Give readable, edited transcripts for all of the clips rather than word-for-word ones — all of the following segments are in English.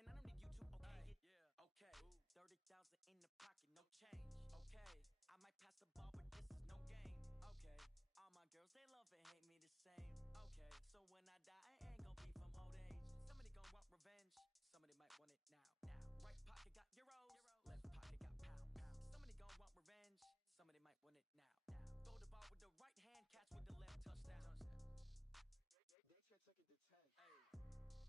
And I don't need you to, okay, okay. 30,000 in the pocket, no change. Okay, I might pass the ball, but this is no game. Okay, all my girls, they love and hate me the same. Okay, so when I die, I ain't gon' be from old age. Somebody gon' want revenge, somebody might want it now. Right pocket got euros, left pocket got pounds. Somebody gon' want revenge, somebody might want it now. Throw the ball with the right hand, catch with the left, touchdown. They took it to 10. Hey.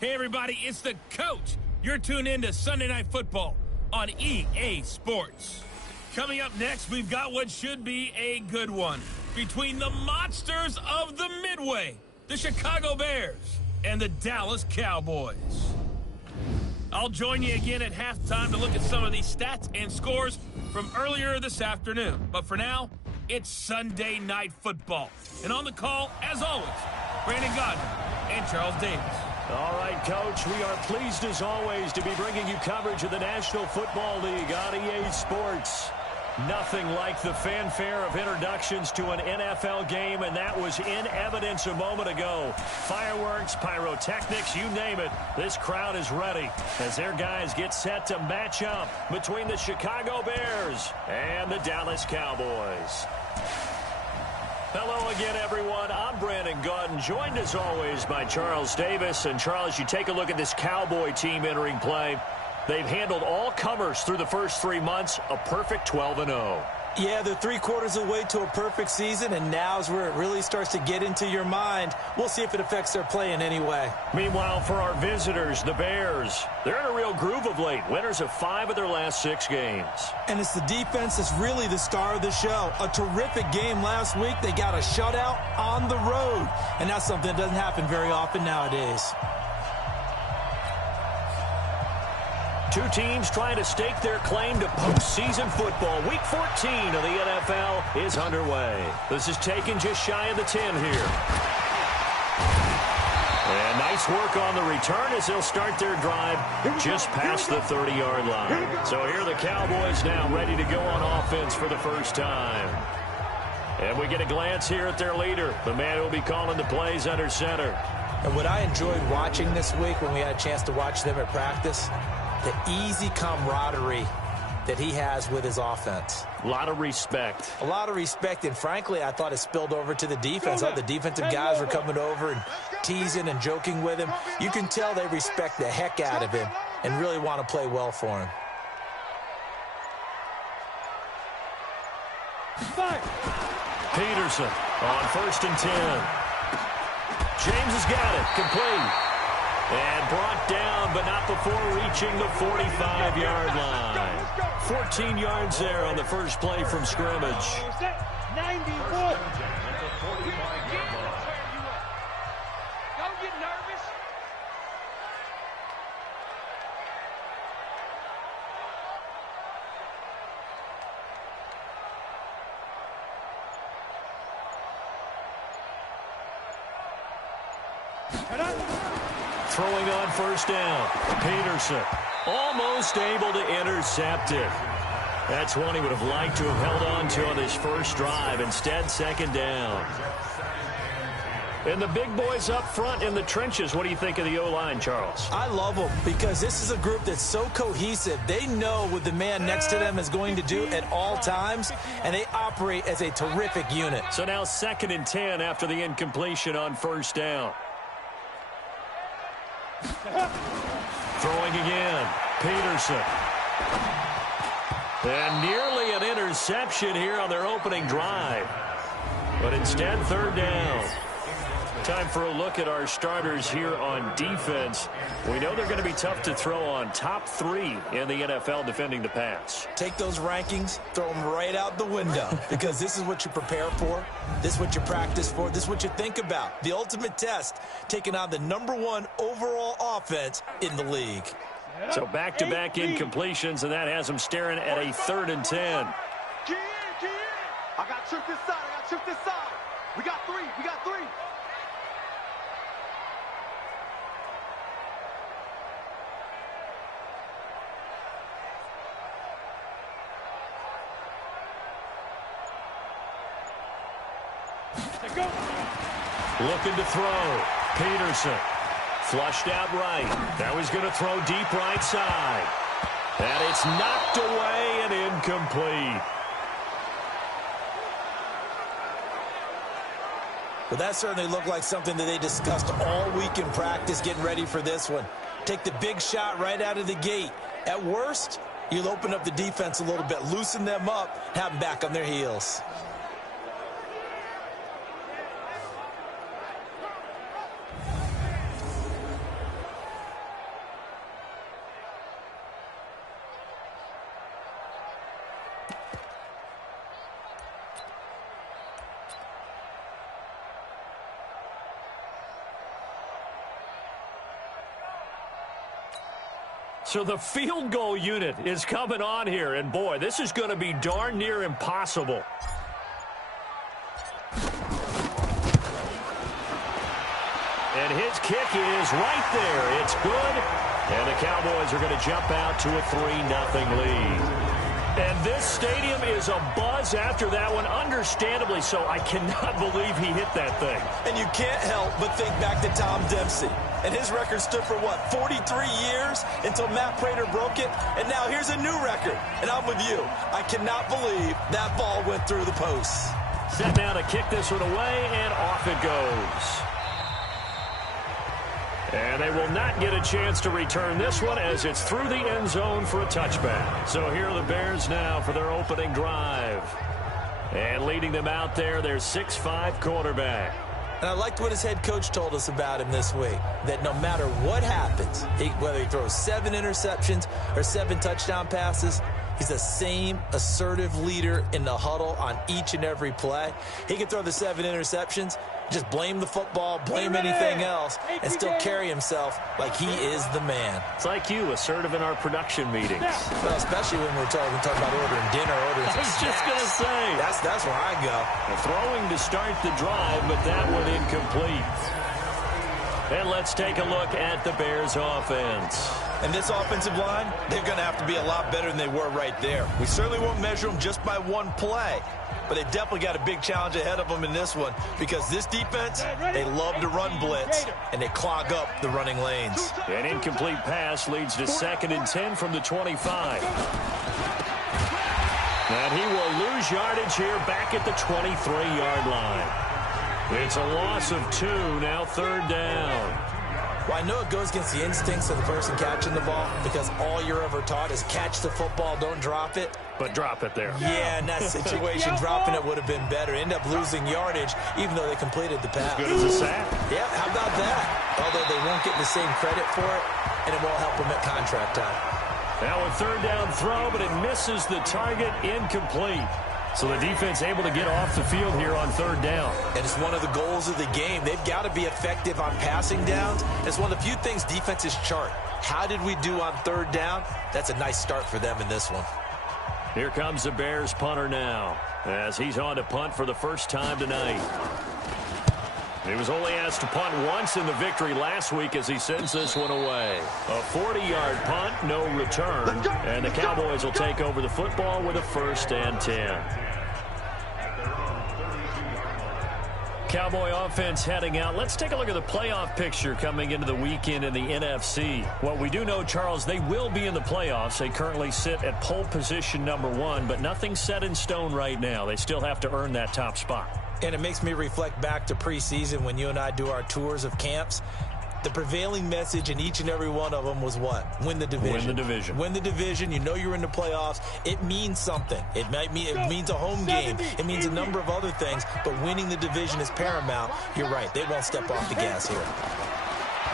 Hey, everybody, it's the coach. You're tuned in to Sunday Night Football on EA Sports. Coming up next, we've got what should be a good one between the monsters of the Midway, the Chicago Bears, and the Dallas Cowboys. I'll join you again at halftime to look at some of these stats and scores from earlier this afternoon. But for now, it's Sunday Night Football. And on the call, as always, Brandon Gardner and Charles Davis. All right, Coach, we are pleased as always to be bringing you coverage of the National Football League on EA Sports. Nothing like the fanfare of introductions to an NFL game, and that was in evidence a moment ago. Fireworks, pyrotechnics, you name it. This crowd is ready as their guys get set to match up between the Chicago Bears and the Dallas Cowboys. Hello again, everyone. I'm Brandon Gordon, joined as always by Charles Davis. And Charles, you take a look at this Cowboy team entering play. They've handled all comers through the first 3 months, a perfect 12-0. Yeah, they're 3/4 of the way to a perfect season, and now's where it really starts to get into your mind. We'll see if it affects their play in any way. Meanwhile, for our visitors, the Bears, they're in a real groove of late. Winners of 5 of their last 6 games. And it's the defense that's really the star of the show. A terrific game last week. They got a shutout on the road, and that's something that doesn't happen very often nowadays. Two teams trying to stake their claim to postseason football. Week 14 of the NFL is underway. This is taken just shy of the 10 here. And nice work on the return as they'll start their drive just past the 30-yard line. So here are the Cowboys now ready to go on offense for the first time. And we get a glance here at their leader, the man who will be calling the plays under center. And what I enjoyed watching this week when we had a chance to watch them at practice, the easy camaraderie that he has with his offense. A lot of respect. A lot of respect, and frankly, I thought it spilled over to the defense. All the defensive guys were coming over and teasing and joking with him. You can tell they respect the heck out of him and really want to play well for him. Peterson on 1st and 10. James has got it. Complete. And brought down, but not before reaching the 45-yard line. 14 yards there on the first play from scrimmage. 91. Don't get nervous. Throwing on 1st down. Peterson almost able to intercept it. That's one he would have liked to have held on to on his first drive. Instead, 2nd down. And the big boys up front in the trenches. What do you think of the O-line, Charles? I love them because this is a group that's so cohesive. They know what the man next to them is going to do at all times, and they operate as a terrific unit. So now 2nd and 10 after the incompletion on 1st down. Throwing again. Peterson. And nearly an interception here on their opening drive. But instead, 3rd down. Time for a look at our starters here on defense. We know they're going to be tough to throw on. Top 3 in the NFL defending the pass. Take those rankings, throw them right out the window because this is what you prepare for. This is what you practice for. This is what you think about. The ultimate test, taking on the #1 overall offense in the league. So back-to-back incompletions, and that has them staring at a 3rd and 10. Key in. I got tripped this side. We got 3. Looking to throw. Peterson. Flushed out right. Now he's going to throw deep right side. And it's knocked away and incomplete. Well, that certainly looked like something that they discussed all week in practice getting ready for this one. Take the big shot right out of the gate. At worst, you'll open up the defense a little bit, loosen them up, have them back on their heels. So the field goal unit is coming on here, and boy, this is going to be darn near impossible. And his kick is right there. It's good, and the Cowboys are going to jump out to a 3-0 lead. And this stadium is abuzz after that one, understandably so. I cannot believe he hit that thing. And you can't help but think back to Tom Dempsey. And his record stood for, 43 years until Matt Prater broke it. And now here's a new record. And I'm with you. I cannot believe that ball went through the posts. Set down to kick this one away, and off it goes. And they will not get a chance to return this one as it's through the end zone for a touchback. So here are the Bears now for their opening drive. And leading them out there, their 6'5" quarterback. And I liked what his head coach told us about him this week, that no matter what happens, whether he throws 7 interceptions or 7 touchdown passes, he's the same assertive leader in the huddle on each and every play. He can throw the 7 interceptions, just blame the football, blame anything else, and still carry himself like he is the man. It's like you, assertive in our production meetings. Well, especially when we're talking about ordering dinner, ordering some I was just going to say. That's where I go. Throwing to start the drive, but that one incomplete. And let's take a look at the Bears offense. And this offensive line, they're going to have to be a lot better than they were right there. We certainly won't measure them just by one play, but they definitely got a big challenge ahead of them in this one because this defense, they love to run blitz, and they clog up the running lanes. An incomplete pass leads to 2nd and 10 from the 25. And he will lose yardage here back at the 23-yard line. It's a loss of 2, now 3rd down. Well, I know it goes against the instincts of the person catching the ball because all you're ever taught is catch the football, don't drop it. But drop it there. Yeah, in that situation, dropping it would have been better. End up losing yardage, even though they completed the pass. As good as a sack. Yeah, how about that? Although they won't get the same credit for it, and it won't help them at contract time. Now a 3rd down throw, but it misses the target, incomplete. So the defense able to get off the field here on 3rd down. And it's one of the goals of the game. They've got to be effective on passing downs. It's one of the few things defenses chart. How did we do on 3rd down? That's a nice start for them in this one. Here comes the Bears punter now as he's on to punt for the first time tonight. He was only asked to punt once in the victory last week as he sends this one away. A 40-yard punt, no return, and the Cowboys will take over the football with a 1st and 10. Cowboy offense heading out. Let's take a look at the playoff picture coming into the weekend in the NFC. What we do know, Charles, they will be in the playoffs. They currently sit at pole position number 1, but nothing's set in stone right now. They still have to earn that top spot. And it makes me reflect back to preseason when you and I do our tours of camps. The prevailing message in each and every one of them was what? Win the division. Win the division. Win the division. You know you're in the playoffs. It means something. It means a home game. It means a number of other things, but winning the division is paramount. You're right. They won't step off the gas here.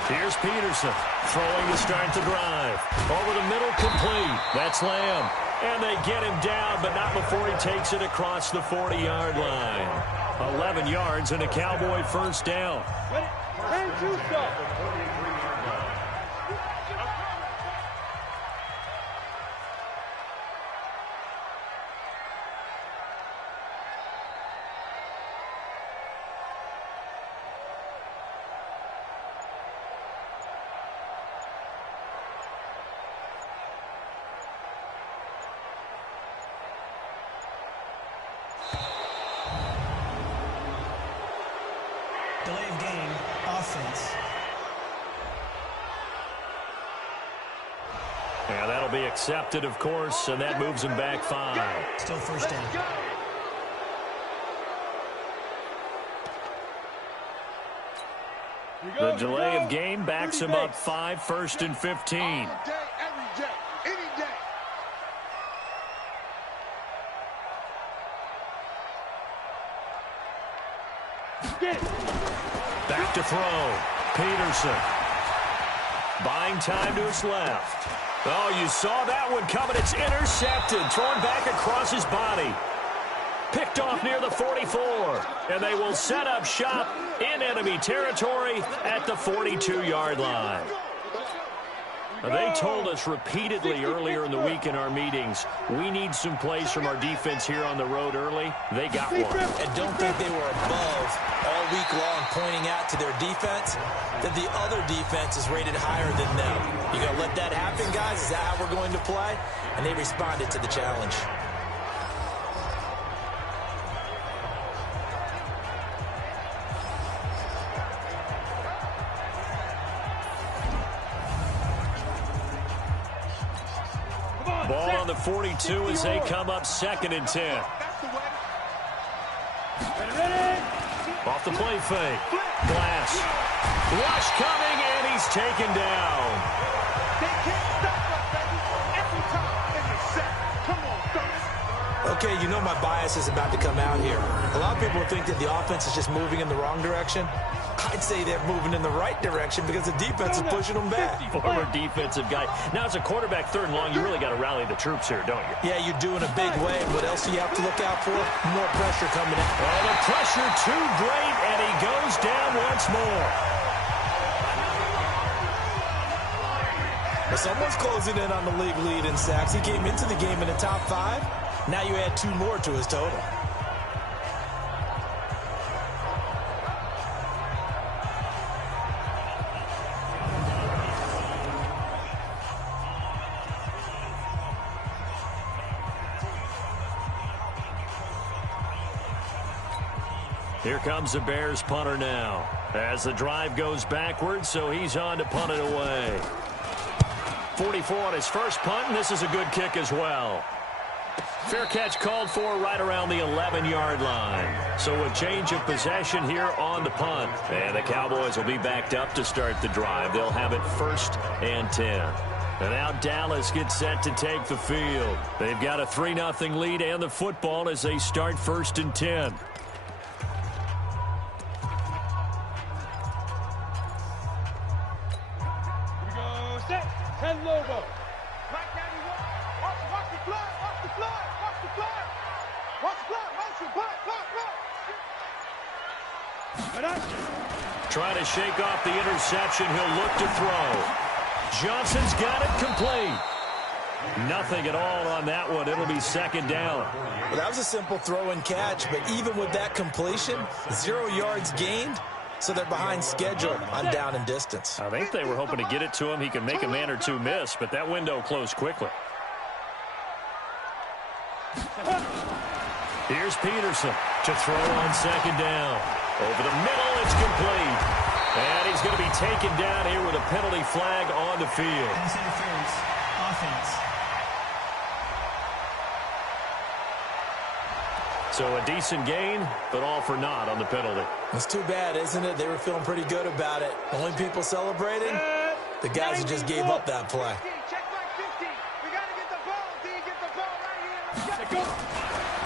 Here's Peterson throwing to start the drive. Over the middle, complete. That's Lamb. And they get him down, but not before he takes it across the 40-yard line. 11 yards and a Cowboy 1st down. Delay of game, offense. Yeah, that'll be accepted, of course, and that moves him back 5. Still 1st down. The delay of game backs him up 5, 1st and 15. Every day, any day. Back to throw. Peterson. Buying time to his left. Oh, you saw that one coming. It's intercepted. Thrown back across his body. Picked off near the 44. And they will set up shop in enemy territory at the 42-yard line. They told us repeatedly earlier in the week in our meetings, we need some plays from our defense here on the road early. They got one. And don't think they were above all week long pointing out to their defense that the other defense is rated higher than them. You going to let that happen, guys? Is that how we're going to play? And they responded to the challenge. Ball on the 42 as they come up 2nd and 10. Off the play fake. Glass. Rush coming, and he's taken down. They can't stop us, baby. Every time it's a set. Come on, fellas. Okay, you know my bias is about to come out here. A lot of people think that the offense is just moving in the wrong direction. I'd say they're moving in the right direction because the defense is pushing them back. Former defensive guy. Now, as a quarterback, 3rd and long, you really got to rally the troops here, don't you? Yeah, you do in a big way. What else do you have to look out for? More pressure coming in. Oh, the pressure too great, and he goes down once more. Well, someone's closing in on the league lead in sacks. He came into the game in the top 5. Now you add 2 more to his total. Here comes the Bears punter now. As the drive goes backwards, so he's on to punt it away. 44 on his first punt, and this is a good kick as well. Fair catch called for right around the 11-yard line. So a change of possession here on the punt. And the Cowboys will be backed up to start the drive. They'll have it 1st and 10. And now Dallas gets set to take the field. They've got a 3-0 lead and the football as they start 1st and 10. Trying to shake off the interception. He'll look to throw. Johnson's got it complete. Nothing at all on that one. It'll be 2nd down. Well, that was a simple throw and catch, but even with that completion, 0 yards gained, so they're behind schedule on down and distance. I think they were hoping to get it to him. He could make a man or 2 miss, but that window closed quickly. Here's Peterson to throw on 2nd down. Over the middle, it's complete. And he's going to be taken down here with a penalty flag on the field. Pass interference. Offense. So a decent gain, but all for naught on the penalty. It's too bad, isn't it? They were feeling pretty good about it. Only people celebrating, the guys who just gave up that play. Check like 50. We got to get the ball. D, get the ball right here.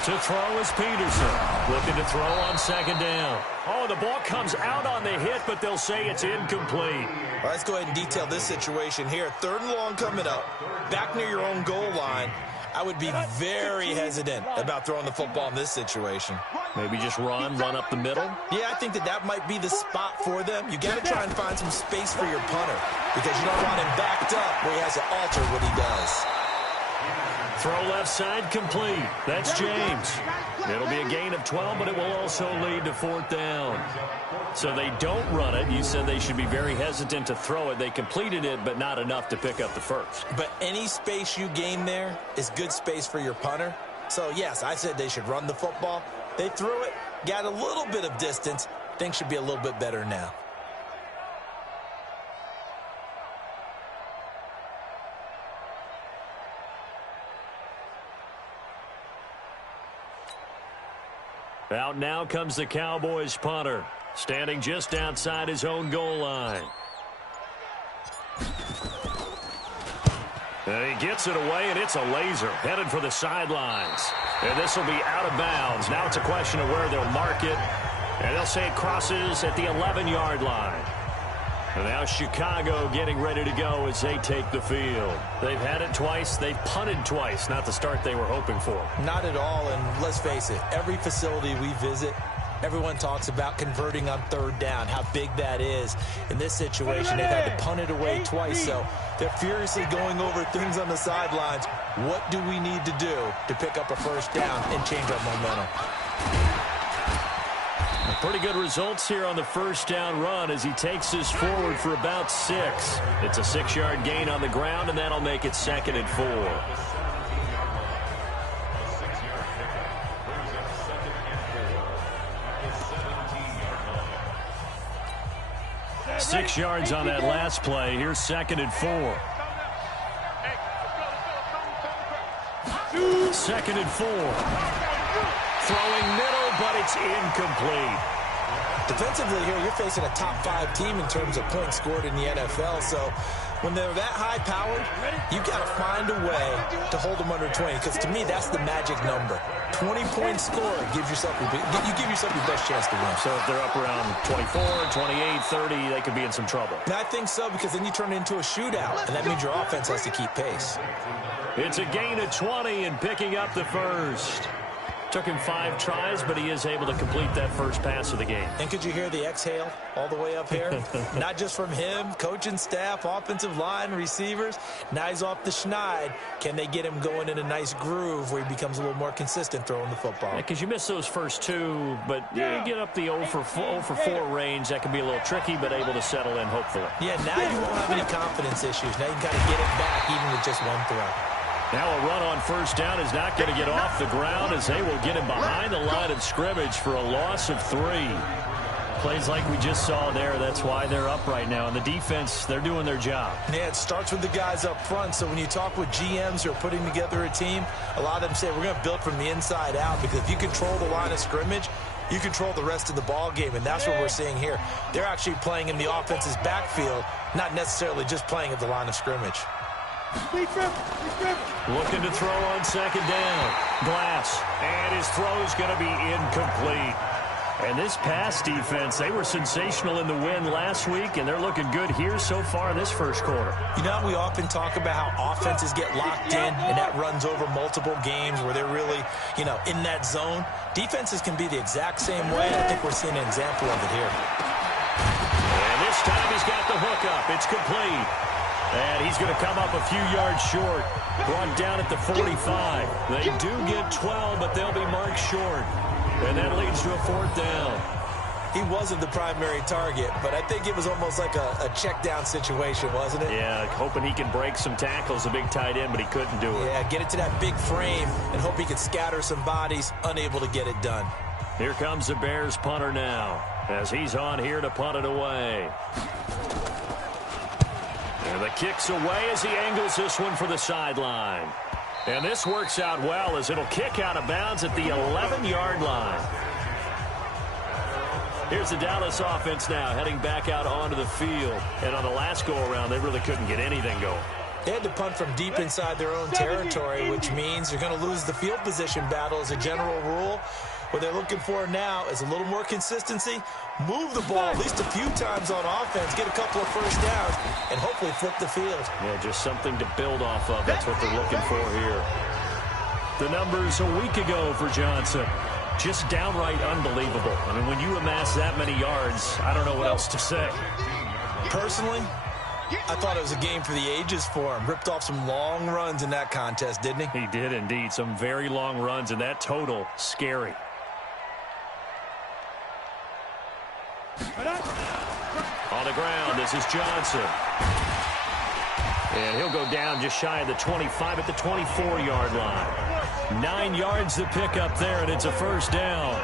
To throw is Peterson. Looking to throw on 2nd down. Oh, the ball comes out on the hit, but they'll say it's incomplete. Well, let's go ahead and detail this situation here. 3rd and long coming up. Back near your own goal line. I would be very hesitant about throwing the football in this situation. Maybe just run up the middle? Yeah, I think that might be the spot for them. You got to try and find some space for your punter because you don't want him backed up where he has to alter what he does. Throw left side complete. That's James. It'll be a gain of 12, but it will also lead to 4th down. So they don't run it. You said they should be very hesitant to throw it. They completed it, but not enough to pick up the first. But any space you gain there is good space for your punter. So, yes, I said they should run the football. They threw it, got a little bit of distance. Things should be a little bit better now. Out now comes the Cowboys punter, standing just outside his own goal line. And he gets it away, and it's a laser, headed for the sidelines. And this will be out of bounds. Now it's a question of where they'll mark it. And they'll say it crosses at the 11-yard line. And now Chicago getting ready to go as they take the field. They've had it twice. They've punted twice. Not the start they were hoping for. Not at all, and let's face it, every facility we visit, everyone talks about converting on 3rd down, how big that is. In this situation, they've had to punt it away twice, so they're furiously going over things on the sidelines. What do we need to do to pick up a 1st down and change our momentum? Pretty good results here on the 1st down run as he takes this forward for about 6. It's a 6-yard gain on the ground, and that'll make it 2nd and 4. Six yards on that last play. Here's 2nd and 4. 2nd and 4. Throwing middle, but it's incomplete. Defensively here, you're facing a top 5 team in terms of points scored in the NFL. So when they're that high-powered, you've got to find a way to hold them under 20. Because to me, that's the magic number. 20 points scored gives yourself you give yourself your best chance to win. So if they're up around 24, 28, 30, they could be in some trouble. And I think so, because then you turn it into a shootout, and that means your offense has to keep pace. It's a gain of 20 and picking up the first. Took him 5 tries, but he is able to complete that first pass of the game. And could you hear the exhale all the way up here? Not just from him, coaching staff, offensive line, receivers. Now he's off the schneid. Can they get him going in a nice groove where he becomes a little more consistent throwing the football? Because you miss those first 2, but you get up the 0 for 4 range. That can be a little tricky, but able to settle in, hopefully. Yeah, now you won't have any confidence issues. Now you can kind of get it back even with just 1 throw. Now a run on first down is not going to get off the ground as they will get him behind the line of scrimmage for a loss of 3. Plays like we just saw there. That's why they're up right now. And the defense, they're doing their job. Yeah, it starts with the guys up front. So when you talk with GMs who are putting together a team, a lot of them say we're going to build from the inside out, because if you control the line of scrimmage, you control the rest of the ball game, and that's what we're seeing here. They're actually playing in the offense's backfield, not necessarily just playing at the line of scrimmage. Looking to throw on second down. Glass. And his throw is going to be incomplete. And this pass defense, they were sensational in the win last week, and they're looking good here so far in this first quarter. You know, we often talk about how offenses get locked in, and that runs over multiple games where they're really, in that zone. Defenses can be the exact same way, and I think we're seeing an example of it here. And this time he's got the hook up. It's complete. And he's going to come up a few yards short. Brought down at the 45. They do get 12, but they'll be marked short. And that leads to a 4th down. He wasn't the primary target, but I think it was almost like a check down situation, wasn't it? Yeah, hoping he can break some tackles, a big tight end, but he couldn't do it. Yeah, get it to that big frame and hope he could scatter some bodies, unable to get it done. Here comes the Bears punter now, as he's on here to punt it away. And the kick's away as he angles this one for the sideline. And this works out well as it'll kick out of bounds at the 11-yard line. Here's the Dallas offense now heading back out onto the field. And on the last go-around, they really couldn't get anything going. They had to punt from deep inside their own territory, which means you're going to lose the field position battle as a general rule. What they're looking for now is a little more consistency, move the ball at least a few times on offense, get a couple of first downs, and hopefully flip the field. Yeah, just something to build off of. That's what they're looking for here. The numbers a week ago for Johnson, just downright unbelievable. I mean, when you amass that many yards, I don't know what else to say. Personally, I thought it was a game for the ages for him. Ripped off some long runs in that contest, didn't he? He did indeed. Some very long runs, and that total, scary. On the ground, this is Johnson. And he'll go down just shy of the 25 at the 24-yard line. 9 yards to pick up there, and it's a first down.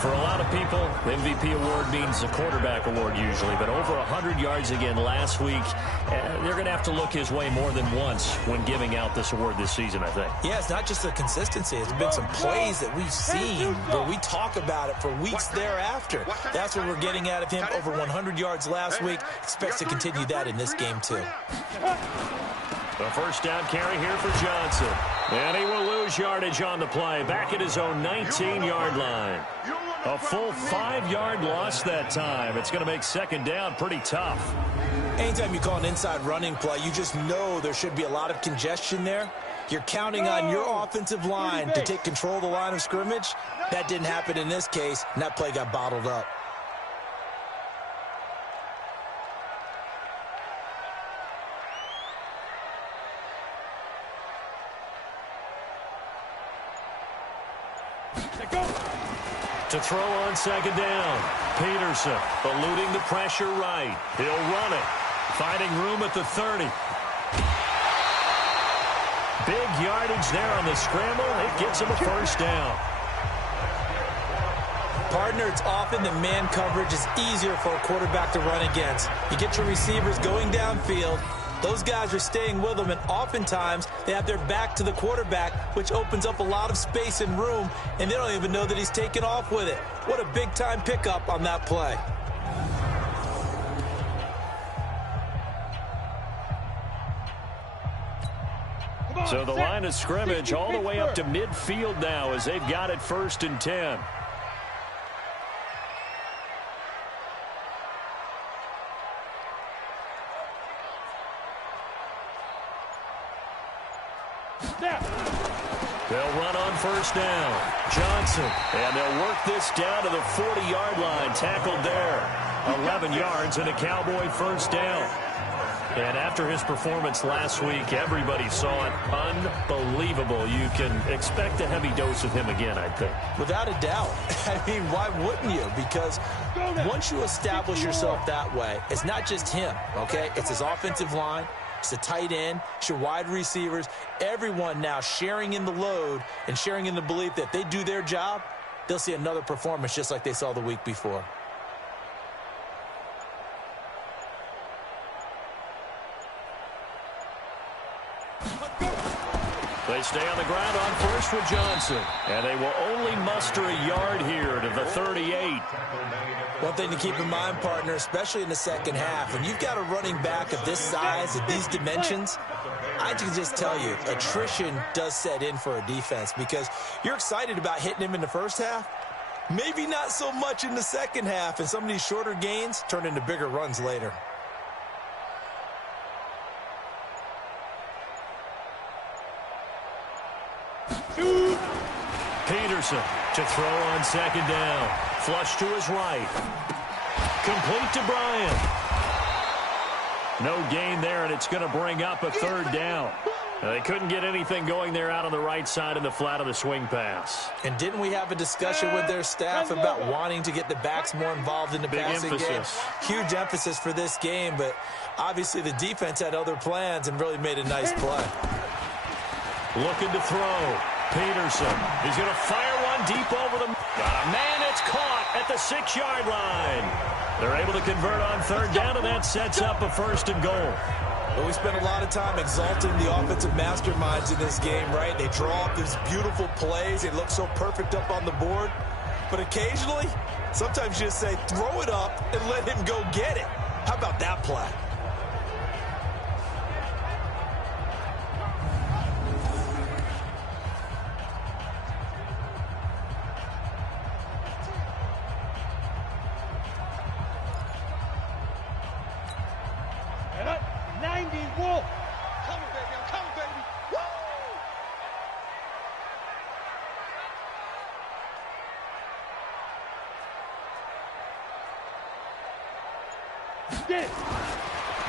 For a lot of people, the MVP award means the quarterback award usually, but over 100 yards again last week. They're going to have to look his way more than once when giving out this award this season, I think. Yeah, it's not just the consistency. It's been some plays that we've seen, but we talk about it for weeks thereafter. That's what we're getting out of him. Over 100 yards last week. Expects to continue that in this game, too. The first down carry here for Johnson. And he will lose yardage on the play. Back at his own 19-yard line. A full 5-yard loss that time. It's going to make second down pretty tough. Anytime you call an inside running play, you just know there should be a lot of congestion there. You're counting on your offensive line to take control of the line of scrimmage. That didn't happen in this case, and that play got bottled up. To throw on second down. Peterson eluding the pressure right. He'll run it. Finding room at the 30. Big yardage there on the scramble. It gets him a first down. Partner, it's often the man coverage is easier for a quarterback to run against. You get your receivers going downfield, Those guys are staying with them, and oftentimes they have their back to the quarterback, which opens up a lot of space and room, and they don't even know that he's taken off with it. What a big-time pickup on that play. So the line of scrimmage all the way up to midfield now as they've got it 1st and 10. They'll run on 1st down. Johnson. And they'll work this down to the 40-yard line. Tackled there. 11 yards and a Cowboy 1st down. And after his performance last week, everybody saw it. Unbelievable. You can expect a heavy dose of him again, I think. Without a doubt. I mean, why wouldn't you? Because once you establish yourself that way, it's not just him, okay? It's his offensive line. It's the tight end. It's your wide receivers. Everyone now sharing in the load and sharing in the belief that if they do their job, they'll see another performance just like they saw the week before. They stay on the ground on 1st with Johnson. And they will only muster a yard here to the 38. One thing to keep in mind, partner, especially in the second half, when you've got a running back of this size, of these dimensions, I can just tell you, attrition does set in for a defense because you're excited about hitting him in the first half. Maybe not so much in the second half, and some of these shorter gains turn into bigger runs later. Peterson to throw on 2nd down. Flush to his right. Complete to Bryant. No gain there, and it's going to bring up a 3rd down. They couldn't get anything going there out on the right side in the flat of the swing pass. And didn't we have a discussion with their staff about wanting to get the backs more involved in the passing game? Huge emphasis for this game, but obviously the defense had other plans and really made a nice play. Looking to throw. Peterson. He's going to fire one deep over the... Got a man. It's caught at the 6-yard line. They're able to convert on 3rd down, and that sets up a 1st and goal. Well, we spent a lot of time exalting the offensive masterminds in this game, right? They draw up these beautiful plays. They look so perfect up on the board. But occasionally, sometimes you just say, throw it up and let him go get it. How about that play?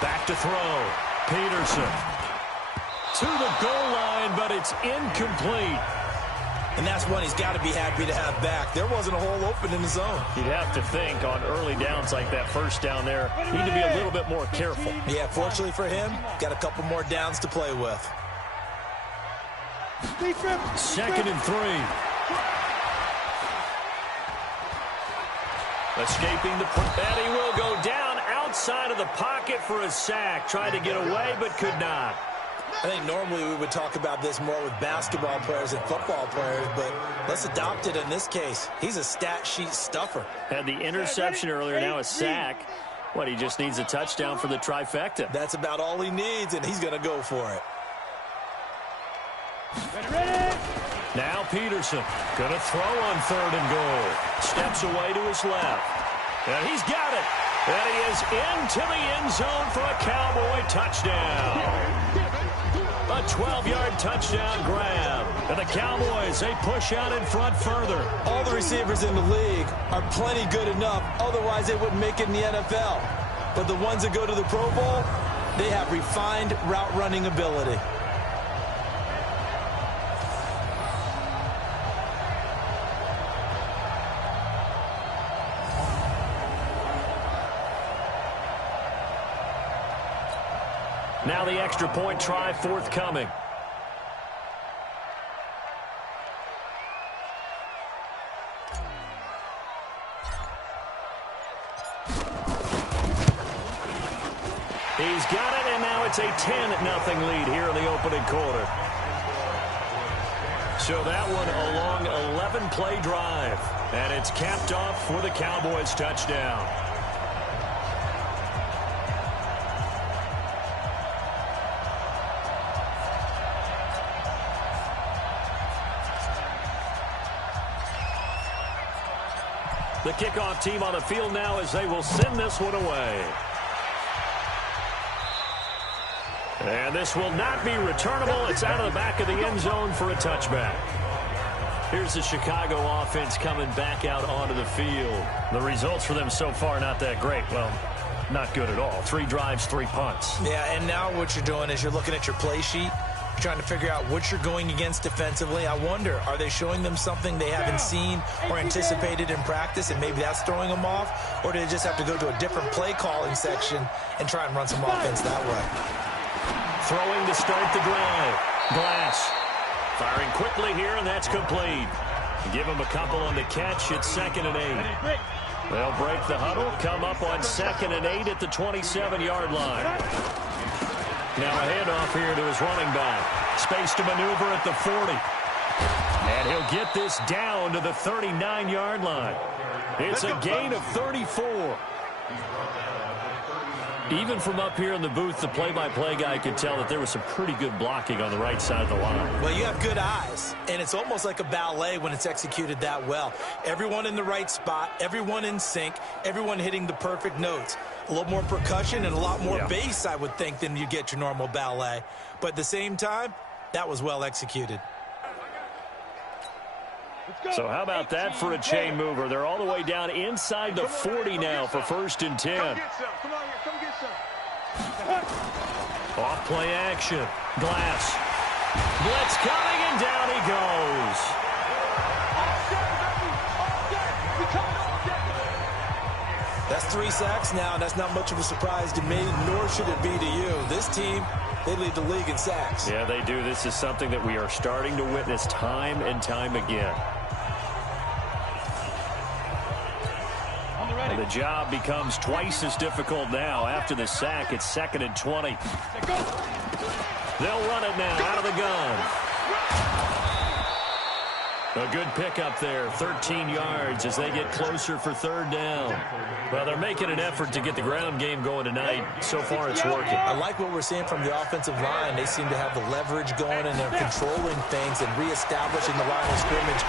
Back to throw. Peterson. To the goal line, but it's incomplete. And that's one he's got to be happy to have back. There wasn't a hole open in the zone. You'd have to think on early downs like that 1st down there, need to be a little bit more careful. Yeah, fortunately for him, got a couple more downs to play with. 2nd and 3. Escaping the... And he will go down outside of the pocket for a sack. Tried to get away, but could not. I think normally we would talk about this more with basketball players and football players, but let's adopt it in this case. He's a stat sheet stuffer. Had the interception earlier, now a sack. What, he just needs a touchdown for the trifecta. That's about all he needs, and he's going to go for it. Now Peterson going to throw on 3rd and goal. Steps away to his left. And he's got it. And he is into the end zone for a Cowboy touchdown. A 12-yard touchdown grab. And the Cowboys, they push out in front further. All the receivers in the league are plenty good enough. Otherwise, they wouldn't make it in the NFL. But the ones that go to the Pro Bowl, they have refined route running ability. Now the extra point try forthcoming. He's got it, and now it's a 10-0 lead here in the opening quarter. So that one a long 11-play drive, and it's capped off with a Cowboys touchdown. The kickoff team on the field now as they will send this one away. And this will not be returnable. It's out of the back of the end zone for a touchback. Here's the Chicago offense coming back out onto the field. The results for them so far not that great. Well, not good at all. 3 drives, 3 punts. Yeah, and now what you're doing is you're looking at your play sheet, trying to figure out what you're going against defensively. I wonder, are they showing them something they haven't seen or anticipated in practice, and maybe that's throwing them off? Or do they just have to go to a different play calling section and try and run some offense that way? Throwing to start the drive. Glass firing quickly here, and that's complete. Give him a couple on the catch. It's 2nd and 8. They'll break the huddle, come up on 2nd and 8 at the 27-yard line. Now a handoff here to his running back. Space to maneuver at the 40. And he'll get this down to the 39-yard line. It's a gain of 34. Even from up here in the booth, the play-by-play guy could tell that there was some pretty good blocking on the right side of the line. Well, you have good eyes, and it's almost like a ballet when it's executed that well. Everyone in the right spot, everyone in sync, everyone hitting the perfect notes. A little more percussion and a lot more bass, I would think, than you get your normal ballet. But at the same time, that was well executed. So how about that for a chain mover? They're all the way down inside the 40 now for 1st and 10. Come get some. Off play action. Glass. Blitz coming, and down he goes. That's 3 sacks now, and that's not much of a surprise to me, nor should it be to you. This team, they lead the league in sacks. Yeah, they do. This is something that we are starting to witness time and time again. And the job becomes twice as difficult now. After the sack, it's 2nd and 20. They'll run it now out of the gun. A good pickup there, 13 yards as they get closer for 3rd down. Well, they're making an effort to get the ground game going tonight. So far, it's working. I like what we're seeing from the offensive line. They seem to have the leverage going, and they're controlling things and reestablishing the line of scrimmage.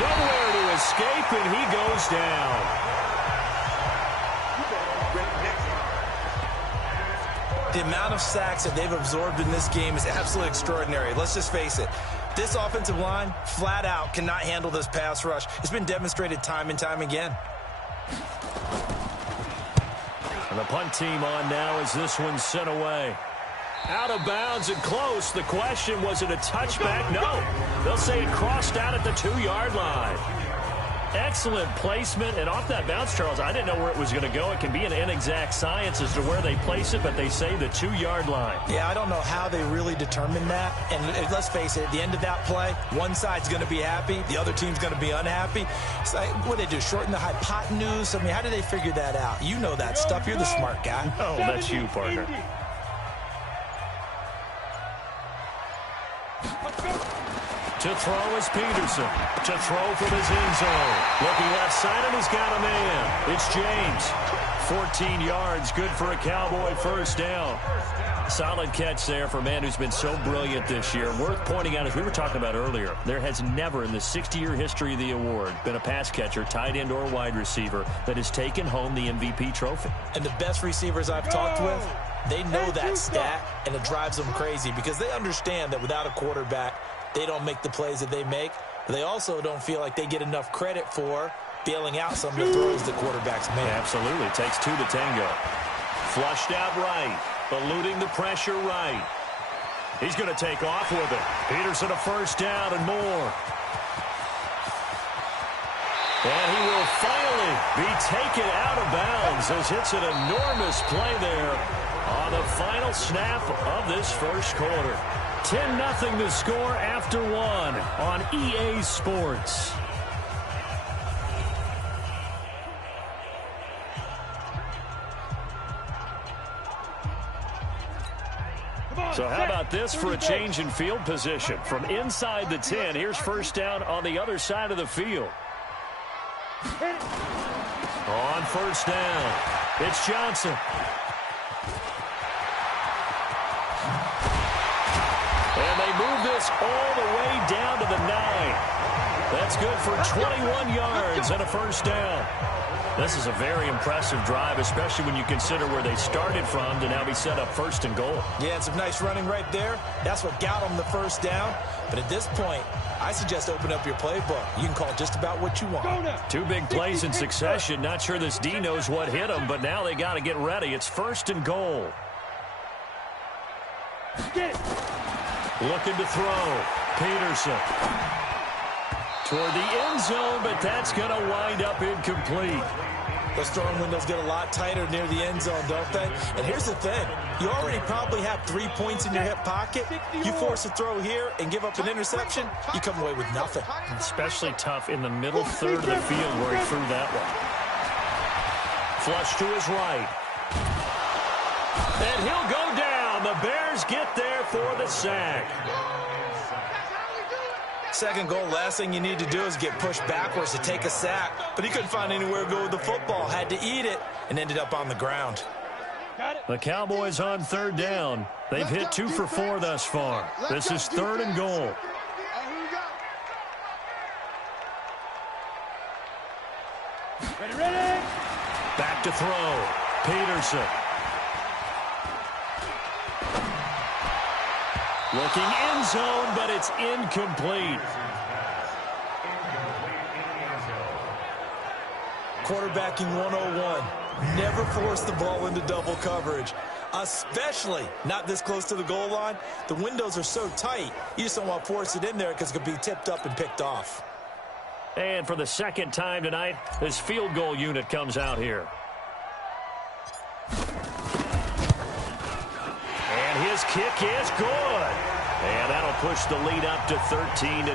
Nowhere to escape, and he goes down. The amount of sacks that they've absorbed in this game is absolutely extraordinary. Let's just face it. This offensive line, flat out, cannot handle this pass rush. It's been demonstrated time and time again. And the punt team on now as this one's sent away. Out of bounds and close. The question, was it a touchback? No. They'll say it crossed out at the 2-yard line. Excellent placement, and off that bounce, Charles, I didn't know where it was going to go. It can be an inexact science as to where they place it, but they say the 2-yard line. Yeah, I don't know how they really determined that. And let's face it, at the end of that play, one side's going to be happy, the other team's going to be unhappy. It's like, what do they do, shorten the hypotenuse? I mean, how do they figure that out? You know that stuff. You're the smart guy. Oh, that's you, partner. To throw is Peterson. To throw from his end zone. Looking left side, and he's got a man. It's James. 14 yards, good for a Cowboy 1st down. Solid catch there for a man who's been so brilliant this year. Worth pointing out, as we were talking about earlier, there has never in the 60-year history of the award been a pass catcher, tight end, or wide receiver that has taken home the MVP trophy. And the best receivers I've talked with, they know that stat, and it drives them crazy because they understand that without a quarterback, they don't make the plays that they make. But they also don't feel like they get enough credit for bailing out some of the throws the quarterbacks make. Absolutely. It takes 2 to tango. Flushed out right. Eluding the pressure right. He's going to take off with it. Peterson a 1st down and more. And he will finally be taken out of bounds as hits an enormous play there on the final snap of this 1st quarter. 10-0 the score after 1 on EA Sports. So how about this for a change in field position? From inside the 10, here's first down on the other side of the field. On first down, it's Johnson. And they move this all the way down to the 9. That's good for 21 yards and a first down. This is a very impressive drive, especially when you consider where they started from to now be set up first and goal. Yeah, and some nice running right there. That's what got them the first down. But at this point, I suggest open up your playbook. You can call just about what you want. 2 big plays in succession. Not sure this D knows what hit them, but now they got to get ready. It's first and goal. Looking to throw. Peterson. Toward the end zone, but that's going to wind up incomplete. Those throwing windows get a lot tighter near the end zone, don't they? And here's the thing. You already probably have 3 points in your hip pocket. You force a throw here and give up an interception, you come away with nothing. Especially tough in the middle third of the field where he threw that one. Flush to his right. And he'll go down. The Bears get there for the sack. Second goal, last thing you need to do is get pushed backwards to take a sack. But he couldn't find anywhere to go with the football. Had to eat it and ended up on the ground. The Cowboys on third down. They've hit 2 for 4 thus far. This is third and goal. Ready. Back to throw. Peterson. Looking end zone, but it's incomplete. Quarterbacking 101. Never force the ball into double coverage, especially not this close to the goal line. The windows are so tight, you just don't want to force it in there because it could be tipped up and picked off. And for the second time tonight, this field goal unit comes out here. And his kick is good. And that'll push the lead up to 13-0.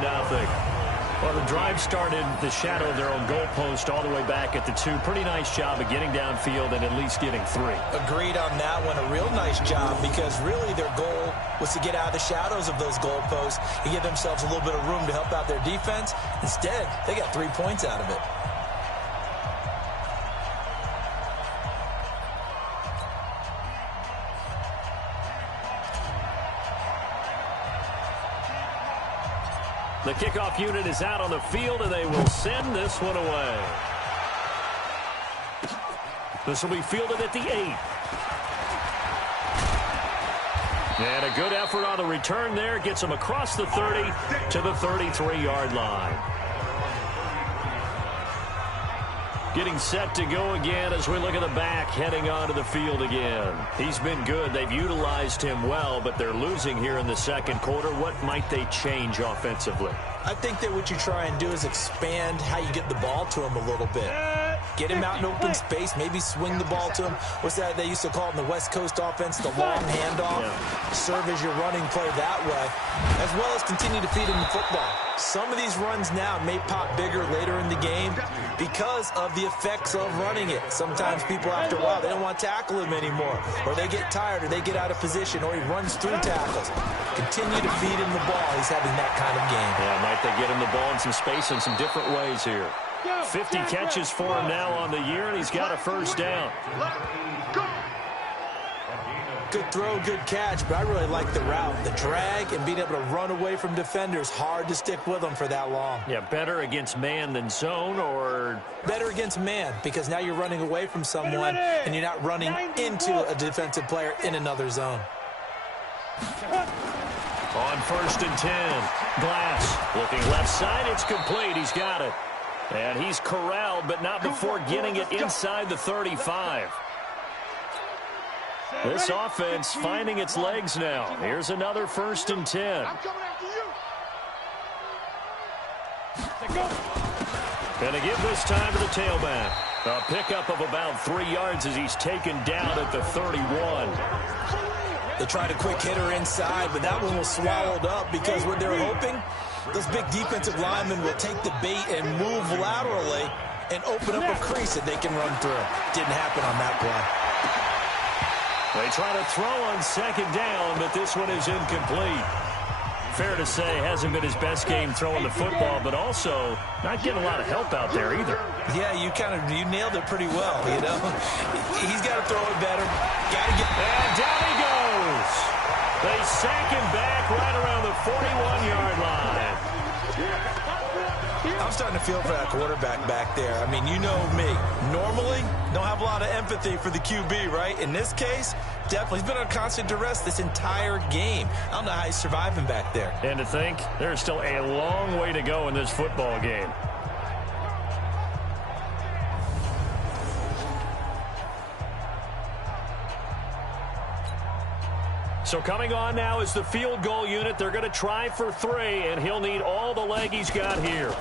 Well, the drive started the shadow of their own goalpost all the way back at the 2. Pretty nice job of getting downfield and at least getting 3. Agreed on that one. A real nice job because really their goal was to get out of the shadows of those goalposts and give themselves a little bit of room to help out their defense. Instead, they got 3 points out of it. The kickoff unit is out on the field, and they will send this one away. This will be fielded at the 8. And a good effort on the return there. Gets them across the 30 to the 33-yard line. Getting set to go again as we look at the back heading onto the field again. He's been good. They've utilized him well, but they're losing here in the second quarter. What might they change offensively? I think that what you try and do is expand how you get the ball to him a little bit. Get him out in open space, maybe swing the ball to him. What's that they used to call it in the West Coast offense, the long handoff? Yeah. Serve as your running play that way, as well as continue to feed him the football. Some of these runs now may pop bigger later in the game because of the effects of running it. Sometimes people, after a while, they don't want to tackle him anymore, or they get tired, or they get out of position, or he runs through tackles. Continue to feed him the ball. He's having that kind of game. Yeah, might they get him the ball in some space in some different ways here. 50 catches for him now on the year, and he's got a first down. Good throw, good catch, but I really like the route. The drag and being able to run away from defenders, hard to stick with them for that long. Yeah, better against man than zone, or? Better against man, because now you're running away from someone, and you're not running into a defensive player in another zone. On first and 10, Glass looking left side. It's complete. He's got it. And he's corralled, but not before getting it inside the 35. This offense finding its legs now. Here's another first and 10. Gonna give this time to the tailback. A pickup of about 3 yards as he's taken down at the 31. They tried a quick hitter inside, but that one was swallowed up because what they're hoping, those big defensive linemen will take the bait and move laterally and open up a crease that they can run through. Didn't happen on that play. They try to throw on second down, but this one is incomplete. Fair to say, hasn't been his best game throwing the football, but also not getting a lot of help out there either. Yeah, you nailed it pretty well, you know. He's got to throw it better. Got to get... And down he goes. They sack him back right around the 41-yard line. I'm starting to feel for that quarterback back there. I mean, you know me. Normally, don't have a lot of empathy for the QB, right? In this case, definitely. He's been on constant duress this entire game. I don't know how he's surviving back there. And to think, there's still a long way to go in this football game. So coming on now is the field goal unit. They're going to try for 3, and he'll need all the leg he's got here.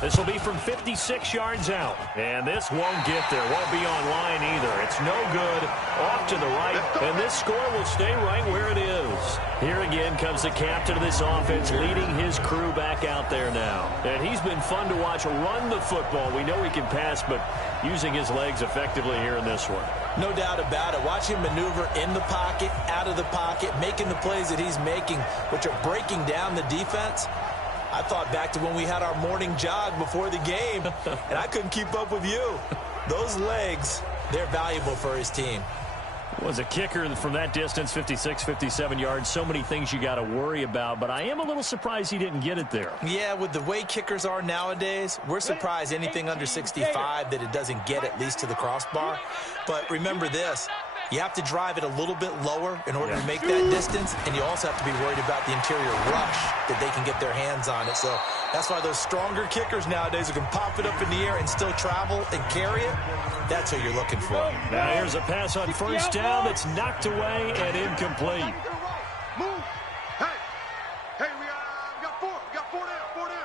This will be from 56 yards out. And this won't get there. Won't be on line either. It's no good. Off to the right. And this score will stay right where it is. Here again comes the captain of this offense leading his crew back out there now. And he's been fun to watch run the football. We know he can pass, but using his legs effectively here in this one. No doubt about it. Watch him maneuver in the pocket, out of the pocket, making the plays that he's making, which are breaking down the defense. I thought back to when we had our morning jog before the game, and I couldn't keep up with you. Those legs, they're valuable for his team. Was a kicker from that distance, 56, 57 yards. So many things you got to worry about, but I am a little surprised he didn't get it there. Yeah, with the way kickers are nowadays, we're surprised anything under 65 that it doesn't get at least to the crossbar. But remember this. You have to drive it a little bit lower in order to make that distance, and you also have to be worried about the interior rush that they can get their hands on it. So that's why those stronger kickers nowadays who can pop it up in the air and still travel and carry it, that's what you're looking for. Now here's a pass on first down that's knocked away and incomplete. Move. Hey, we got 4. We got 4 down.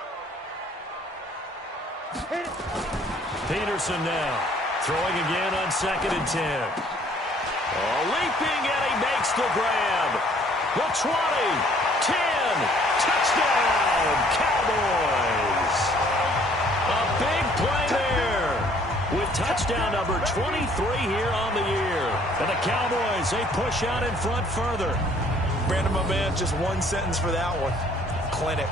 Peterson now throwing again on 2nd and 10. Leaping, and he makes the grab. The 20, 10, touchdown, Cowboys. A big play there with touchdown number 23 here on the year. And the Cowboys, they push out in front further. Brandon, my man, just one sentence for that one. Clinic.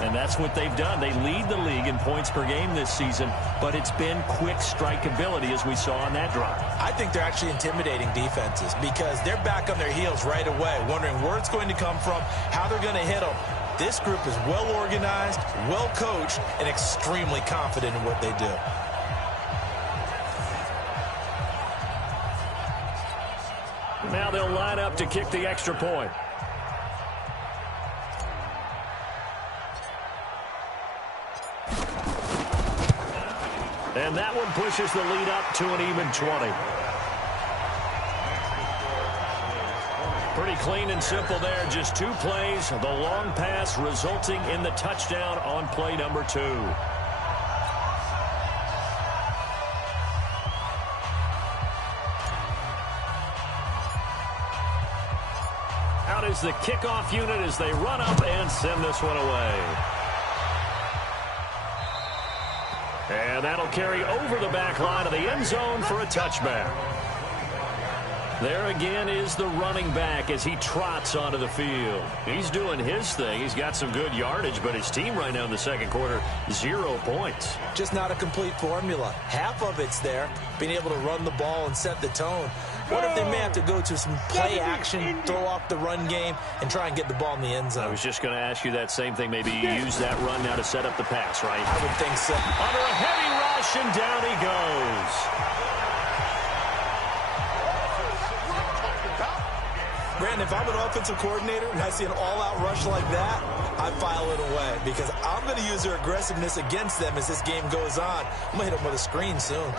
And that's what they've done. They lead the league in points per game this season, but it's been quick strike ability as we saw on that drive. I think they're actually intimidating defenses because they're back on their heels right away, wondering where it's going to come from, how they're going to hit them. This group is well organized, well coached, and extremely confident in what they do. Now they'll line up to kick the extra point. And that one pushes the lead up to an even 20. Pretty clean and simple there. Just 2 plays. The long pass resulting in the touchdown on play number 2. Out is the kickoff unit as they run up and send this one away. And that'll carry over the back line of the end zone for a touchback. There again is the running back as he trots onto the field. He's doing his thing. He's got some good yardage, but his team right now in the second quarter, 0 points. Just not a complete formula. Half of it's there, being able to run the ball and set the tone. What if they may have to go to some play action, throw off the run game, and try and get the ball in the end zone? I was just going to ask you that same thing. Maybe use that run now to set up the pass, right? I would think so. Under a heavy rush, and down he goes. Brandon, if I'm an offensive coordinator and I see an all-out rush like that, I file it away because I'm going to use their aggressiveness against them as this game goes on. I'm going to hit them with a screen soon.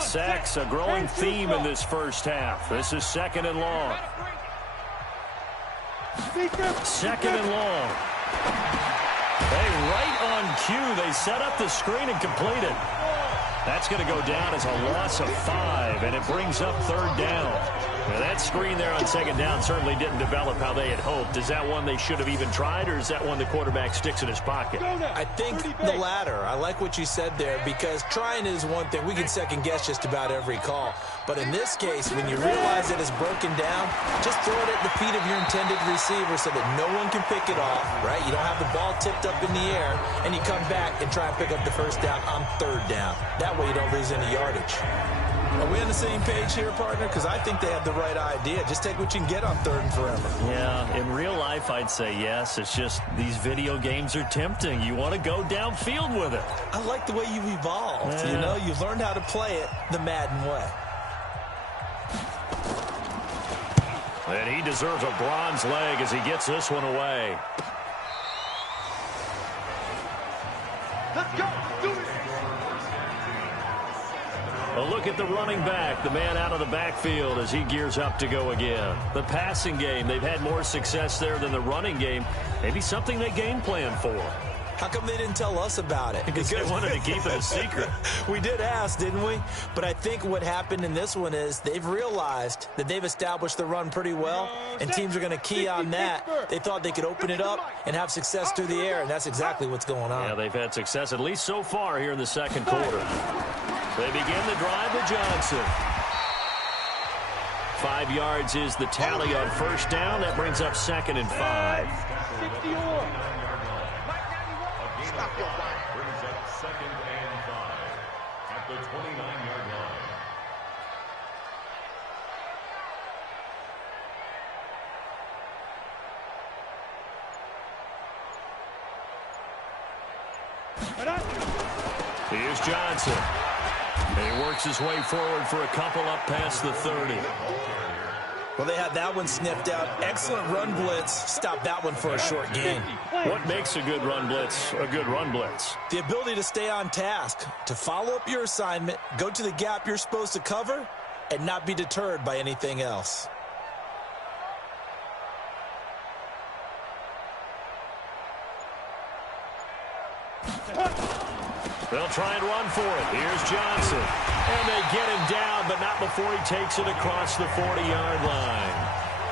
Sacks, a growing theme in this first half. This is 2nd and long. 2nd and long. Hey, right on cue. They set up the screen and complete it. That's going to go down as a loss of 5, and it brings up 3rd down. Now that screen there on second down certainly didn't develop how they had hoped. Is that one they should have even tried, or is that one the quarterback sticks in his pocket? I think the latter. I like what you said there, because trying is one thing. We can second-guess just about every call. But in this case, when you realize it is broken down, just throw it at the feet of your intended receiver so that no one can pick it off, right? You don't have the ball tipped up in the air, and you come back and try and pick up the first down on third down. That way you don't lose any yardage. Are we on the same page here, partner? Because I think they have the right idea. Just take what you can get on third and forever. Yeah, in real life, I'd say yes. It's just these video games are tempting. You want to go downfield with it. I like the way you evolved. Yeah. You know, you've learned how to play it the Madden way. And he deserves a bronze leg as he gets this one away. Let's go. Do it. A look at the running back, the man out of the backfield as he gears up to go again. The passing game, they've had more success there than the running game. Maybe something they game plan for. How come they didn't tell us about it? Because they wanted to keep it a secret. We did ask, didn't we? But I think what happened in this one is they've realized that they've established the run pretty well, and teams are going to key on that. They thought they could open it up and have success through the air, and that's exactly what's going on. Yeah, they've had success, at least so far here in the second quarter. They begin the drive with Johnson. 5 yards is the tally on first down. That brings up 2nd and 5. Stop your body. Brings up 2nd and 5 at the 29-yard line. Here's Johnson. And he works his way forward for a couple up past the 30. Well, they had that one sniffed out. Excellent run blitz. Stop that one for a short gain. What makes a good run blitz a good run blitz? The ability to stay on task, to follow up your assignment, go to the gap you're supposed to cover, and not be deterred by anything else. They'll try and run for it. Here's Johnson. And they get him down, but not before he takes it across the 40-yard line.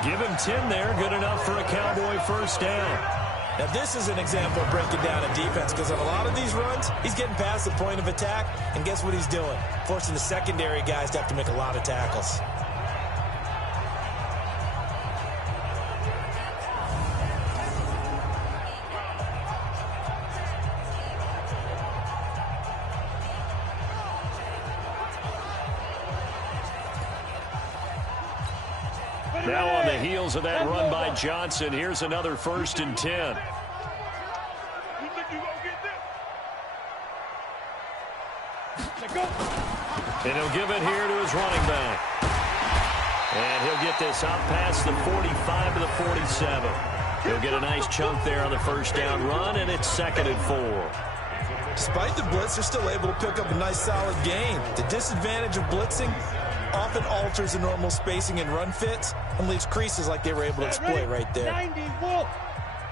Give him 10 there. Good enough for a Cowboy first down. Now, this is an example of breaking down a defense, because on a lot of these runs, he's getting past the point of attack, and guess what he's doing? Forcing the secondary guys to have to make a lot of tackles. Now on the heels of that run by Johnson, here's another 1st and 10. You think you gonna get this? Go. And he'll give it here to his running back. And he'll get this up past the 45 to the 47. He'll get a nice chunk there on the first down run, and it's 2nd and 4. Despite the blitz, they're still able to pick up a nice solid gain. The disadvantage of blitzing often alters the normal spacing and run fits and leaves creases like they were able to exploit right there. 90 Wolf.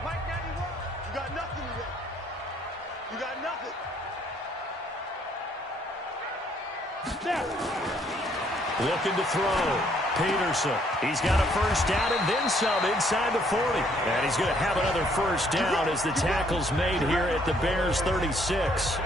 Mike 91. You got nothing today. You got nothing. Looking to throw. Peterson. He's got a first down and then some inside the 40. And he's going to have another first down as the tackle's made here at the Bears 36.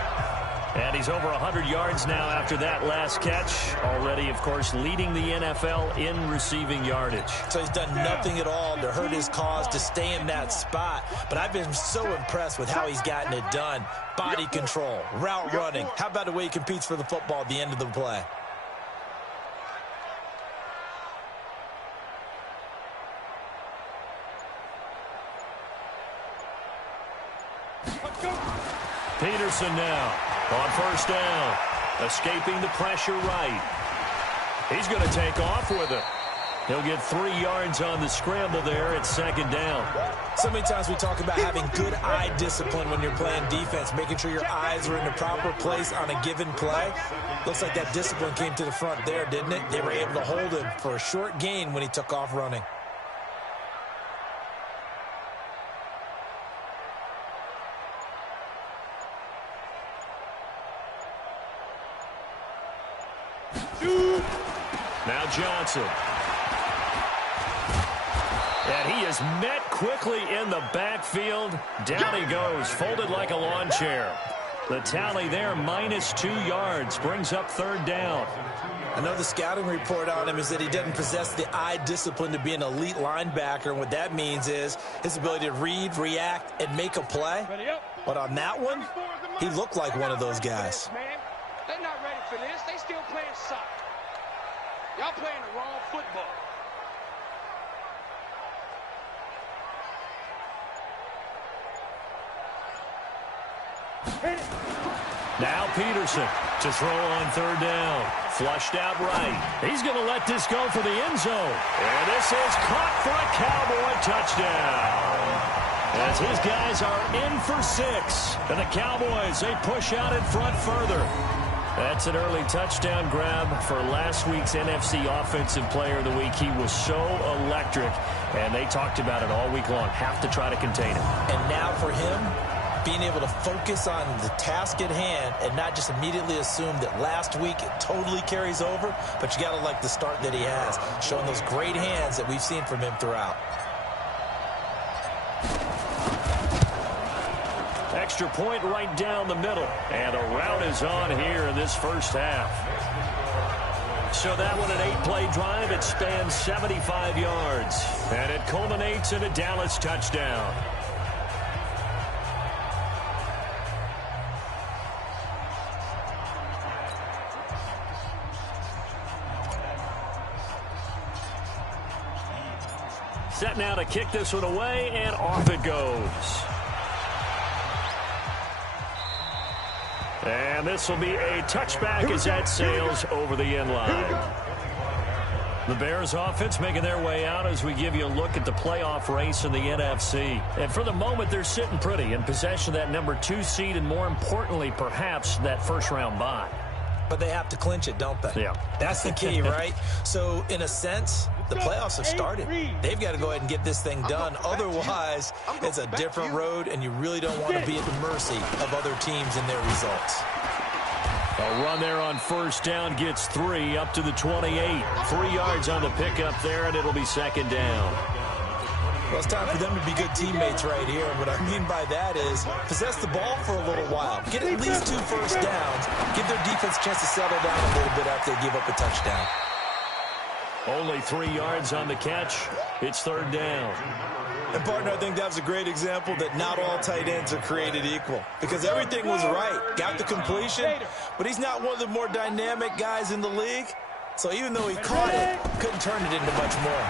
And he's over 100 yards now after that last catch. Already, of course, leading the NFL in receiving yardage. So he's done nothing at all to hurt his cause, to stay in that spot. But I've been so impressed with how he's gotten it done. Body control, route running. How about the way he competes for the football at the end of the play? Peterson now on first down, escaping the pressure right. He's going to take off with it. He'll get 3 yards on the scramble there at 2nd down. So many times we talk about having good eye discipline when you're playing defense, making sure your eyes are in the proper place on a given play. Looks like that discipline came to the front there, didn't it? They were able to hold him for a short gain when he took off running. Now Johnson. And he is met quickly in the backfield. Down he goes, folded like a lawn chair. The tally there, -2 yards, brings up 3rd down. I know the scouting report on him is that he doesn't possess the eye discipline to be an elite linebacker, and what that means is his ability to read, react, and make a play. But on that one, he looked like one of those guys. They're not ready for this. They still playing soccer. Y'all playing the wrong football. Now Peterson to throw on 3rd down. Flushed out right. He's going to let this go for the end zone. And this is caught for a Cowboy touchdown. As his guys are in for 6. And the Cowboys, they push out in front further. That's an early touchdown grab for last week's NFC Offensive Player of the Week. He was so electric, and they talked about it all week long. Have to try to contain him. And now for him, being able to focus on the task at hand and not just immediately assume that last week it totally carries over, but you got to like the start that he has, showing those great hands that we've seen from him throughout. Extra point right down the middle. And a route is on here in this first half. So that one, an 8-play drive. It spans 75 yards. And it culminates in a Dallas touchdown. Set now to kick this one away, and off it goes. And this will be a touchback as that sails over the end line. The Bears offense making their way out as we give you a look at the playoff race in the NFC. And for the moment, they're sitting pretty in possession of that number 2 seed and, more importantly, perhaps that first-round bye. But they have to clinch it, don't they? Yeah. That's the key, right? So, in a sense, the playoffs have started. They've got to go ahead and get this thing done. Otherwise, it's a different road, and you really don't want to be at the mercy of other teams and their results. A run there on 1st down gets 3 up to the 28. 3 yards on the pickup there, and it'll be 2nd down. Well, it's time for them to be good teammates right here. And what I mean by that is possess the ball for a little while. Get at least 2 first downs. Give their defense a chance to settle down a little bit after they give up a touchdown. Only 3 yards on the catch. It's 3rd down. And, partner, I think that was a great example that not all tight ends are created equal. Because everything was right. Got the completion, but he's not one of the more dynamic guys in the league. So even though he caught it, couldn't turn it into much more.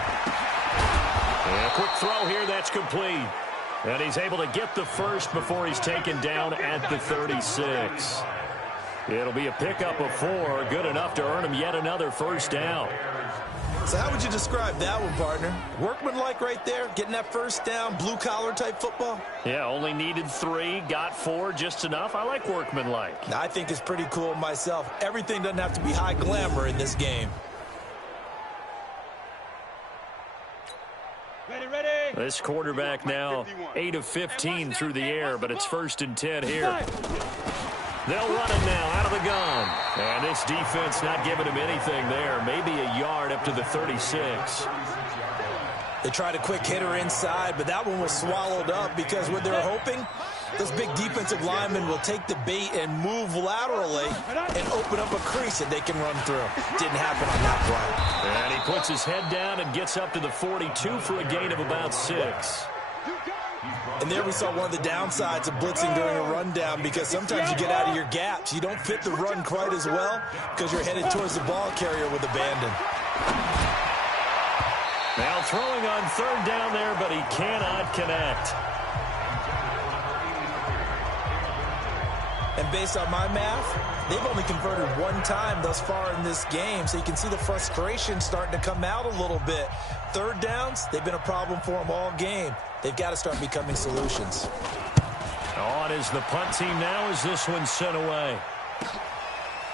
And a quick throw here, that's complete. And he's able to get the first before he's taken down at the 36. It'll be a pickup of 4, good enough to earn him yet another first down. So how would you describe that one, partner? Workmanlike right there, getting that first down, blue-collar type football? Yeah, only needed 3, got 4, just enough. I like workmanlike. I think it's pretty cool myself. Everything doesn't have to be high glamour in this game. This quarterback now 8 of 15 through the air, but it's 1st and 10 here. They'll run it now out of the gun. And this defense not giving him anything there. Maybe a yard up to the 36. They tried a quick hitter inside, but that one was swallowed up because what they're hoping, those big defensive linemen will take the bait and move laterally and open up a crease that they can run through. Didn't happen on that play. And he puts his head down and gets up to the 42 for a gain of about 6. And there we saw one of the downsides of blitzing during a rundown because sometimes you get out of your gaps. You don't fit the run quite as well because you're headed towards the ball carrier with abandon. Now throwing on 3rd down there, but he cannot connect. And based on my math, they've only converted 1 time thus far in this game, so you can see the frustration starting to come out a little bit. 3rd downs, they've been a problem for them all game. They've got to start becoming solutions. On is the punt team now as this one's sent away.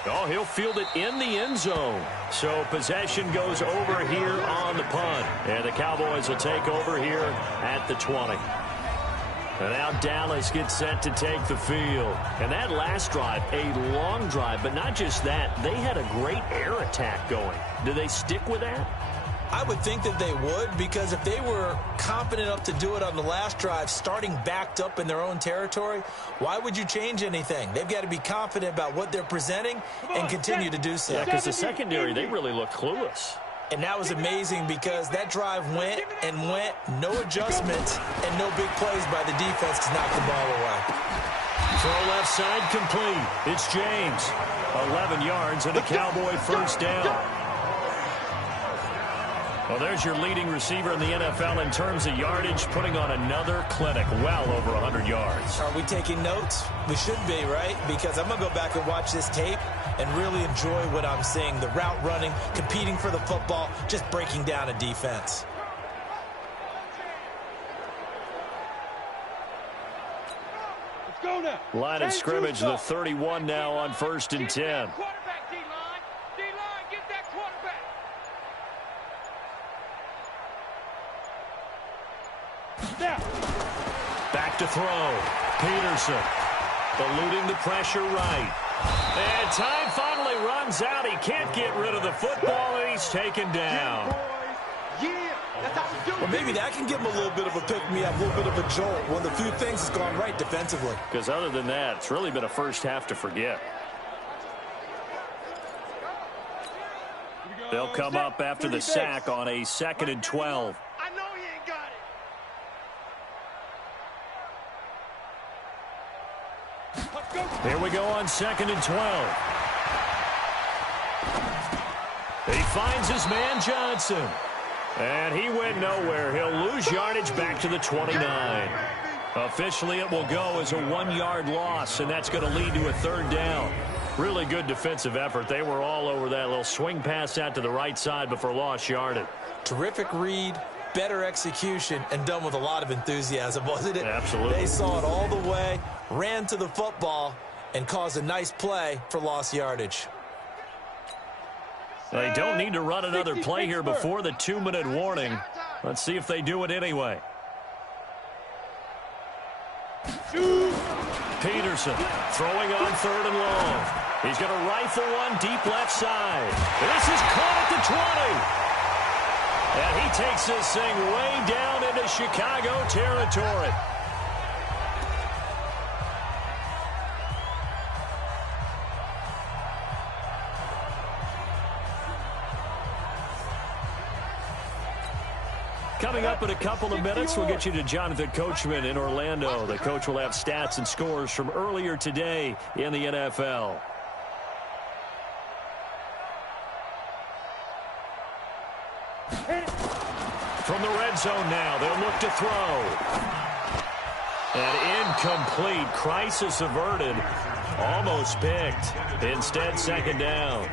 Oh, he'll field it in the end zone. So possession goes over here on the punt. And the Cowboys will take over here at the 20. And now Dallas gets set to take the field. And that last drive, a long drive, but not just that. They had a great air attack going. Do they stick with that? I would think that they would, because if they were confident enough to do it on the last drive, starting backed up in their own territory, why would you change anything? They've got to be confident about what they're presenting and continue to do so. Yeah, because the secondary, they really look clueless. And that was amazing because that drive went and went, no adjustments, and no big plays by the defense to knock the ball away. Throw left side complete. It's James. 11 yards and a Cowboy first down. Well, there's your leading receiver in the NFL in terms of yardage, putting on another clinic, well over 100 yards. Are we taking notes? We should be, right? Because I'm going to go back and watch this tape and really enjoy what I'm seeing. The route running, competing for the football, just breaking down a defense. Let's go now. Line of scrimmage, the 31 now on 1st and 10. Quarterback, D-line. D-line, get that quarterback. Now. Back to throw. Peterson eluding the pressure right. And time finally runs out. He can't get rid of the football, and he's taken down. Yeah, that's how we do it. Well, maybe that can give him a little bit of a pick-me-up, a little bit of a jolt. One of the few things that's gone right defensively. Because other than that, it's really been a first half to forget. They'll come up after the sack on a 2nd and 12. I know he ain't got it. Let's go. Here we go on 2nd and 12. He finds his man Johnson. And he went nowhere. He'll lose yardage back to the 29. Officially, it will go as a 1-yard loss, and that's going to lead to a 3rd down. Really good defensive effort. They were all over that little swing pass out to the right side before lost yardage. Terrific read, better execution, and done with a lot of enthusiasm, wasn't it? Absolutely. They saw it all the way, ran to the football, and caused a nice play for lost yardage. They don't need to run another play here before the 2-minute warning. Let's see if they do it anyway. Peterson throwing on 3rd and long. He's going to rifle one deep left side. This is caught at the 20. And he takes this thing way down into Chicago territory. Coming up in a couple of minutes, we'll get you to Jonathan Coachman in Orlando. The coach will have stats and scores from earlier today in the NFL. From the red zone now, they'll look to throw. And incomplete. Crisis averted. Almost picked. Instead, 2nd down.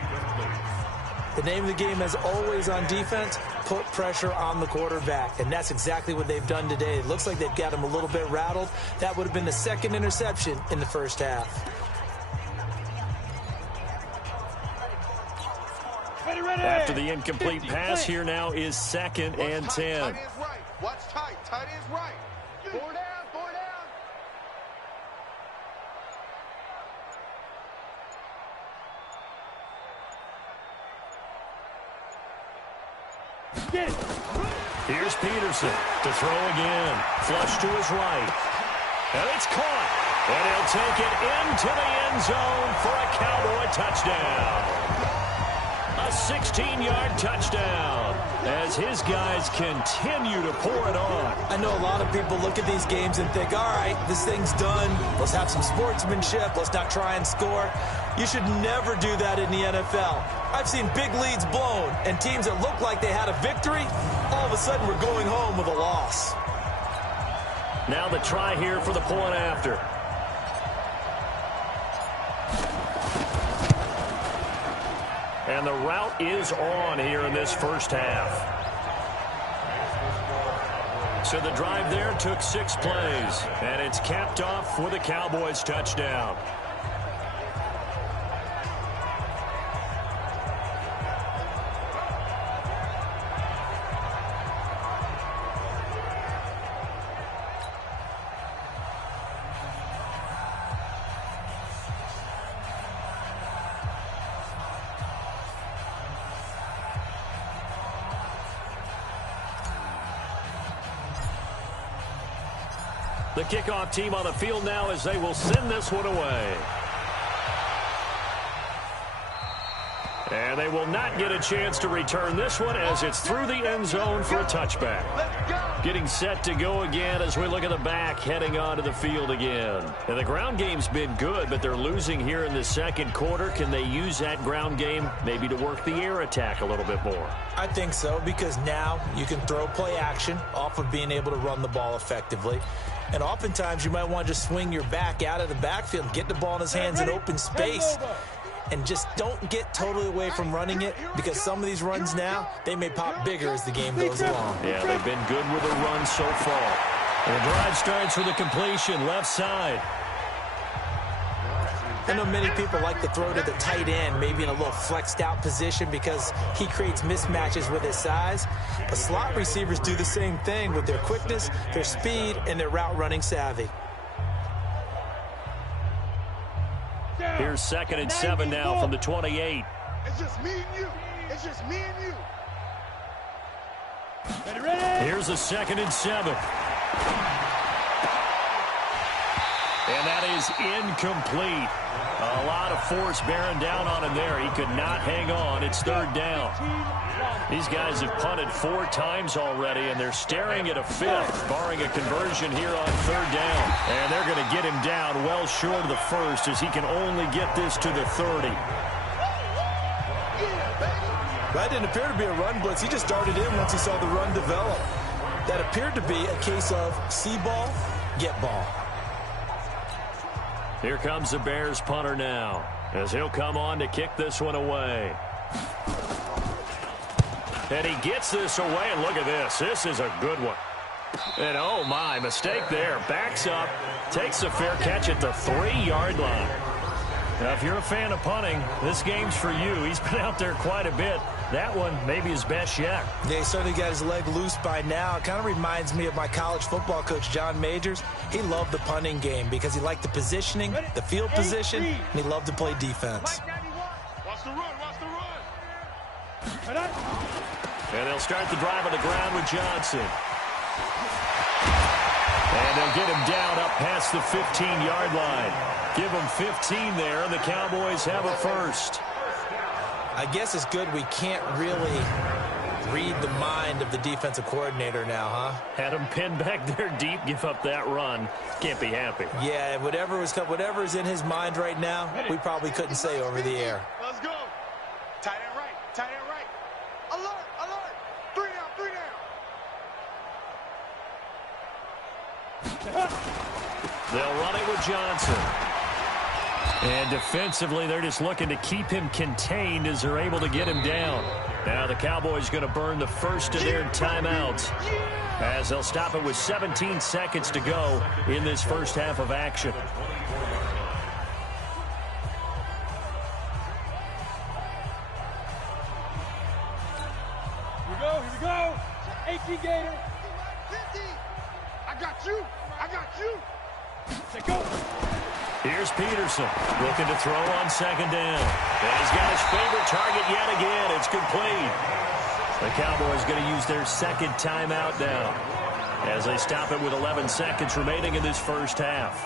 The name of the game, as always on defense, put pressure on the quarterback. And that's exactly what they've done today. It looks like they've got him a little bit rattled. That would have been the 2nd interception in the first half. After the incomplete pass, here now is 2nd and 10. Tight end's right. Watch tight. Tight end's right. 4 down. 4 down. Get it. Here's Peterson to throw again. Flush to his right. And it's caught. And he'll take it into the end zone for a Cowboy touchdown. A 16-yard touchdown as his guys continue to pour it on. I know a lot of people look at these games and think, all right, this thing's done. Let's have some sportsmanship. Let's not try and score. You should never do that in the NFL. I've seen big leads blown and teams that looked like they had a victory, all of a sudden we're going home with a loss. Now the try here for the point after. And the route is on here in this first half. So the drive there took 6 plays, and it's capped off with a Cowboys touchdown. The kickoff team on the field now as they will send this one away. And they will not get a chance to return this one as it's through the end zone for a touchback. Getting set to go again as we look at the back heading onto the field again. And the ground game's been good, but they're losing here in the second quarter. Can they use that ground game maybe to work the air attack a little bit more? I think so, because now you can throw play action off of being able to run the ball effectively. And oftentimes you might want to just swing your back out of the backfield, get the ball in his hands in open space, and just don't get totally away from running it, because some of these runs now, they may pop bigger as the game goes along. Yeah, they've been good with the run so far. And the drive starts with a completion, left side. I know many people like to throw to the tight end, maybe in a little flexed out position because he creates mismatches with his size. But slot receivers do the same thing with their quickness, their speed, and their route running savvy. Here's 2nd and 7 now from the 28. It's just me and you. It's just me and you. Here's a 2nd and 7. And that is incomplete. A lot of force bearing down on him there. He could not hang on. It's 3rd down. These guys have punted 4 times already, and they're staring at a 5th, barring a conversion here on 3rd down. And they're going to get him down well short of the 1st as he can only get this to the 30. That didn't appear to be a run blitz. He just darted in once he saw the run develop. That appeared to be a case of see ball, get ball. Here comes the Bears punter now as he'll come on to kick this one away. And he gets this away, and look at this. This is a good one. And oh my, mistake there. Backs up, takes a fair catch at the 3-yard line. Now, if you're a fan of punting, this game's for you. He's been out there quite a bit. That one maybe his best yet. Yeah, he certainly got his leg loose by now. It kind of reminds me of my college football coach, John Majors. He loved the punting game because he liked the positioning, the field position, and he loved to play defense. Watch the run, watch the run. And they'll start the drive on the ground with Johnson. And they'll get him down up past the 15-yard line. Give him 15 there, and the Cowboys have a first. I guess it's good we can't really read the mind of the defensive coordinator now, huh? Had him pinned back there deep, give up that run. Can't be happy. Yeah, whatever is in his mind right now, we probably couldn't say over the air. Let's go. Tight end right, tight end right. Alert, alert. 3 down, 3 down. They'll run it with Johnson. And defensively, they're just looking to keep him contained as they're able to get him down. Now the Cowboys going to burn the first of their timeouts as they'll stop it with 17 seconds to go in this first half of action. Here we go. 18 Gator. 50. I got you. Let's go. Here's Peterson looking to throw on 2nd down. And he's got his favorite target yet again. It's complete. The Cowboys going to use their 2nd timeout now as they stop it with 11 seconds remaining in this first half.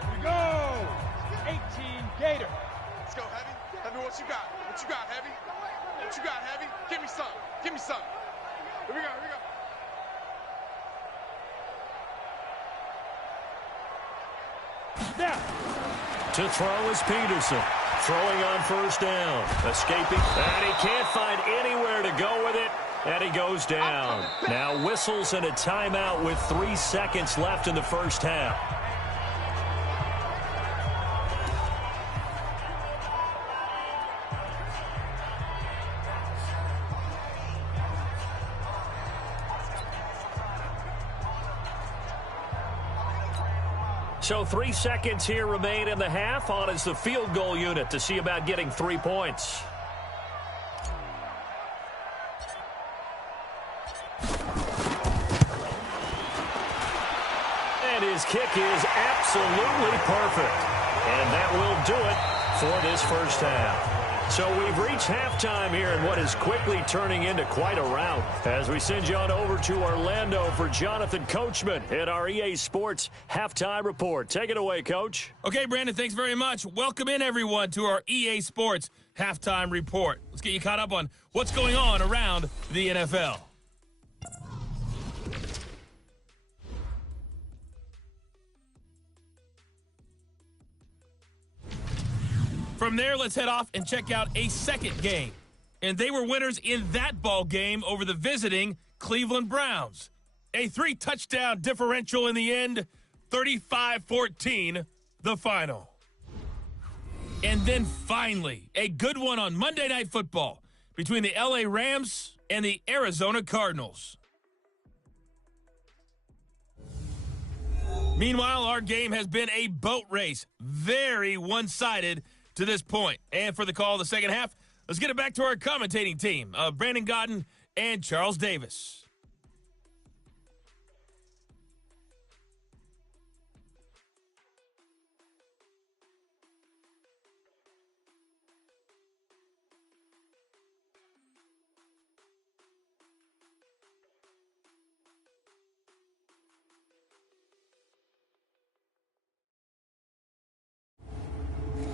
Here we go. 18 Gator. Let's go, Heavy. Heavy, what you got? What you got, Heavy? What you got, Heavy? Give me some. Give me some. Here we go, here we go. Now, to throw is Peterson. Throwing on 1st down. Escaping. And he can't find anywhere to go with it. And he goes down. Now whistles and a timeout with 3 seconds left in the first half. So 3 seconds here remain in the half. On is the field goal unit to see about getting 3 points. And his kick is absolutely perfect. And that will do it for this first half. So we've reached halftime here in what is quickly turning into quite a rout as we send you on over to Orlando for Jonathan Coachman in our EA Sports Halftime Report. Take it away, Coach. Okay, Brandon, thanks very much. Welcome in, everyone, to our EA Sports Halftime Report. Let's get you caught up on what's going on around the NFL. From there, let's head off and check out a second game. And they were winners in that ball game over the visiting Cleveland Browns. A 3-touchdown differential in the end, 35-14, the final. And then finally, a good one on Monday Night Football between the LA Rams and the Arizona Cardinals. Meanwhile, our game has been a boat race, very one-sided to this point. And for the call of the second half, let's get it back to our commentating team of Brandon Godden and Charles Davis.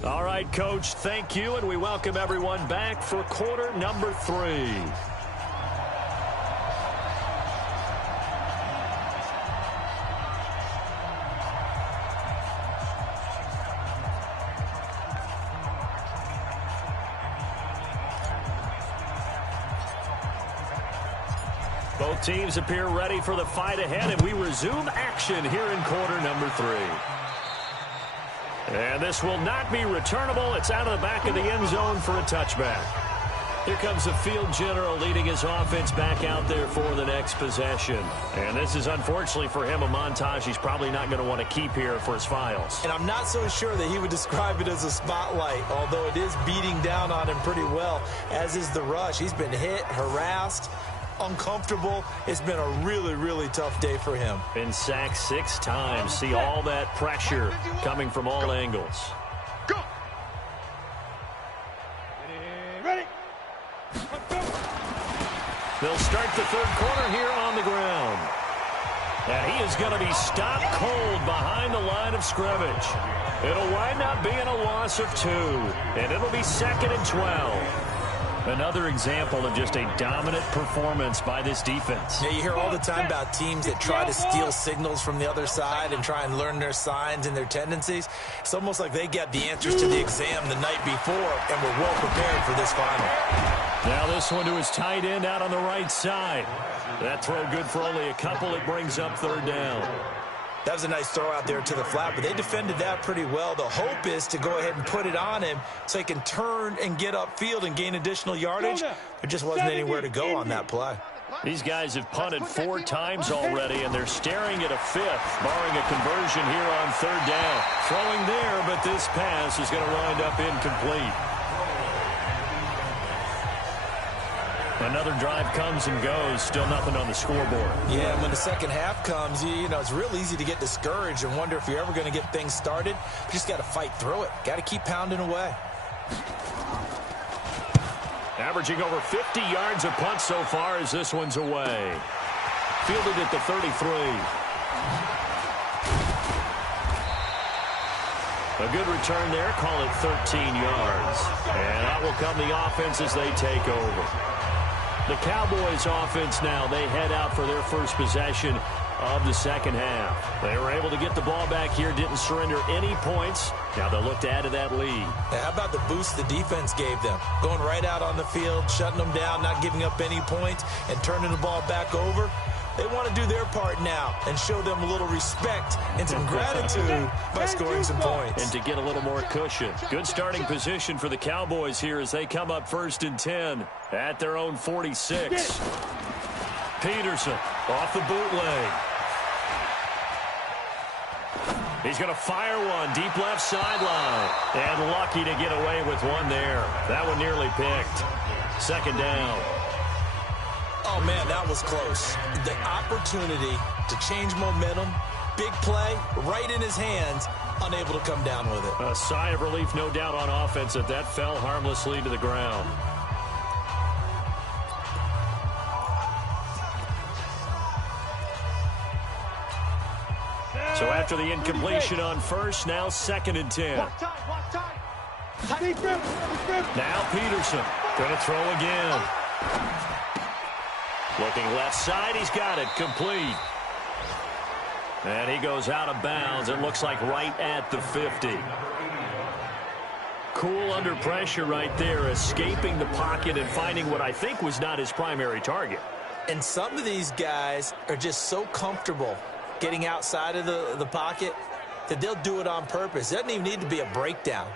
All right, Coach, thank you, and we welcome everyone back for quarter number 3. Both teams appear ready for the fight ahead, and we resume action here in quarter number 3. And this will not be returnable. It's out of the back of the end zone for a touchback. Here comes the field general leading his offense back out there for the next possession. And this is, unfortunately for him, a montage he's probably not going to want to keep here for his files. And I'm not so sure that he would describe it as a spotlight, although it is beating down on him pretty well, as is the rush. He's been hit, harassed, uncomfortable. It's been a really, really tough day for him. Been sacked 6 times. See all that pressure coming from all angles. Go! Ready? They'll start the third quarter here on the ground. And he is going to be stopped cold behind the line of scrimmage. It'll wind up being a loss of 2. And it'll be 2nd and 12. Another example of just a dominant performance by this defense. Yeah, you hear all the time about teams that try to steal signals from the other side and try and learn their signs and their tendencies. It's almost like they get the answers to the exam the night before and were well prepared for this final. Now this one to his tight end out on the right side. That throw good for only a couple. It brings up 3rd down. That was a nice throw out there to the flat, but they defended that pretty well. The hope is to go ahead and put it on him so he can turn and get upfield and gain additional yardage. There just wasn't anywhere to go on that play. These guys have punted 4 times already, and they're staring at a 5th, barring a conversion here on 3rd down. Throwing there, but this pass is going to wind up incomplete. Another drive comes and goes. Still nothing on the scoreboard. Yeah, when the second half comes, you know, it's real easy to get discouraged and wonder if you're ever going to get things started. You just got to fight through it. Got to keep pounding away. Averaging over 50 yards a punt so far as this one's away. Fielded at the 33. A good return there. Call it 13 yards. And out will come the offense as they take over. The Cowboys offense now, they head out for their first possession of the second half. They were able to get the ball back here, didn't surrender any points. Now they'll look to add to that lead. Yeah, how about the boost the defense gave them? Going right out on the field, shutting them down, not giving up any points, and turning the ball back over. They want to do their part now and show them a little respect and some gratitude by scoring some points. And to get a little more cushion. Good starting position for the Cowboys here as they come up 1st and 10 at their own 46. Peterson off the bootleg. He's going to fire one deep left sideline. And lucky to get away with one there. That one nearly picked. 2nd down. Oh, man, that was close. The opportunity to change momentum, big play right in his hands, unable to come down with it. A sigh of relief, no doubt, on offense that fell harmlessly to the ground. So after the incompletion on first, now 2nd and 10. Now Peterson going to throw again. Looking left side, he's got it, complete. And he goes out of bounds. It looks like right at the 50. Cool under pressure right there, escaping the pocket and finding what I think was not his primary target. And some of these guys are just so comfortable getting outside of the pocket that they'll do it on purpose. It doesn't even need to be a breakdown.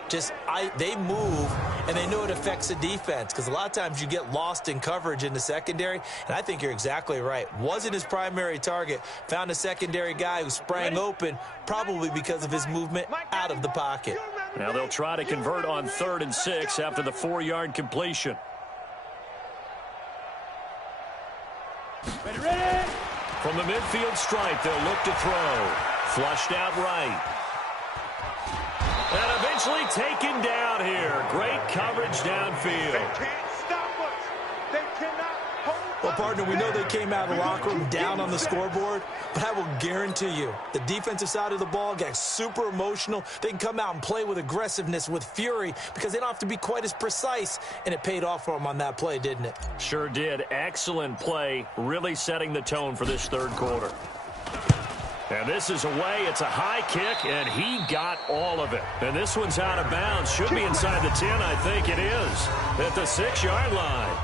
They move, and they know it affects the defense, because a lot of times you get lost in coverage in the secondary, and I think you're exactly right. Wasn't his primary target. Found a secondary guy who sprang open, probably because of his movement out of the pocket. Now they'll try to convert on 3rd and 6 after the 4-yard completion. Ready. From the midfield stripe, they'll look to throw. Flushed out right. And eventually taken down here. Great coverage downfield. They can't stop us. They cannot hold us. Well, partner, we know they came out of the locker room down on the scoreboard, but I will guarantee you the defensive side of the ball got super emotional. They can come out and play with aggressiveness, with fury, because they don't have to be quite as precise, and it paid off for them on that play, didn't it? Sure did. Excellent play, really setting the tone for this 3rd quarter. And this is away. It's a high kick, and he got all of it. And this one's out of bounds. Should be inside the 10, I think it is, at the 6-yard line.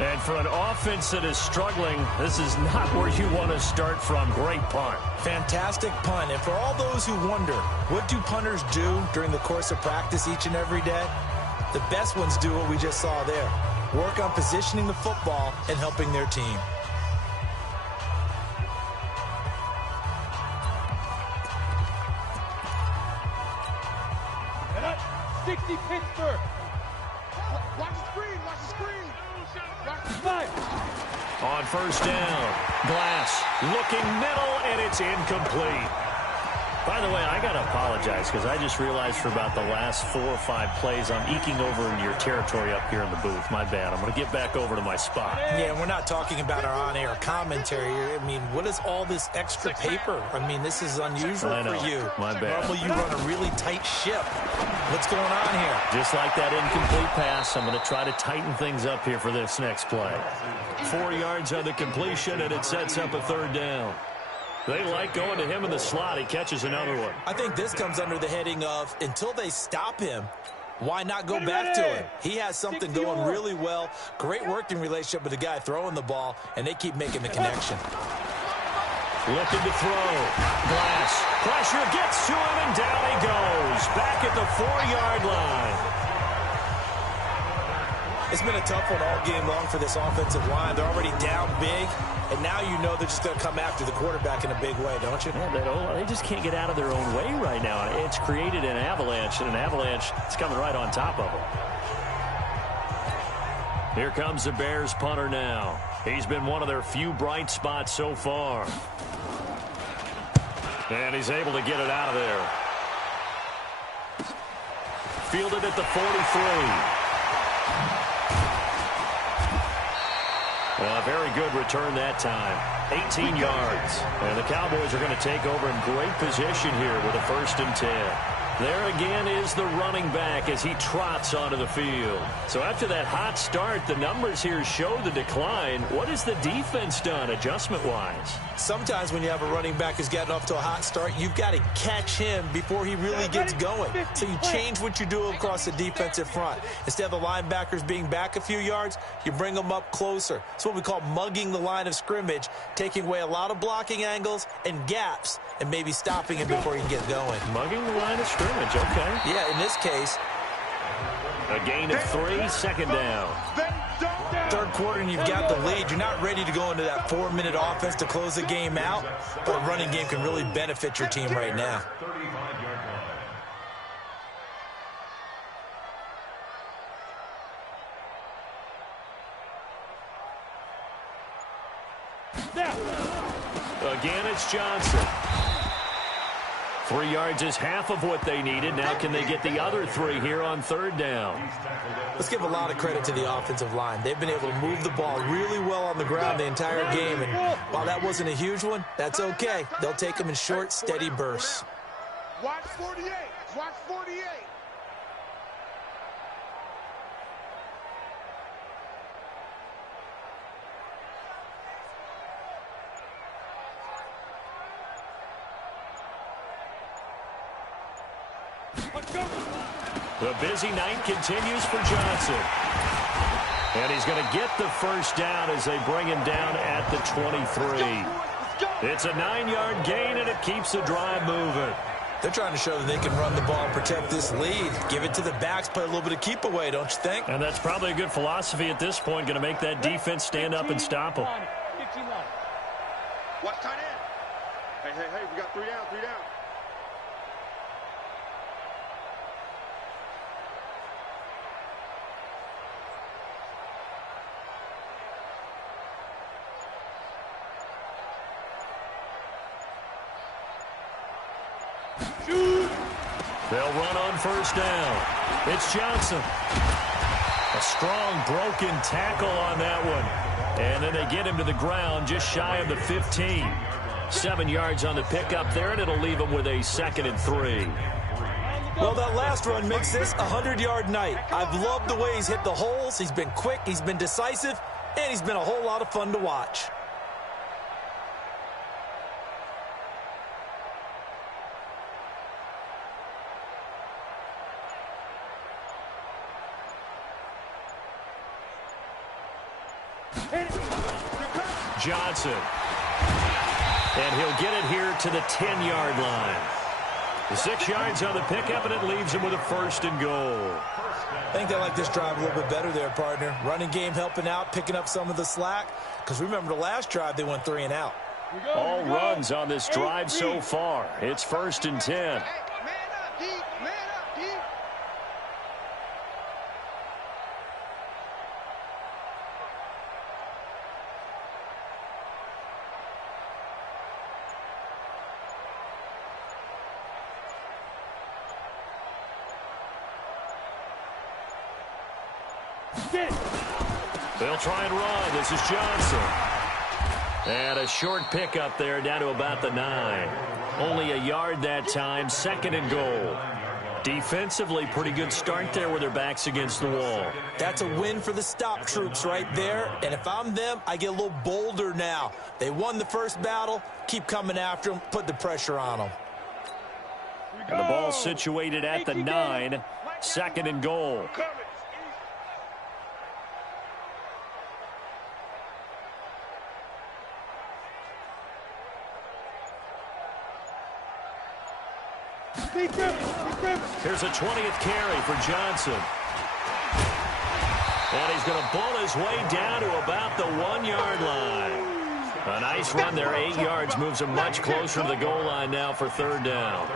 And for an offense that is struggling, this is not where you want to start from. Great punt. Fantastic punt. And for all those who wonder, what do punters do during the course of practice each and every day? The best ones do what we just saw there. Work on positioning the football and helping their team. 60 Pittsburgh. Watch the screen. Watch the screen. Watch the spike. On 1st down, Glass looking middle, and it's incomplete. By the way, I got to apologize because I just realized for about the last 4 or 5 plays, I'm eking over into your territory up here in the booth. My bad. I'm going to get back over to my spot. Yeah, and we're not talking about our on-air commentary. I mean, what is all this extra paper? I mean, this is unusual for you. My bad. Normally you run a really tight ship. What's going on here? Just like that incomplete pass, I'm going to try to tighten things up here for this next play. 4 yards on the completion, and it sets up a 3rd down. They like going to him in the slot. He catches another one. I think this comes under the heading of, until they stop him, why not go back to him? He has something going really well. Great working relationship with the guy throwing the ball, and they keep making the connection. Looking to throw. Glass. Pressure gets to him, and down he goes. Back at the 4-yard line. It's been a tough one all game long for this offensive line. They're already down big, and now you know they're just going to come after the quarterback in a big way, don't you? Yeah, they just can't get out of their own way right now. It's created an avalanche, and an avalanche is coming right on top of them. Here comes the Bears punter now. He's been one of their few bright spots so far. And he's able to get it out of there. Fielded at the 43. A very good return that time. 18 yards. And the Cowboys are going to take over in great position here with a 1st and 10. There again is the running back as he trots onto the field. So after that hot start, the numbers here show the decline. What has the defense done adjustment-wise? Sometimes when you have a running back who's gotten off to a hot start, you've got to catch him before he really gets going. So you change what you do across the defensive front. Instead of the linebackers being back a few yards, you bring them up closer. It's what we call mugging the line of scrimmage, taking away a lot of blocking angles and gaps, and maybe stopping him before he can get going. Mugging the line of scrimmage, okay. Yeah, in this case. A gain of 3, 2nd down. 3rd quarter and you've got the lead. You're not ready to go into that 4-minute offense to close the game out, but a running game can really benefit your team right now. Again, it's Johnson. 3 yards is half of what they needed. Now can they get the other 3 here on third down? Let's give a lot of credit to the offensive line. They've been able to move the ball really well on the ground the entire game. And while that wasn't a huge one, that's okay. They'll take them in short, steady bursts. Watch 48. Watch 48. The busy night continues for Johnson. And he's going to get the first down as they bring him down at the 23. It's a 9-yard gain, and it keeps the drive moving. They're trying to show that they can run the ball and protect this lead. Give it to the backs, play a little bit of keep away, don't you think? And that's probably a good philosophy at this point, going to make that defense stand up and stop them. Watch tight end. Hey, we got 3 down, 3 down. They'll run on first down. It's Johnson. A strong broken tackle on that one. And then they get him to the ground just shy of the 15. 7 yards on the pickup there, and it'll leave him with a 2nd and 3. Well, that last run makes this a 100-yard night. I've loved the way he's hit the holes. He's been quick, he's been decisive, and he's been a whole lot of fun to watch. Johnson. And he'll get it here to the 10-yard line. 6 yards on the pickup, and it leaves him with a 1st and goal. I think they like this drive a little bit better there, partner. Running game helping out, picking up some of the slack. Because remember, the last drive, they went 3 and out. All runs on this drive so far. It's 1st and 10. They'll try and run. This is Johnson. And a short pickup there down to about the 9. Only a yard that time. 2nd and goal. Defensively, pretty good start there with their backs against the wall. That's a win for the stop troops right there. And if I'm them, I get a little bolder now. They won the first battle. Keep coming after them. Put the pressure on them. And the ball situated at the 9. 2nd and goal. Here's a 20th carry for Johnson. And he's going to bull his way down to about the 1-yard line. A nice run there, 8 yards, moves him much closer to the goal line now for 3rd down.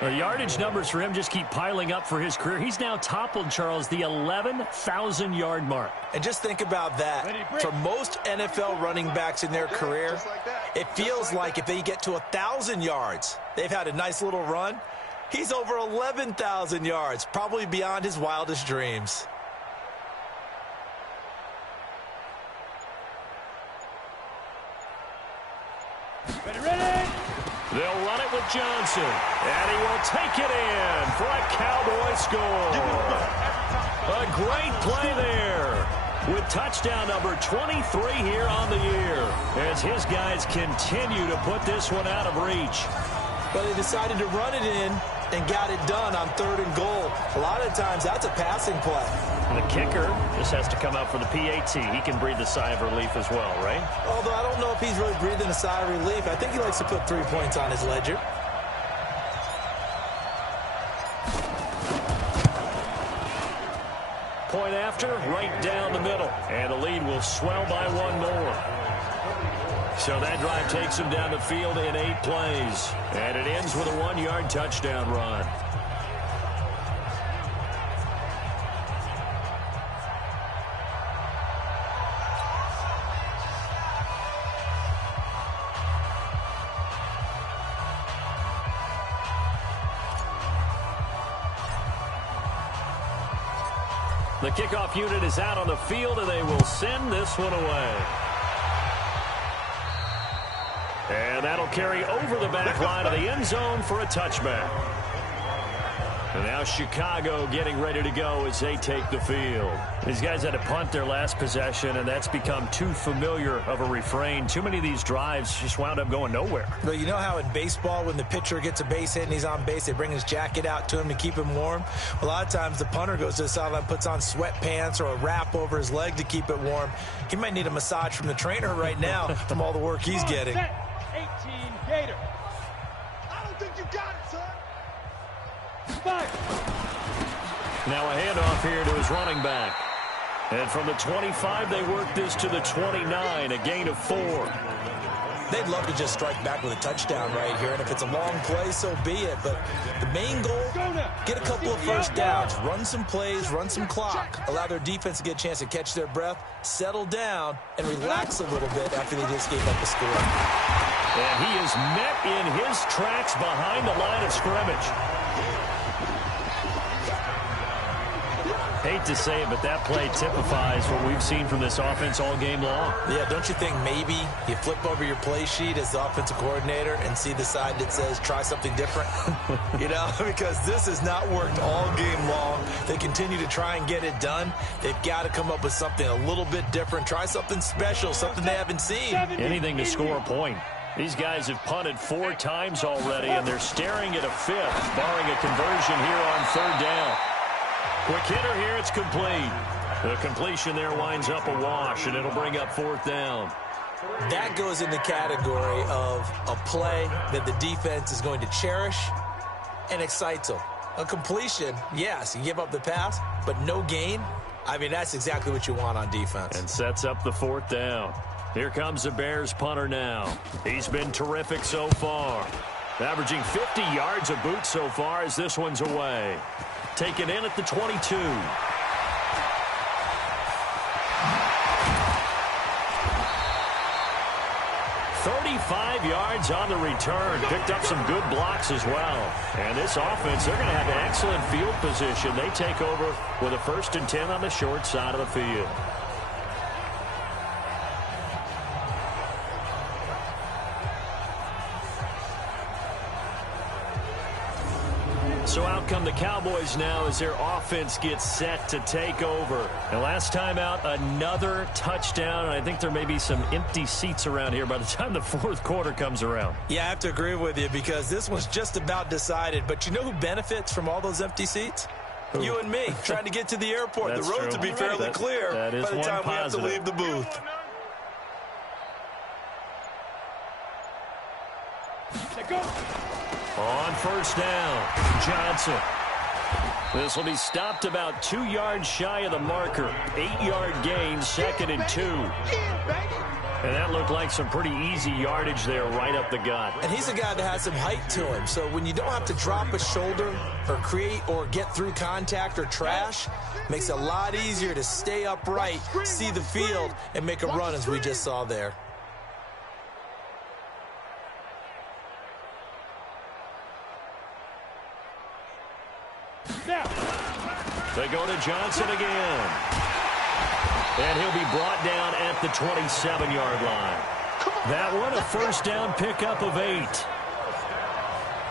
The yardage numbers for him just keep piling up for his career. He's now toppled, Charles, the 11,000-yard mark. And just think about that. For most NFL running backs in their career, it feels like if they get to 1,000 yards, they've had a nice little run. He's over 11,000 yards, probably beyond his wildest dreams. Ready? They'll run it with Johnson, and he will take it in for a Cowboy score. A great play there with touchdown number 23 here on the year as his guys continue to put this one out of reach. But they decided to run it in and got it done on 3rd and goal. A lot of times that's a passing play. And the kicker just has to come out for the PAT. He can breathe a sigh of relief as well, right? Although I don't know if he's really breathing a sigh of relief. I think he likes to put 3 points on his ledger. Point after, right down the middle. And the lead will swell by 1 more. So that drive takes him down the field in 8 plays. And it ends with a 1-yard touchdown run. The kickoff unit is out on the field, and they will send this one away. And that'll carry over the back line of the end zone for a touchback. And now Chicago getting ready to go as they take the field. These guys had to punt their last possession, and that's become too familiar of a refrain. Too many of these drives just wound up going nowhere. But you know how in baseball, when the pitcher gets a base hit and he's on base, they bring his jacket out to him to keep him warm? A lot of times the punter goes to the sideline, puts on sweatpants or a wrap over his leg to keep it warm. He might need a massage from the trainer right now from all the work he's getting. 18 Gator. I don't think you got it, son. Now a handoff here to his running back. And from the 25, they work this to the 29, a gain of 4. They'd love to just strike back with a touchdown right here, and if it's a long play, so be it. But the main goal, get a couple of first downs, run some plays, run some clock, allow their defense to get a chance to catch their breath, settle down, and relax a little bit after they just gave up a score. And he is met in his tracks behind the line of scrimmage. Hate to say it, but that play typifies what we've seen from this offense all game long. Yeah, don't you think maybe you flip over your play sheet as the offensive coordinator and see the side that says try something different? You know, because this has not worked all game long. They continue to try and get it done. They've got to come up with something a little bit different. Try something special, something they haven't seen. Anything to score a point. These guys have punted 4 times already, and they're staring at a 5th, barring a conversion here on 3rd down. Quick hitter here, it's complete. The completion there winds up a wash, and it'll bring up 4th down. That goes in the category of a play that the defense is going to cherish and excites them. A completion, yes, you give up the pass, but no gain. I mean, that's exactly what you want on defense. And sets up the 4th down. Here comes the Bears punter now. He's been terrific so far. Averaging 50 yards a boot so far as this one's away. Taken in at the 22. 35 yards on the return. Picked up some good blocks as well. And this offense, they're going to have excellent field position. They take over with a 1st and 10 on the short side of the field. So out come the Cowboys now as their offense gets set to take over. And last time out, another touchdown. And I think there may be some empty seats around here by the time the 4th quarter comes around. Yeah, I have to agree with you because this one's just about decided. But you know who benefits from all those empty seats? Who? You and me, trying to get to the airport. That's the roads true. will be fairly clear by the time we have to leave the booth. On 1st down, Johnson. This will be stopped about 2 yards shy of the marker. 8-yard gain, 2nd and 2. And that looked like some pretty easy yardage there right up the gut. And he's a guy that has some height to him. So when you don't have to drop a shoulder or create or get through contact or trash, makes it a lot easier to stay upright, see the field, and make a run as we just saw there. They go to Johnson again. And he'll be brought down at the 27-yard line. That one, a 1st down pickup of 8.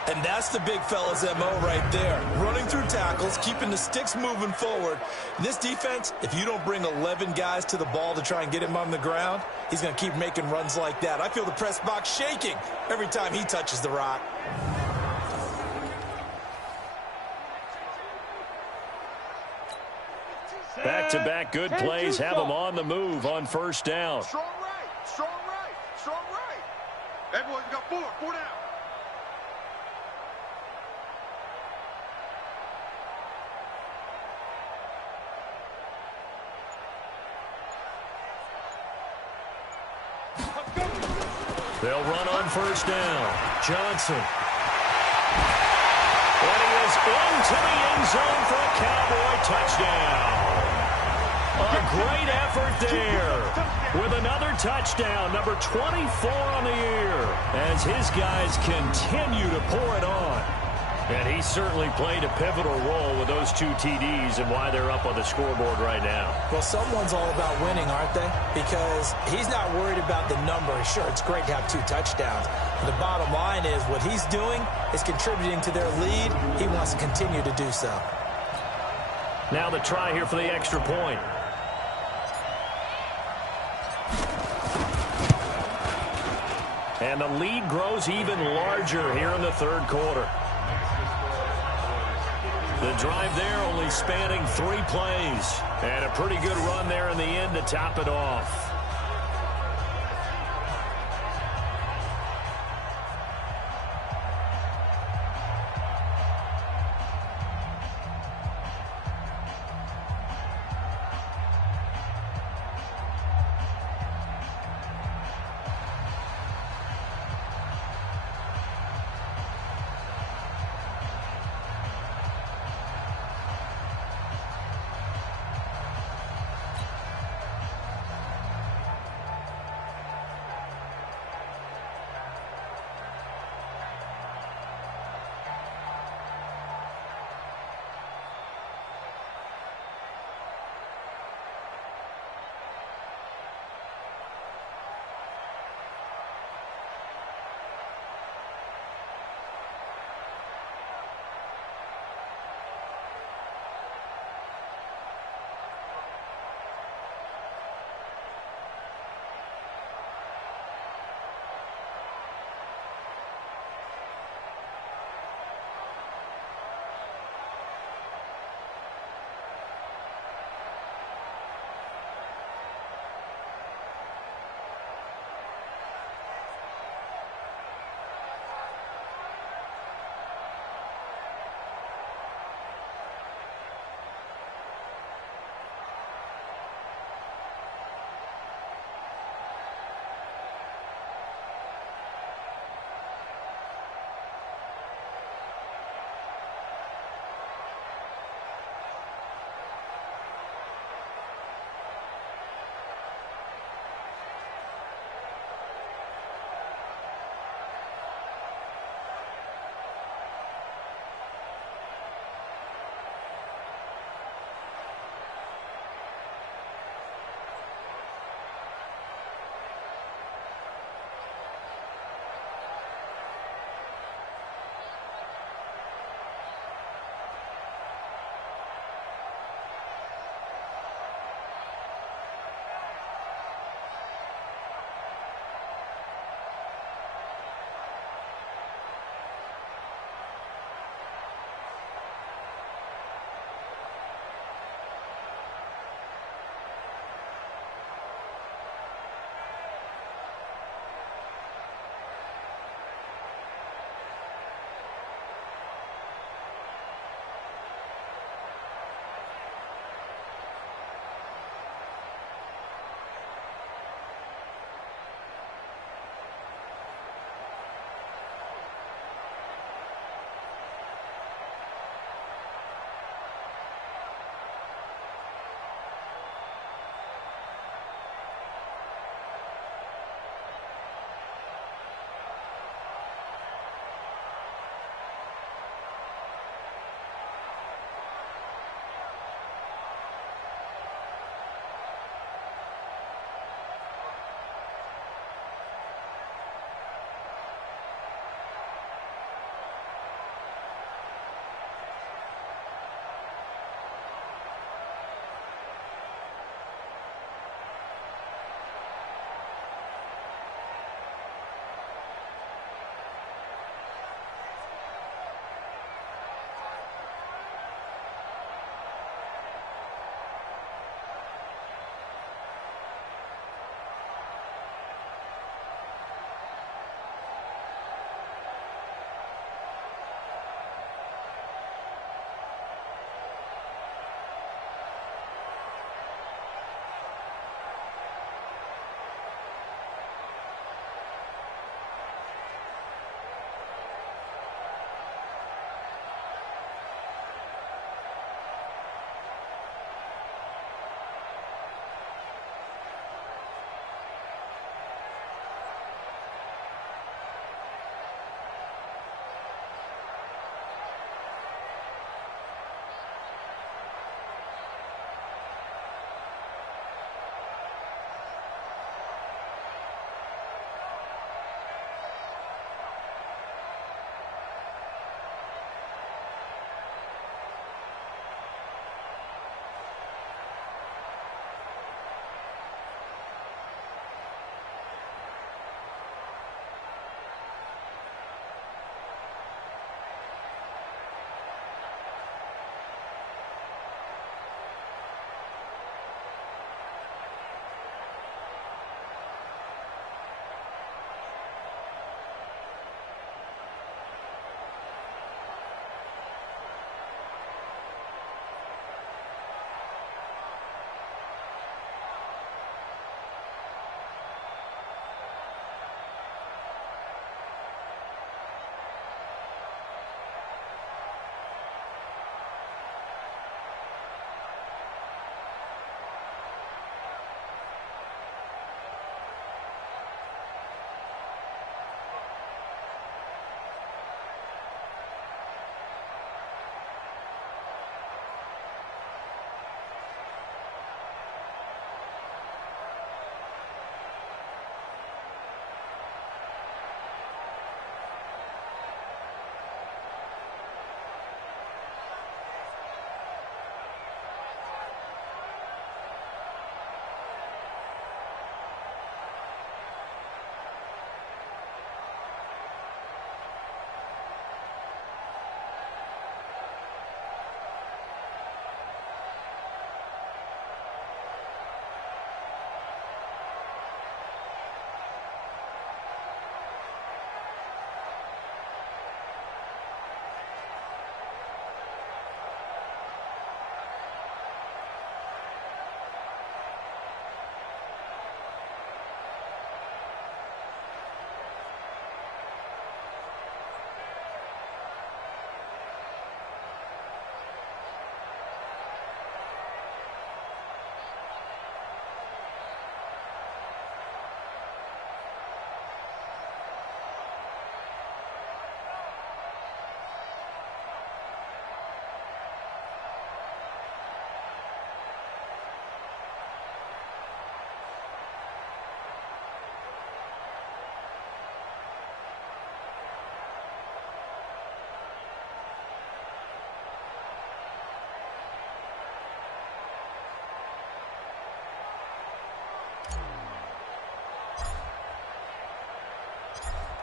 And that's the big fella's MO right there. Running through tackles, keeping the sticks moving forward. This defense, if you don't bring 11 guys to the ball to try and get him on the ground, he's going to keep making runs like that. I feel the press box shaking every time he touches the rock. Back-to-back good plays have him on the move on 1st down. Strong right, strong right, strong right. Everyone, you got 4 down. They'll run on 1st down. Johnson. And he is into the end zone for a Cowboy touchdown. A great effort there with another touchdown, number 24 on the year, as his guys continue to pour it on. And he certainly played a pivotal role with those 2 TDs and why they're up on the scoreboard right now. Well, someone's all about winning, aren't they? Because he's not worried about the number. Sure, it's great to have 2 touchdowns. But the bottom line is what he's doing is contributing to their lead. He wants to continue to do so. Now the try here for the extra point. And the lead grows even larger here in the third quarter. The drive there only spanning 3 plays. And a pretty good run there in the end to top it off.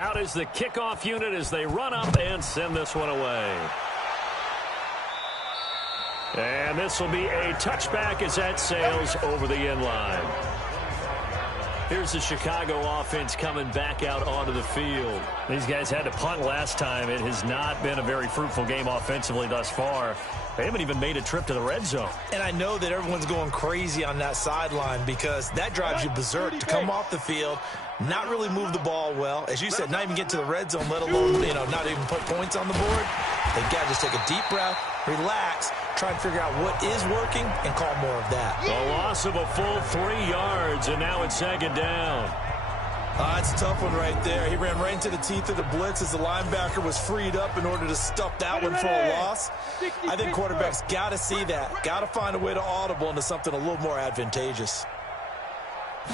Out is the kickoff unit as they run up and send this one away. And this will be a touchback as that sails over the end line. Here's the Chicago offense coming back out onto the field. These guys had to punt last time. It has not been a very fruitful game offensively thus far. They haven't even made a trip to the red zone. And I know that everyone's going crazy on that sideline because that drives you berserk to come off the field, not really move the ball well. As you said, not even get to the red zone, let alone, not even put points on the board. They got to just take a deep breath, relax, try and figure out what is working, and call more of that. A loss of a full 3 yards, and now it's second down. That's a tough one right there. He ran right into the teeth of the blitz as the linebacker was freed up in order to stuff that one for a loss. I think quarterbacks got to see that, got to find a way to audible into something a little more advantageous.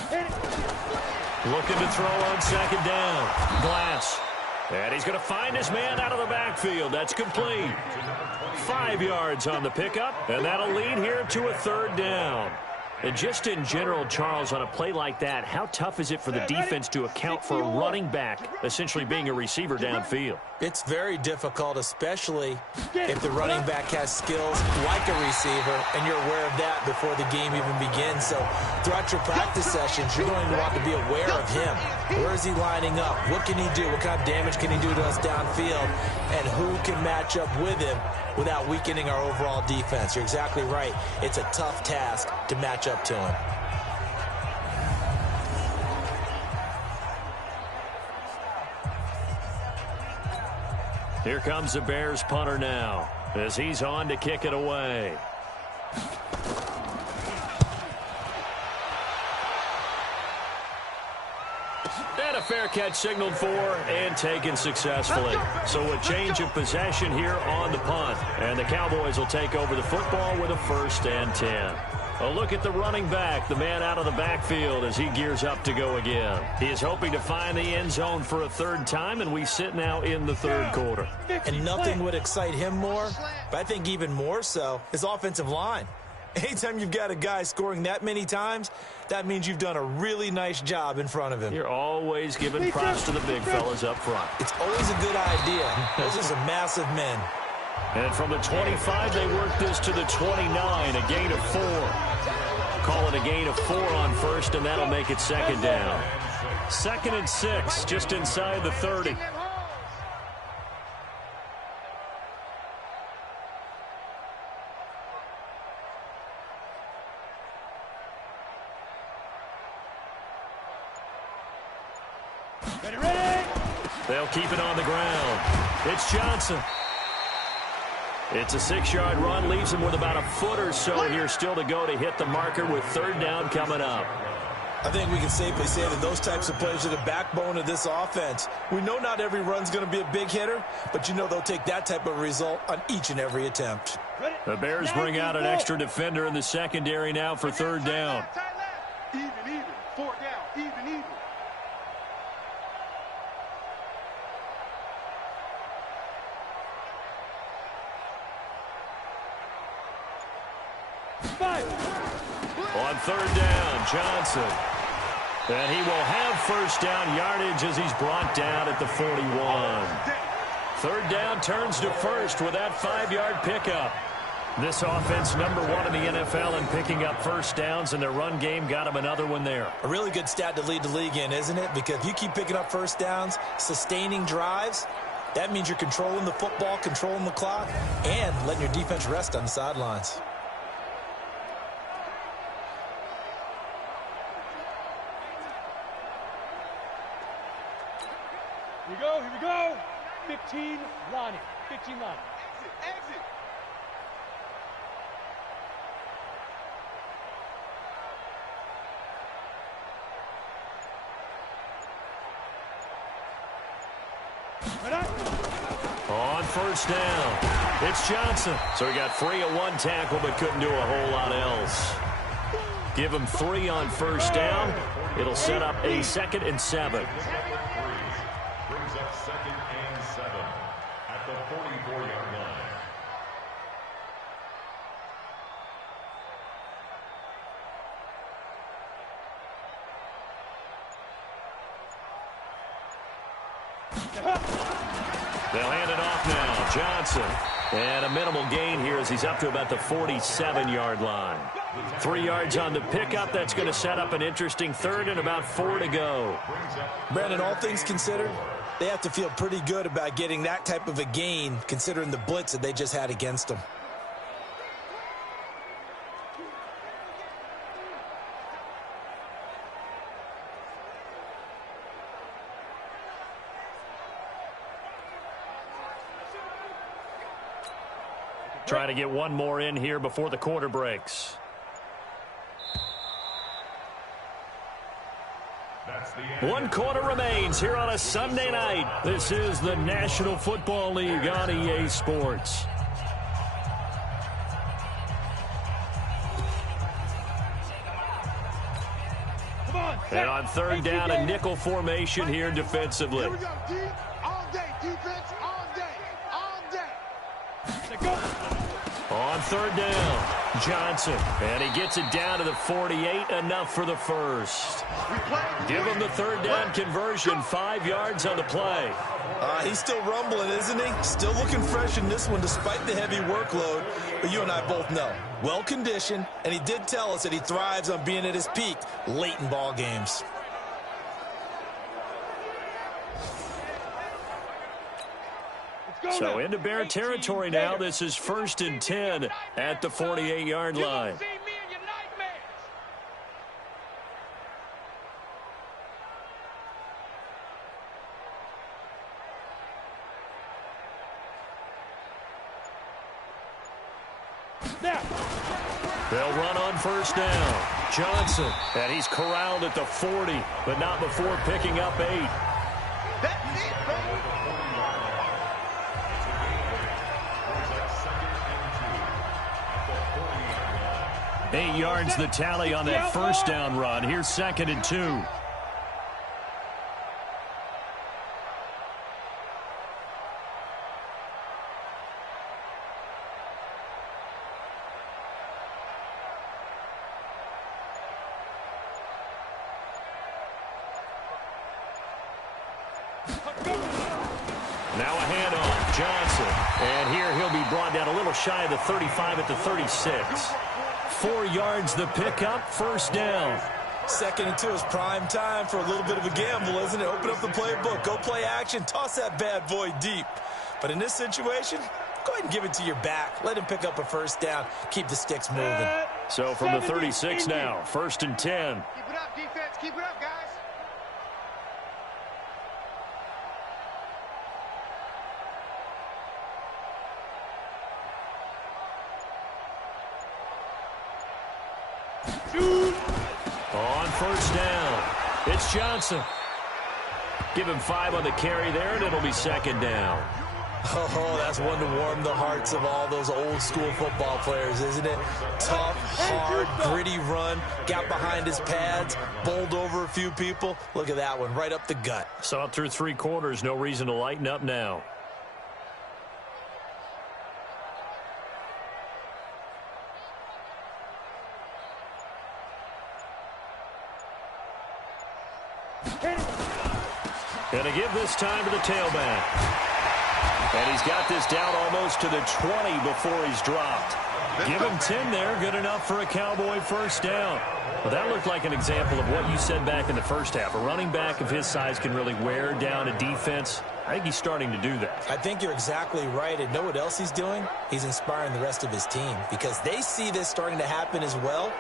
Looking to throw on second down. Glass. And he's going to find his man out of the backfield. That's complete. 5 yards on the pickup, and that'll lead here to a third down. And just in general, Charles, on a play like that, how tough is it for the defense to account for a running back essentially being a receiver downfield? It's very difficult, especially if the running back has skills like a receiver, and you're aware of that before the game even begins. So throughout your practice sessions, you're going to want to be aware of him. Where is he lining up? What can he do? What kind of damage can he do to us downfield? And who can match up with him without weakening our overall defense? You're exactly right. It's a tough task to match up to him. Here comes the Bears punter now as he's on to kick it away. And a fair catch signaled for and taken successfully. So a change of possession here on the punt. And the Cowboys will take over the football with a 1st and 10. A look at the running back, the man out of the backfield as he gears up to go again. He is hoping to find the end zone for a 3rd time, and we sit now in the 3rd quarter. And nothing would excite him more, but I think even more so, his offensive line. Anytime you've got a guy scoring that many times, that means you've done a really nice job in front of him. You're always giving props to the big fellas up front. It's always a good idea. Those are some massive men. And from the 25, they work this to the 29, a gain of 4. Call it a gain of 4 on 1st, and that'll make it 2nd down. 2nd and 6, just inside the 30. They'll keep it on the ground. It's Johnson. It's a 6-yard run, leaves him with about a foot or so here still to go to hit the marker with 3rd down coming up. I think we can safely say that those types of plays are the backbone of this offense. We know not every run's going to be a big hitter, but they'll take that type of result on each and every attempt. The Bears bring out an extra defender in the secondary now for 3rd down. Even, 4 down, even. On 3rd down, Johnson. And he will have 1st down yardage as he's brought down at the 41. 3rd down turns to 1st with that 5-yard pickup. This offense #1 in the NFL in picking up 1st downs, and their run game got him another one there. A really good stat to lead the league in, isn't it? Because if you keep picking up 1st downs, sustaining drives, that means you're controlling the football, controlling the clock, and letting your defense rest on the sidelines. Here we go. 15 line. 15 line. Exit. On 1st down, it's Johnson. So he got free of 1 tackle but couldn't do a whole lot else. Give him 3 on 1st down. It'll set up a 2nd and 7. Brings up 2nd and 7 at the 44-yard line. They'll hand it off now. Johnson. And a minimal gain here as he's up to about the 47-yard line. 3 yards on the pickup. That's going to set up an interesting third and about 4 to go. Brandon, all things considered, they have to feel pretty good about getting that type of a gain considering the blitz that they just had against them. Trying to get one more in here before the quarter breaks. One quarter remains here on a Sunday night. This is the National Football League on EA Sports. And on third down, a nickel formation here defensively. Here we go, D. All day. Defense all day. All day. On third down, Johnson. And he gets it down to the 48, enough for the first. Give him the third down conversion, 5 yards on the play. He's still rumbling, isn't he? Still looking fresh in this one despite the heavy workload. But you and I both know, well-conditioned, and he did tell us that he thrives on being at his peak late in ball games. So into Bear territory now. This is 1st and 10 at the 48-yard line. They'll run on first down. Johnson, and he's corralled at the 40, but not before picking up 8. That's it, baby. 8 yards the tally on that first down run. Here's 2nd and 2. Now a handoff, Johnson. And here he'll be brought down a little shy of the 35 at the 36. 4 yards the pickup, first down. 2nd and 2 is prime time for a little bit of a gamble, isn't it? Open up the playbook, go play action, toss that bad boy deep. But in this situation, go ahead and give it to your back. Let him pick up a first down, keep the sticks moving. So from the 36 now, 1st and 10. Keep it up, defense. Keep it up, guys. On first down, it's Johnson. Give him 5 on the carry there, and it'll be 2nd down. Oh, that's one to warm the hearts of all those old school football players, isn't it? Tough, hard, gritty run, got behind his pads, bowled over a few people. Look at that one, right up the gut. Saw it through 3 quarters, no reason to lighten up now. Gonna give this time to the tailback. And he's got this down almost to the 20 before he's dropped. Give him 10 there, good enough for a Cowboy first down. Well, that looked like an example of what you said back in the first half. A running back of his size can really wear down a defense. I think he's starting to do that. I think you're exactly right. And know what else he's doing? He's inspiring the rest of his team because they see this starting to happen as well.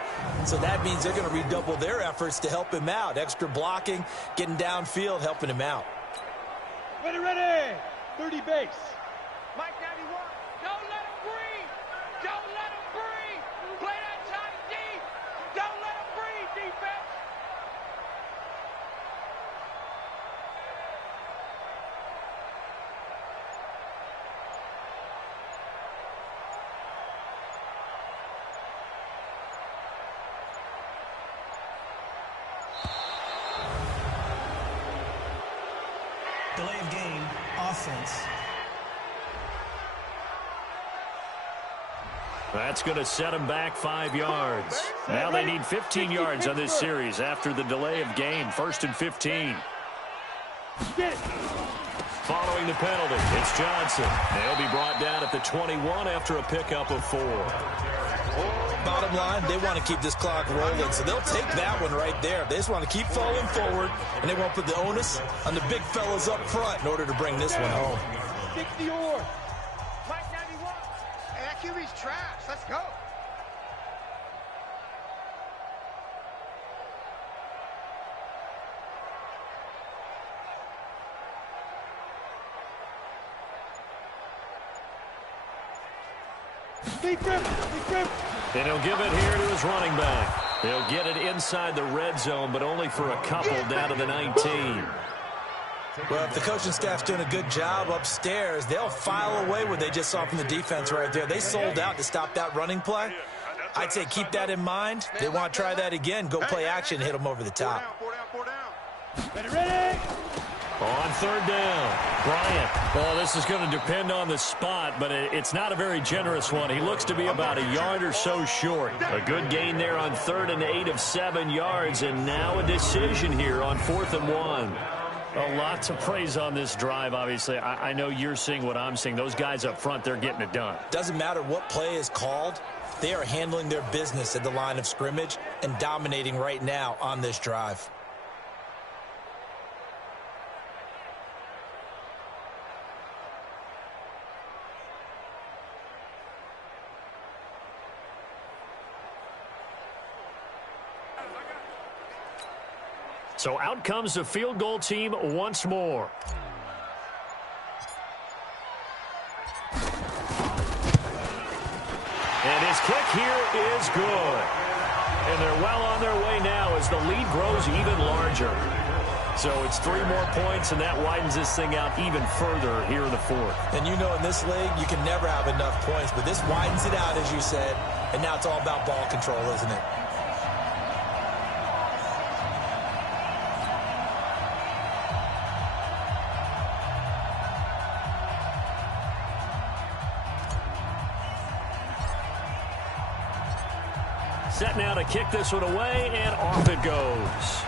So that means they're going to redouble their efforts to help him out. Extra blocking, getting downfield, helping him out. Ready. 30 base. Mike 91. Don't let him breathe. Don't let him breathe. Play that tight deep. Don't let him breathe, defense. Delay of game, offense. That's going to set them back 5 yards. Now they need 15 yards on this series after the delay of game. 1st and 15. Following the penalty, it's Johnson. They'll be brought down at the 21 after a pickup of 4. Bottom line, they want to keep this clock rolling, so they'll take that one right there. They just want to keep falling forward, and they won't put the onus on the big fellas up front in order to bring this one home. 60 or. Mike 91. Hey, that QB's trash. Let's go. Deep grip. And he'll give it here to his running back. He'll get it inside the red zone, but only for a couple down to the 19. Well, if the coaching staff's doing a good job upstairs, they'll file away what they just saw from the defense right there. They sold out to stop that running play. I'd say keep that in mind. They want to try that again. Go play action, hit them over the top. Ready. On third down, Bryant. Well, this is going to depend on the spot, but it's not a very generous one. He looks to be about a yard or so short. A good gain there on 3rd and 8 of 7 yards, and now a decision here on 4th and 1. A lot to praise on this drive, obviously. I know you're seeing what I'm seeing. Those guys up front, they're getting it done. Doesn't matter what play is called. They are handling their business at the line of scrimmage and dominating right now on this drive. So out comes the field goal team once more. And his kick here is good. And they're well on their way now as the lead grows even larger. So it's 3 more points, and that widens this thing out even further here in the 4th. And you know in this league, you can never have enough points, but this widens it out, as you said, and now it's all about ball control, isn't it? Set now to kick this one away, and off it goes.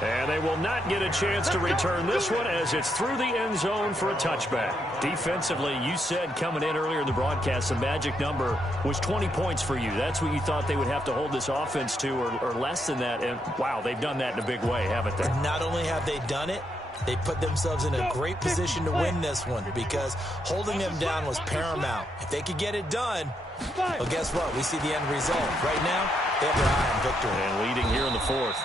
And they will not get a chance to return this one as it's through the end zone for a touchback. Defensively, you said coming in earlier in the broadcast, the magic number was 20 points for you. That's what you thought they would have to hold this offense to, or less than that. And, wow, they've done that in a big way, haven't they? And not only have they done it, they put themselves in a great position to win this one because holding them down was paramount. If they could get it done, well, guess what? We see the end result. Right now, they have their eye on victory. And leading here in the 4th.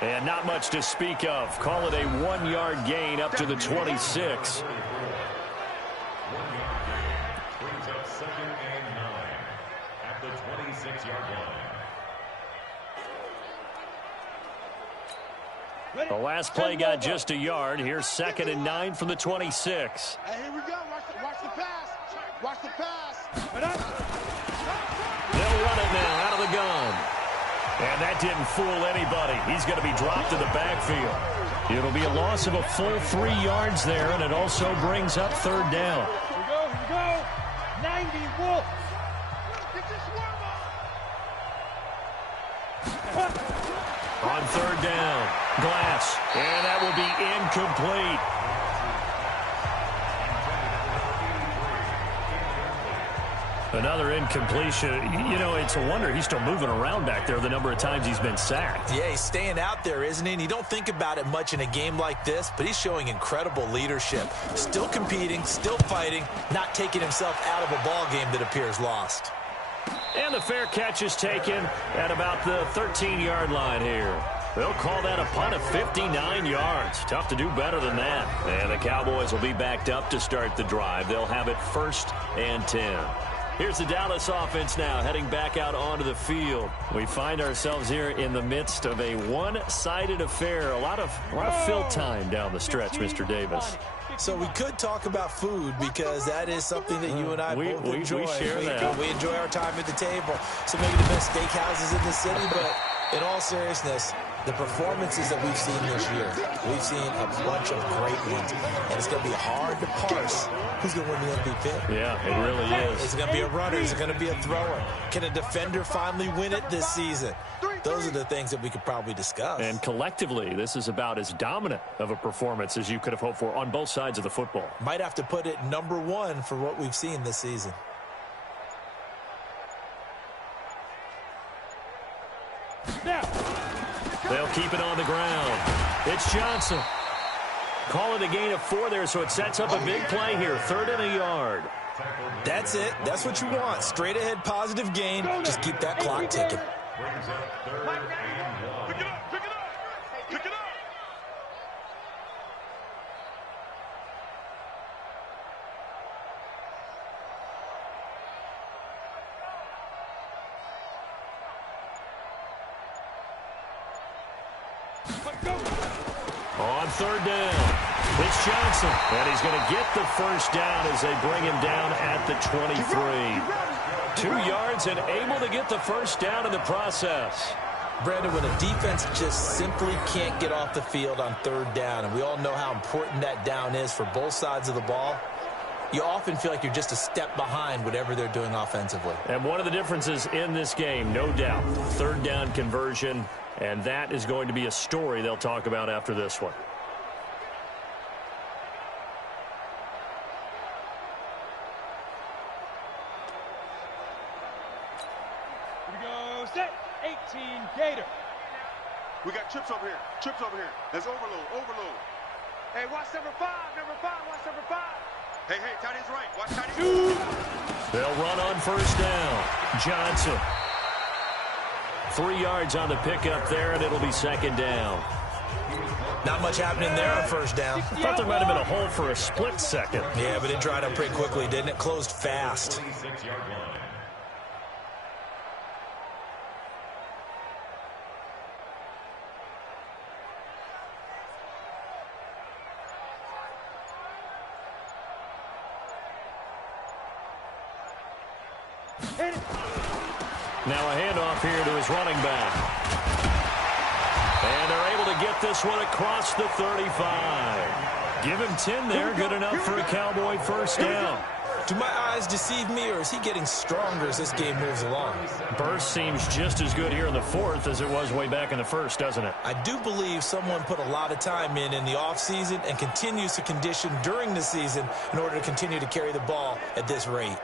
And not much to speak of. Call it a 1-yard gain up to the 26. Brings up 2nd and 9 at the 26-yard line. The last play got just a yard. Here's 2nd and 9 from the 26. Hey, here we go. Watch the pass. Watch the pass. They'll run it now out of the gun. And that didn't fool anybody. He's going to be dropped to the backfield. It'll be a loss of a full 3 yards there, and it also brings up 3rd down. Here we go. 90 Wolves. Get this worm On 3rd down, Glass, and that will be incomplete. Another incompletion. You know, it's a wonder he's still moving around back there the number of times he's been sacked. Yeah, he's staying out there, isn't he? And you don't think about it much in a game like this, but he's showing incredible leadership. Still competing, still fighting, not taking himself out of a ball game that appears lost. And the fair catch is taken at about the 13-yard line here. They'll call that a punt of 59 yards. Tough to do better than that. And the Cowboys will be backed up to start the drive. They'll have it 1st and 10. Here's the Dallas offense now heading back out onto the field. We find ourselves here in the midst of a one-sided affair. A lot of fill time down the stretch, Mr. Davis. So we could talk about food because that is something that you and I both enjoy. We share that. We enjoy our time at the table. So maybe the best steakhouses in the city, but in all seriousness, the performances that we've seen this year, we've seen a bunch of great ones. And it's going to be hard to parse who's going to win the MVP. Yeah, it really is. Is it going to be a runner? Is it going to be a thrower? Can a defender finally win it this season? those are the things that we could probably discuss. And collectively, this is about as dominant of a performance as you could have hoped for on both sides of the football. Might have to put it #1 for what we've seen this season. They'll keep it on the ground. It's Johnson. Calling a gain of 4 there, so it sets up a big play here. 3rd and a yard. That's it. That's what you want. Straight ahead positive gain. Just keep that clock ticking. Brings up 3rd and 1. Pick it up, pick it up, pick it up. On 3rd down, it's Johnson, and he's going to get the first down as they bring him down at the 23. 2 yards and able to get the first down in the process. Brandon, when a defense just simply can't get off the field on 3rd down, and we all know how important that down is for both sides of the ball, you often feel like you're just a step behind whatever they're doing offensively. And one of the differences in this game, no doubt, 3rd down conversion, and that is going to be a story they'll talk about after this one. Here we go, set, 18, Gator. We got trips over here. Trips over here. Let's overload, overload. Hey, watch number 5, watch number 5. Hey, tight end's right. Watch tight end. They'll run on 1st down. Johnson. 3 yards on the pickup there, and it'll be 2nd down. Not much happening there on 1st down. I thought there might have been a hole for a split second. Yeah, but it dried up pretty quickly, didn't it? Closed fast. 26-yard line. Now a handoff here to his running back. And they're able to get this one across the 35. Give him 10 there, good enough for a Cowboy first down. Do my eyes deceive me, or is he getting stronger as this game moves along? Burst seems just as good here in the 4th as it was way back in the 1st, doesn't it? I do believe someone put a lot of time in the offseason and continues to condition during the season in order to continue to carry the ball at this rate.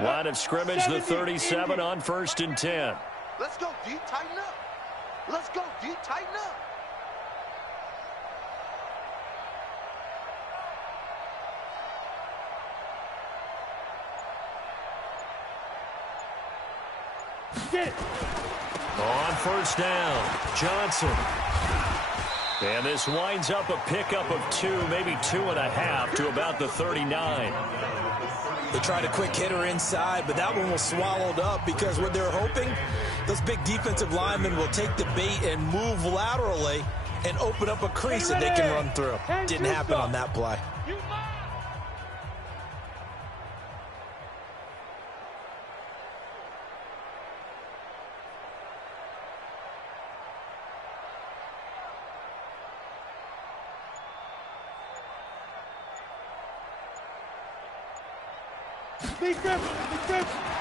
Line of scrimmage, the 37 on 1st and 10. Let's go, D. Tighten up. Let's go, D. Tighten up. Get it. On 1st down, Johnson. And this winds up a pickup of 2, maybe 2.5 to about the 39. They tried a quick hitter inside, but that one was swallowed up because what they're hoping, those big defensive linemen will take the bait and move laterally and open up a crease that they can run through. Didn't happen on that play.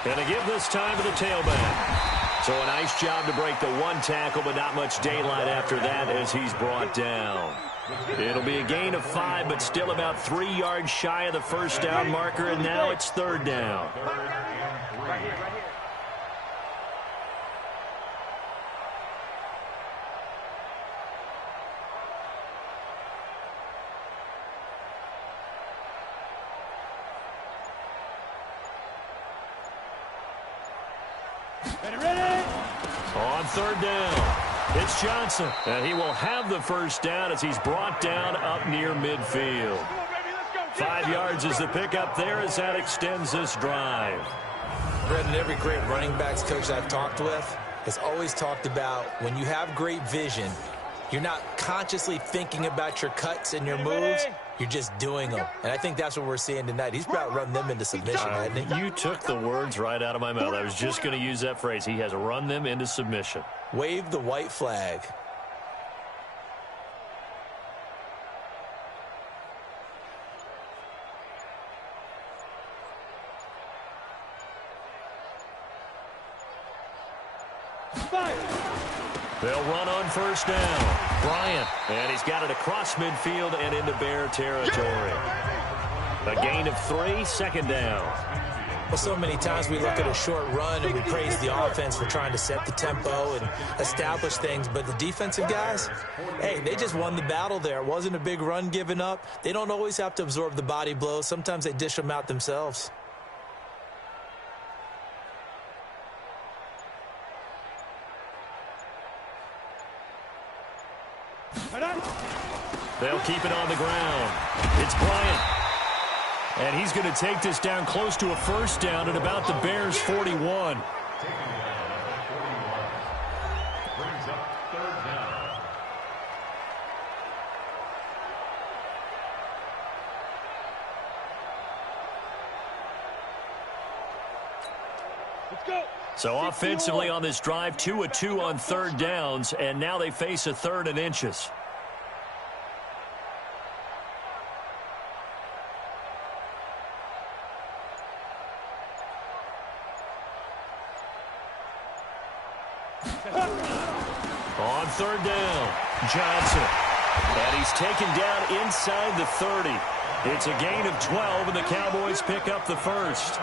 Going to give this time to the tailback. So a nice job to break the 1 tackle, but not much daylight after that as he's brought down. It'll be a gain of 5, but still about 3 yards shy of the first down marker, and now it's 3rd down. Right here. On 3rd down, it's Johnson, and he will have the first down as he's brought down up near midfield. 5 yards is the pickup there as that extends this drive. Brendan, every great running backs coach I've talked with has always talked about when you have great vision, you're not consciously thinking about your cuts and your moves. You're just doing them. And I think that's what we're seeing tonight. He's about run them into submission, hasn't he? You took the words right out of my mouth. I was just going to use that phrase. He has run them into submission. Wave the white flag. They'll run on first down. Bryant, and he's got it across midfield and into Bear territory. A gain of 3, second down. Well, so many times we look at a short run and we praise the offense for trying to set the tempo and establish things, but the defensive guys, hey, they just won the battle there. It wasn't a big run given up. They don't always have to absorb the body blows. Sometimes they dish them out themselves. They'll keep it on the ground. It's Bryant. And he's going to take this down close to a first down at about the Bears' 41. Brings up third down. Let's go. So offensively on this drive, 2 of 2 on third downs, and now they face a 3rd and inches. On third down, Johnson. And he's taken down inside the 30. It's a gain of 12, and the Cowboys pick up the first.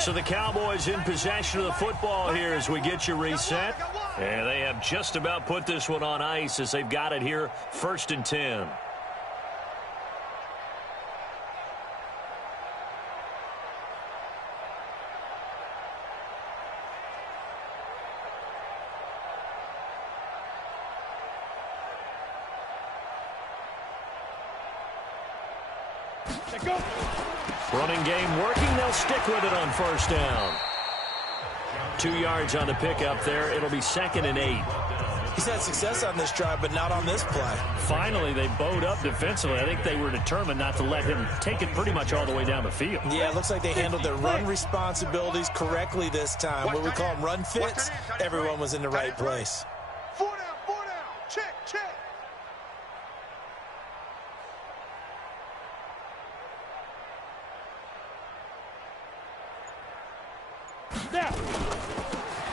So the Cowboys in possession of the football here as we get you reset. And they have just about put this one on ice as they've got it here, 1st and 10. Running game working. They'll stick with it on first down. 2 yards on the pickup there. It'll be 2nd and 8. He's had success on this drive, but not on this play. Finally, they bowed up defensively. I think they were determined not to let him take it pretty much all the way down the field. Yeah, it looks like they handled their run responsibilities correctly this time. What we call them run fits, everyone was in the right place. 4 down, 4 down. Check, check.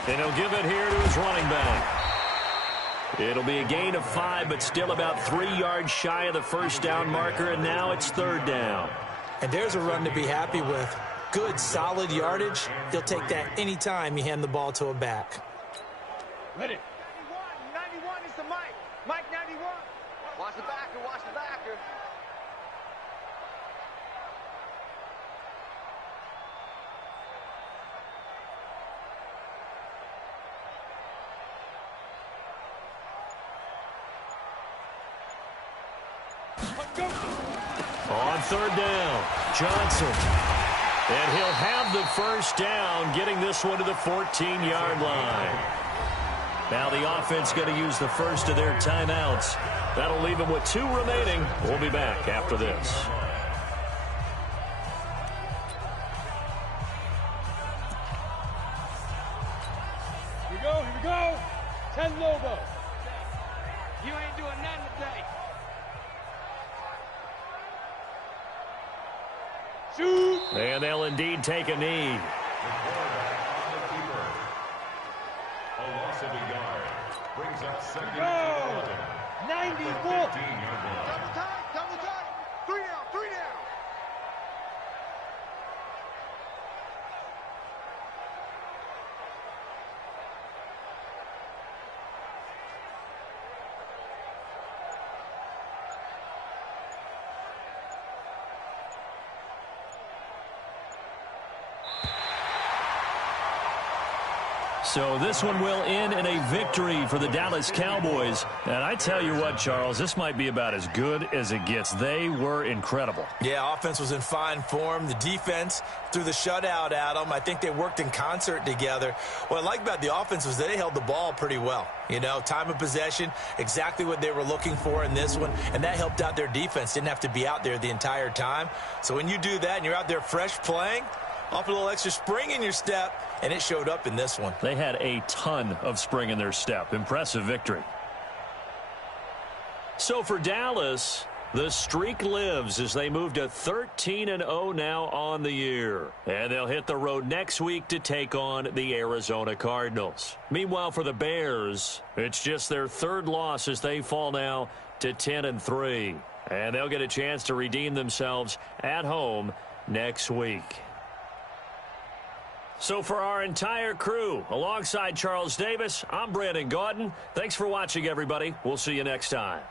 And he'll give it here to his running back. It'll be a gain of 5, but still about 3 yards shy of the first down marker, and now it's 3rd down. And there's a run to be happy with. Good, solid yardage. He'll take that any time you hand the ball to a back. Ready. 91 is the Mike. Mike 91. Watch the backer, watch the backer. On 3rd down, Johnson. And he'll have the first down, getting this one to the 14-yard line. Now the offense going to use the first of their timeouts. That'll leave them with 2 remaining. We'll be back after this. Here we go. 10 logo. You ain't doing nothing today. Shoot. And they'll indeed take a knee. A loss of a yard. Brings up 2nd Go. and 94. 15-yard line. Double tight, double tight. 3 down, 3 down. So this one will end in a victory for the Dallas Cowboys. And I tell you what, Charles, this might be about as good as it gets. They were incredible. Yeah, offense was in fine form. The defense threw the shutout at them. I think they worked in concert together. What I like about the offense was they held the ball pretty well. You know, time of possession, exactly what they were looking for in this one. And that helped out their defense. Didn't have to be out there the entire time. So when you do that and you're out there fresh playing, off a little extra spring in your step, and it showed up in this one. They had a ton of spring in their step. Impressive victory. So for Dallas, the streak lives as they move to 13-0 now on the year. And they'll hit the road next week to take on the Arizona Cardinals. Meanwhile, for the Bears, it's just their third loss as they fall now to 10-3. And they'll get a chance to redeem themselves at home next week. So for our entire crew, alongside Charles Davis, I'm Brandon Gaudin. Thanks for watching, everybody. We'll see you next time.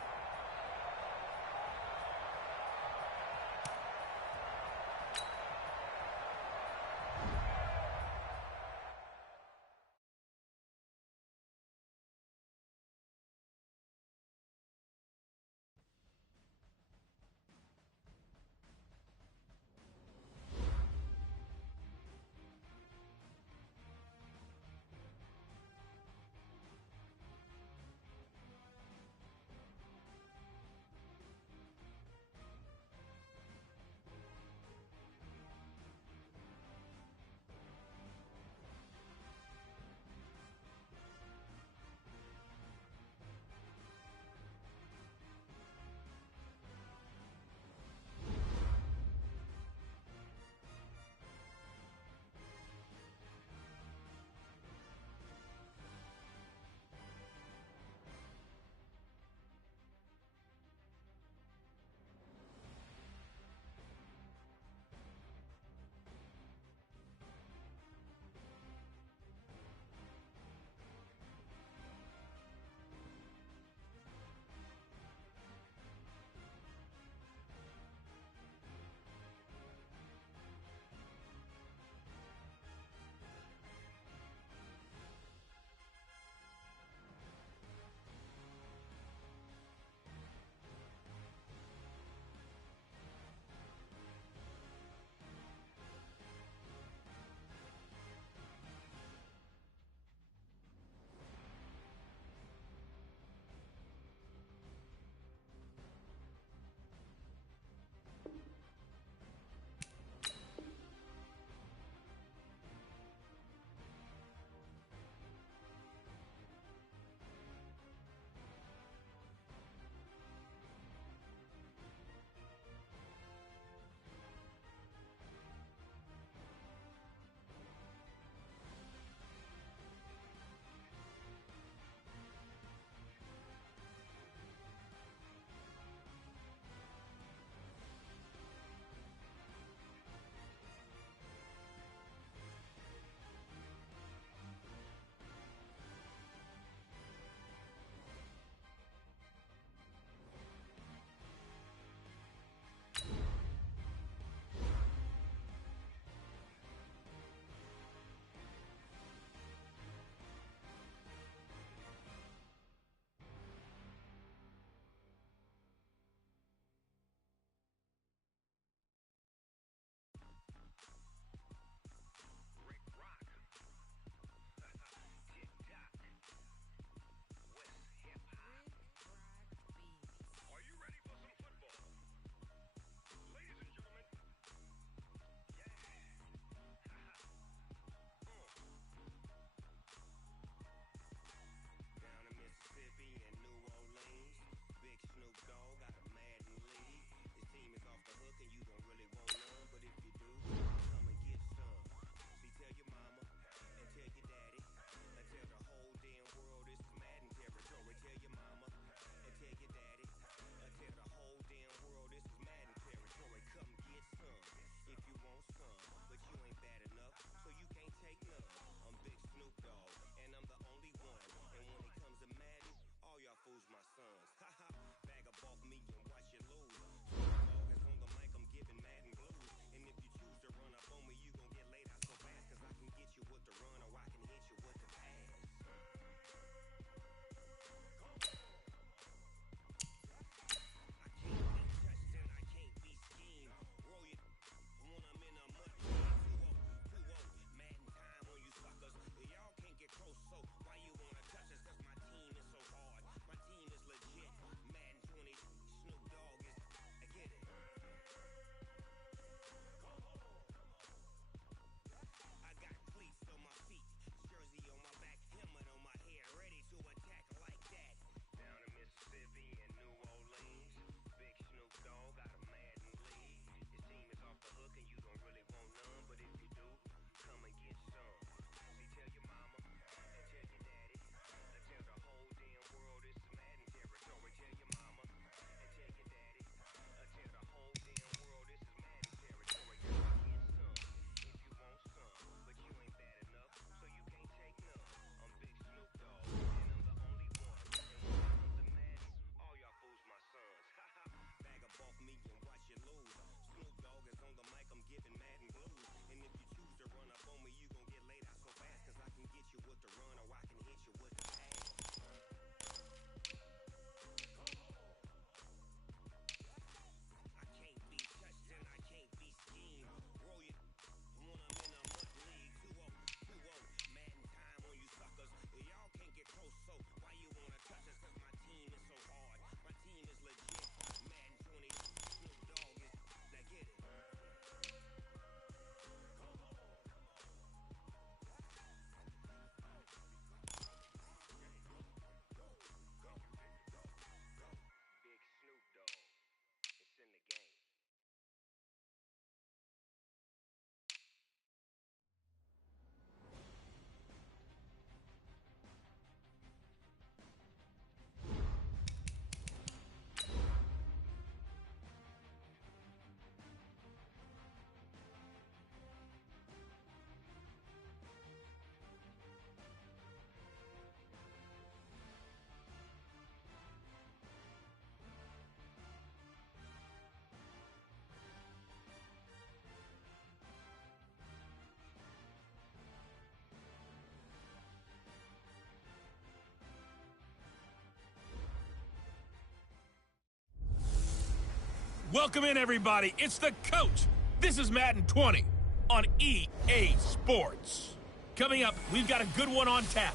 Welcome in, everybody. It's the coach. This is Madden 20 on EA Sports. Coming up, we've got a good one on tap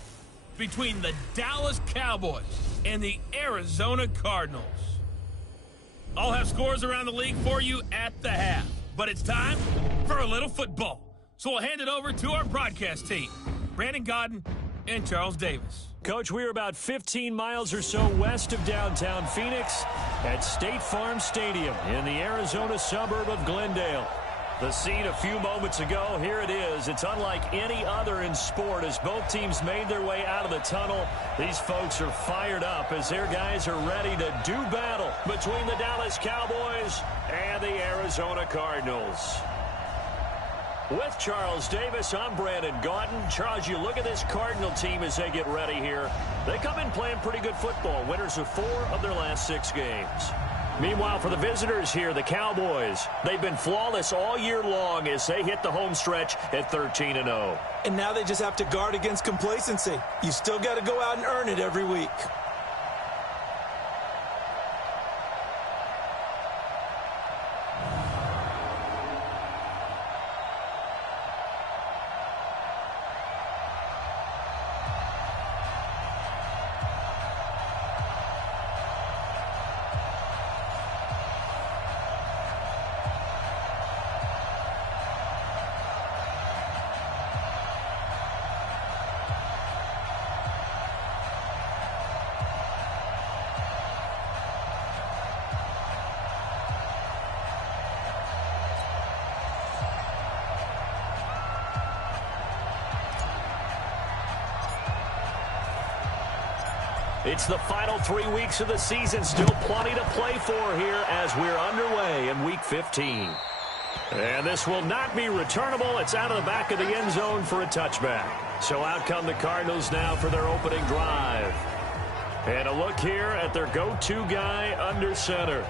between the Dallas Cowboys and the Arizona Cardinals. I'll have scores around the league for you at the half, but it's time for a little football. So we'll hand it over to our broadcast team, Brandon Godden and Charles Davis. Coach, we're about 15 miles or so west of downtown Phoenix at State Farm Stadium in the Arizona suburb of Glendale. The scene a few moments ago, here it is. It's unlike any other in sport as both teams made their way out of the tunnel. These folks are fired up as their guys are ready to do battle between the Dallas Cowboys and the Arizona Cardinals. With Charles Davis, I'm Brandon Godden. Charles, you look at this Cardinal team as they get ready here. They come in playing pretty good football, winners of 4 of their last 6 games. Meanwhile, for the visitors here, the Cowboys, they've been flawless all year long as they hit the home stretch at 13-0. And now they just have to guard against complacency. You still got to go out and earn it every week. It's the final 3 weeks of the season. Still plenty to play for here as we're underway in Week 15. And this will not be returnable. It's out of the back of the end zone for a touchback. So out come the Cardinals now for their opening drive. And a look here at their go-to guy under center.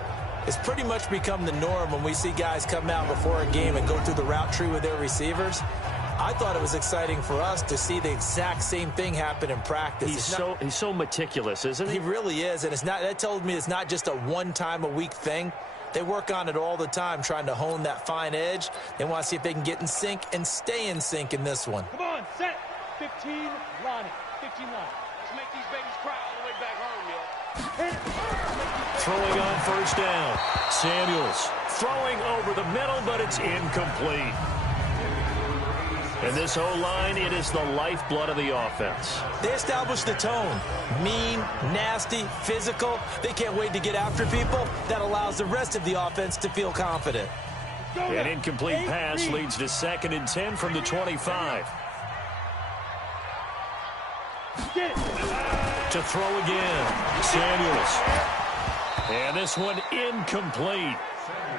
It's pretty much become the norm when we see guys come out before a game and go through the route tree with their receivers. I thought it was exciting for us to see the exact same thing happen in practice. He's so meticulous, isn't he? He really is, and that told me it's not just a one-time-a-week thing. They work on it all the time, trying to hone that fine edge. They want to see if they can get in sync and stay in sync in this one. Come on, set. 15 line. 15 line. Let's make these babies cry all the way back home, yo. Throwing on first down. Samuels throwing over the middle, but it's incomplete. And this O-line, it is the lifeblood of the offense. They establish the tone. Mean, nasty, physical. They can't wait to get after people. That allows the rest of the offense to feel confident. An incomplete pass leads to 2nd and 10 from the 25. To throw again. Samuels. And this one incomplete.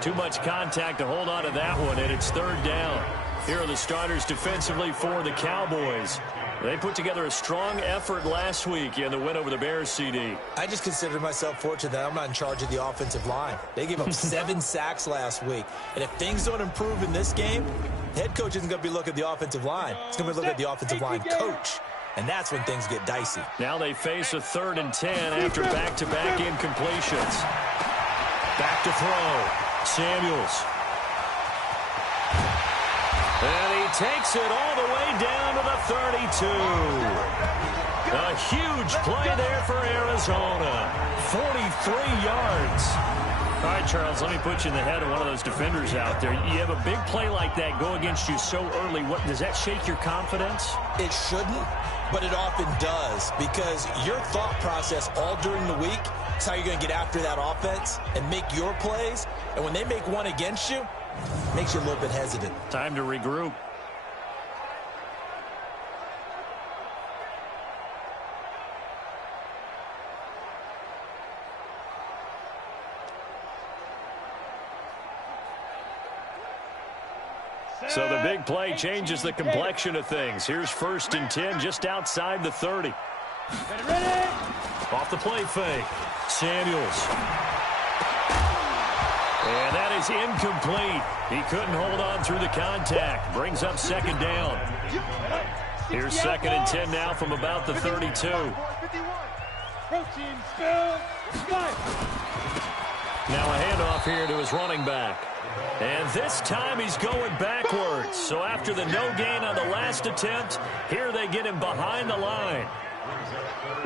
Too much contact to hold on to that one, and it's 3rd down. Here are the starters defensively for the Cowboys. They put together a strong effort last week in the win over the Bears, CD. I just consider myself fortunate that I'm not in charge of the offensive line. They gave up 7 sacks last week. And if things don't improve in this game, the head coach isn't going to be looking at the offensive line. He's going to be looking at the offensive line coach. And that's when things get dicey. Now they face a 3rd and 10 after back-to-back incompletions. Back to throw. Samuels. And he takes it all the way down to the 32. A huge play there for Arizona. 43 yards. All right, Charles, let me put you in the head of one of those defenders out there. You have a big play like that go against you so early. Does that shake your confidence? It shouldn't, but it often does, because your thought process all during the week is how you're going to get after that offense and make your plays. And when they make one against you, it makes you a little bit hesitant. Time to regroup. So the big play changes the complexion of things. Here's 1st and 10 just outside the 30. Off the play fake. Samuels. And that is incomplete. He couldn't hold on through the contact. Brings up 2nd down. Here's 2nd and 10 now from about the 32. Protein spill. Now a handoff here to his running back. And this time he's going backwards. So after the no gain on the last attempt, here they get him behind the line.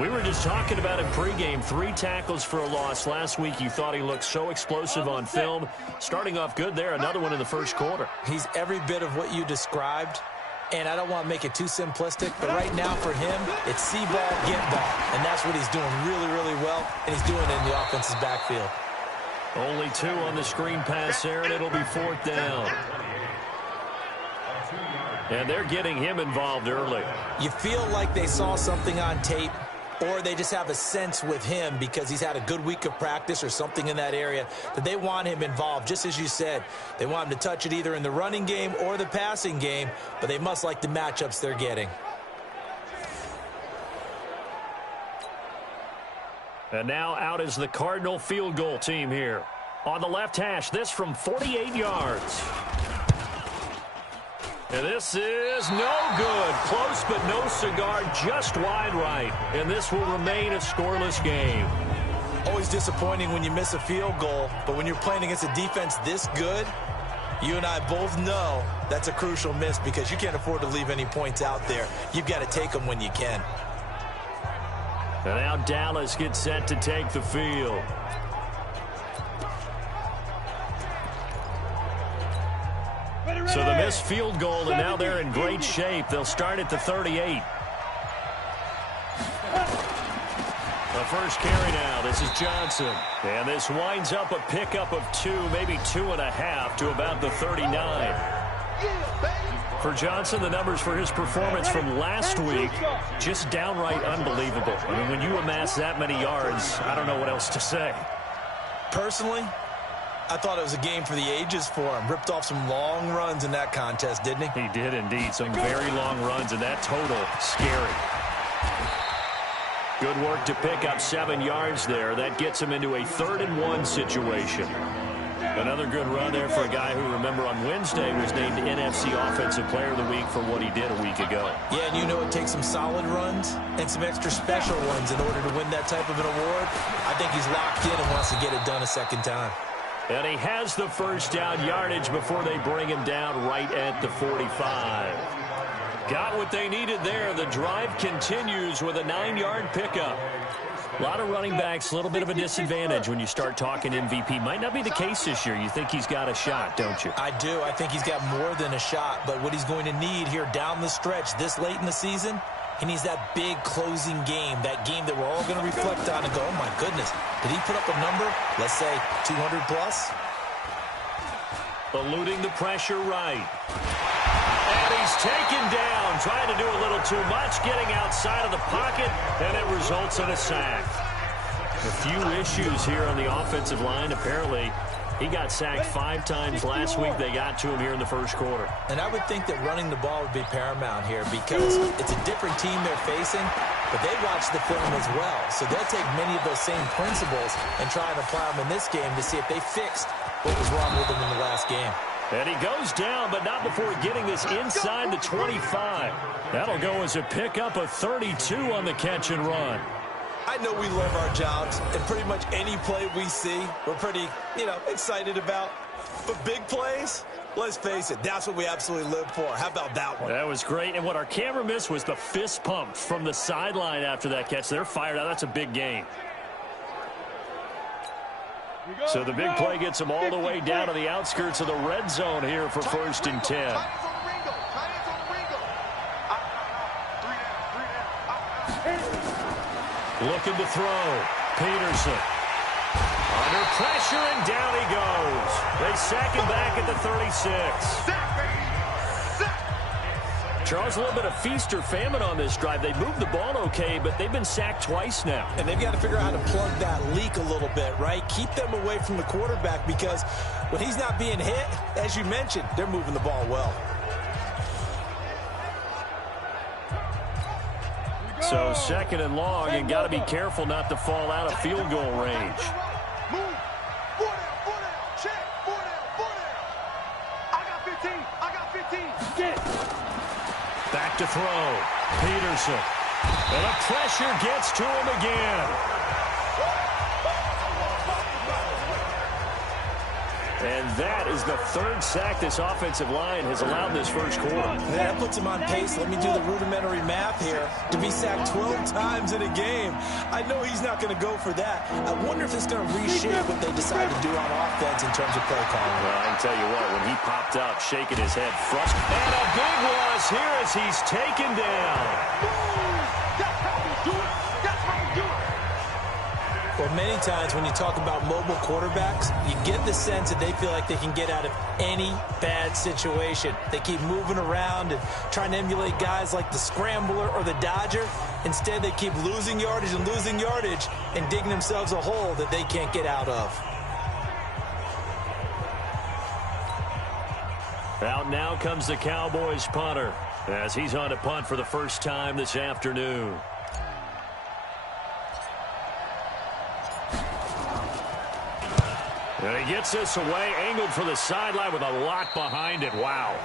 We were just talking about him pregame. 3 tackles for a loss. Last week you thought he looked so explosive on film. Starting off good there. Another one in the first quarter. He's every bit of what you described. And I don't want to make it too simplistic, but right now for him, it's see ball, get ball. And that's what he's doing really, really well, and he's doing it in the offense's backfield. Only 2 on the screen pass there, and it'll be 4th down. And they're getting him involved early. You feel like they saw something on tape, or they just have a sense with him because he's had a good week of practice or something in that area that they want him involved. Just as you said, they want him to touch it either in the running game or the passing game, but they must like the matchups they're getting. And now out is the Cardinal field goal team here. On the left hash, this from 48 yards. And this is no good. Close but no cigar, just wide right. And this will remain a scoreless game. Always disappointing when you miss a field goal, but when you're playing against a defense this good, you and I both know that's a crucial miss because you can't afford to leave any points out there. You've got to take them when you can. And now Dallas gets set to take the field. So the missed field goal, and now they're in great shape. They'll start at the 38. The first carry now. This is Johnson. And this winds up a pickup of 2, maybe 2.5 to about the 39. For Johnson, the numbers for his performance from last week, just downright unbelievable. I mean, when you amass that many yards, I don't know what else to say. Personally, I thought it was a game for the ages for him. Ripped off some long runs in that contest, didn't he? He did indeed. Some very long runs, and that total, scary. Good work to pick up 7 yards there. That gets him into a 3rd-and-1 situation. Another good run there for a guy who, remember, on Wednesday was named NFC Offensive Player of the Week for what he did a week ago. Yeah, and you know it takes some solid runs and some extra special ones in order to win that type of an award. I think he's locked in and wants to get it done a second time. And he has the first down yardage before they bring him down right at the 45. Got what they needed there. The drive continues with a 9-yard pickup. A lot of running backs, a little bit of a disadvantage when you start talking MVP. Might not be the case this year. You think he's got a shot, don't you? I do. I think he's got more than a shot. But what he's going to need here down the stretch this late in the season, he needs that big closing game, that game that we're all going to reflect on and go, oh, my goodness, did he put up a number, let's say 200 plus? Eluding the pressure right. And he's taken down, trying to do a little too much, getting outside of the pocket, and it results in a sack. A few issues here on the offensive line. Apparently, he got sacked 5 times last week. They got to him here in the first quarter. And I would think that running the ball would be paramount here because it's a different team they're facing, but they watch the film as well. So they'll take many of those same principles and try and apply them in this game to see if they fixed what was wrong with them in the last game. And he goes down, but not before getting this inside the 25. That'll go as a pickup of 32 on the catch and run. I know we love our jobs, and pretty much any play we see, we're pretty, excited about. But big plays, let's face it, that's what we absolutely live for. How about that one? That was great, and what our camera missed was the fist pump from the sideline after that catch. They're fired out. That's a big gain. So the big play gets them all the way down to the outskirts of the red zone here for 1st and 10. Looking to throw. Peterson. Under pressure, and down he goes. They sack him back at the 36. Charles, a little bit of feast or famine on this drive. They moved the ball okay, but they've been sacked twice now. And they've got to figure out how to plug that leak a little bit, right? Keep them away from the quarterback because when he's not being hit, as you mentioned, they're moving the ball well. So 2nd and long, and got to be careful not to fall out of field goal range. Back to throw. Peterson. And the pressure gets to him again. And that is the third sack this offensive line has allowed this first quarter. Yeah, that puts him on pace. Let me do the rudimentary math here. To be sacked 12 times in a game. I know he's not going to go for that. I wonder if it's going to reshape what they decide to do on offense in terms of play calling. Well, I can tell you what, when he popped up, shaking his head, frustrated. And a big loss here as he's taken down. That's how you do it. That's how you do it. Well, many times when you talk about mobile quarterbacks, you get the sense that they feel like they can get out of any bad situation. They keep moving around and trying to emulate guys like the Scrambler or the Dodger. Instead, they keep losing yardage and digging themselves a hole that they can't get out of. Out now comes the Cowboys punter as he's on to punt for the first time this afternoon. And he gets this away, angled for the sideline with a lot behind it. Wow.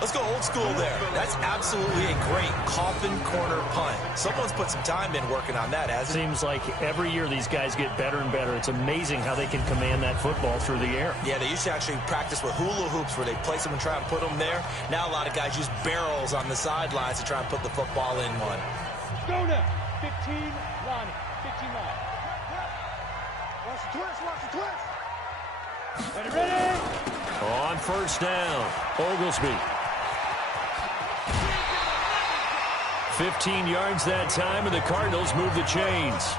Let's go old school there. That's absolutely a great coffin corner punt. Someone's put some time in working on that, hasn't it? Seems like every year these guys get better and better. It's amazing how they can command that football through the air. Yeah, they used to actually practice with hula hoops where they place them and try and put them there. Now a lot of guys use barrels on the sidelines to try and put the football in one. Go now. 15 line. 15 line. Watch the twist. Watch the twist. Ready? On first down, Oglesby. 15 yards that time, and the Cardinals move the chains.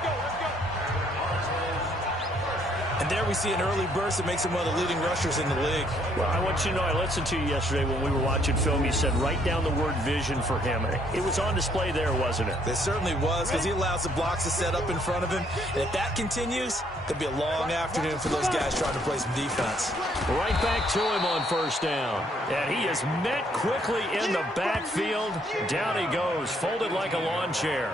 And there we see an early burst that makes him one of the leading rushers in the league. Well, I want you to know, I listened to you yesterday when we were watching film. You said write down the word vision for him. It was on display there, wasn't it? It certainly was, because he allows the blocks to set up in front of him. And if that continues, could be a long afternoon for those guys trying to play some defense. Right back to him on first down. And he is met quickly in the backfield. Down he goes, folded like a lawn chair.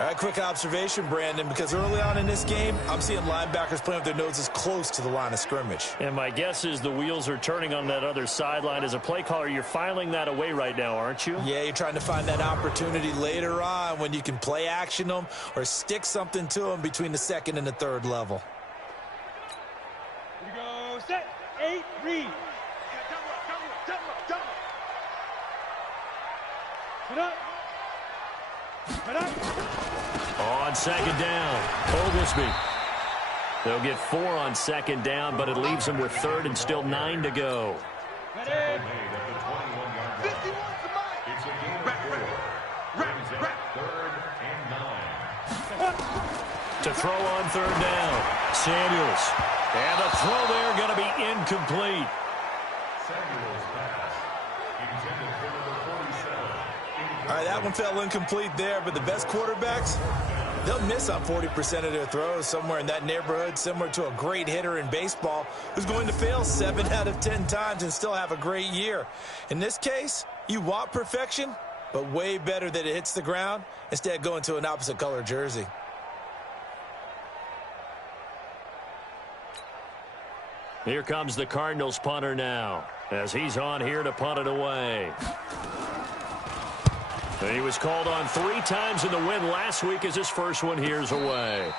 All right, quick observation, Brandon, because early on in this game, I'm seeing linebackers playing with their noses close to the line of scrimmage. And my guess is the wheels are turning on that other sideline. As a play caller, you're filing that away right now, aren't you? Yeah, you're trying to find that opportunity later on when you can play action them or stick something to them between the second and the third level. Here we go. Set. 8. Read. Double. Put up. Put up. On second down, Oglesby. They'll get 4 on second down, but it leaves them with third and still 9 to go. Ready? It's a game of 4. Brings up 3rd and 9. To throw on third down, Samuels. And the throw there going to be incomplete. Samuel's pass intended for number 47. All right, that one fell incomplete there, but the best quarterbacks, they'll miss on 40% of their throws somewhere in that neighborhood, similar to a great hitter in baseball who's going to fail 7 out of 10 times and still have a great year. In this case, you want perfection, but way better that it hits the ground instead of going to an opposite color jersey. Here comes the Cardinals punter now as he's on here to punt it away. He was called on 3 times in the win last week as his first one here's away.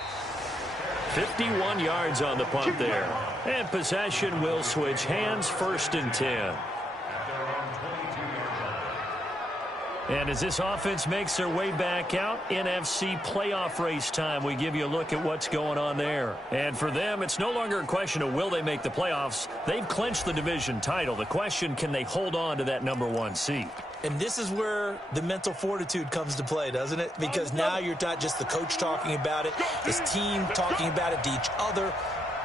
51 yards on the punt there. And possession will switch hands, 1st and 10. And as this offense makes their way back out, NFC playoff race time, we give you a look at what's going on there. And for them, it's no longer a question of will they make the playoffs. They've clinched the division title. The question, can they hold on to that number 1 seed? And this is where the mental fortitude comes to play, doesn't it? Because now you're not just the coach talking about it, this team talking about it to each other,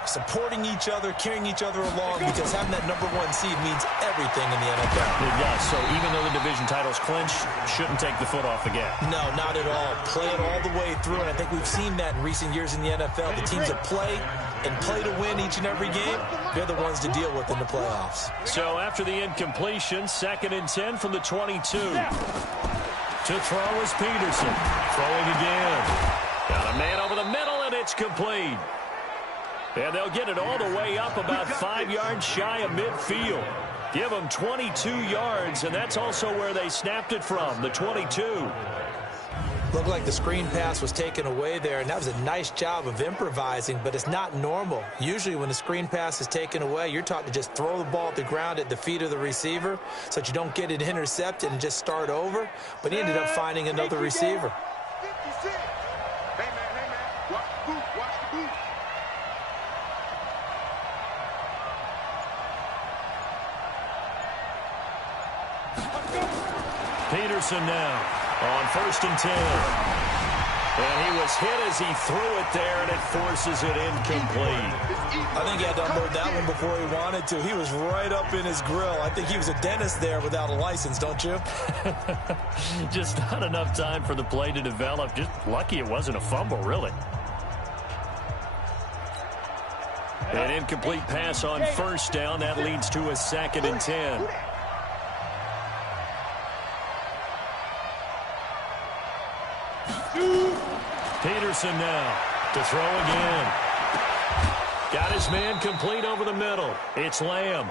supporting each other, carrying each other along, because having that number 1 seed means everything in the NFL. It does. So even though the division title's clinched, shouldn't take the foot off the gas. No, not at all. Play it all the way through, and I think we've seen that in recent years in the NFL. The teams that play and play to win each and every game, they're the ones to deal with in the playoffs. So after the incompletion, 2nd and 10 from the 22. To throw is Peterson. Throwing again. Got a man over the middle, and it's complete. And they'll get it all the way up about 5 yards shy of midfield. Give them 22 yards, and that's also where they snapped it from, the 22. Looked like the screen pass was taken away there, and that was a nice job of improvising, but it's not normal. Usually when the screen pass is taken away, you're taught to just throw the ball at the ground at the feet of the receiver so that you don't get it intercepted and just start over, but he ended up finding another receiver. Hey, man, watch the boot, watch the boot. Peterson now on 1st and 10. And he was hit as he threw it there, and it forces it incomplete. I think he had to unload that one before he wanted to. He was right up in his grill. I think he was a dentist there without a license, don't you? Just not enough time for the play to develop. Just lucky it wasn't a fumble, really. An incomplete pass on 1st down. That leads to a 2nd and 10. Peterson now to throw again. Got his man complete over the middle. It's Lamb.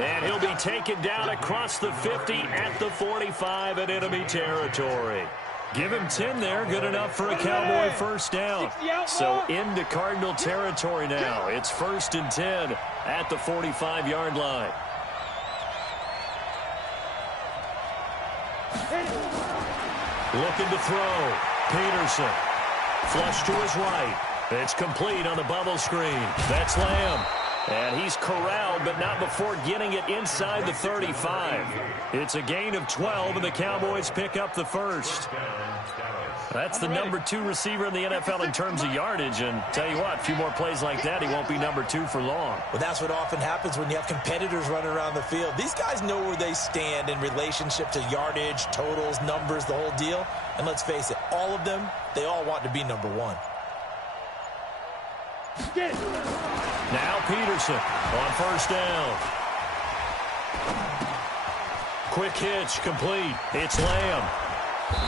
And he'll be taken down across the 50 at the 45 in enemy territory. Give him 10 there. Good enough for a Cowboy 1st down. So into Cardinal territory now. It's 1st and 10 at the 45-yard line. Looking to throw. Peterson. Flush to his right. It's complete on the bubble screen. That's Lamb. And he's corralled, but not before getting it inside the 35. It's a gain of 12, and the Cowboys pick up the 1st. That's the number 2 receiver in the NFL in terms of yardage. And tell you what, a few more plays like that, he won't be number 2 for long. Well, that's what often happens when you have competitors running around the field. These guys know where they stand in relationship to yardage, totals, numbers, the whole deal. And let's face it, all of them, they all want to be number 1. Now Peterson on 1st down. Quick hitch, complete. It's Lamb.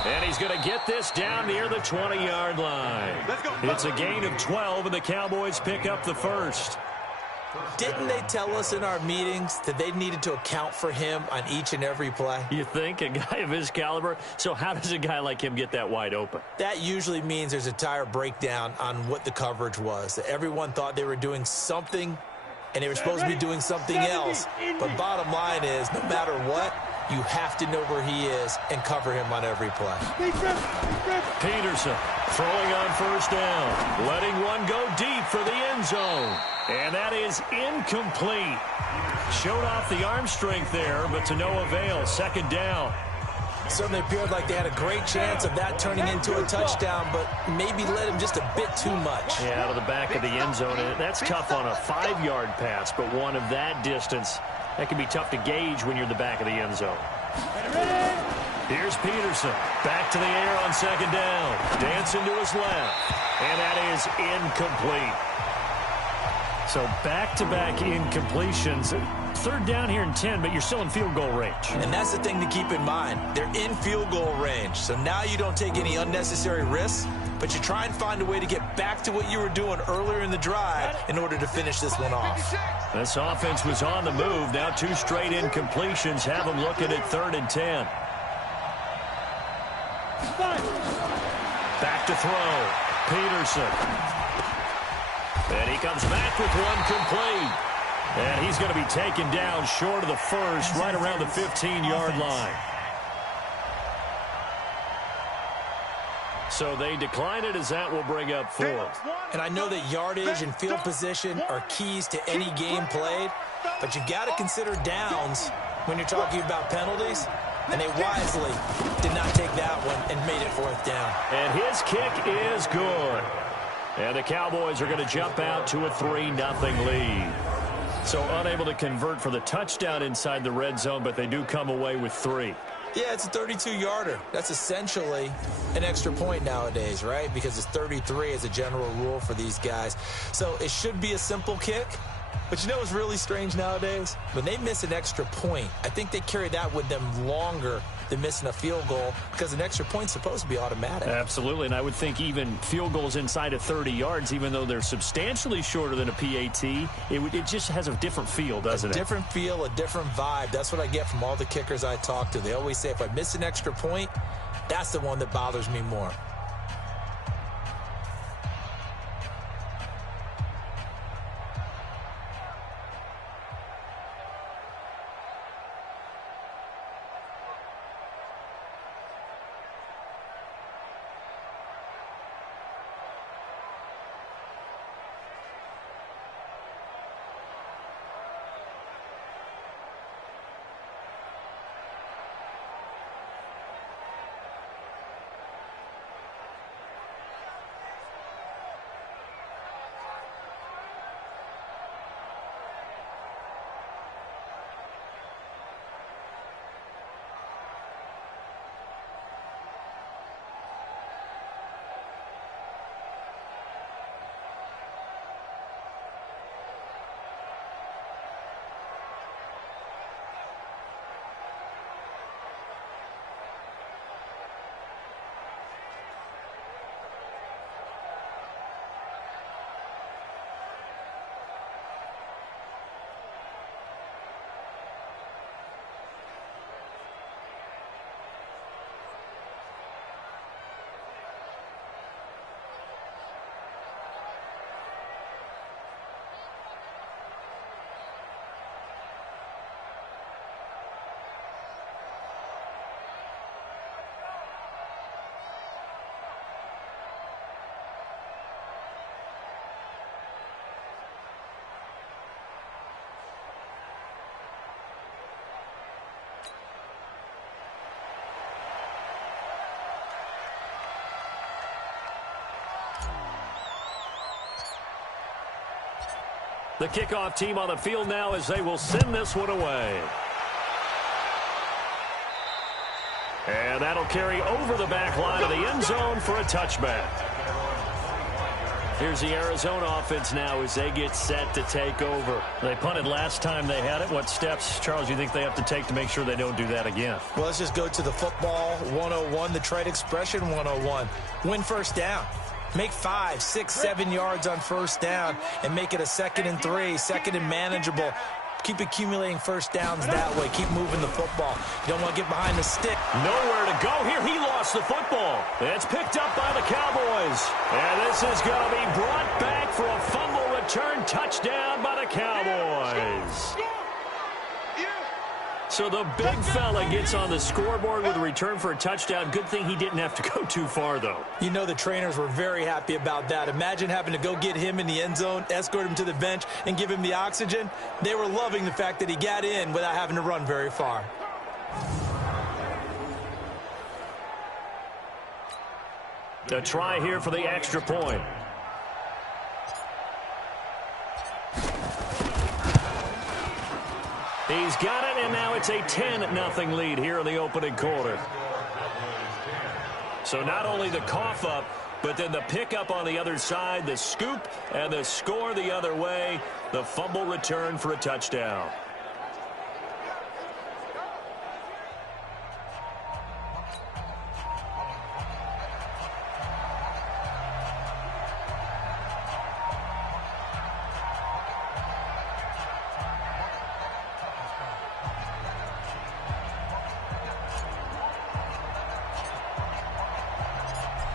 And he's going to get this down near the 20-yard line. It's a gain of 12, and the Cowboys pick up the 1st. Didn't they tell us in our meetings that they needed to account for him on each and every play? You think? A guy of his caliber? So how does a guy like him get that wide open? That usually means there's a entire breakdown on what the coverage was. That everyone thought they were doing something, and they were supposed to be doing something else. But bottom line is, no matter what, you have to know where he is and cover him on every play. Peterson throwing on 1st down. Letting one go deep for the end zone. And that is incomplete. Showed off the arm strength there, but to no avail. 2nd down. Certainly appeared like they had a great chance of that turning into a touchdown, but maybe led him just a bit too much. Yeah, out of the back of the end zone. That's tough on a 5-yard pass, but one of that distance, that can be tough to gauge when you're in the back of the end zone. Here's Peterson. Back to the air on 2nd down. Dancing to his left. And that is incomplete. So back-to-back incompletions. 3rd down here and 10, but you're still in field goal range. And that's the thing to keep in mind. They're in field goal range. So now you don't take any unnecessary risks, but you try and find a way to get back to what you were doing earlier in the drive in order to finish this one off. This offense was on the move. Now 2 straight incompletions have them looking at 3rd and 10. Back to throw. Peterson. And he comes back with one complete. And he's going to be taken down short of the 1st, right around the 15-yard line. So they decline it, as that will bring up 4th. And I know that yardage and field position are keys to any game played, but you got to consider downs when you're talking about penalties. And they wisely did not take that one and made it 4th down. And his kick is good. And the Cowboys are going to jump out to a 3-0 lead. So unable to convert for the touchdown inside the red zone, but they do come away with 3. Yeah, it's a 32-yarder. That's essentially an extra point nowadays, right? Because it's 33 as a general rule for these guys. So it should be a simple kick. But you know what's really strange nowadays? When they miss an extra point, I think they carry that with them longer than missing a field goal, because an extra point's supposed to be automatic. Absolutely, and I would think even field goals inside of 30 yards, even though they're substantially shorter than a PAT, it just has a different feel, doesn't it? A different feel, a different vibe. That's what I get from all the kickers I talk to. They always say, if I miss an extra point, That's the one that bothers me more. The kickoff team on the field now as they will send this one away. And that'll carry over the back line of the end zone for a touchback. Here's the Arizona offense now as they get set to take over. They punted last time they had it. What steps, Charles, do you think they have to take to make sure they don't do that again? Well, let's just go to the football 101, the trade expression 101. Win first down. Make 5, 6, 7 yards on first down and make it a 2nd and 3, 2nd and manageable. Keep accumulating first downs that way. Keep moving the football. You don't want to get behind the stick. Nowhere to go here. He lost the football. It's picked up by the Cowboys. And this is going to be brought back for a fumble return touchdown by the Cowboys. So the big fella gets on the scoreboard with a return for a touchdown. Good thing he didn't have to go too far, though. You know the trainers were very happy about that. Imagine having to go get him in the end zone, escort him to the bench, and give him the oxygen. They were loving the fact that he got in without having to run very far. A try here for the extra point. He's got it, and now it's a 10-0 lead here in the opening quarter. So not only the cough up, but then the pickup on the other side, the scoop, and the score the other way, the fumble return for a touchdown.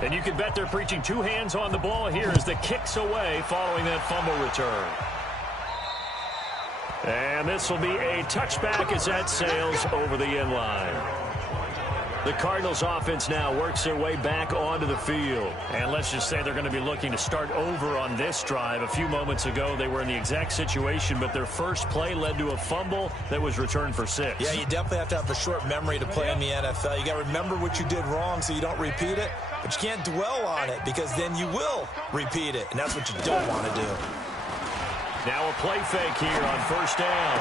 And you can bet they're preaching two hands on the ball here as the kick's away following that fumble return. And this will be a touchback as that sails over the end line. The Cardinals offense now works their way back onto the field. And let's just say they're going to be looking to start over on this drive. A few moments ago, they were in the exact situation, but their first play led to a fumble that was returned for 6. Yeah, you definitely have to have a short memory to play in the NFL. You got to remember what you did wrong so you don't repeat it, but you can't dwell on it because then you will repeat it, and that's what you don't want to do. Now a play fake here on first down.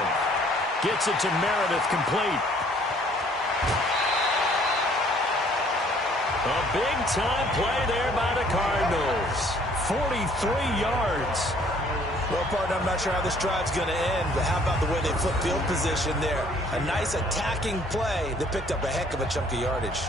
Gets it to Meredith, complete. A big-time play there by the Cardinals. 43 yards. Well, partner, I'm not sure how this drive's going to end, but how about the way they flip field position there? A nice attacking play that picked up a heck of a chunk of yardage.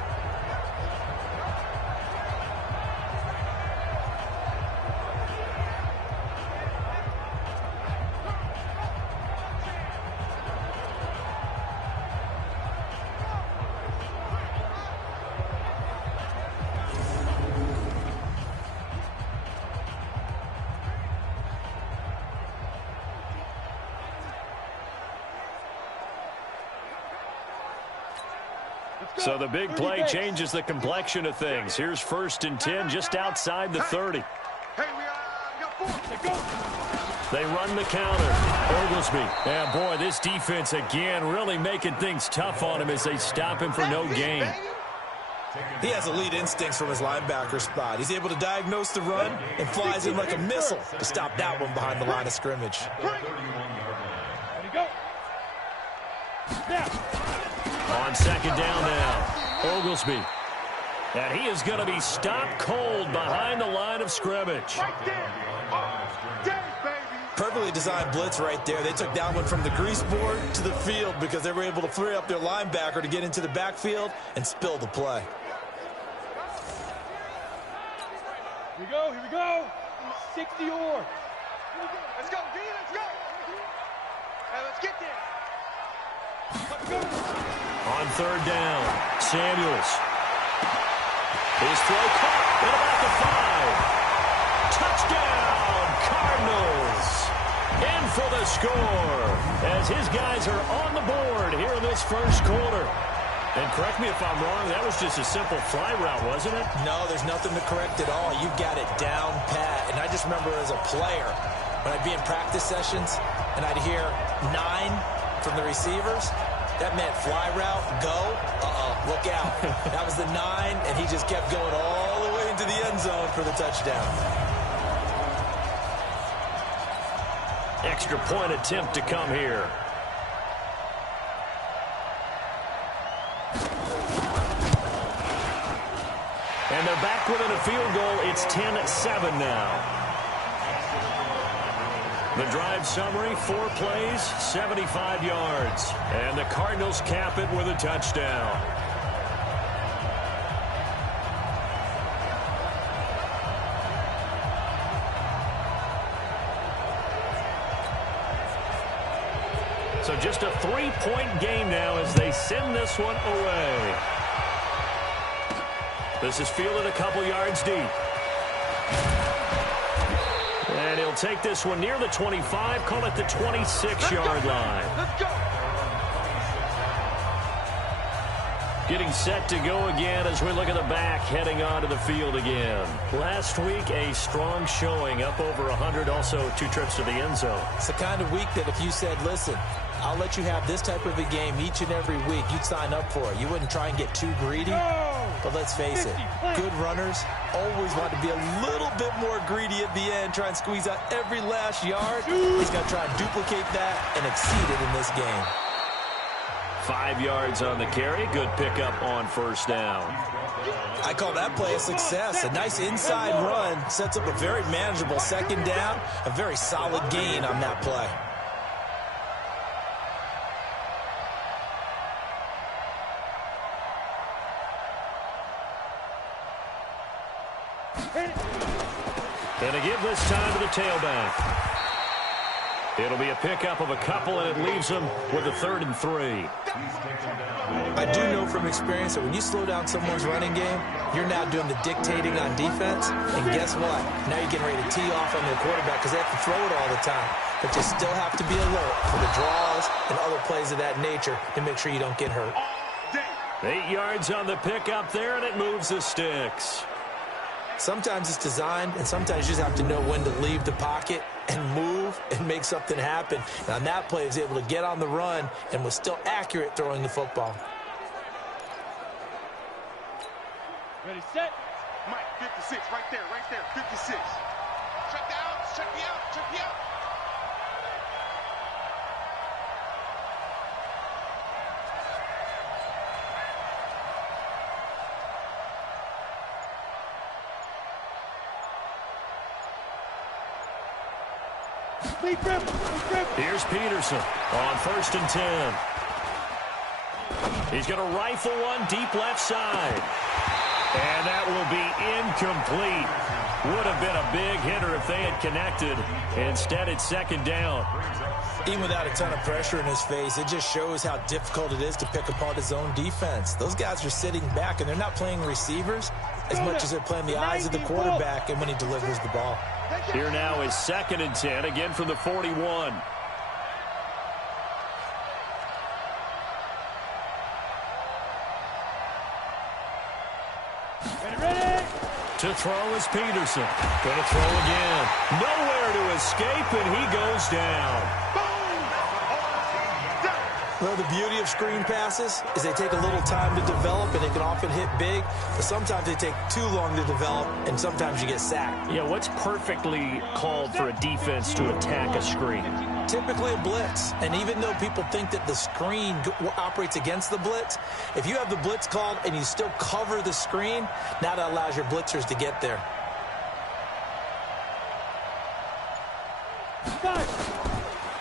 So the big play changes the complexion of things. Here's 1st and 10 just outside the 30. Hey, we got 4. They run the counter. Oglesby. And boy, this defense again really making things tough on him as they stop him for no gain. He has elite instincts from his linebacker spot. He's able to diagnose the run and flies in like a missile to stop that one behind the line of scrimmage. Ready, go. Snap. On 2nd down now, Oglesby. And he is going to be stopped cold behind the line of scrimmage. Perfectly designed blitz right there. They took that one from the grease board to the field because they were able to free up their linebacker to get into the backfield and spill the play. Here we go, here we go. 60 or. Let's go, D, let's go. Hey, let's get there. Let's go. On 3rd down, Samuels. His throw caught at about the 5. Touchdown, Cardinals. In for the score as his guys are on the board here in this 1st quarter. And correct me if I'm wrong, that was just a simple fly route, wasn't it? No, there's nothing to correct at all. You got it down pat. And I just remember as a player, when I'd be in practice sessions and I'd hear 9 from the receivers, that meant fly route, go, look out. That was the 9, and he just kept going all the way into the end zone for the touchdown. Extra point attempt to come here. And they're back within a field goal. It's 10-7 now. The drive summary, 4 plays, 75 yards. And the Cardinals cap it with a touchdown. So just a 3-point game now as they send this one away. This is fielded a couple yards deep. And he'll take this one near the 25, call it the 26-yard line. Let's go. Getting set to go again as we look at the back, heading onto the field again. Last week, a strong showing, up over 100, also 2 trips to the end zone. It's the kind of week that if you said, listen, I'll let you have this type of a game each and every week, you'd sign up for it. You wouldn't try and get too greedy. But let's face it, good runners always want to be a little bit more greedy at the end, try and squeeze out every last yard. He's got to try and duplicate that and exceed it in this game. 5 yards on the carry. Good pickup on 1st down. I call that play a success. A nice inside run sets up a very manageable 2nd down. A very solid gain on that play. And to give this time to the tailback. It'll be a pickup of a couple, and it leaves them with a 3rd and 3. I do know from experience that when you slow down someone's running game, you're now doing the dictating on defense. And guess what? Now you're getting ready to tee off on their quarterback because they have to throw it all the time. But you still have to be alert for the draws and other plays of that nature to make sure you don't get hurt. 8 yards on the pickup there, and it moves the sticks. Sometimes it's designed, and sometimes you just have to know when to leave the pocket and move and make something happen. And on that play, he was able to get on the run and was still accurate throwing the football. Ready, set. Mike, 56, right there, 56. Check the outs, check the out, check the out. Here's Peterson on 1st and 10. He's going to rifle one deep left side. And that will be incomplete. Would have been a big hitter if they had connected. Instead, it's 2nd down. Even without a ton of pressure in his face, it just shows how difficult it is to pick apart his own defense. Those guys are sitting back, and they're not playing receivers as much as they're playing the eyes of the quarterback and when he delivers the ball. Here now is 2nd and 10, again from the 41. To throw is Peterson. Going to throw again. Nowhere to escape, and he goes down. Well, the beauty of screen passes is they take a little time to develop, and they can often hit big, but sometimes they take too long to develop, and sometimes you get sacked. Yeah, what's perfectly called for a defense to attack a screen? Typically a blitz, and even though people think that the screen operates against the blitz, if you have the blitz called and you still cover the screen, now that allows your blitzers to get there.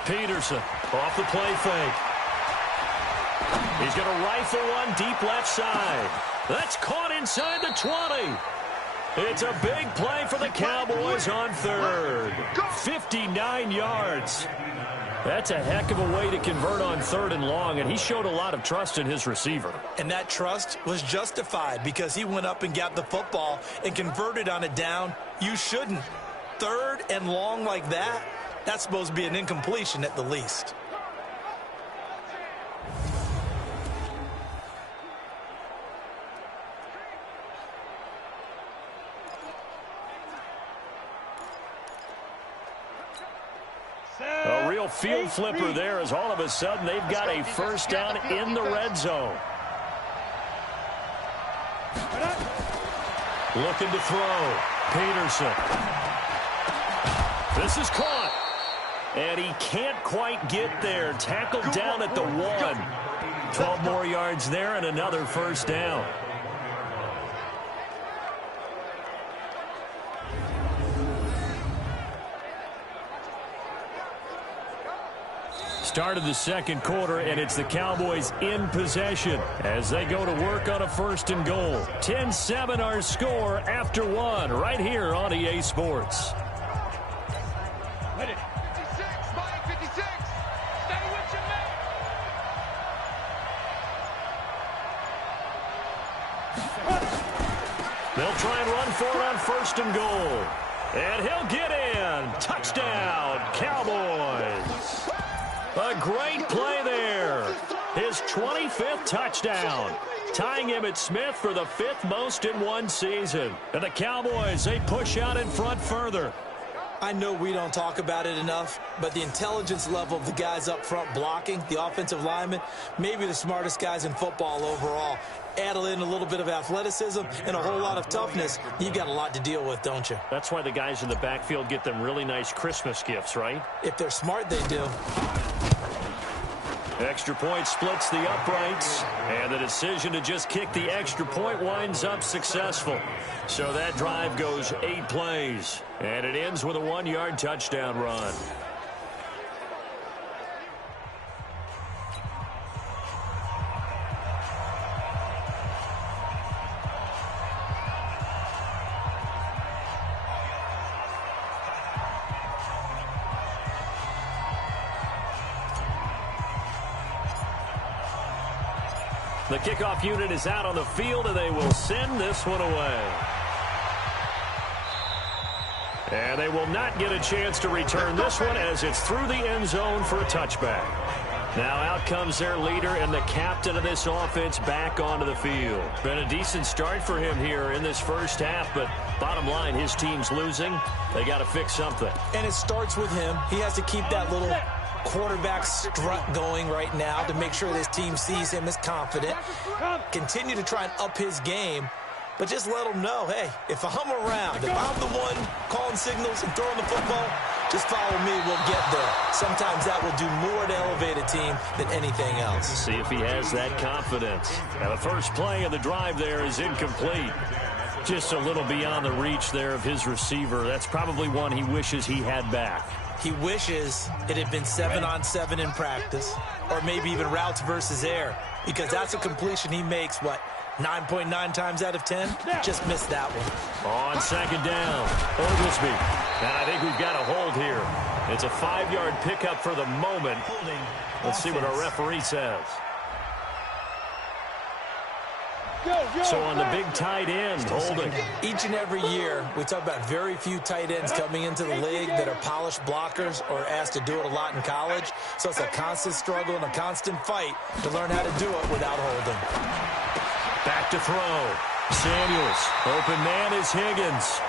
Peterson off the play fake. He's going to rifle one deep left side. That's caught inside the 20. It's a big play for the Cowboys on third. 59 yards. That's a heck of a way to convert on third and long, and he showed a lot of trust in his receiver. And that trust was justified because he went up and got the football and converted on a down. You shouldn't. Third and long like that, that's supposed to be an incompletion at the least. A real field flipper there as all of a sudden they've got a first down in the red zone. Looking to throw. Peterson. This is caught. And he can't quite get there. Tackled down at the 1. 12 more yards there and another first down. Start of the second quarter, and it's the Cowboys in possession as they go to work on a first and goal. 10-7 our score after 1 right here on EA Sports. Ready. 56, Mike, 56. Stay with your man. They'll try and run for it on first and goal. And he'll get in. Touchdown, Cowboys. A great play there. His 25th touchdown. Tying Emmitt Smith for the 5th most in one season. And the Cowboys, they push out in front further. I know we don't talk about it enough, but the intelligence level of the guys up front blocking, the offensive linemen, maybe the smartest guys in football overall. Add in a little bit of athleticism and a whole lot of toughness, you've got a lot to deal with, don't you? That's why the guys in the backfield get them really nice Christmas gifts, right? If they're smart, they do. Extra point splits the uprights, and the decision to just kick the extra point winds up successful. So that drive goes 8 plays, and it ends with a 1-yard touchdown run. The kickoff unit is out on the field, and they will send this one away. And they will not get a chance to return this one as it's through the end zone for a touchback. Now out comes their leader and the captain of this offense back onto the field. Been a decent start for him here in this first half, but bottom line, his team's losing. They got to fix something. And it starts with him. He has to keep that little quarterback strut going right now to make sure this team sees him as confident. Continue to try and up his game, but just let him know, hey, if I'm around, if I'm the one calling signals and throwing the football, just follow me, we'll get there. Sometimes that will do more to elevate a team than anything else. See if he has that confidence. Now the first play of the drive there is incomplete. Just a little beyond the reach there of his receiver. That's probably one he wishes he had back. He wishes it had been 7-on-7 in practice, or maybe even routes versus air, because that's a completion he makes, 9.9 times out of 10? Just missed that one. On second down, Oglesby. And I think we've got a hold here. It's a 5-yard pickup for the moment. Let's see what our referee says. So on the big tight end, holding. Each and every year, we talk about very few tight ends coming into the league that are polished blockers or asked to do it a lot in college. So it's a constant struggle and a constant fight to learn how to do it without holding. Back to throw. Samuels. Open man is Higgins.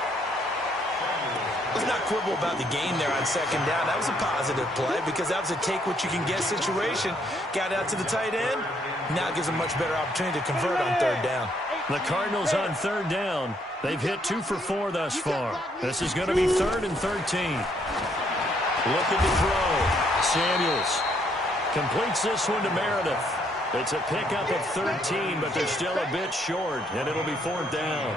Let's not quibble about the gain there on second down. That was a positive play because that was a take-what-you-can-get situation. Got out to the tight end. Now it gives them a much better opportunity to convert on third down. The Cardinals on third down. They've hit 2 for 4 thus far. This is going to be 3rd and 13. Looking to throw. Samuels completes this one to Meredith. It's a pickup of 13, but they're still a bit short, and it'll be 4th down.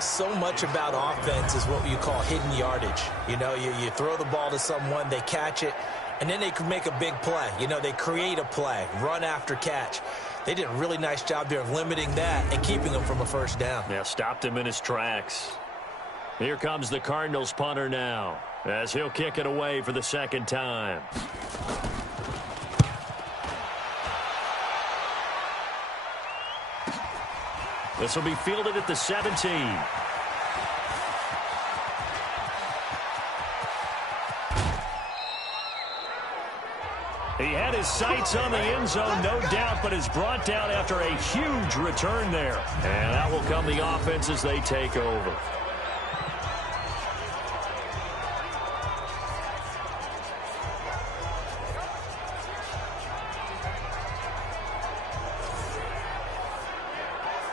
So much about offense is what you call hidden yardage. You know, you throw the ball to someone, they catch it, and then they can make a big play. You know, they create a play, run after catch. They did a really nice job there of limiting that and keeping him from a first down. Yeah, stopped him in his tracks. Here comes the Cardinals punter now, as he'll kick it away for the second time. This will be fielded at the 17. He had his sights on the end zone, no doubt, but is brought down after a huge return there. And out will come the offense as they take over.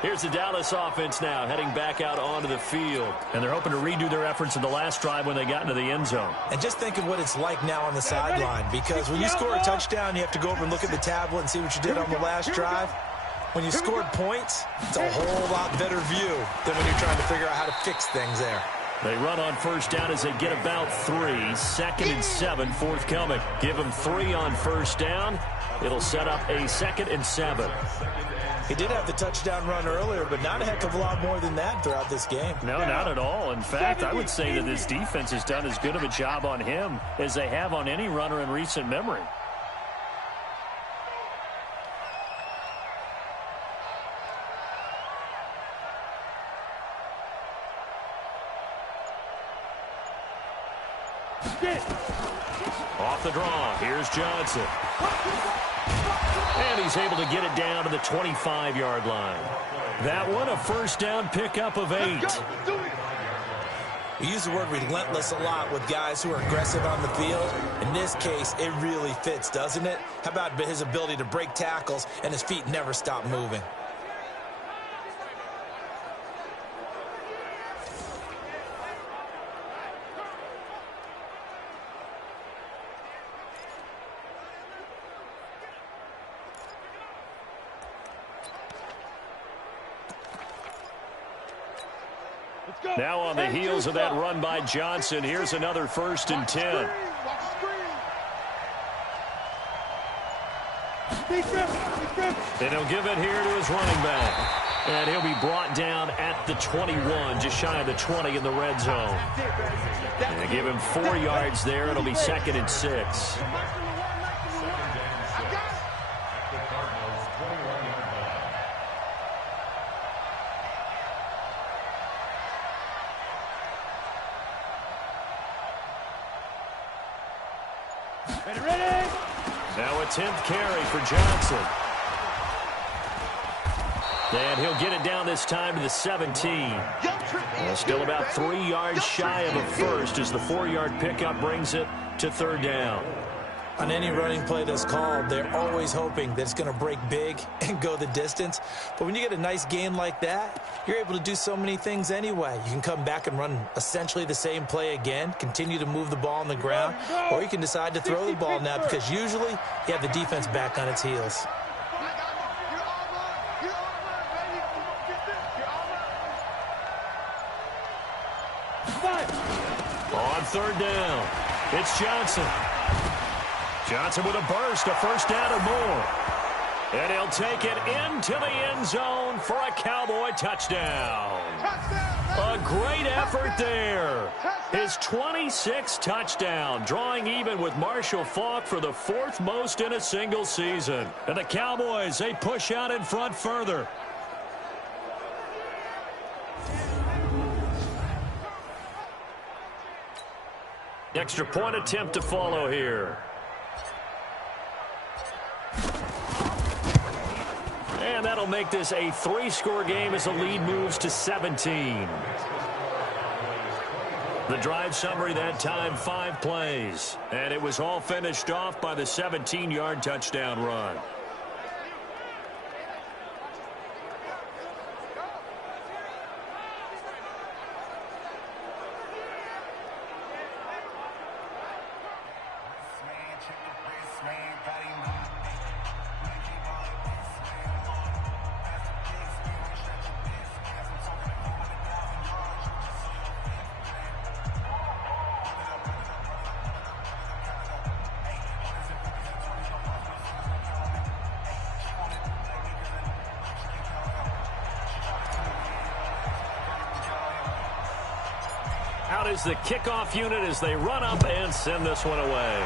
Here's the Dallas offense now, heading back out onto the field. And they're hoping to redo their efforts in the last drive when they got into the end zone. And just think of what it's like now on the sideline, because when you score a touchdown, you have to go over and look at the tablet and see what you did on the last drive. When you scored points, it's a whole lot better view than when you're trying to figure out how to fix things there. They run on first down as they get about 3. 2nd and 7 forthcoming. Give them 3 on first down. It'll set up a 2nd and 7. He did have the touchdown run earlier, but not a heck of a lot more than that throughout this game. No, not at all. In fact, I would say that this defense has done as good of a job on him as they have on any runner in recent memory. Off the draw, here's Johnson. And he's able to get it down to the 25-yard line. That one, a first down pickup of 8. We use the word relentless a lot with guys who are aggressive on the field. In this case, it really fits, doesn't it? How about his ability to break tackles and his feet never stop moving? Now on the heels of that run by Johnson, here's another 1st and 10. And he'll give it here to his running back. And he'll be brought down at the 21, just shy of the 20 in the red zone. And give him 4 yards there. It'll be 2nd and 6. Now a 10th carry for Johnson. And he'll get it down this time to the 17. Still about 3 yards shy of a first as the 4-yard pickup brings it to 3rd down. On any running play that's called, they're always hoping that it's going to break big and go the distance. But when you get a nice gain like that, you're able to do so many things anyway. You can come back and run essentially the same play again, continue to move the ball on the ground, or you can decide to throw the ball now because usually you have the defense back on its heels. On 3rd down, it's Johnson. Johnson with a burst, a first down or more. And he'll take it into the end zone for a Cowboy touchdown. A great effort there. His 26th touchdown, drawing even with Marshall Faulk for the 4th most in a single season. And the Cowboys, they push out in front further. Extra point attempt to follow here. And that'll make this a 3-score game as the lead moves to 17. The drive summary that time, 5 plays. And it was all finished off by the 17-yard touchdown run. Out is the kickoff unit as they run up and send this one away.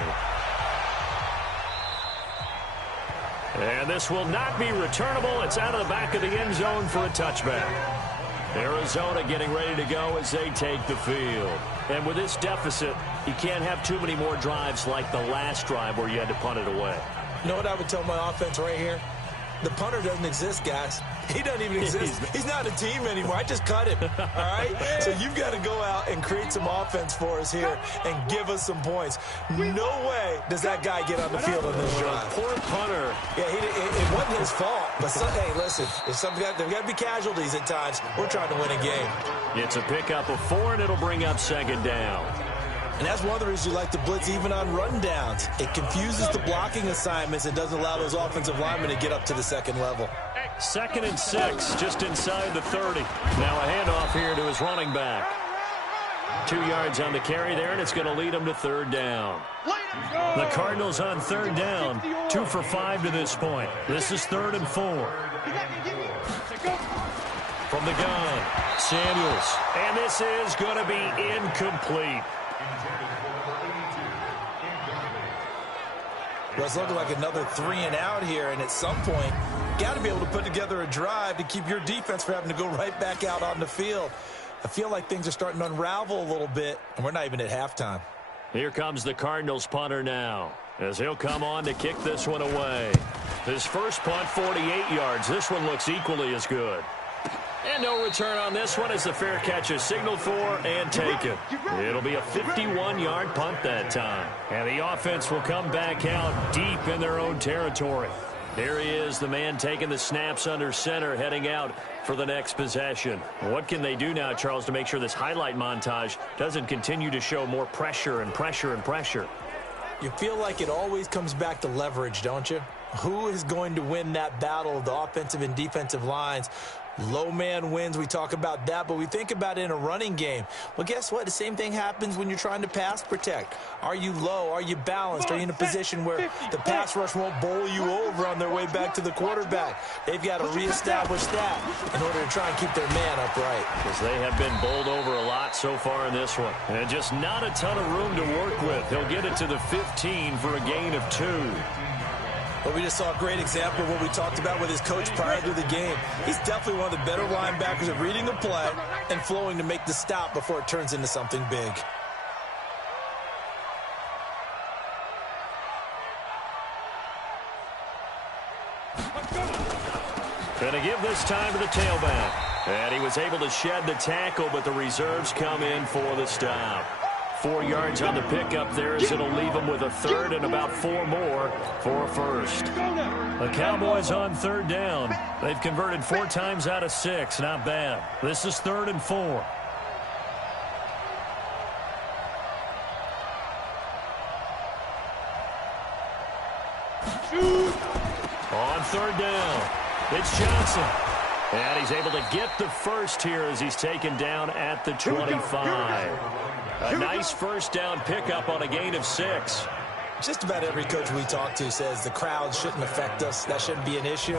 And this will not be returnable. It's out of the back of the end zone for a touchback. Arizona getting ready to go as they take the field. And with this deficit, you can't have too many more drives like the last drive where you had to punt it away. You know what I would tell my offense right here? The punter doesn't exist, guys. He doesn't even exist. He's not a team anymore. I just cut him, all right? So you've got to go out and create some offense for us here and give us some points. No way does that guy get on the field on this drive. Poor punter. Yeah, it wasn't his fault. But, hey, listen, there's got to be casualties at times. We're trying to win a game. It's a pickup of 4, and it'll bring up 2nd down. And that's one of the reasons you like to blitz even on rundowns. It confuses the blocking assignments and doesn't allow those offensive linemen to get up to the second level. 2nd and 6, just inside the 30. Now a handoff here to his running back. 2 yards on the carry there, and it's going to lead him to 3rd down. The Cardinals on 3rd down, 2 for 5 to this point. This is 3rd and 4. From the gun, Samuels. And this is going to be incomplete. Well, it's looking like another 3 and out here, and at some point, got to be able to put together a drive to keep your defense from having to go right back out on the field. I feel like things are starting to unravel a little bit, and we're not even at halftime. Here comes the Cardinals punter now, as he'll come on to kick this one away. His first punt, 48 yards. This one looks equally as good. And no return on this one as the fair catch is signaled for and taken. It'll be a 51-yard punt that time. And the offense will come back out deep in their own territory. Here he is, the man taking the snaps under center, heading out for the next possession. What can they do now, Charles, to make sure this highlight montage doesn't continue to show more pressure and pressure and pressure? You feel like it always comes back to leverage, don't you? Who is going to win that battle of the offensive and defensive lines? Low man wins. We talk about that, but we think about it in a running game. Well, guess what? The same thing happens when you're trying to pass protect. Are you low? Are you balanced? Are you in a position where the pass rush won't bowl you over on their way back to the quarterback? They've got to reestablish that in order to try and keep their man upright. Because they have been bowled over a lot so far in this one. And just not a ton of room to work with. He'll get it to the 15 for a gain of 2. But we just saw a great example of what we talked about with his coach prior to the game. He's definitely one of the better linebackers at reading the play and flowing to make the stop before it turns into something big. Going to give this time to the tailback. And he was able to shed the tackle, but the reserves come in for the stop. 4 yards on the pickup there as it'll leave him with a 3rd and about 4 more for a first. The Cowboys on 3rd down. They've converted 4 times out of 6. Not bad. This is 3rd and 4. On 3rd down, it's Johnson. And he's able to get the first here as he's taken down at the 25. A nice first down pickup on a gain of 6. Just about every coach we talk to says the crowd shouldn't affect us. That shouldn't be an issue.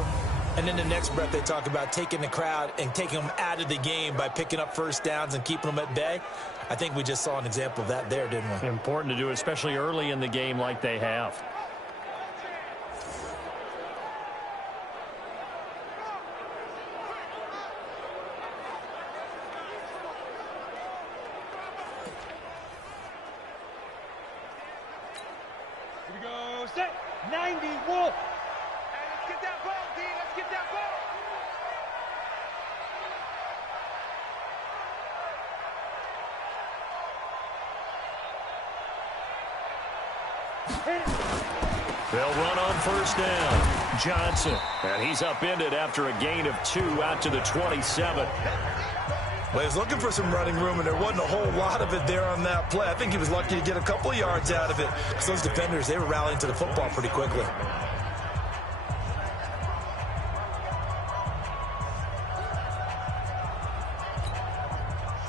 And then the next breath they talk about taking the crowd and taking them out of the game by picking up first downs and keeping them at bay. I think we just saw an example of that there, didn't we? Important to do, especially early in the game like they have. Set 90 Wolf. Hey, let's get that ball, D. Let's get that ball. They'll run on first down. Johnson, and he's upended after a gain of 2 out to the 27. Well, he was looking for some running room, and there wasn't a whole lot of it there on that play. I think he was lucky to get a couple of yards out of it because those defenders, they were rallying to the football pretty quickly.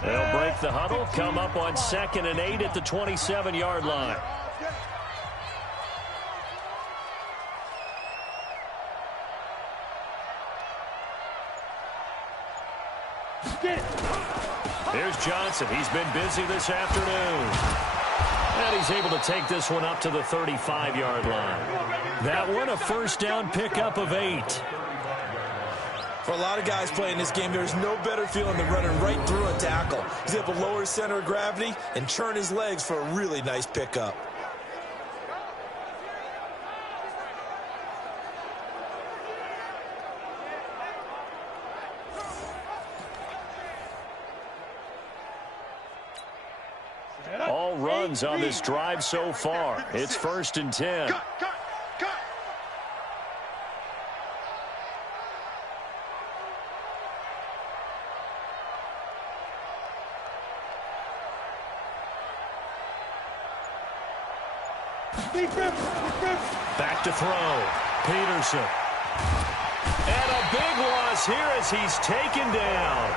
They'll break the huddle, come up on 2nd and 8 at the 27-yard line. Here's Johnson. He's been busy this afternoon. And he's able to take this one up to the 35-yard line. That one, a first down pickup of 8. For a lot of guys playing this game, there's no better feeling than running right through a tackle. He's able to lower his center of gravity and churn his legs for a really nice pickup. All runs on this drive so far. It's 1st and 10. Cut. Back to throw. Peterson. And a big loss here as he's taken down.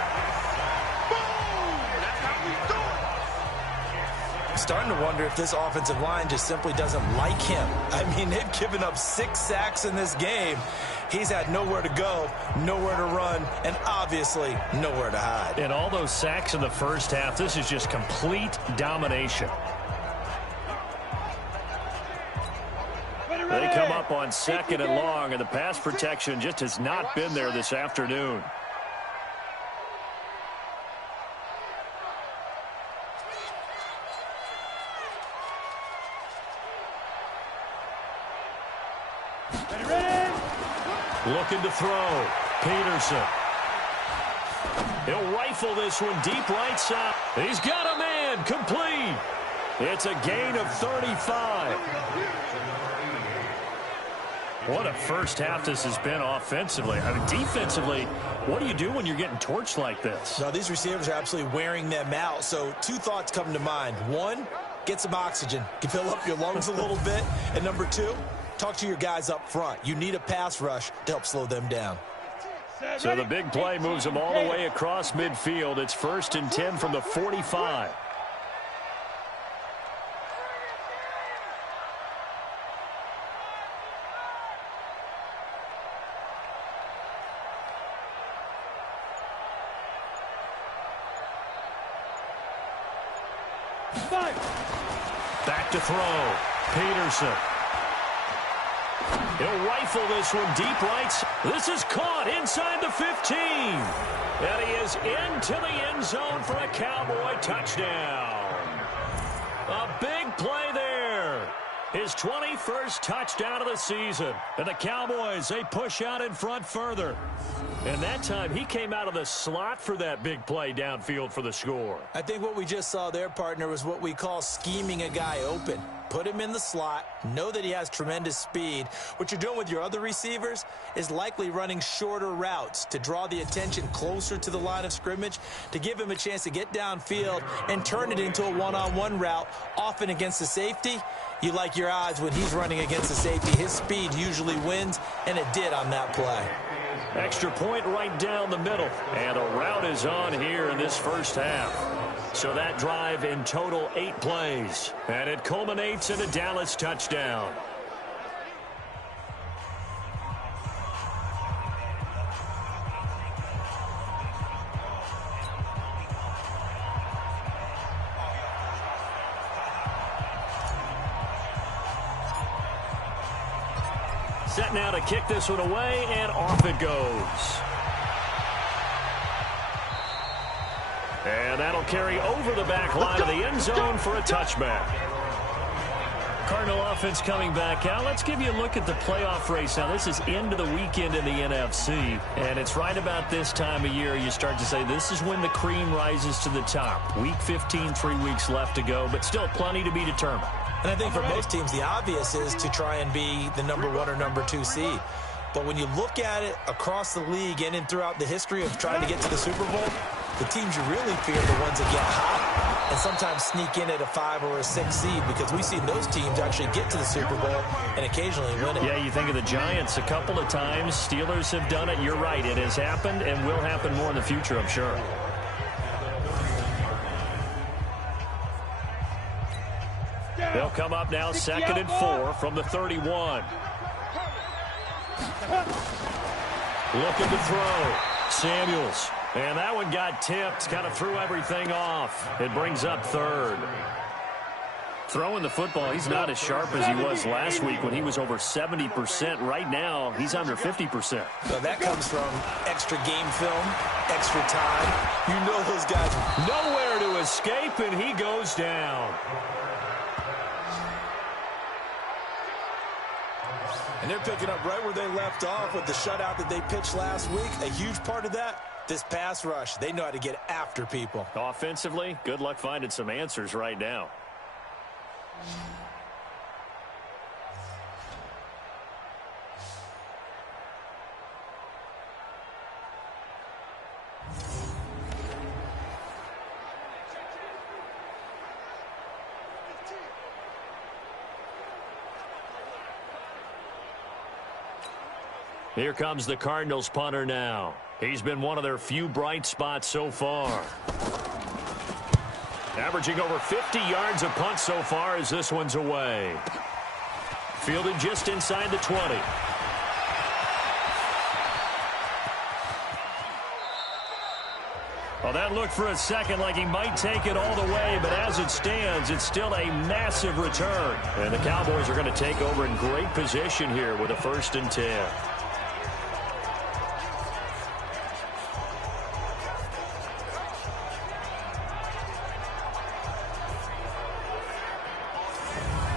I'm starting to wonder if this offensive line just simply doesn't like him. I mean, they've given up 6 sacks in this game. He's had nowhere to go, nowhere to run, and obviously nowhere to hide. And all those sacks in the first half, this is just complete domination. They come up on 2nd and long, and the pass protection just has not been there this afternoon. Looking to throw. Peterson. He'll rifle this one deep right side. He's got a man. Complete. It's a gain of 35. What a first half this has been offensively. I mean, defensively, what do you do when you're getting torched like this? No, these receivers are absolutely wearing them out. So 2 thoughts come to mind. 1, get some oxygen. You can fill up your lungs a little bit. And number 2, talk to your guys up front. You need a pass rush to help slow them down. So the big play moves them all the way across midfield. It's 1st and 10 from the 45. Back to throw. Peterson. He'll rifle this one deep right. This is caught inside the 15. And he is into the end zone for a Cowboy touchdown. A big play there. His 21st touchdown of the season. And the Cowboys, they push out in front further. And that time, he came out of the slot for that big play downfield for the score. I think what we just saw there, partner, was what we call scheming a guy open. Put him in the slot, know that he has tremendous speed. What you're doing with your other receivers is likely running shorter routes to draw the attention closer to the line of scrimmage, to give him a chance to get downfield and turn it into a one-on-one route, often against the safety. You like your odds when he's running against the safety. His speed usually wins, and it did on that play. Extra point right down the middle. And a route is on here in this first half. So that drive in total 8 plays. And it culminates in a Dallas touchdown. Set now to kick this one away, and off it goes. And that'll carry over the back line of the end zone for a touchback. Cardinal offense coming back out. Let's give you a look at the playoff race. Now, this is into the weekend in the NFC, and it's right about this time of year you start to say this is when the cream rises to the top. Week 15, 3 weeks left to go, but still plenty to be determined. And I think for most teams, the obvious is to try and be the number 1 or number 2 seed. But when you look at it across the league and throughout the history of trying to get to the Super Bowl, the teams you really fear are the ones that get hot and sometimes sneak in at a 5 or a 6 seed, because we've seen those teams actually get to the Super Bowl and occasionally win it. Yeah, you think of the Giants a couple of times. Steelers have done it. You're right. It has happened and will happen more in the future, I'm sure. They'll come up now 2nd and 4 from the 31. Looking to throw. Samuels. And that one got tipped. Kind of threw everything off. It brings up 3rd. Throwing the football, he's not as sharp as he was last week when he was over 70%. Right now, he's under 50%. So that comes from extra game film, extra time. You know those guys. Nowhere to escape, and he goes down. And they're picking up right where they left off with the shutout that they pitched last week. A huge part of that, this pass rush. They know how to get after people. Offensively, good luck finding some answers right now. Here comes the Cardinals punter now. He's been one of their few bright spots so far. Averaging over 50 yards a punt so far as this one's away. Fielded just inside the 20. Well, that looked for a second like he might take it all the way, but as it stands, it's still a massive return. And the Cowboys are going to take over in great position here with a 1st and 10.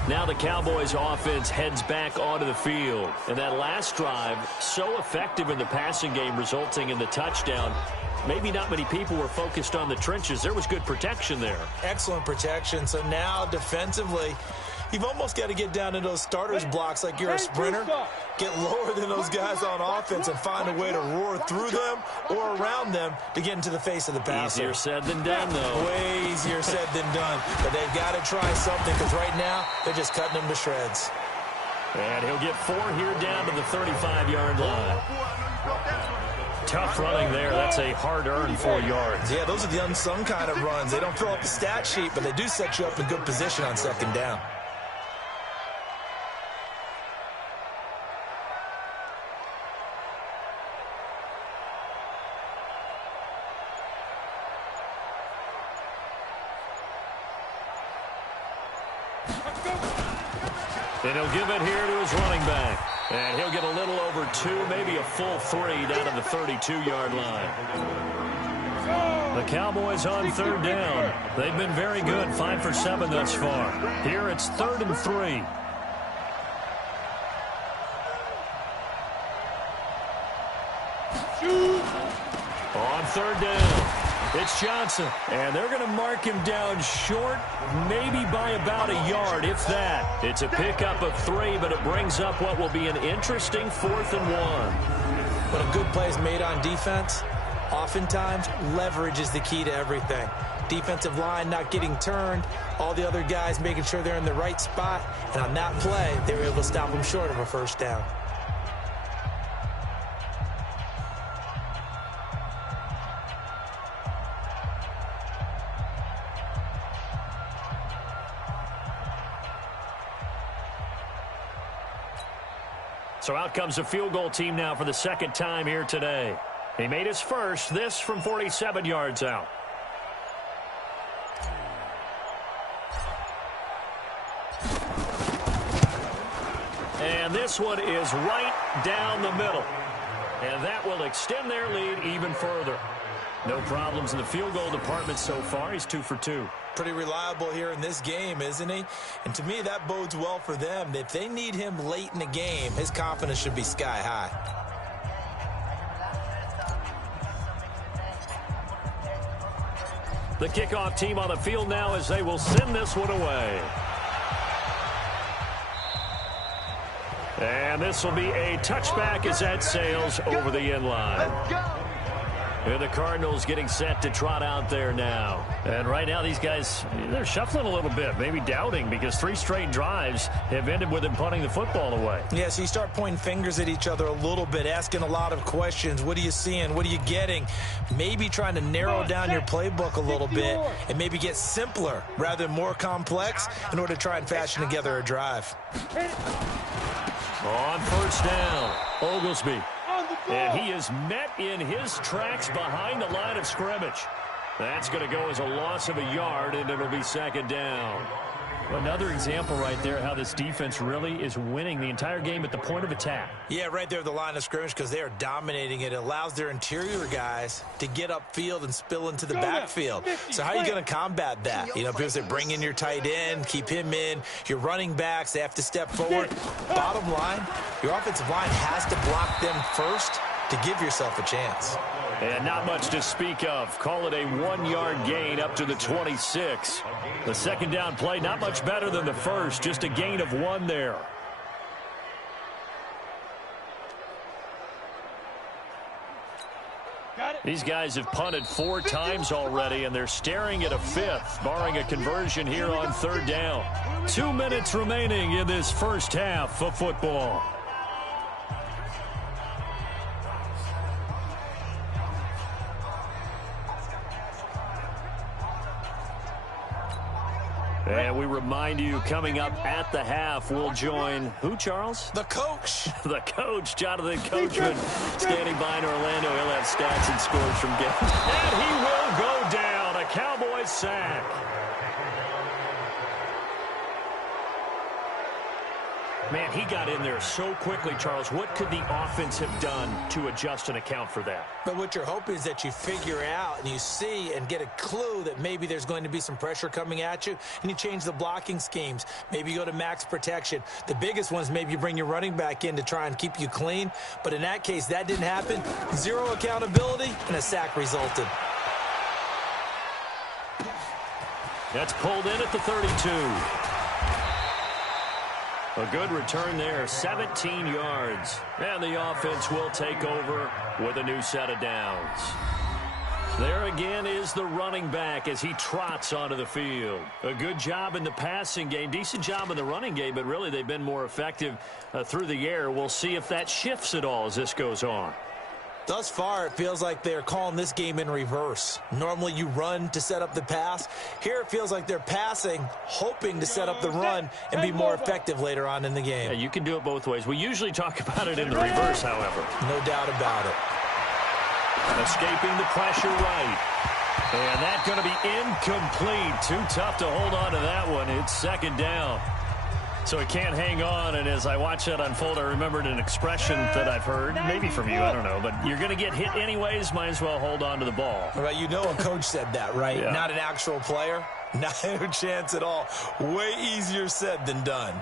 Now the Cowboys offense heads back onto the field. And that last drive, so effective in the passing game, resulting in the touchdown. Maybe not many people were focused on the trenches. There was good protection there. Excellent protection. So now defensively, you've almost got to get down to those starters blocks like you're a sprinter. Get lower than those guys on offense and find a way to roar through them or around them to get into the face of the passer. Easier said than done, though. Way easier said than done. But they've got to try something, because right now they're just cutting them to shreds. And he'll get 4 here down to the 35-yard line. Tough running there. That's a hard-earned 4 yards. Yeah, those are the unsung kind of runs. They don't fill up the stat sheet, but they do set you up in good position on 2nd down. And he'll give it here to his running back. And he'll get a little over 2, maybe a full 3 down to the 32-yard line. The Cowboys on 3rd down. They've been very good, 5 for 7 thus far. Here it's 3rd and 3. On 3rd down. It's Johnson, and they're going to mark him down short, maybe by about a yard, if that. It's a pickup of 3, but it brings up what will be an interesting 4th and 1. When a good play is made on defense, oftentimes leverage is the key to everything. Defensive line not getting turned, all the other guys making sure they're in the right spot, and on that play, they were able to stop them short of a 1st down. So out comes the field goal team now for the 2nd time here today. He made his first, this from 47 yards out. And this one is right down the middle. And that will extend their lead even further. No problems in the field goal department so far. He's 2 for 2. Pretty reliable here in this game, isn't he? And to me, that bodes well for them. If they need him late in the game, his confidence should be sky high. The kickoff team on the field now as they will send this one away. And this will be a touchback as that sails over the end line. And the Cardinals getting set to trot out there now. And right now these guys, they're shuffling a little bit, maybe doubting, because 3 straight drives have ended with them punting the football away. Yeah, so you start pointing fingers at each other a little bit, asking a lot of questions. What are you seeing? What are you getting? Maybe trying to narrow down your playbook a little bit and maybe get simpler rather than more complex in order to try and fashion together a drive. On first down, Oglesby. And he is met in his tracks behind the line of scrimmage. That's going to go as a loss of a yard, and it'll be second down. Another example right there how this defense really is winning the entire game at the point of attack. Yeah, right there at the line of scrimmage because they are dominating it. It allows their interior guys to get upfield and spill into the backfield. So how are you going to combat that? You know, because they bring in your tight end, keep him in. Your running backs, they have to step forward. Bottom line, your offensive line has to block them first to give yourself a chance. And not much to speak of. Call it a 1-yard gain up to the 26. The second down play, not much better than the first, just a gain of 1 there. These guys have punted 4 times already, and they're staring at a 5th, barring a conversion here on third down. 2 minutes remaining in this first half of football. And we remind you, coming up at the half, we'll join who, Charles? The coach. The coach, Jonathan Coachman, standing by in Orlando. He'll have stats and scores from games. And he will go down. A Cowboys sack. Man, he got in there so quickly, Charles. What could the offense have done to adjust and account for that? But what you're hoping is that you figure out and you see and get a clue that maybe there's going to be some pressure coming at you, and you change the blocking schemes. Maybe you go to max protection. The biggest one is maybe you bring your running back in to try and keep you clean. But in that case, that didn't happen. 0 accountability, and a sack resulted. That's pulled in at the 32. A good return there, 17 yards. And the offense will take over with a new set of downs. There again is the running back as he trots onto the field. A good job in the passing game, decent job in the running game, but really they've been more effective through the air. We'll see if that shifts at all as this goes on. Thus far, it feels like they're calling this game in reverse. Normally you run to set up the pass. Here it feels like they're passing, hoping to set up the run and be more effective later on in the game. Yeah, you can do it both ways. We usually talk about it in the reverse, however. No doubt about it. Escaping the pressure right. And that's going to be incomplete. Too tough to hold on to that one. It's second down. So he can't hang on, and as I watch that unfold, I remembered an expression that I've heard, maybe from you, I don't know, but you're going to get hit anyways, might as well hold on to the ball. Right, you know a coach said that, right? Yeah. Not an actual player. Not a chance at all. Way easier said than done.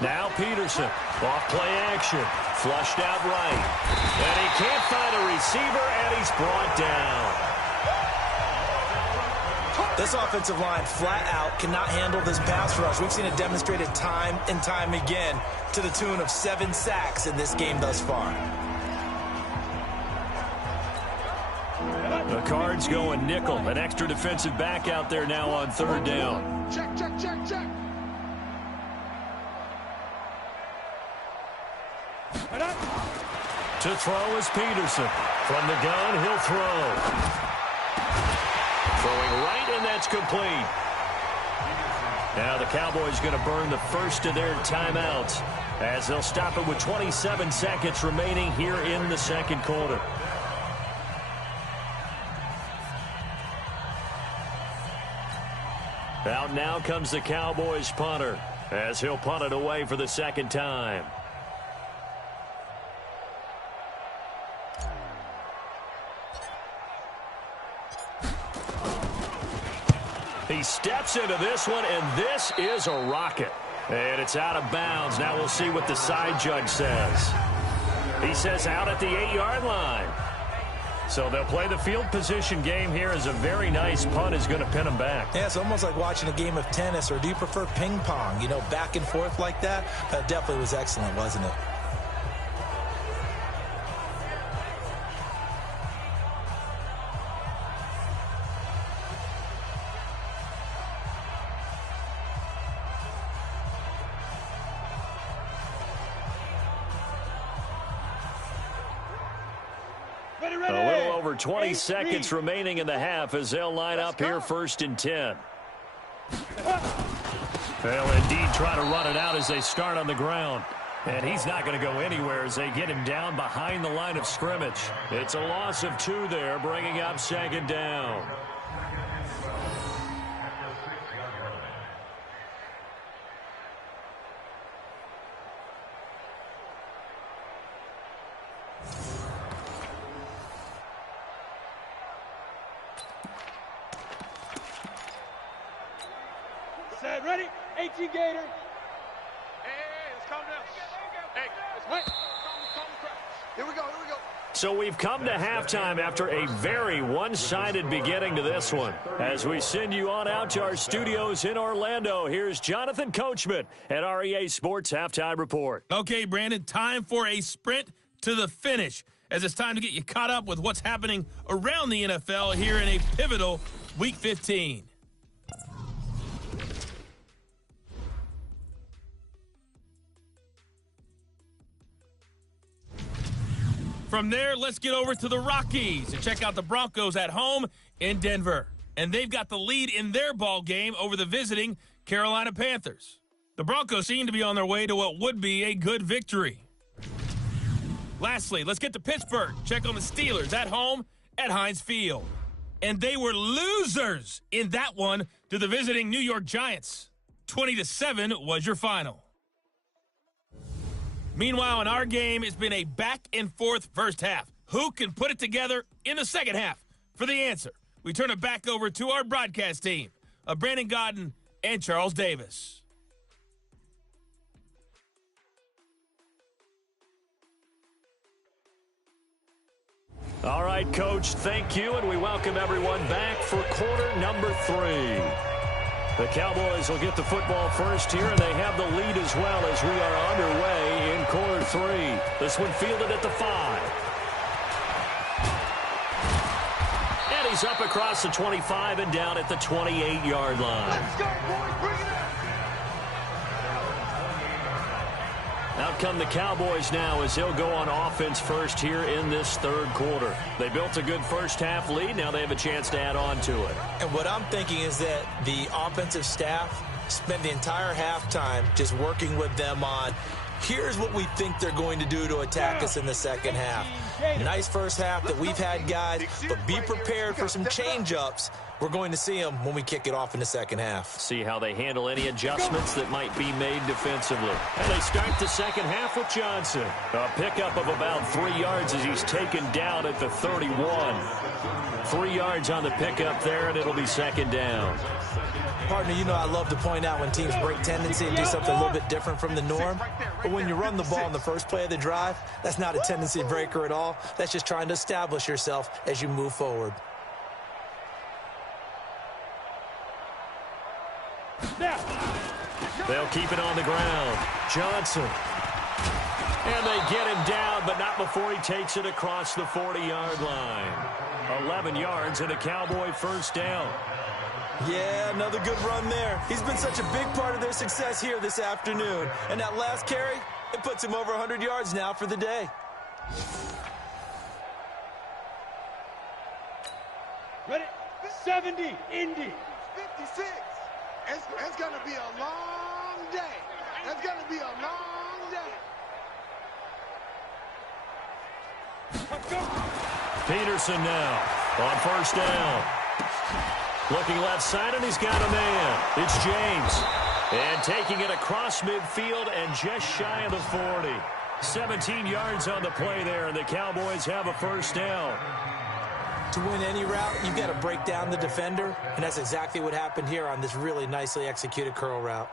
Now Peterson, off play action, flushed out right. And he can't find a receiver, and he's brought down. This offensive line flat out cannot handle this pass rush. We've seen it demonstrated time and time again to the tune of 7 sacks in this game thus far. The Cards going nickel, an extra defensive back out there now on third down. Check, check, check, check. To throw is Peterson. From the gun, he'll throw. Throwing right, and that's complete. Now the Cowboys going to burn the first of their timeouts as they'll stop it with 27 seconds remaining here in the second quarter. Out now comes the Cowboys punter as he'll punt it away for the second time. He steps into this one, and this is a rocket. And it's out of bounds. Now we'll see what the side judge says. He says out at the 8-yard line. So they'll play the field position game here as a very nice punt is going to pin them back. Yeah, it's almost like watching a game of tennis, or do you prefer ping pong? You know, back and forth like that? That definitely was excellent, wasn't it? A little over 20 seconds remaining in the half as they'll line up here 1st and 10. They'll indeed try to run it out as they start on the ground. And he's not going to go anywhere as they get him down behind the line of scrimmage. It's a loss of 2 there, bringing up 2nd down. Set, ready, 18 Gator. Hey, let's calm down. Hey, let's calm Here we go. So we've come to halftime after a very one-sided beginning to this one. As we send you on out to our studios in Orlando, here's Jonathan Coachman at REA Sports Halftime Report. Okay, Brandon, time for a sprint to the finish, as it's time to get you caught up with what's happening around the NFL here in a pivotal Week 15. From there, let's get over to the Rockies and check out the Broncos at home in Denver. And they've got the lead in their ball game over the visiting Carolina Panthers. The Broncos seem to be on their way to what would be a good victory. Lastly, let's get to Pittsburgh. Check on the Steelers at home at Heinz Field. And they were losers in that one to the visiting New York Giants. 20-7 was your final. Meanwhile, in our game, it's been a back-and-forth first half. Who can put it together in the second half? For the answer, we turn it back over to our broadcast team of Brandon Godden and Charles Davis. All right, Coach, thank you, and we welcome everyone back for quarter number 3. The Cowboys will get the football first here, and they have the lead as well as we are underway in quarter 3. This one fielded at the 5. And he's up across the 25 and down at the 28-yard line. Let's go, boys. Bring it up. Out come the Cowboys now as they'll go on offense first here in this third quarter. They built a good first half lead. Now they have a chance to add on to it. And what I'm thinking is that the offensive staff spent the entire halftime just working with them on, here's what we think they're going to do to attack us in the second half. Nice first half that we've had, guys, but be prepared for some change-ups. We're going to see them when we kick it off in the second half. See how they handle any adjustments that might be made defensively. And they start the second half with Johnson. A pickup of about 3 yards as he's taken down at the 31. 3 yards on the pickup there, and it'll be second down. Partner, you know I love to point out when teams break tendency and do something a little bit different from the norm. But when you run the ball in the first play of the drive, that's not a tendency breaker at all. That's just trying to establish yourself as you move forward. They'll keep it on the ground. Johnson. And they get him down, but not before he takes it across the 40-yard line. 11 yards and a Cowboy first down. Yeah, another good run there. He's been such a big part of their success here this afternoon. And that last carry, it puts him over 100 yards now for the day. Ready? 70, Indy. 56. It's going to be a long day. It's going to be a long day. Let's go. Peterson now on first down. Looking left side, and he's got a man. It's James. And taking it across midfield and just shy of the 40. 17 yards on the play there, and the Cowboys have a first down. To win any route, you've got to break down the defender, and that's exactly what happened here on this really nicely executed curl route.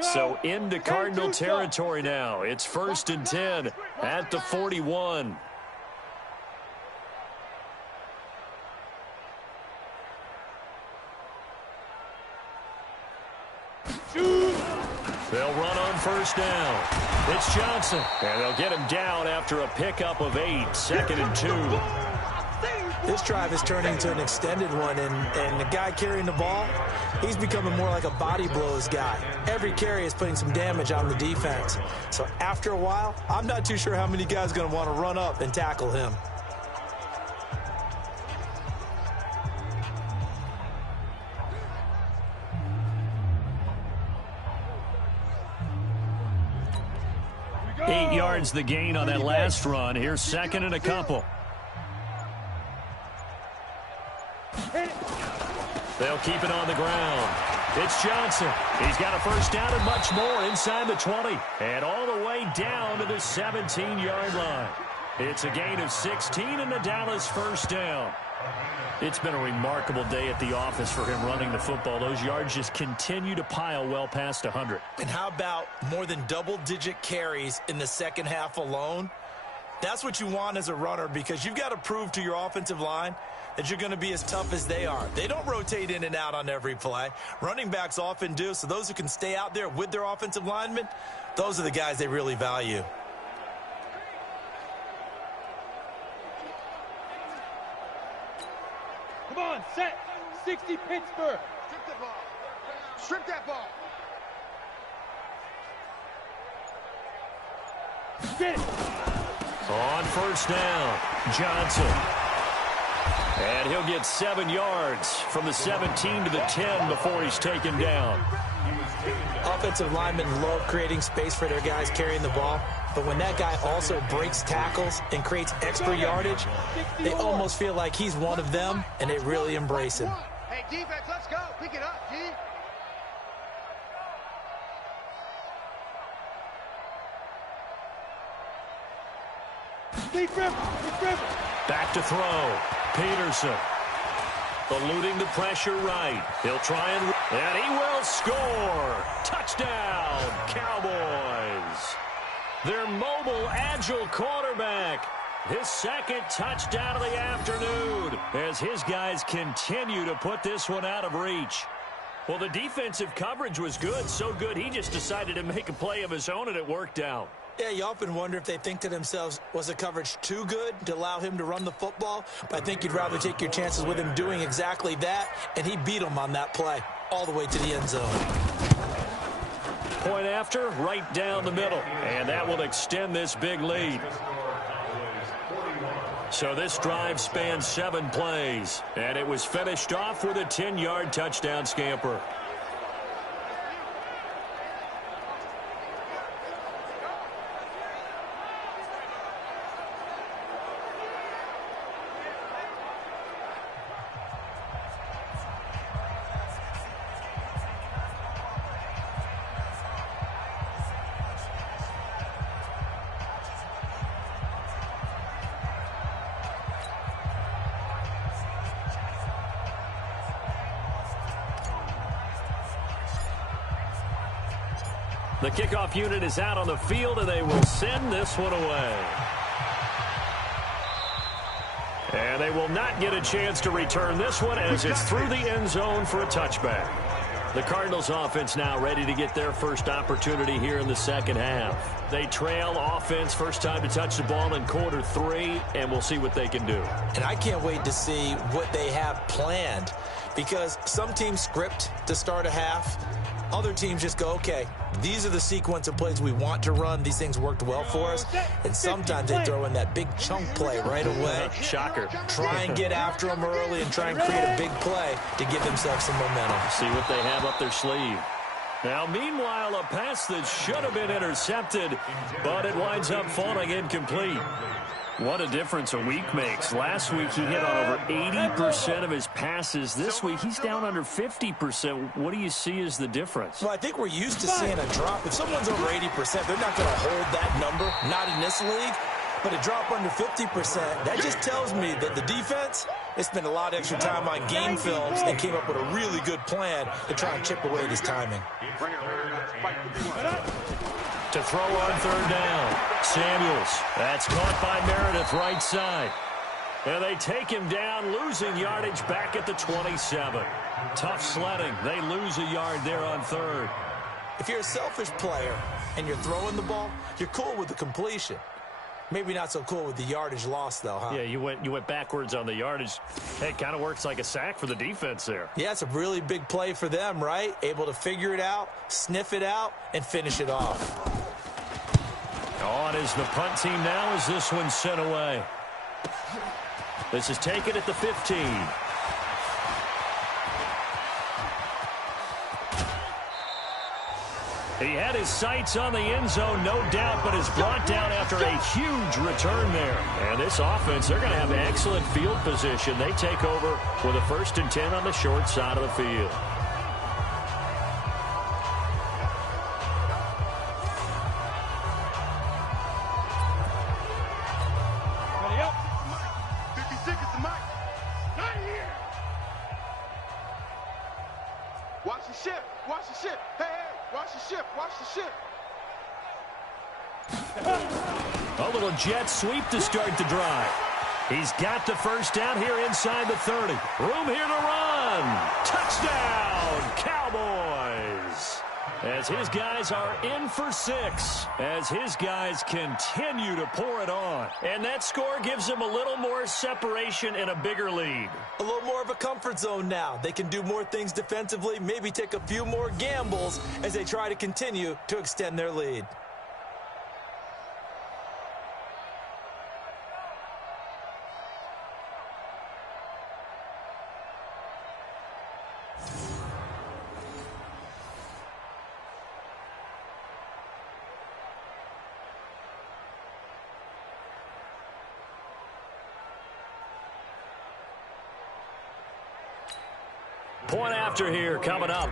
So into Cardinal territory now. It's 1st and 10 at the 41. They'll run on 1st down. It's Johnson, and they'll get him down after a pickup of 8, 2nd and 2. This drive is turning into an extended one, and the guy carrying the ball, he's becoming more like a body blows guy. Every carry is putting some damage on the defense. So after a while, I'm not too sure how many guys are going to want to run up and tackle him. Eight yards the gain on that last run. Here's 2nd and a couple. They'll keep it on the ground. It's Johnson. He's got a 1st down and much more inside the 20. And all the way down to the 17-yard line. It's a gain of 16 and the Dallas 1st down. It's been a remarkable day at the office for him running the football. Those yards just continue to pile well past 100. And how about more than double-digit carries in the second half alone? That's what you want as a runner, because you've got to prove to your offensive line that you're going to be as tough as they are. They don't rotate in and out on every play. Running backs often do, so those who can stay out there with their offensive linemen, those are the guys they really value. Come on, set. 60 Pittsburgh. Strip that ball. Strip that ball. Get it. On 1st down, Johnson. And he'll get 7 yards from the 17 to the 10 before he's taken down. Offensive linemen love creating space for their guys carrying the ball, but when that guy also breaks tackles and creates extra yardage, they almost feel like he's one of them, and they really embrace him. Hey, defense, let's go. Pick it up, G. Back to throw. Peterson. Eluding the pressure right. He'll try and he will score. Touchdown, Cowboys. Their mobile, agile quarterback. His 2nd touchdown of the afternoon as his guys continue to put this one out of reach. Well, the defensive coverage was good, so good he just decided to make a play of his own, and it worked out. Yeah, you often wonder if they think to themselves, was the coverage too good to allow him to run the football? But I think you'd rather take your chances with him doing exactly that, and he beat him on that play all the way to the end zone. Point after, right down the middle, and that will extend this big lead. So this drive spans 7 plays, and it was finished off with a 10-yard touchdown scamper. The kickoff unit is out on the field, and they will send this one away. And they will not get a chance to return this one as it's through the end zone for a touchback. The Cardinals offense now ready to get their first opportunity here in the second half. They trail offense, first time to touch the ball in quarter 3, and we'll see what they can do. And I can't wait to see what they have planned, because some teams script to start a half. Other teams just go, okay, these are the sequence of plays we want to run. These things worked well for us. And sometimes they throw in that big chunk play right away. Shocker. Try and get after them early and try and create a big play to give themselves some momentum. See what they have up their sleeve. Now, meanwhile, a pass that should have been intercepted, but it winds up falling incomplete. What a difference a week makes. Last week, he hit on over 80% of his passes. This week, he's down under 50%. What do you see as the difference? Well, I think we're used to seeing a drop. If someone's over 80%, they're not going to hold that number, not in this league. But a drop under 50%, that just tells me that the defense, they spent a lot of extra time on game films and came up with a really good plan to try and chip away at his timing. To throw on third down, Samuels. That's caught by Meredith right side. And they take him down, losing yardage back at the 27. Tough sledding. They lose a yard there on third. If you're a selfish player and you're throwing the ball, you're cool with the completion. Maybe not so cool with the yardage loss, though, huh? Yeah, you went backwards on the yardage. Hey, it kind of works like a sack for the defense there. Yeah, it's a really big play for them, right? Able to figure it out, sniff it out, and finish it off. On is the punt team now as this one's sent away. This is taken at the 15. He had his sights on the end zone, no doubt, but is brought down after a huge return there. And this offense, they're going to have excellent field position. They take over with a 1st and 10 on the short side of the field. Ready up. 56 is the mic. Not here. Watch the ship. Watch the ship. Hey, hey. Watch the ship. Watch the ship. A little jet sweep to start the drive. He's got the first down here inside the 30. Room here to run. Touchdown, Cowboys. As his guys are in for 6. As his guys continue to pour it on. And that score gives them a little more separation and a bigger lead. A little more of a comfort zone now. They can do more things defensively, maybe take a few more gambles as they try to continue to extend their lead. Point after here coming up.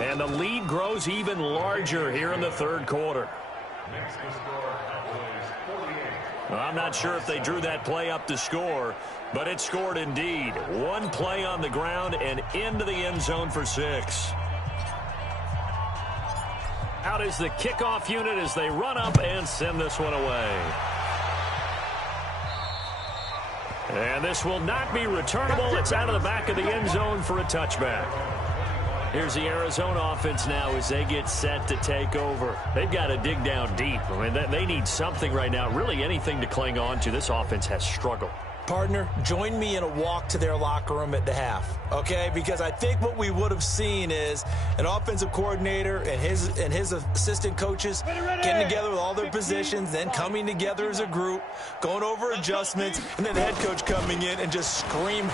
And the lead grows even larger here in the third quarter. Well, I'm not sure if they drew that play up to score, but it scored indeed. One play on the ground and into the end zone for 6. Out is the kickoff unit as they run up and send this one away. And this will not be returnable. It's out of the back of the end zone for a touchback. Here's the Arizona offense now as they get set to take over. They've got to dig down deep. I mean, they need something right now, really anything to cling on to. This offense has struggled. Partner, join me in a walk to their locker room at the half, okay? Because I think what we would have seen is an offensive coordinator and his assistant coaches getting together with all their positions, then coming together as a group, going over adjustments, and then the head coach coming in and just screaming,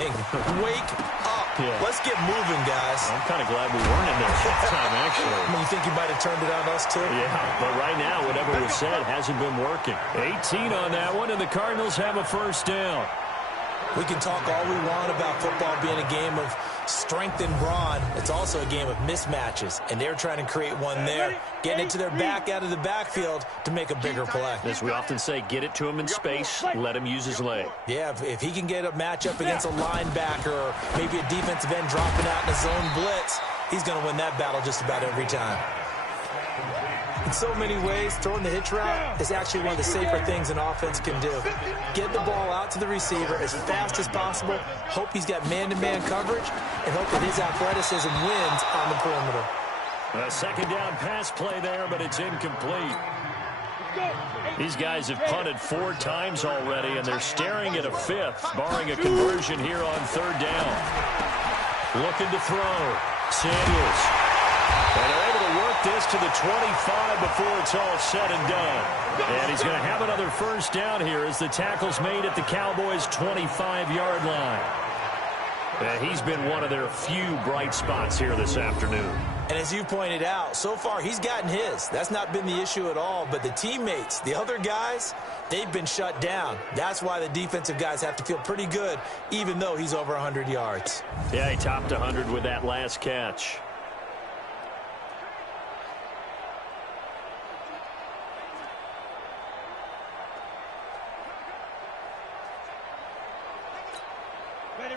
"Wake up. Yeah. Let's get moving, guys." I'm kind of glad we weren't in there this time, actually. I mean, you think you might have turned it on us, too? Yeah, but right now, whatever was said hasn't been working. 18 on that one, and the Cardinals have a first down. We can talk all we want about football being a game of strength and brawn. It's also a game of mismatches, and they're trying to create one there, getting it to their back out of the backfield to make a bigger play. As we often say, get it to him in space, let him use his leg. Yeah, if he can get a matchup against a linebacker or maybe a defensive end dropping out in a zone blitz, he's going to win that battle just about every time. In so many ways, throwing the hitch route is actually one of the safer things an offense can do. Get the ball out to the receiver as fast as possible, hope he's got man-to-man coverage, and hope that his athleticism wins on the perimeter. A second down pass play there, but it's incomplete. These guys have punted 4 times already, and they're staring at a 5th, barring a conversion here on third down. Looking to throw. Samuels. And they're able to work this to the 25 before it's all said and done. And he's going to have another first down here as the tackle's made at the Cowboys' 25-yard line. And he's been one of their few bright spots here this afternoon. And as you pointed out, so far he's gotten his. That's not been the issue at all. But the teammates, the other guys, they've been shut down. That's why the defensive guys have to feel pretty good, even though he's over 100 yards. Yeah, he topped 100 with that last catch.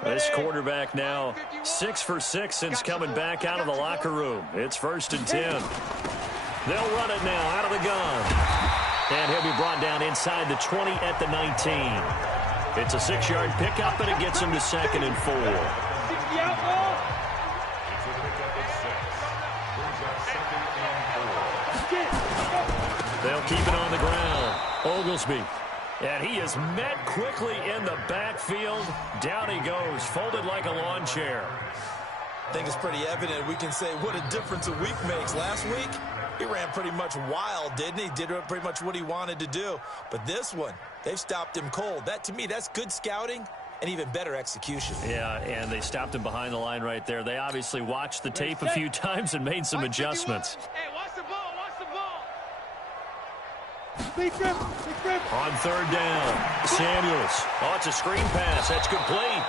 This quarterback now 6 for 6 since coming back out of the locker room. It's 1st and 10. They'll run it now out of the gun. And he'll be brought down inside the 20 at the 19. It's a 6-yard pickup, and it gets him to 2nd and 4. They'll keep it on the ground. Oglesby. And he is met quickly in the backfield. Down he goes, folded like a lawn chair. I think it's pretty evident. We can say what a difference a week makes. Last week, he ran pretty much wild, didn't he? Did pretty much what he wanted to do. But this one, they've stopped him cold. That, to me, that's good scouting and even better execution. Yeah, and they stopped him behind the line right there. They obviously watched the tape a few times and made some adjustments. Hey, watch the ball, watch the ball. On 3rd down, Samuels. Oh, it's a screen pass. That's complete.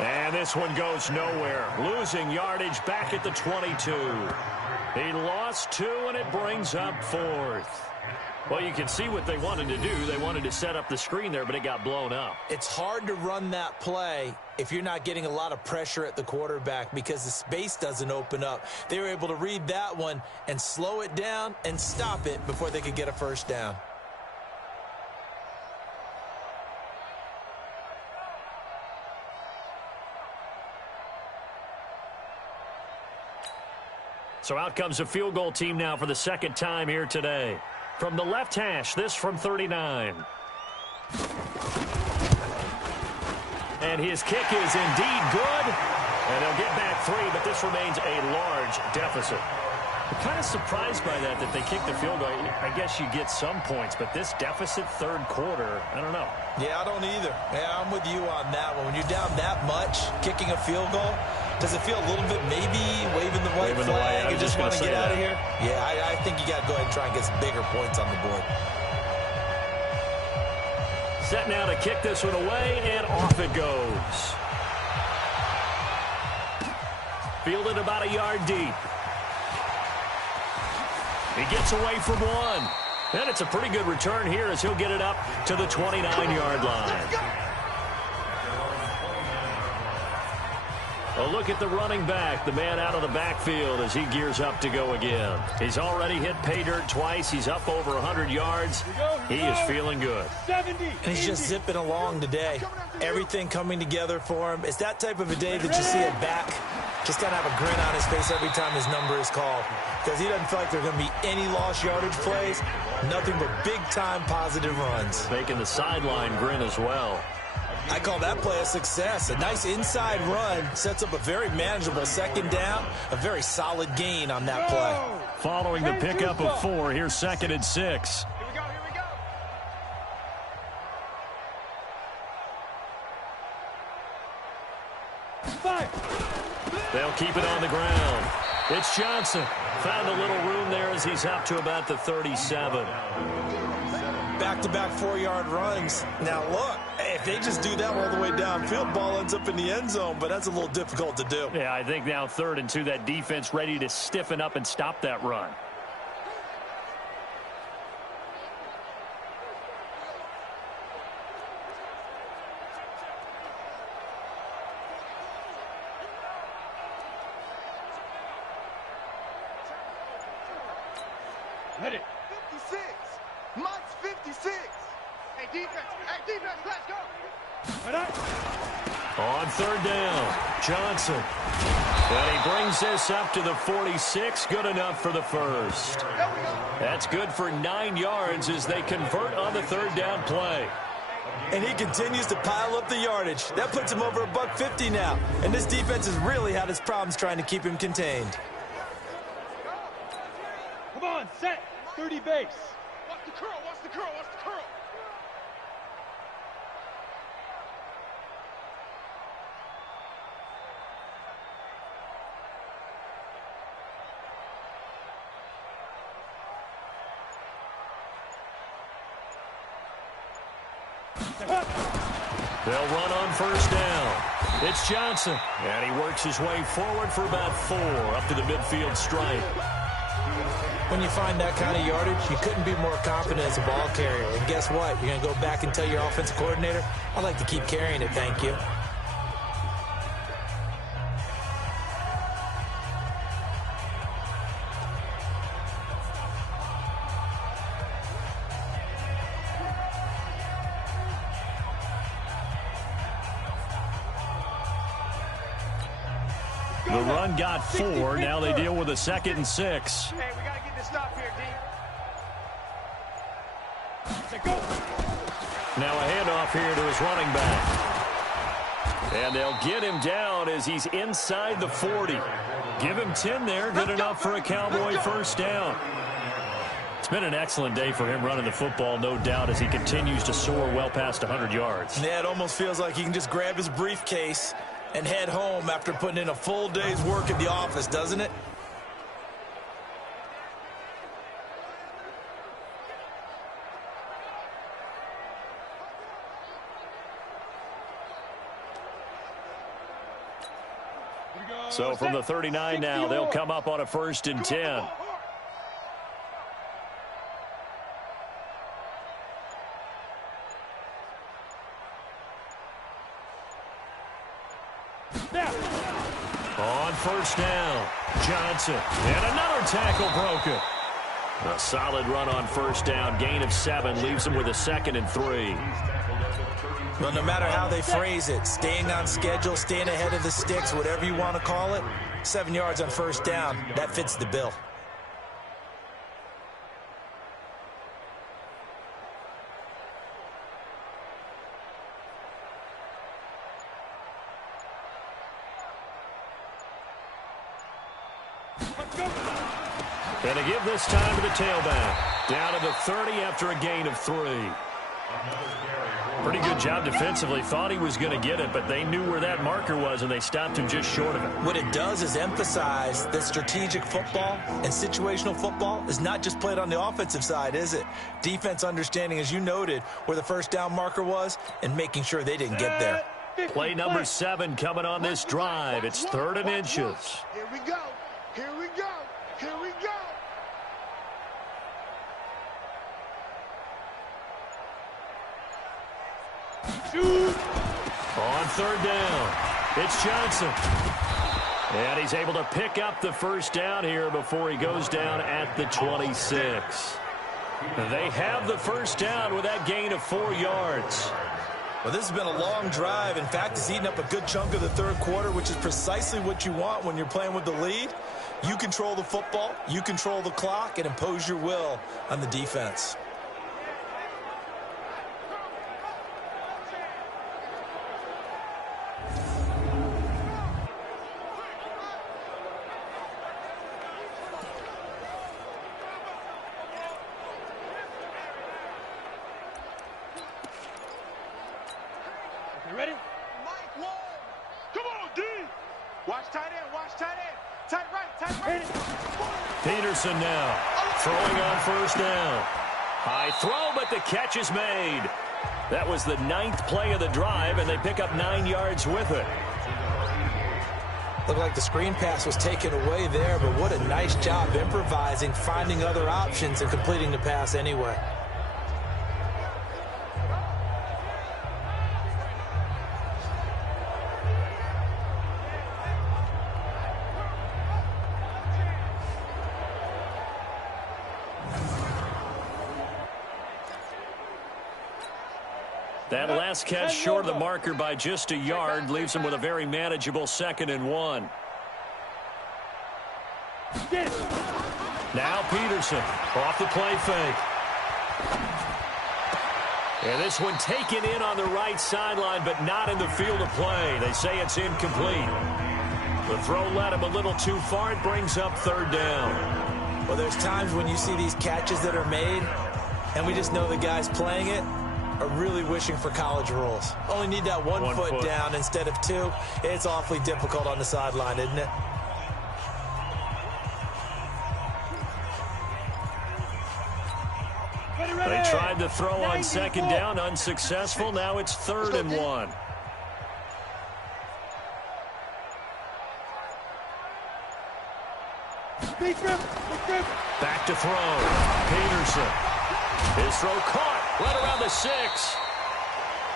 And this one goes nowhere. Losing yardage back at the 22. He lost 2, and it brings up 4th. Well, you can see what they wanted to do. They wanted to set up the screen there, but it got blown up. It's hard to run that play if you're not getting a lot of pressure at the quarterback because the space doesn't open up. They were able to read that one and slow it down and stop it before they could get a 1st down. So out comes a field goal team now for the 2nd time here today. From the left hash, this from 39. And his kick is indeed good. And they'll get back 3, but this remains a large deficit. I'm kind of surprised by that they kicked the field goal. I guess you get some points, but this deficit 3rd quarter, I don't know. Yeah, I don't either. Yeah, I'm with you on that one. When you're down that much, kicking a field goal, does it feel a little bit maybe waving the white flag and just want to get out of here? Yeah, I think you got to go ahead and try and get some bigger points on the board. Set now to kick this one away, and off it goes. Fielded about a yard deep. He gets away from 1. And it's a pretty good return here as he'll get it up to the 29-yard line. A look at the running back, the man out of the backfield as he gears up to go again. He's already hit pay dirt twice. He's up over 100 yards. He is feeling good. And he's just zipping along today. Everything coming together for him. It's that type of a day that you see a back just kind of have a grin on his face every time his number is called because he doesn't feel like there are going to be any lost yardage plays. Nothing but big-time positive runs. Making the sideline grin as well. I call that play a success. A nice inside run sets up a very manageable 2nd down, a very solid gain on that play. Following the pickup of 4, here's 2nd and 6. Here we go, here we go. They'll keep it on the ground. It's Johnson. Found a little room there as he's up to about the 37. Back-to-back 4-yard runs. Now, look, if they just do that all the way downfield, ball ends up in the end zone, but that's a little difficult to do. Yeah, I think now 3rd and 2, that defense ready to stiffen up and stop that run. Hit it. 56. Mike's 56. Hey, defense, let's go. On 3rd down, Johnson. And he brings this up to the 46. Good enough for the 1st. That's good for 9 yards as they convert on the 3rd down play. And he continues to pile up the yardage. That puts him over $150 now. And this defense has really had its problems trying to keep him contained. Come on, set. 30 base. Watch the curl, watch the curl, watch the curl. They'll run on 1st down. It's Johnson. And he works his way forward for about 4 up to the midfield stripe. When you find that kind of yardage, you couldn't be more confident as a ball carrier. And guess what? You're going to go back and tell your offensive coordinator, I'd like to keep carrying it, thank you. The run got 4. Now they deal with a 2nd and 6. Hey, we got to get this stop here, D. Now a handoff here to his running back. And they'll get him down as he's inside the 40. Give him 10 there. Good enough for a Cowboy first down. It's been an excellent day for him running the football, no doubt, as he continues to soar well past 100 yards. Yeah, it almost feels like he can just grab his briefcase and head home after putting in a full day's work at the office, doesn't it? So from the 39 now, they'll come up on a 1st and 10. On 1st down, Johnson. And another tackle broken. A solid run on 1st down. Gain of 7 leaves him with a 2nd and 3. Well, no matter how they phrase it, staying on schedule, staying ahead of the sticks, whatever you want to call it, 7 yards on 1st down, that fits the bill. And to give this time to the tailback. Down to the 30 after a gain of 3. Pretty good job defensively. Thought he was going to get it, but they knew where that marker was, and they stopped him just short of it. What it does is emphasize that strategic football and situational football is not just played on the offensive side, is it? Defense understanding, as you noted, where the 1st down marker was and making sure they didn't get there. Play number 7 coming on this drive. It's 3rd and inches. Here we go. Here we go. Here we go. Shoot. On 3rd down, it's Johnson. And he's able to pick up the 1st down here before he goes down at the 26. They have the 1st down with that gain of 4 yards. Well, this has been a long drive. In fact, it's eaten up a good chunk of the 3rd quarter, which is precisely what you want when you're playing with the lead. You control the football, you control the clock, and impose your will on the defense. You ready? Mike Wall. Come on, D. Watch tight end. Watch tight end. Tight right. Tight right. Peterson now throwing on 1st down. High throw, but the catch is made. That was the 9th play of the drive, and they pick up 9 yards with it. Looked like the screen pass was taken away there, but what a nice job improvising, finding other options, and completing the pass anyway. That last catch short of the marker by just a yard leaves him with a very manageable 2nd and 1. Now Peterson off the play fake. And this one taken in on the right sideline, but not in the field of play. They say it's incomplete. The throw led him a little too far. It brings up 3rd down. Well, there's times when you see these catches that are made, and we just know the guys playing it are really wishing for college rules. Only need that one foot down instead of 2. It's awfully difficult on the sideline, isn't it? They tried to throw on 2nd down, unsuccessful. Now it's 3rd and 1. Back to throw. Peterson. His throw caught. Right around the 6.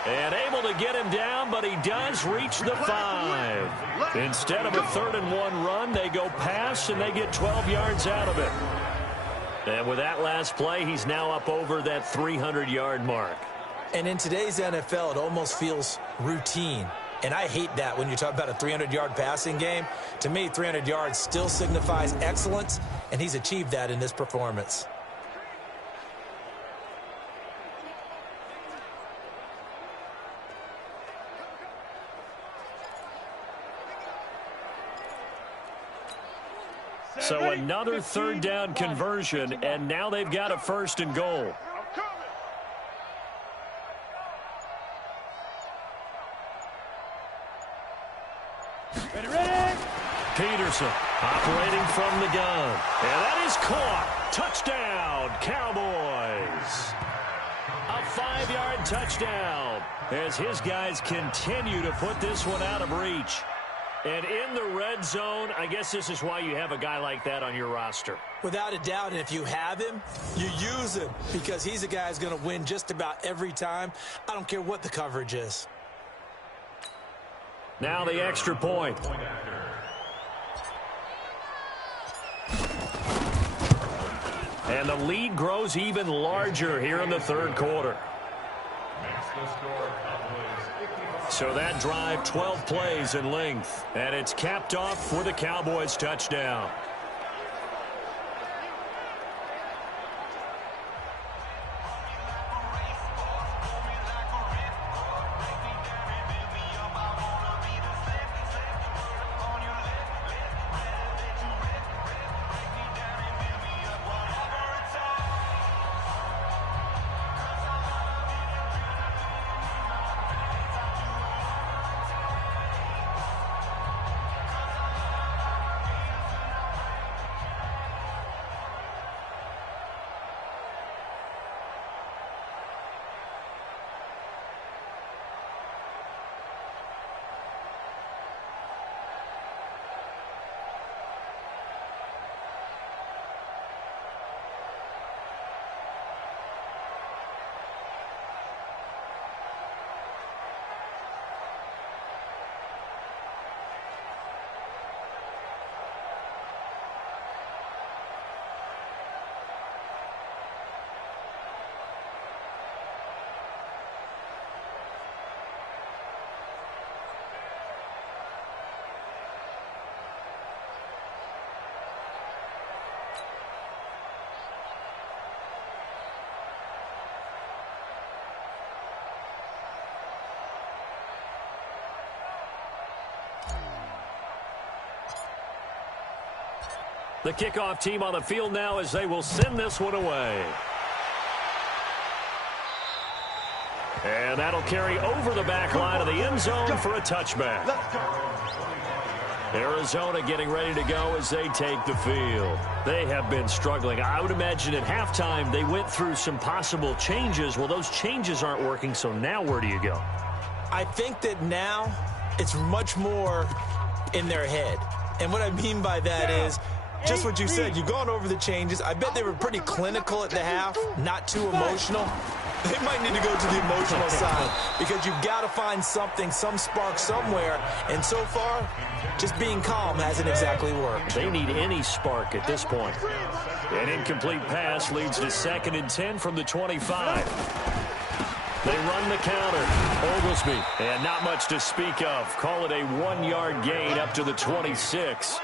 And able to get him down, but he does reach the 5. Instead of a 3rd and 1 run, they go pass, and they get 12 yards out of it. And with that last play, he's now up over that 300-yard mark. And in today's NFL, it almost feels routine. And I hate that when you talk about a 300-yard passing game. To me, 300 yards still signifies excellence, and he's achieved that in this performance. So another third down conversion, and now they've got a 1st and goal. Peterson operating from the gun. And that is caught. Touchdown, Cowboys. A 5-yard touchdown as his guys continue to put this one out of reach. And in the red zone, I guess this is why you have a guy like that on your roster. Without a doubt, and if you have him, you use him because he's a guy who's going to win just about every time. I don't care what the coverage is. Now the extra point. And the lead grows even larger here in the third quarter. So that drive, 12 plays in length. And it's capped off for the Cowboys touchdown. The kickoff team on the field now as they will send this one away. And that'll carry over the back line of the end zone for a touchback. Arizona getting ready to go as they take the field. They have been struggling. I would imagine at halftime they went through some possible changes. Well, those changes aren't working, so now where do you go? I think that now it's much more in their head. And what I mean by that is just what you said. You've gone over the changes. I bet they were pretty clinical at the half, not too emotional. They might need to go to the emotional side because you've got to find something, some spark somewhere. And so far, just being calm hasn't exactly worked. They need any spark at this point. An incomplete pass leads to 2nd and 10 from the 25. They run the counter. Oglesby, and not much to speak of. Call it a 1-yard gain up to the 26.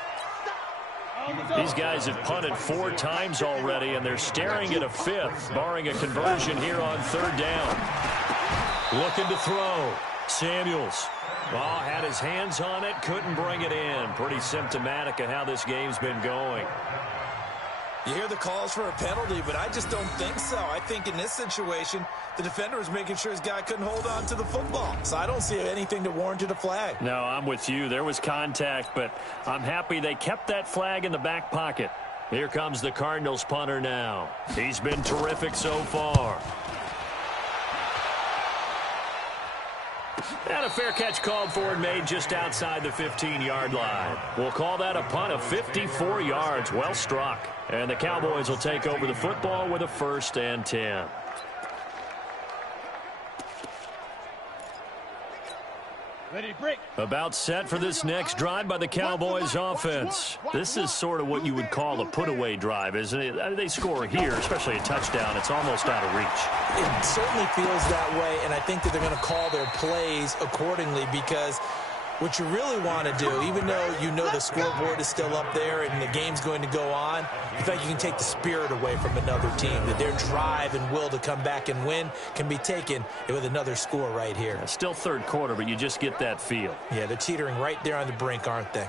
These guys have punted 4 times already, and they're staring at a 5th, barring a conversion here on 3rd down. Looking to throw. Samuels. Oh, had his hands on it, couldn't bring it in. Pretty symptomatic of how this game's been going. You hear the calls for a penalty, but I just don't think so. I think in this situation, the defender was making sure his guy couldn't hold on to the football. So I don't see anything to warrant a flag. No, I'm with you. There was contact, but I'm happy they kept that flag in the back pocket. Here comes the Cardinals punter now. He's been terrific so far. And a fair catch called for and made just outside the 15-yard line. We'll call that a punt of 54 yards. Well struck. And the Cowboys will take over the football with a 1st and 10. Ready to break. About set for this next drive by the Cowboys offense. This is sort of what you would call a put-away drive, isn't it? They score here, especially a touchdown. It's almost out of reach. It certainly feels that way, and I think that they're going to call their plays accordingly, because what you really want to do, even though you know the scoreboard is still up there and the game's going to go on, in fact, you can take the spirit away from another team, that their drive and will to come back and win can be taken with another score right here. Yeah, still third quarter, but you just get that feel. Yeah, they're teetering right there on the brink, aren't they?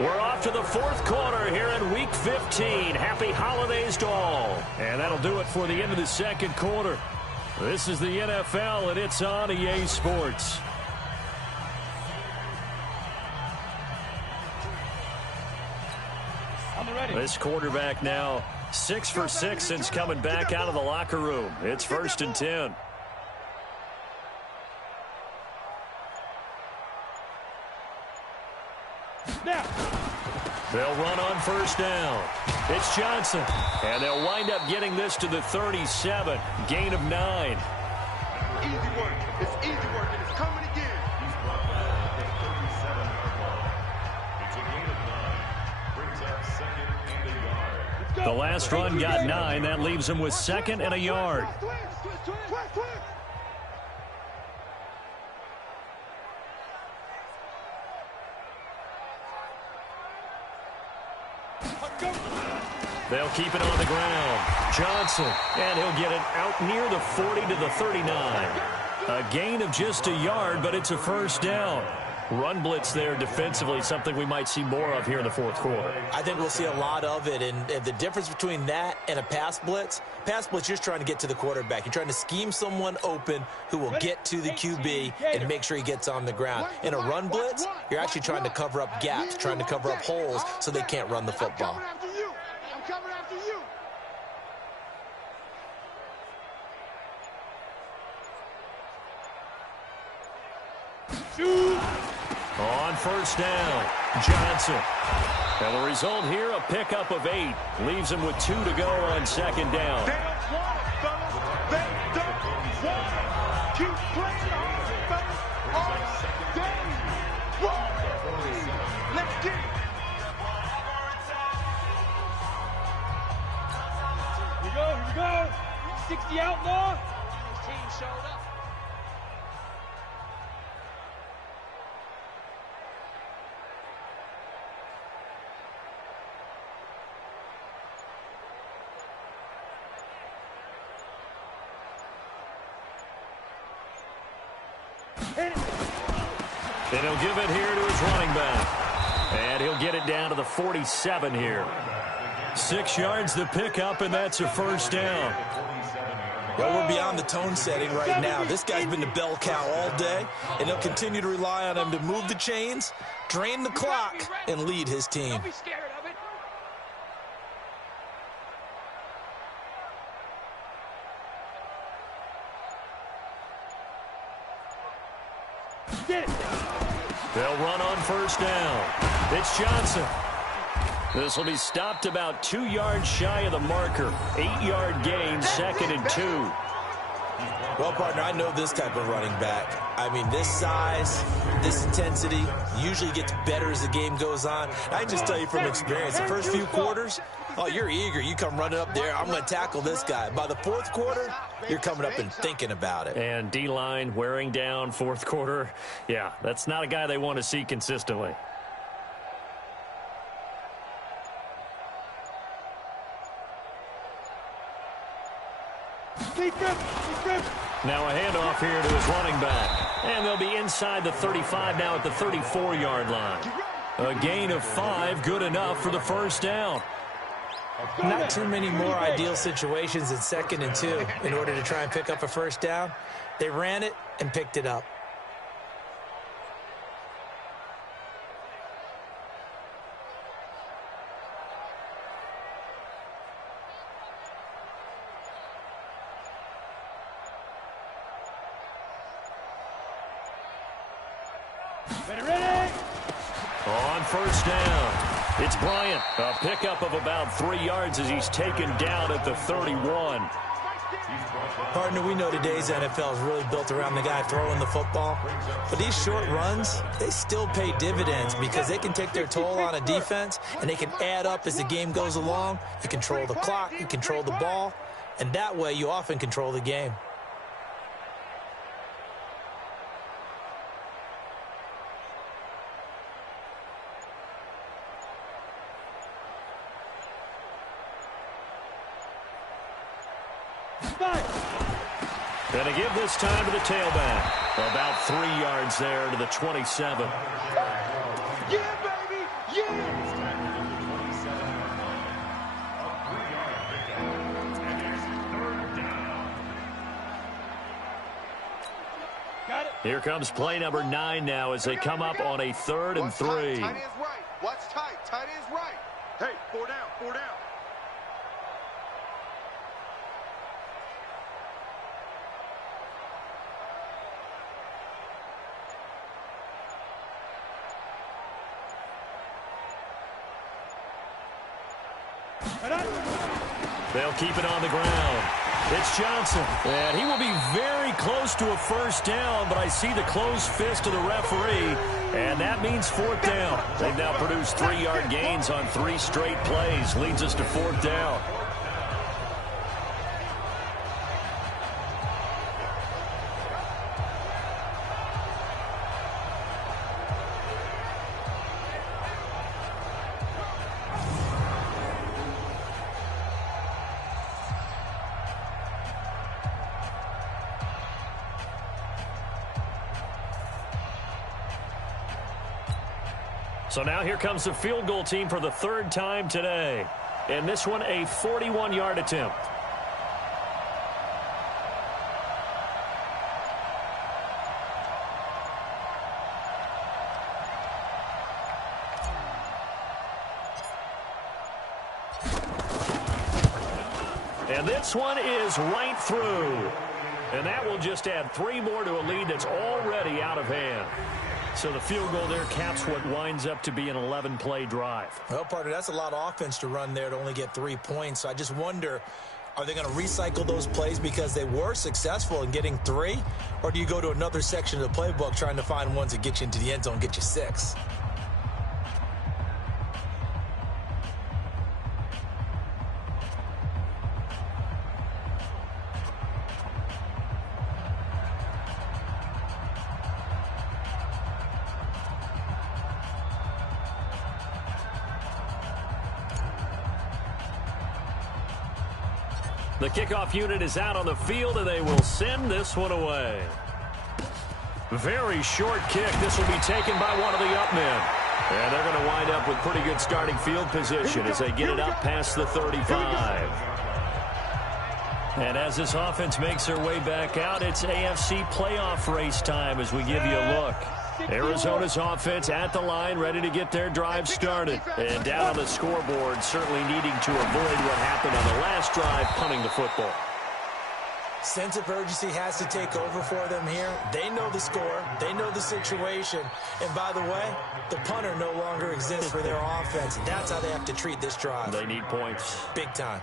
We're off to the fourth quarter here in Week 15. Happy holidays to all. And that'll do it for the end of the second quarter. This is the NFL, and it's on EA Sports. This quarterback now 6 for 6 since coming back out of the locker room. It's 1st and 10. They'll run on first down. It's Johnson. And they'll wind up getting this to the 37. Gain of 9. Easy work. It's easy work, and it's coming again. He's brought down at the 37-yard line. It's a gain of 9. Brings up 2nd and a yard. The last run got 9. That leaves him with 2nd and a yard. They'll keep it on the ground. Johnson, and he'll get it out near the 40 to the 39. A gain of just a yard, but it's a first down. Run blitz there defensively, something we might see more of here in the fourth quarter. I think we'll see a lot of it, and the difference between that and a pass blitz, you're just trying to get to the quarterback. You're trying to scheme someone open who will get to the QB and make sure he gets on the ground. In a run blitz, you're actually trying to cover up gaps, trying to cover up holes so they can't run the football. I'm coming after you. On first down, Johnson. And the result here, a pickup of 8. Leaves him with 2 to go on second down. They don't want it, fellas. They don't want it. Keep playing hard, fellas. All day. Whoa. Let's get it. Here we go. 60 outlaw. Team showed up. And he'll give it here to his running back. And he'll get it down to the 47 here. 6 yards the pickup, and that's a first down. Well, we're beyond the tone setting right now. This guy's been the bell cow all day, and they'll continue to rely on him to move the chains, drain the clock, and lead his team. Don't be scared of it. Get it. They'll run on first down. It's Johnson. This will be stopped about 2 yards shy of the marker. 8-yard gain, 2nd and 2. Well, partner, I know this type of running back. I mean, this size, this intensity usually gets better as the game goes on. I can just tell you from experience, the first few quarters, oh, you're eager. You come running up there, I'm going to tackle this guy. By the fourth quarter, you're coming up and thinking about it. And D-line wearing down fourth quarter. Yeah, that's not a guy they want to see consistently. Now a handoff here to his running back. And they'll be inside the 35 now at the 34-yard line. A gain of 5, good enough for the first down. Not too many more ideal situations in 2nd and 2 in order to try and pick up a first down. They ran it and picked it up. Ready. On first down, It's Bryant, a pickup of about 3 yards as he's taken down at the 31. Partner, we know today's NFL is really built around the guy throwing the football. But these short runs, they still pay dividends because they can take their toll on a defense, and they can add up as the game goes along. You control the clock, you control the ball, and that way you often control the game. Going to give this time to the tailback. About 3 yards there to the 27. Yeah, baby! Yeah! Got it. Here comes play number 9 now as they come up on a 3rd and 3. Tight ends right. Watch tight. Tight ends right. Hey, 4 down. 4 down. They'll keep it on the ground. It's Johnson, and he will be very close to a first down, but I see the closed fist of the referee, and that means 4th down. They've now produced 3-yard gains on 3 straight plays. Leads us to 4th down. So now here comes the field goal team for the 3rd time today. And this one a 41-yard attempt. And this one is right through. And that will just add 3 more to a lead that's already out of hand. So the field goal there caps what winds up to be an 11-play drive. Well, partner, that's a lot of offense to run there to only get 3 points. So I just wonder, are they going to recycle those plays because they were successful in getting 3? Or do you go to another section of the playbook trying to find ones that get you into the end zone and get you 6? The kickoff unit is out on the field, and they will send this one away. Very short kick. This will be taken by one of the up men. And they're going to wind up with pretty good starting field position as they get it up past the 35. And as this offense makes their way back out, it's AFC playoff race time as we give you a look. Arizona's offense at the line, ready to get their drive started. And down on the scoreboard, certainly needing to avoid what happened on the last drive, punting the football. Sense of urgency has to take over for them here. They know the score. They know the situation. And by the way, the punter no longer exists for their offense. That's how they have to treat this drive. They need points. Big time.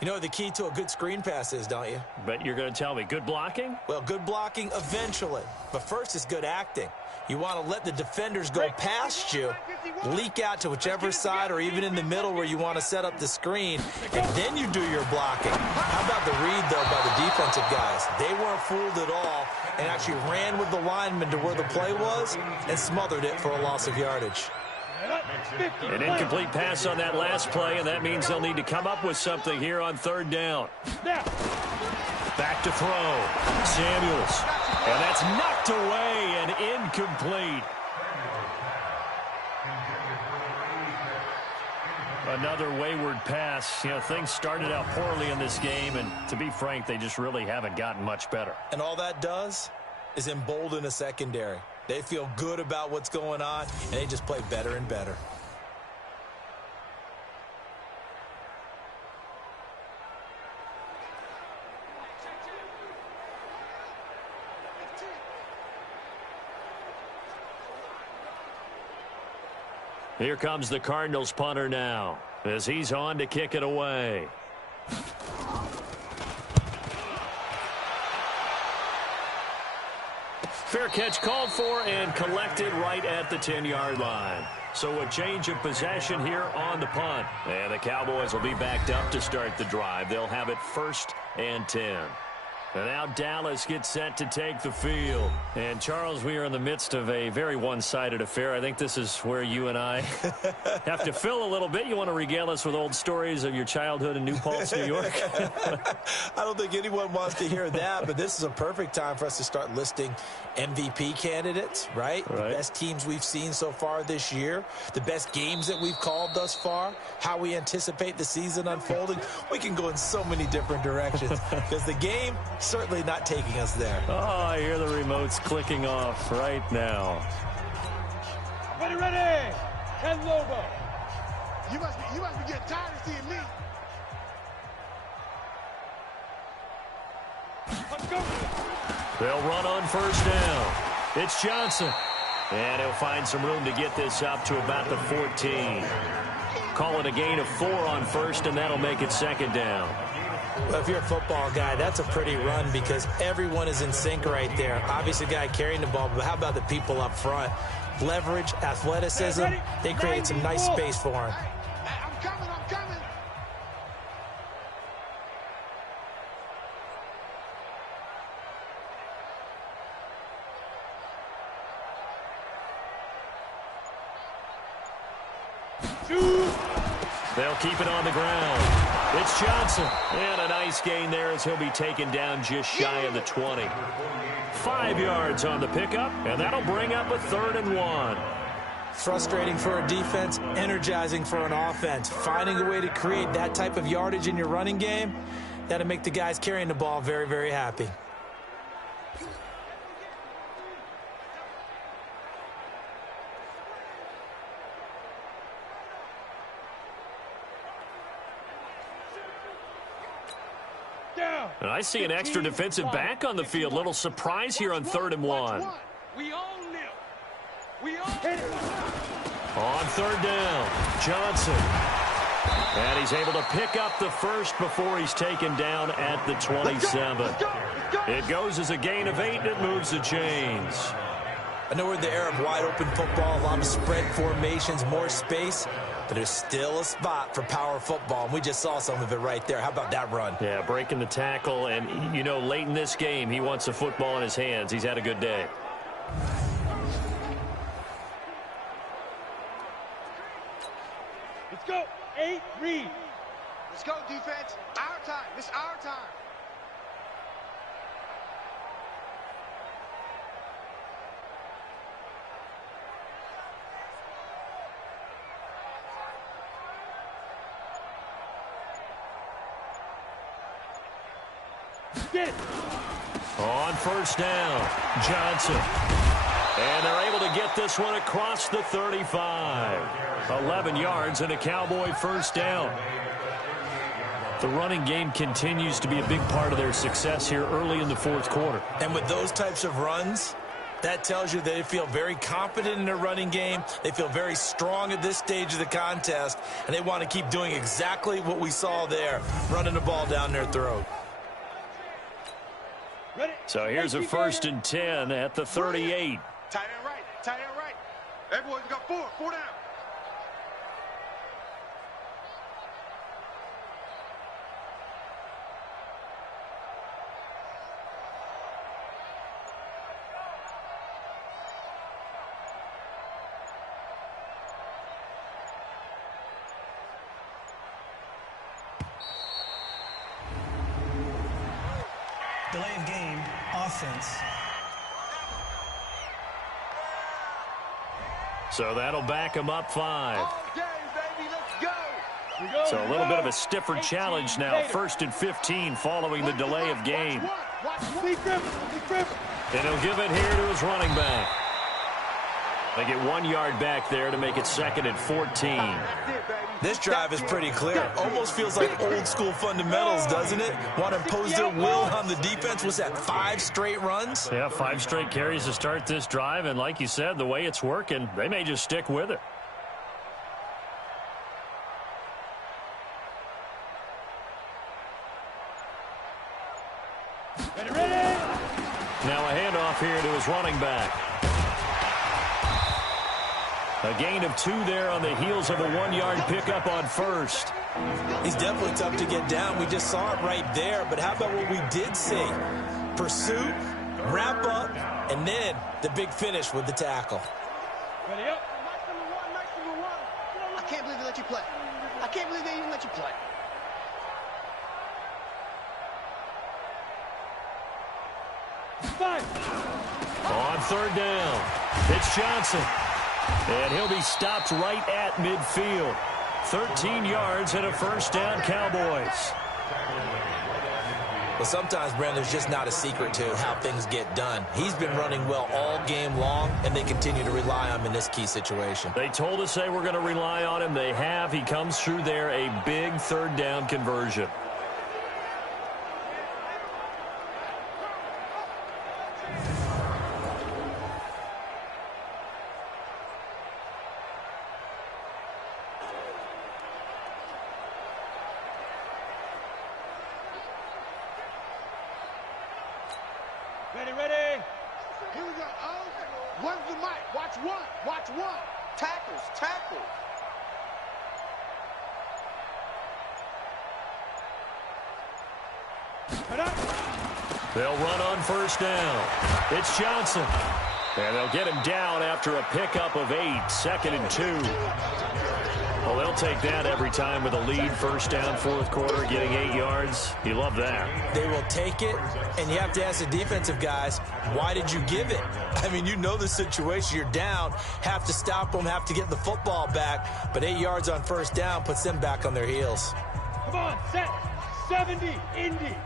You know what the key to a good screen pass is, don't you? But you're going to tell me, good blocking? Well, good blocking eventually. But first is good acting. You want to let the defenders go past you, leak out to whichever side or even in the middle where you want to set up the screen, and then you do your blocking. How about the read, though, by the defensive guys? They weren't fooled at all and actually ran with the lineman to where the play was and smothered it for a loss of yardage. An incomplete pass on that last play, and that means they'll need to come up with something here on 3rd down. Back to throw. Samuels. And that's knocked away and incomplete. Another wayward pass. You know, things started out poorly in this game, and to be frank, they just really haven't gotten much better. And all that does is embolden a secondary. They feel good about what's going on, and they just play better and better. Here comes the Cardinals punter now as he's on to kick it away. Fair catch called for and collected right at the 10-yard line. So a change of possession here on the punt. And the Cowboys will be backed up to start the drive. They'll have it 1st and 10. And now Dallas gets set to take the field. And, Charles, we are in the midst of a very one-sided affair. I think this is where you and I have to fill a little bit. You want to regale us with old stories of your childhood in New Paltz, New York? I don't think anyone wants to hear that, but this is a perfect time for us to start listing MVP candidates, right? The best teams we've seen so far this year, the best games that we've called thus far, how we anticipate the season unfolding. We can go in so many different directions because the game certainly not taking us there. Oh, I hear the remotes clicking off right now. Ready, ready! And Lobo. You must be getting tired of seeing me. Let's go. They'll run on 1st down. It's Johnson. And he'll find some room to get this up to about the 14. Call it a gain of 4 on 1st, and that'll make it 2nd down. Well, if you're a football guy, that's a pretty run because everyone is in sync right there. Obviously, the guy carrying the ball, but how about the people up front? Leverage, athleticism, they create some nice space for him. I'm coming. They'll keep it on the ground. It's Johnson. And a nice gain there as he'll be taken down just shy of the 20. 5 yards on the pickup, and that'll bring up a 3rd and 1. Frustrating for a defense, energizing for an offense. Finding a way to create that type of yardage in your running game, that'll make the guys carrying the ball very, very happy. And I see an extra defensive back on the field. Little surprise here on 3rd and 1. We own them. We own them. On 3rd down, Johnson. And he's able to pick up the 1st before he's taken down at the 27. It goes as a gain of 8, and it moves the chains. I know we're in the era of wide-open football, a lot of spread formations, more space, but there's still a spot for power football, and we just saw some of it right there. How about that run? Yeah, breaking the tackle, and, you know, late in this game, he wants the football in his hands. He's had a good day. Let's go. 8, read. Let's go, defense. Our time. It's our time. Get it. On 1st down, Johnson. And they're able to get this one across the 35. 11 yards and a Cowboy 1st down. The running game continues to be a big part of their success here early in the 4th quarter. And with those types of runs, that tells you they feel very confident in their running game. They feel very strong at this stage of the contest, and they want to keep doing exactly what we saw there, running the ball down their throat. So here's a 1st and 10 at the 38. Tight end right. Tight end right. Everyone got 4 down. Delay of game, offense. So that'll back him up 5. All day, baby. Let's go. So a little bit of a stiffer challenge now. 1st and 15 following the delay of game. And he'll give it here to his running back. They get 1 yard back there to make it 2nd and 14. This drive is pretty clear. Almost feels like old school fundamentals, doesn't it? Want to impose their will on the defense. Was that 5 straight runs? Yeah, 5 straight carries to start this drive. And like you said, the way it's working, they may just stick with it. Ready? Now a handoff here to his running back. A gain of 2 there on the heels of a 1-yard pickup on first. He's definitely tough to get down. We just saw it right there. But how about what we did see? Pursuit, wrap up, and then the big finish with the tackle. Ready up. I can't believe they let you play. I can't believe they even let you play. Five. On 3rd down, it's Johnson. And he'll be stopped right at midfield. 13 yards and a 1st down, Cowboys. Well, sometimes, Brandon, there's just not a secret to how things get done. He's been running well all game long, and they continue to rely on him in this key situation. They told us they were going to rely on him. They have. He comes through there, a big 3rd down conversion. Ready. Here we go. Oh, where's the mic? Watch one. Tackles. They'll run on 1st down. It's Johnson. And they'll get him down after a pickup of 8, 2nd and 2. Well, they'll take that every time with a lead. 1st down, 4th quarter, getting 8 yards. You love that. They will take it, and you have to ask the defensive guys, why did you give it? I mean, you know the situation. You're down, have to stop them, have to get the football back. But 8 yards on 1st down puts them back on their heels. Come on, set. 70, Indy.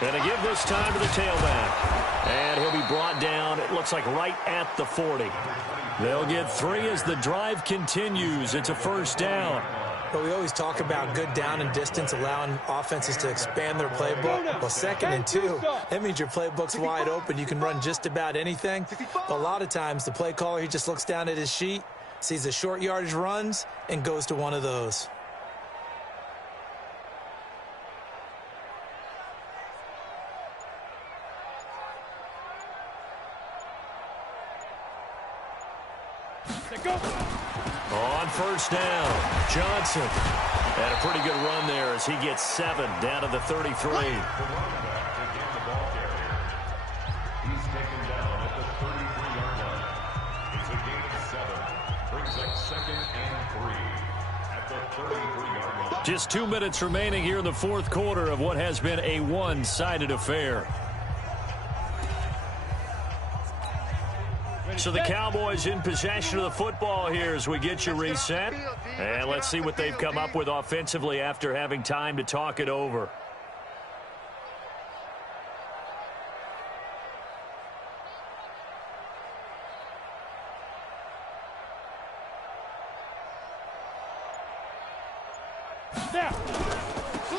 Going to give this time to the tailback. And he'll be brought down, it looks like right at the 40. They'll get 3 as the drive continues. It's a 1st down. But we always talk about good down and distance, allowing offenses to expand their playbook. Well, 2nd and 2, that means your playbook's wide open. You can run just about anything. But a lot of times, the play caller, he just looks down at his sheet, sees the short yardage runs, and goes to one of those. On 1st down, Johnson. And a pretty good run there as he gets 7 down to the 33. He's taken down at the 33-yard line. It's a gain of 7. Brings up 2nd and 3 at the 33-yard line. Just 2 minutes remaining here in the 4th quarter of what has been a one-sided affair. So the Cowboys in possession of the football here as we get you reset. And let's see what they've come up with offensively after having time to talk it over.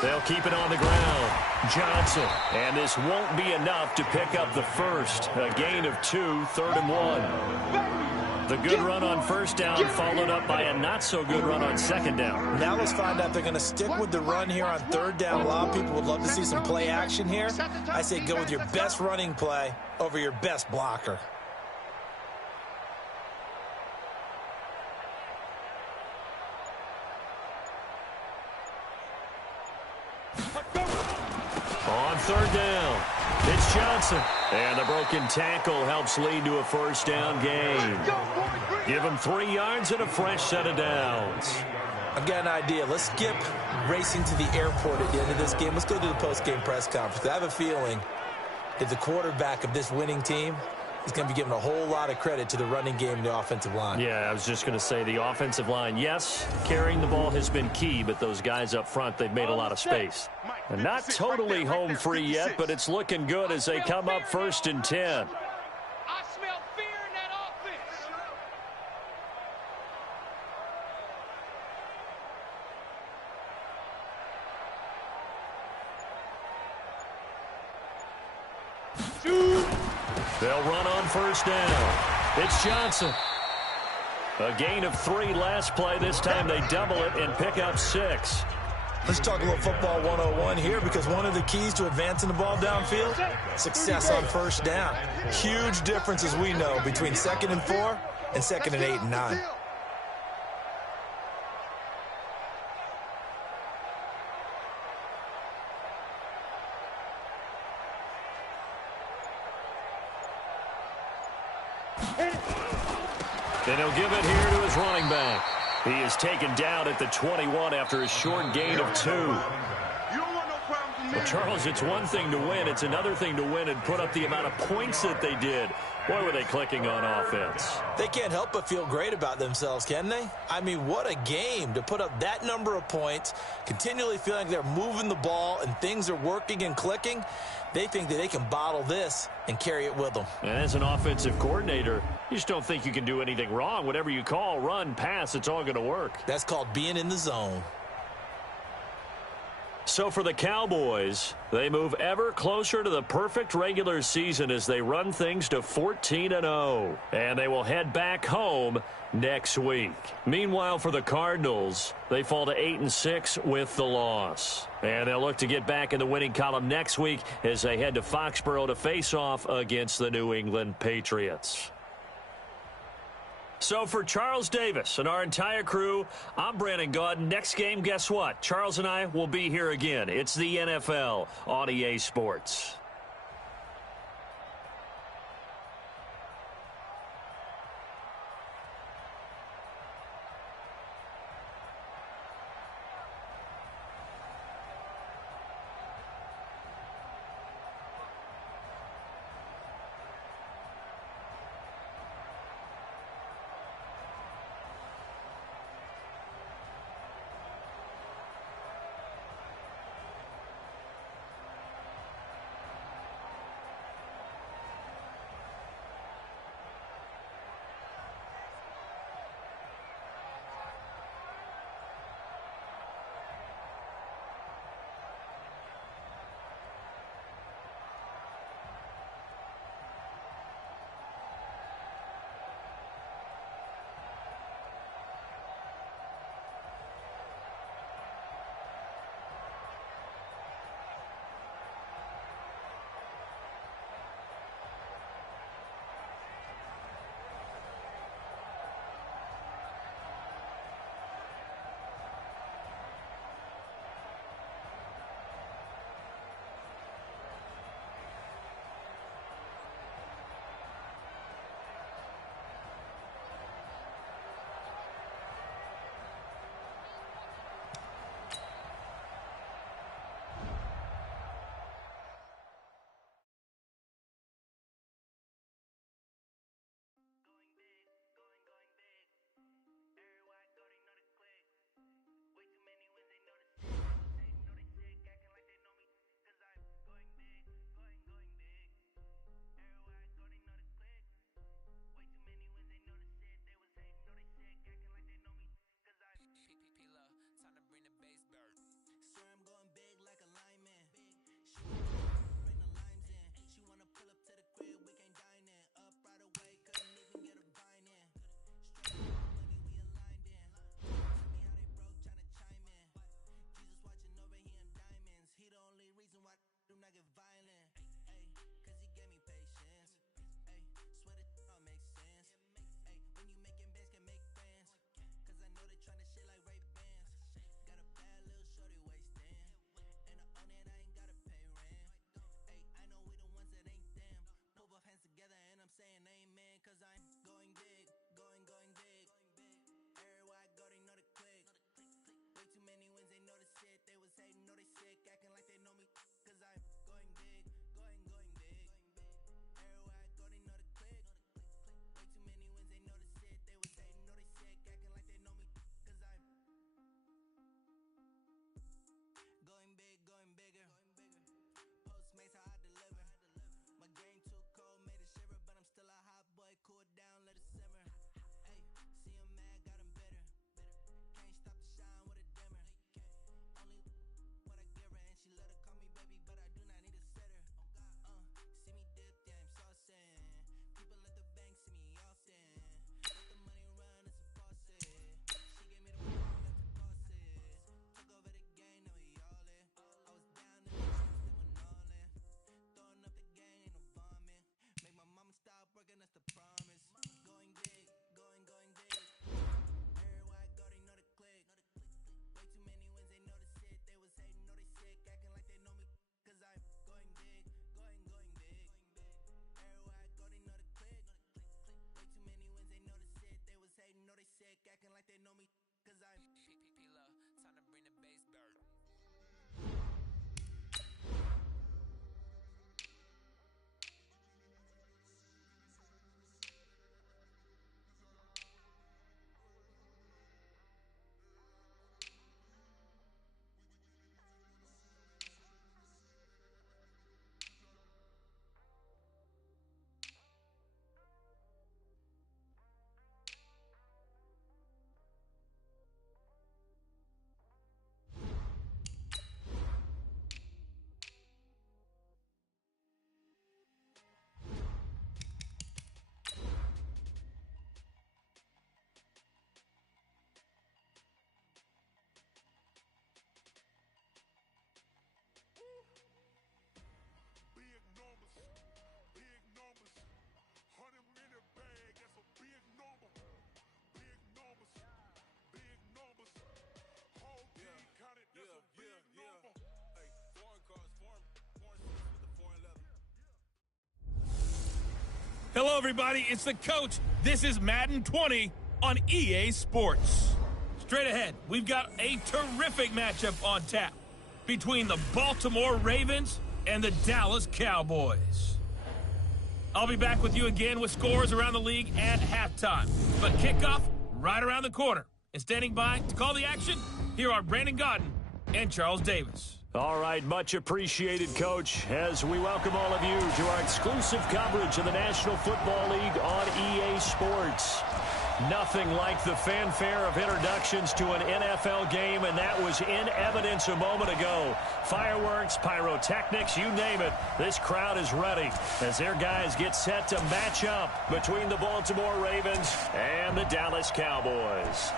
They'll keep it on the ground. Johnson. And this won't be enough to pick up the 1st. A gain of 2, 3rd and 1. The good run on 1st down followed up by a not-so-good run on 2nd down. Now let's find out if they're going to stick with the run here on 3rd down. A lot of people would love to see some play action here. I say go with your best running play over your best blocker. On 3rd down, it's Johnson. And the broken tackle helps lead to a 1st down gain. Give him 3 yards and a fresh set of downs. I've got an idea. Let's skip racing to the airport at the end of this game. Let's go to the post-game press conference. I have a feeling that the quarterback of this winning team is going to be giving a whole lot of credit to the running game and the offensive line. Yeah, I was just going to say the offensive line, yes, carrying the ball has been key, but those guys up front, they've made a lot of space. And not totally home free yet, but it's looking good as they come up 1st and 10. I smell fear in that offense. Two. They'll run on first down. It's Johnson. A gain of 3 last play. This time they double it and pick up 6. Let's talk a little football 101 here, because one of the keys to advancing the ball downfield, success on first down. Huge difference, as we know, between 2nd and 4 and 2nd and 8 and 9. And he'll give it here to his running back. He is taken down at the 21 after a short gain of 2. Well, Charles, it's one thing to win. It's another thing to win and put up the amount of points that they did. Boy, were they clicking on offense. They can't help but feel great about themselves, can they? I mean, what a game to put up that number of points, continually feeling like they're moving the ball and things are working and clicking. They think that they can bottle this and carry it with them. And as an offensive coordinator, you just don't think you can do anything wrong. Whatever you call, run, pass, it's all going to work. That's called being in the zone. So for the Cowboys, they move ever closer to the perfect regular season as they run things to 14-0. And they will head back home next week. Meanwhile, for the Cardinals, they fall to 8-6 with the loss. And they'll look to get back in the winning column next week as they head to Foxborough to face off against the New England Patriots. So for Charles Davis and our entire crew, I'm Brandon Gaudin. Next game, guess what? Charles and I will be here again. It's the NFL on EA Sports. Hello, everybody. It's the coach. This is Madden 20 on EA Sports. Straight ahead, we've got a terrific matchup on tap between the Baltimore Ravens and the Dallas Cowboys. I'll be back with you again with scores around the league at halftime. But kickoff right around the corner. And standing by to call the action, here are Brandon Godden and Charles Davis. All right, much appreciated, Coach, as we welcome all of you to our exclusive coverage of the National Football League on EA Sports. Nothing like the fanfare of introductions to an NFL game, and that was in evidence a moment ago. Fireworks, pyrotechnics, you name it. This crowd is ready as their guys get set to match up between the Baltimore Ravens and the Dallas Cowboys.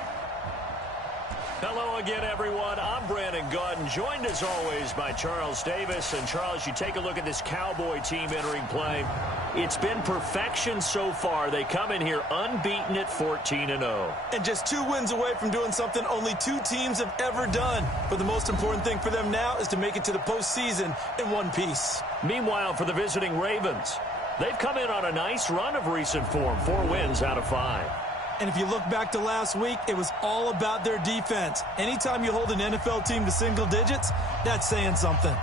Hello again, everyone. I'm Brandon Godden, joined as always by Charles Davis. And Charles, you take a look at this Cowboy team entering play. It's been perfection so far. They come in here unbeaten at 14-0. And just 2 wins away from doing something only 2 teams have ever done. But the most important thing for them now is to make it to the postseason in one piece. Meanwhile, for the visiting Ravens, they've come in on a nice run of recent form. 4 wins out of 5. And if you look back to last week, it was all about their defense. Anytime you hold an NFL team to single digits, that's saying something.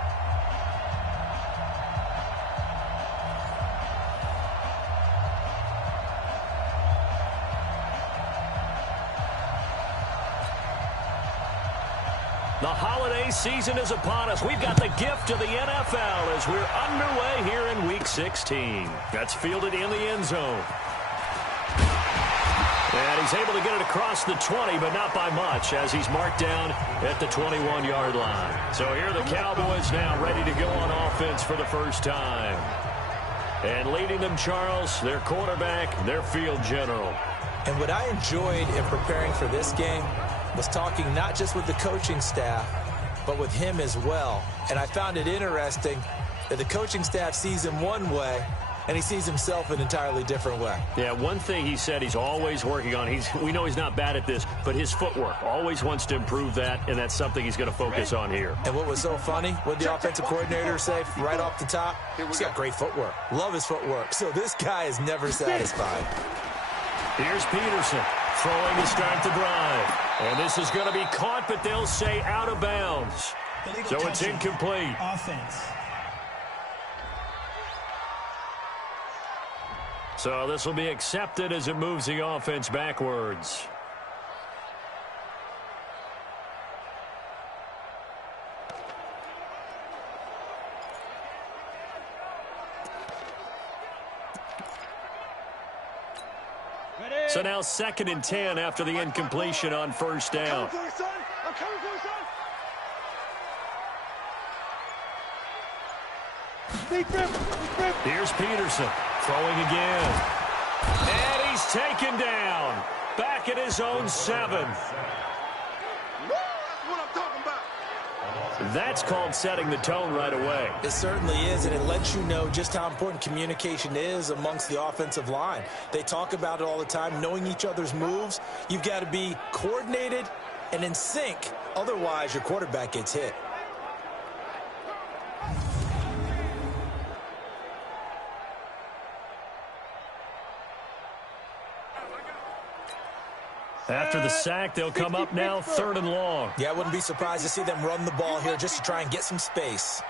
The holiday season is upon us. We've got the gift of the NFL as we're underway here in Week 16. That's fielded in the end zone. And he's able to get it across the 20, but not by much, as he's marked down at the 21-yard line. So here are the Cowboys now ready to go on offense for the first time. And leading them, Charles, their quarterback, their field general. And what I enjoyed in preparing for this game was talking not just with the coaching staff, but with him as well. And I found it interesting that the coaching staff sees him one way, and he sees himself an entirely different way. Yeah, one thing he said he's always working on, we know he's not bad at this, but his footwork, always wants to improve that, and that's something he's going to focus on here. And what was so funny, what the offensive coordinator say right off the top, he's got great footwork. Love his footwork. So this guy is never satisfied. Here's Peterson throwing to start the drive. And this is going to be caught, but they'll say out of bounds. So it's incomplete. Offense. So this will be accepted as it moves the offense backwards. So now 2nd and 10 after the incompletion on first down. I'm coming for you, son. I'm coming for you, son. Here's Peterson throwing again. And he's taken down. Back at his own 7. That's what I'm talking about. That's called setting the tone right away. It certainly is, and it lets you know just how important communication is amongst the offensive line. They talk about it all the time, knowing each other's moves. You've got to be coordinated and in sync. Otherwise, your quarterback gets hit. After the sack, they'll come up now 3rd and long. Yeah, I wouldn't be surprised to see them run the ball here just to try and get some space.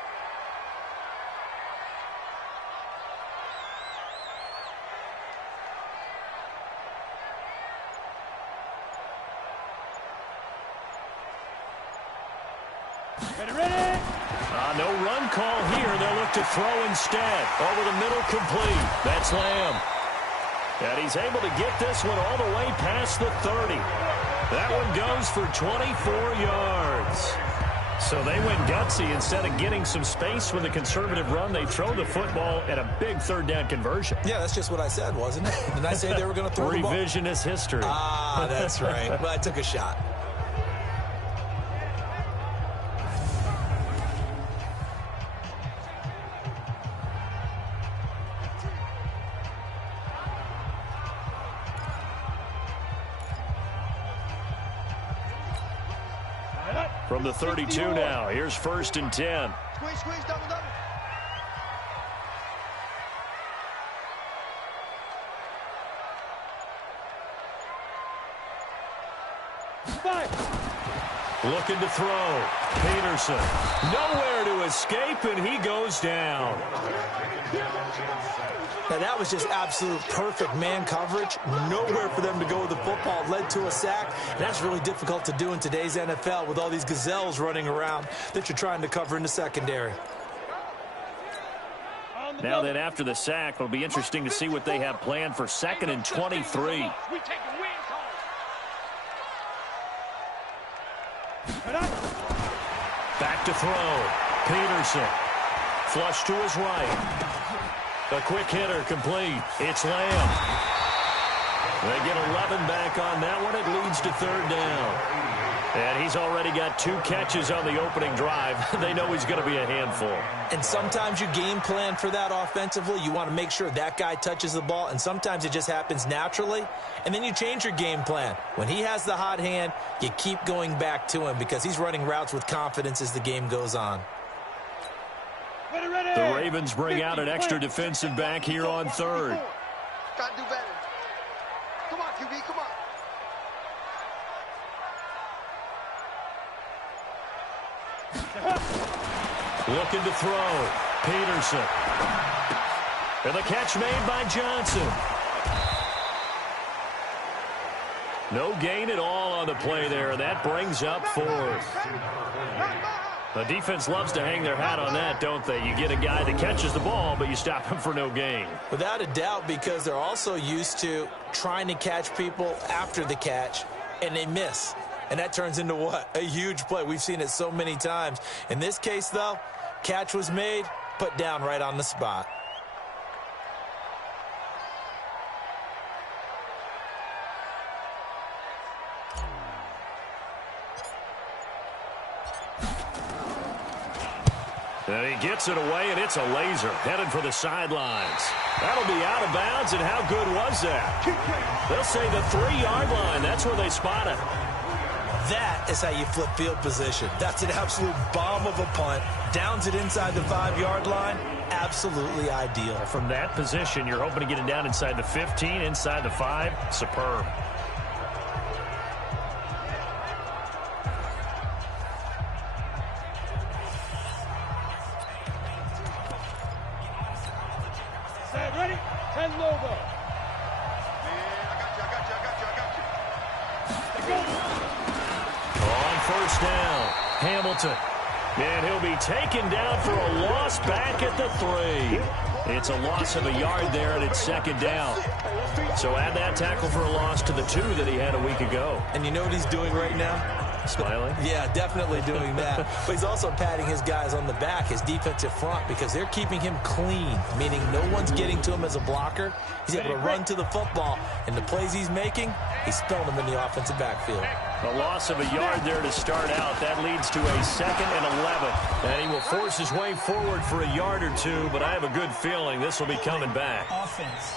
No run call here. They'll look to throw instead. Over the middle, complete. That's Lamb. And he's able to get this one all the way past the 30. That one goes for 24 yards. So they went gutsy. Instead of getting some space with a conservative run, they throw the football at a big 3rd down conversion. Yeah, that's just what I said, wasn't it? Didn't I say they were going to throw the ball? Revisionist history. Ah, that's right. But I took a shot. From the 32 now, here's 1st and 10. Squeeze, double. Looking to throw. Peterson. Nowhere to escape, and he goes down. Now, that was just absolute perfect man coverage. Nowhere for them to go with the football. Led to a sack. And that's really difficult to do in today's NFL with all these gazelles running around that you're trying to cover in the secondary. Now then, after the sack, it'll be interesting to see what they have planned for 2nd and 23. Back to throw. Peterson. Flush to his right. A quick hitter complete. It's Lamb. They get 11 back on that one. It leads to 3rd down. And he's already got 2 catches on the opening drive. They know he's going to be a handful. And sometimes you game plan for that offensively. You want to make sure that guy touches the ball, and sometimes it just happens naturally. And then you change your game plan. When he has the hot hand, you keep going back to him because he's running routes with confidence as the game goes on. The Ravens bring out an extra defensive back here on 3rd. Got to do better. Come on, QB, come on. Looking to throw. Peterson. And the catch made by Johnson. No gain at all on the play there. That brings up 4th. The defense loves to hang their hat on that, don't they? You get a guy that catches the ball, but you stop him for no gain. Without a doubt, because they're also used to trying to catch people after the catch, and they miss. And that turns into what? A huge play. We've seen it so many times. In this case, though, catch was made, put down right on the spot. And he gets it away, and it's a laser headed for the sidelines. That'll be out of bounds, and how good was that? They'll say the 3-yard line. That's where they spot it. That is how you flip field position. That's an absolute bomb of a punt. Downs it inside the 5-yard line. Absolutely ideal. From that position, you're hoping to get it down inside the 15, inside the 5. Superb. Ready? 10 logo. On 1st down, Hamilton. And he'll be taken down for a loss back at the 3. It's a loss of a yard there, and it's 2nd down. So add that tackle for a loss to the 2 that he had a week ago. And you know what he's doing right now? Smiling? Yeah, definitely doing that. But he's also patting his guys on the back, his defensive front, because they're keeping him clean, meaning no one's getting to him as a blocker. He's able to run to the football, and the plays he's making, he's spelling them in the offensive backfield. A loss of a yard there to start out. That leads to a 2nd and 11. And he will force his way forward for a yard or 2, but I have a good feeling this will be coming back. Offense.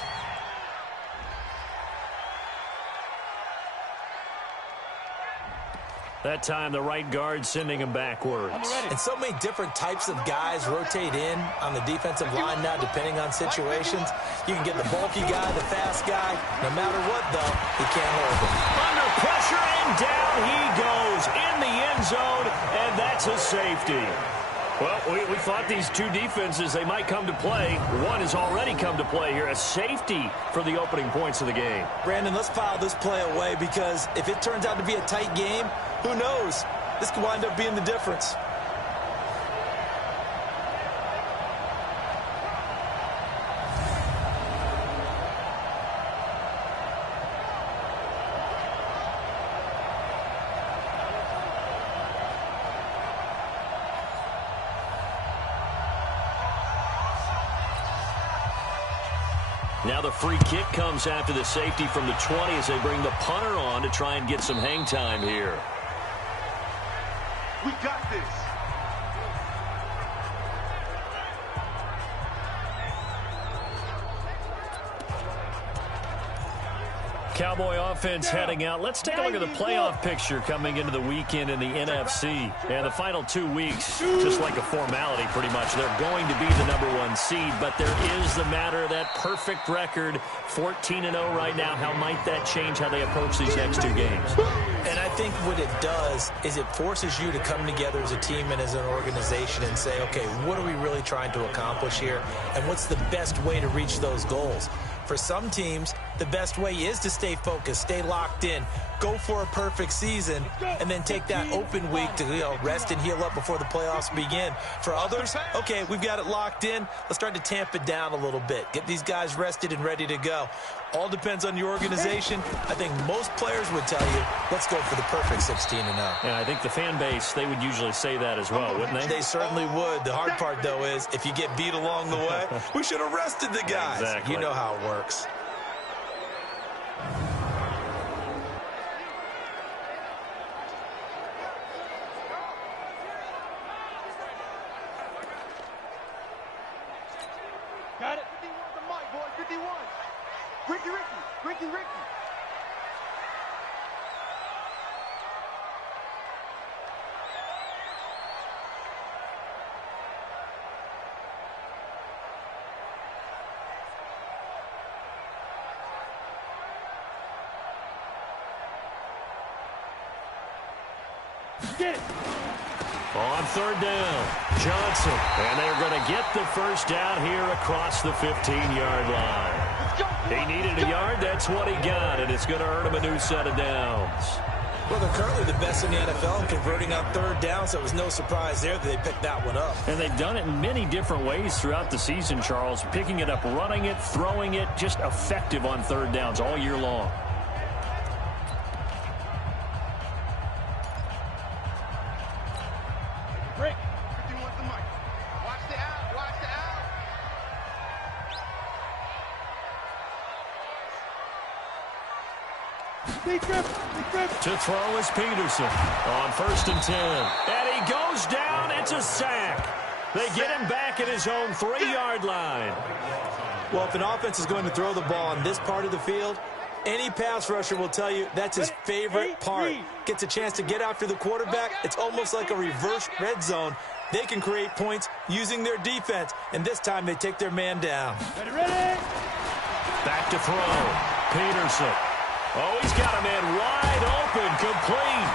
That time, the right guard sending him backwards. And so many different types of guys rotate in on the defensive line now, depending on situations. You can get the bulky guy, the fast guy. No matter what, though, he can't hold him. Under pressure, and down he goes in the end zone, and that's a safety. Well, we thought these 2 defenses, they might come to play. One has already come to play here, a safety for the opening points of the game. Brandon, let's file this play away because if it turns out to be a tight game, who knows? This could wind up being the difference. Now the free kick comes after the safety from the 20 as they bring the punter on to try and get some hang time here. We got this. Cowboy offense heading out. Let's take a look at the playoff picture coming into the weekend in the NFC. And the final 2 weeks, just like a formality pretty much, they're going to be the #1 seed. But there is the matter of that perfect record, 14-0 right now. How might that change how they approach these next 2 games? And I think what it does is it forces you to come together as a team and as an organization and say, okay, what are we really trying to accomplish here? And what's the best way to reach those goals? For some teams, the best way is to stay focused, stay locked in, go for a perfect season, and then take that open week to rest and heal up before the playoffs begin. For others, okay, we've got it locked in. Let's start to tamp it down a little bit. Get these guys rested and ready to go. All depends on your organization. I think most players would tell you, let's go for the perfect 16-0. Yeah, I think the fan base, they would usually say that as well, wouldn't they? They certainly would. The hard part, though, is if you get beat along the way, we should have rested the guys. Exactly. You know how it works. Got it. 51 the mic, boy. 51. Ricky. Get it. On 3rd down, Johnson. And they're going to get the first down here across the 15-yard line. He needed a yard. That's what he got, and it's going to earn him a new set of downs. Well, they're currently the best in the NFL in converting on 3rd down, so it was no surprise there that they picked that one up. And they've done it in many different ways throughout the season, Charles. Picking it up, running it, throwing it, just effective on 3rd downs all year long. Break. 51 the mic. Watch the out. Big grip. To throw is Peterson on 1st and 10. And he goes down. It's a sack. They get him back at his own 3-yard line. Well, if an offense is going to throw the ball on this part of the field, any pass rusher will tell you that's his favorite part. Gets a chance to get after the quarterback. It's almost like a reverse red zone. They can create points using their defense, and this time they take their man down. Ready. Back to throw. Peterson. Oh, he's got a man wide open, complete.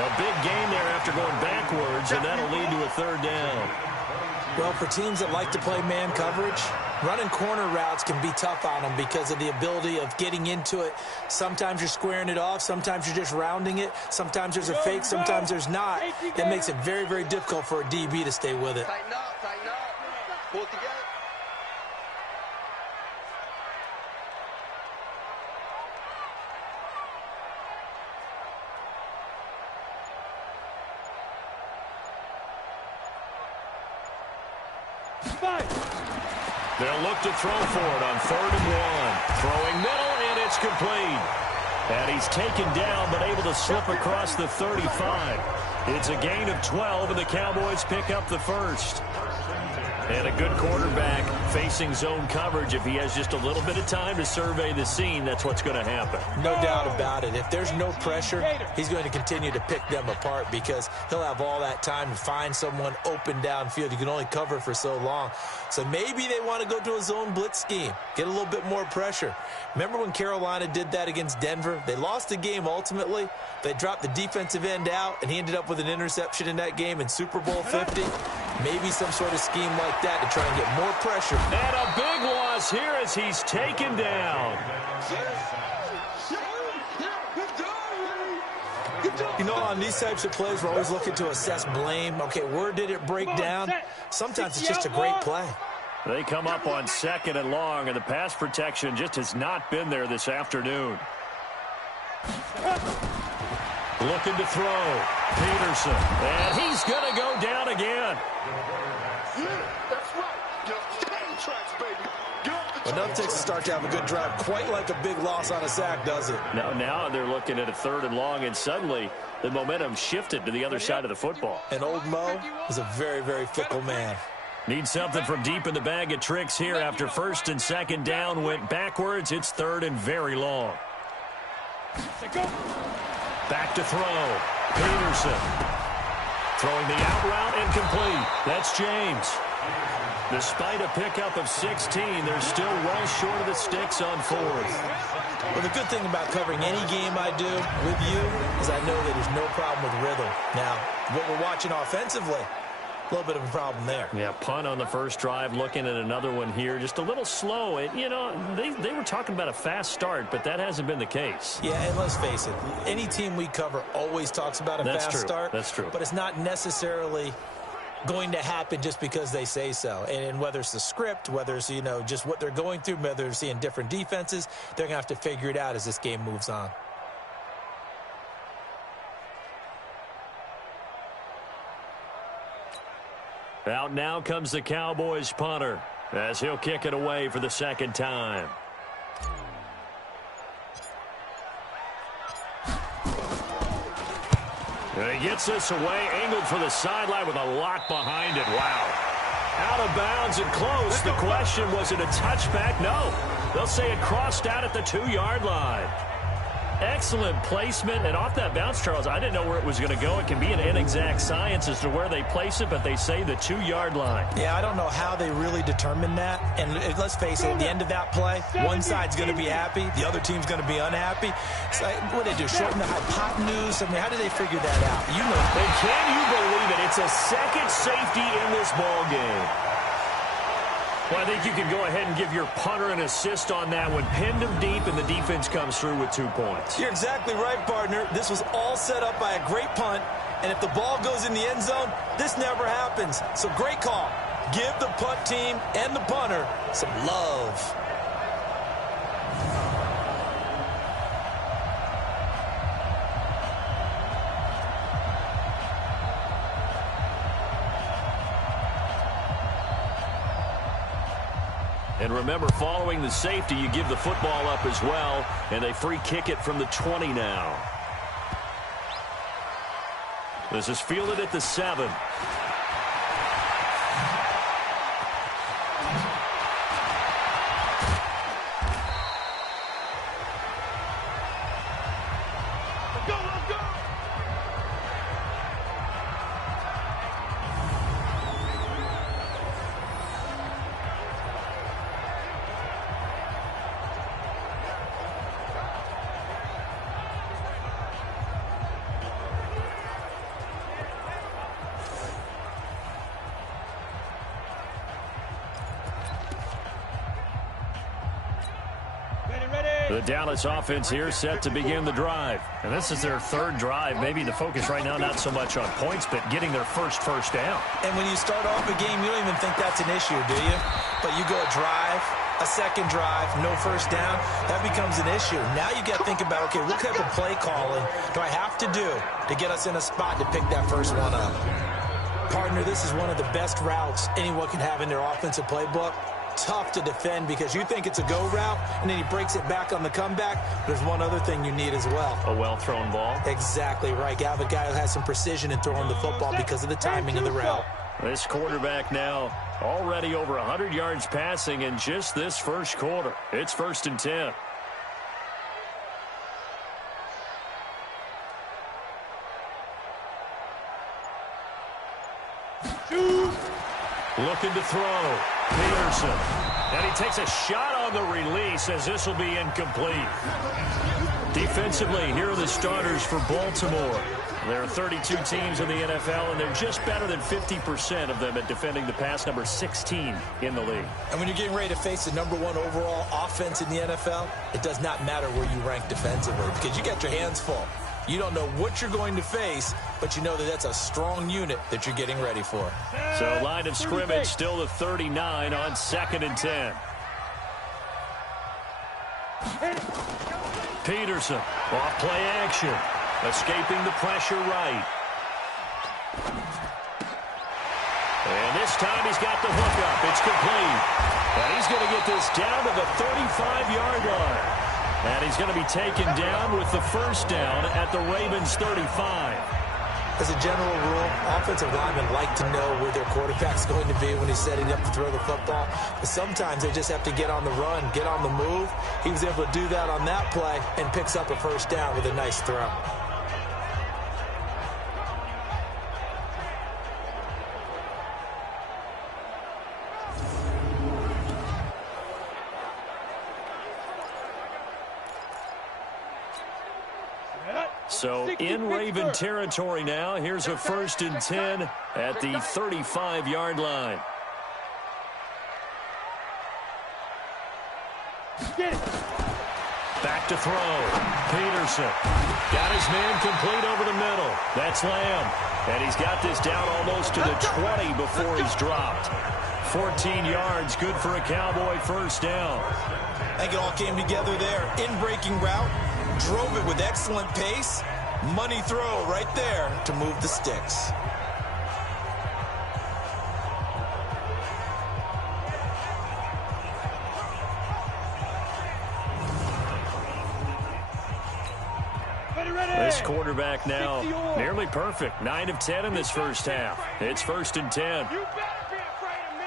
A big gain there after going backwards, and that'll lead to a 3rd down. Well, for teams that like to play man coverage, running corner routes can be tough on them because of the ability of getting into it. Sometimes you're squaring it off. Sometimes you're just rounding it. Sometimes there's a fake. Sometimes there's not. It makes it very, very difficult for a DB to stay with it. Tighten up. Pull it together. They'll look to throw for it on 3rd and 1. Throwing middle, and it's complete. And he's taken down, but able to slip across the 35. It's a gain of 12, and the Cowboys pick up the first. And a good quarterback facing zone coverage. If he has just a little bit of time to survey the scene, that's what's going to happen. No doubt about it. If there's no pressure, he's going to continue to pick them apart because he'll have all that time to find someone open downfield. You can only cover for so long. So maybe they want to go to a zone blitz scheme, get a little bit more pressure. Remember when Carolina did that against Denver? They lost the game ultimately. They dropped the defensive end out, and he ended up with an interception in that game in Super Bowl 50. Maybe some sort of scheme like that to try and get more pressure. And a big loss here as he's taken down. You know, on these types of plays, we're always looking to assess blame. Okay, where did it break down? Sometimes it's just a great play. They come up on 2nd and long, and the pass protection just has not been there this afternoon. Looking to throw. Peterson. And he's going to go down again. That's right. Get off the tracks, baby. Get off the Enough takes to start to have a good drive. Quite like a big loss on a sack, does it? Now they're looking at a 3rd and long, and suddenly the momentum shifted to the other side of the football. And old Mo is a very, very fickle man. Need something from deep in the bag of tricks here after first and second down went backwards. It's third and very long. Back to throw. Peterson. Throwing the out route and complete. That's James. Despite a pickup of 16, they're still well short of the sticks on fourth. Well, the good thing about covering any game I do with you is I know that there's no problem with rhythm. Now, what we're watching offensively, a little bit of a problem there. Yeah, punt on the first drive, looking at another one here. Just a little slow. They were talking about a fast start, but that hasn't been the case. Yeah, and let's face it, any team we cover always talks about a fast start. That's true. But it's not necessarily going to happen just because they say so. And whether it's the script, whether it's, just what they're going through, whether they're seeing different defenses, they're going to have to figure it out as this game moves on. Out now comes the Cowboys punter as he'll kick it away for the second time. And he gets this away, angled for the sideline with a lock behind it. Wow. Out of bounds and close. The question, was it a touchback? No. They'll say it crossed out at the 2-yard line. Excellent placement, and off that bounce, Charles, I didn't know where it was going to go. It can be an inexact science as to where they place it, but they say the 2-yard line. Yeah, I don't know how they really determine that. And let's face it, at the end of that play, one side's going to be happy, the other team's going to be unhappy. It's like, what do they do, shorten the hypotenuse? I mean, how do they figure that out? And can you believe it? It's a second safety in this ball game. Well, I think you can go ahead and give your punter an assist on that one. Pinned him deep, and the defense comes through with 2 points. You're exactly right, partner. This was all set up by a great punt, and if the ball goes in the end zone, this never happens. So great call. Give the punt team and the punter some love. And remember, following the safety, you give the football up as well, and they free kick it from the 20 now. This is fielded at the 7. The Dallas offense here set to begin the drive. And this is their third drive. Maybe the focus right now not so much on points, but getting their first down. And when you start off a game, you don't even think that's an issue, do you? But you go a drive, a second drive, no first down, that becomes an issue. Now you got to think about, okay, what type of play calling do I have to do to get us in a spot to pick that first one up? Partner, this is one of the best routes anyone can have in their offensive playbook. Tough to defend because you think it's a go route, and then he breaks it back on the comeback. There's one other thing you need as well. A well-thrown ball? Exactly right. You have a guy who has some precision in throwing the football because of the timing of the route. This quarterback now already over 100 yards passing in just this first quarter. It's 1st and 10. Looking to throw. Peterson. And he takes a shot on the release as this will be incomplete. Defensively, here are the starters for Baltimore. There are 32 teams in the NFL, and they're just better than 50% of them at defending the pass, number 16 in the league. And when you're getting ready to face the number 1 overall offense in the NFL, it does not matter where you rank defensively because you got your hands full. You don't know what you're going to face, but you know that that's a strong unit that you're getting ready for. So line of scrimmage still the 39 on 2nd and 10. Peterson, off play action, escaping the pressure right. And this time he's got the hook up. It's complete. And he's going to get this down to the 35-yard line. And he's going to be taken down with the first down at the Ravens 35. As a general rule, offensive linemen like to know where their quarterback's going to be when he's setting up to throw the football. But sometimes they just have to get on the run, get on the move. He was able to do that on that play and picks up a first down with a nice throw. So in Raven territory now. Here's a 1st and 10 at the 35-yard line. Back to throw. Peterson. Got his man complete over the middle. That's Lamb. And he's got this down almost to the 20 before he's dropped. 14 yards, good for a Cowboy first down. I think it all came together there. In-breaking route. Drove it with excellent pace. Money throw right there to move the sticks. This quarterback now nearly perfect. 9 of 10 in this first half. It's 1st and 10. You better be afraid of me.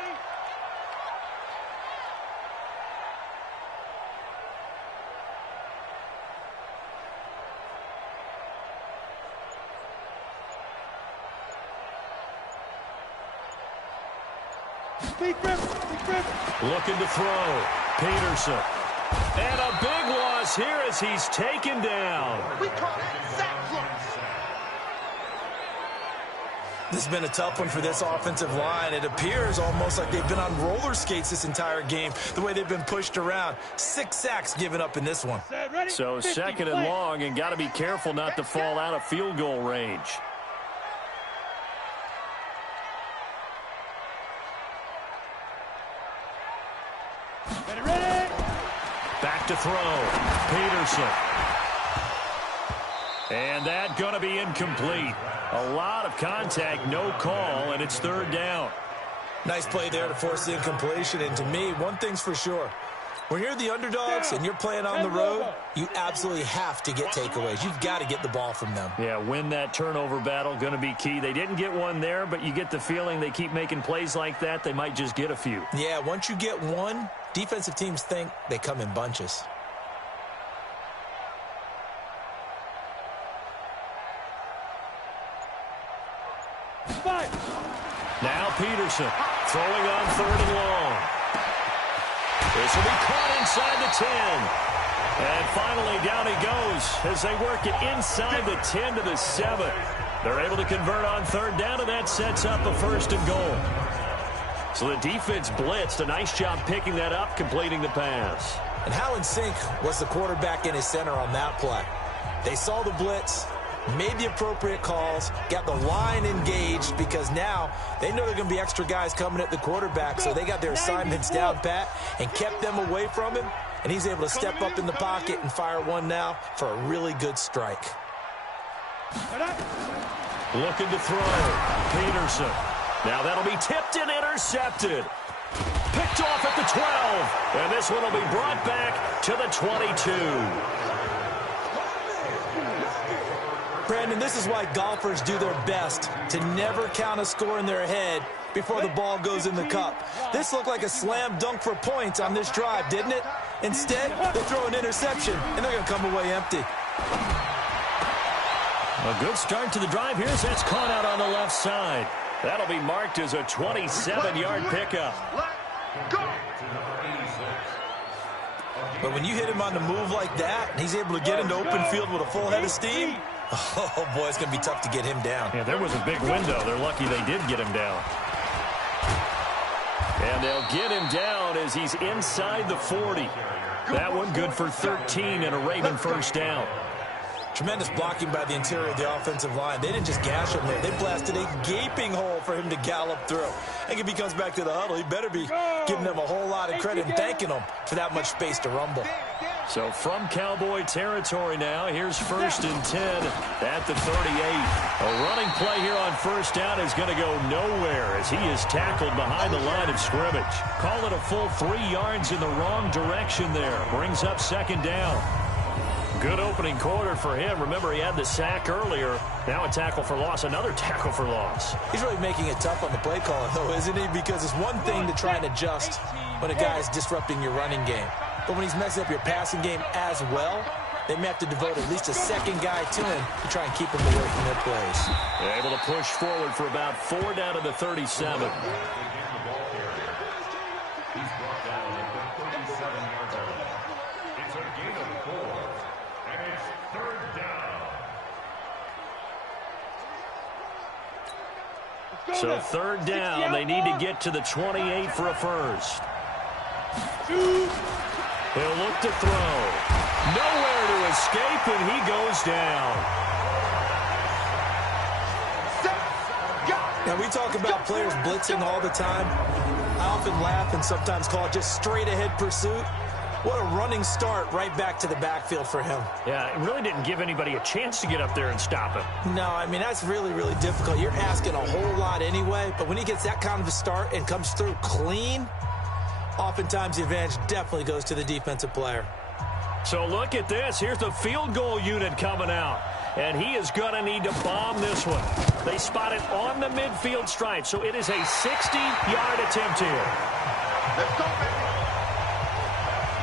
Looking to throw. Peterson. And a big loss here as he's taken down. We call that sack plus. This has been a tough one for this offensive line. It appears almost like they've been on roller skates this entire game, the way they've been pushed around. 6 sacks given up in this one. So 2nd and long, and got to be careful not to fall out of field goal range. Back to throw. Peterson. And that going to be incomplete. A lot of contact, no call, and it's 3rd down. Nice play there to force the incompletion. And to me, one thing's for sure. When you're the underdogs and you're playing on the road, you absolutely have to get takeaways. You've got to get the ball from them. Yeah, win that turnover battle, going to be key. They didn't get one there, but you get the feeling they keep making plays like that, they might just get a few. Yeah, once you get one, defensive teams think they come in bunches. Now Peterson throwing on 3rd and long. This will be caught inside the 10. And finally down he goes as they work it inside the 10 to the 7. They're able to convert on 3rd down, and that sets up a 1st and goal. So the defense blitzed. A nice job picking that up, completing the pass. And how in sync was the quarterback and his center on that play? They saw the blitz, made the appropriate calls, got the line engaged, because now they know there are going to be extra guys coming at the quarterback, so they got their assignments down pat and kept them away from him, and he's able to step up in the pocket and fire one now for a really good strike. Looking to throw. Peterson. Now that'll be tipped and intercepted. Picked off at the 12. And this one will be brought back to the 22. Brandon, this is why golfers do their best to never count a score in their head before the ball goes in the cup. This looked like a slam dunk for points on this drive, didn't it? Instead, they throw an interception, and they're going to come away empty. A good start to the drive here as that's caught out on the left side. That'll be marked as a 27-yard pickup. But when you hit him on the move like that, and he's able to get into open field with a full head of steam, oh, boy, it's going to be tough to get him down. Yeah, there was a big window. They're lucky they did get him down. And they'll get him down as he's inside the 40. That one good for 13 and a Raven first down. Tremendous blocking by the interior of the offensive line. They didn't just gash him there. They blasted a gaping hole for him to gallop through. I think if he comes back to the huddle, he better be giving them a whole lot of credit and thanking them for that much space to rumble. So from Cowboy territory now, here's 1st and 10 at the 38. A running play here on first down is going to go nowhere as he is tackled behind the line of scrimmage. Call it a full 3 yards in the wrong direction there. Brings up 2nd down. Good opening quarter for him. Remember, he had the sack earlier. Now a tackle for loss, another tackle for loss. He's really making it tough on the play caller, though, isn't he? Because it's one thing to try and adjust when a guy is disrupting your running game. But when he's messing up your passing game as well, they may have to devote at least a second guy to him to try and keep him away from their plays. They're able to push forward for about 4 down to the 37. So 3rd down, they need to get to the 28 for a first. He'll look to throw. Nowhere to escape, and he goes down. Now, we talk about players blitzing all the time. I often laugh and sometimes call it just straight-ahead pursuit. What a running start right back to the backfield for him. Yeah, it really didn't give anybody a chance to get up there and stop him. No, I mean, that's really, really difficult. You're asking a whole lot anyway, but when he gets that kind of a start and comes through clean, oftentimes the advantage definitely goes to the defensive player. So look at this. Here's the field goal unit coming out. And he is going to need to bomb this one. They spot it on the midfield stripe, so it is a 60-yard attempt here. Let's go, baby.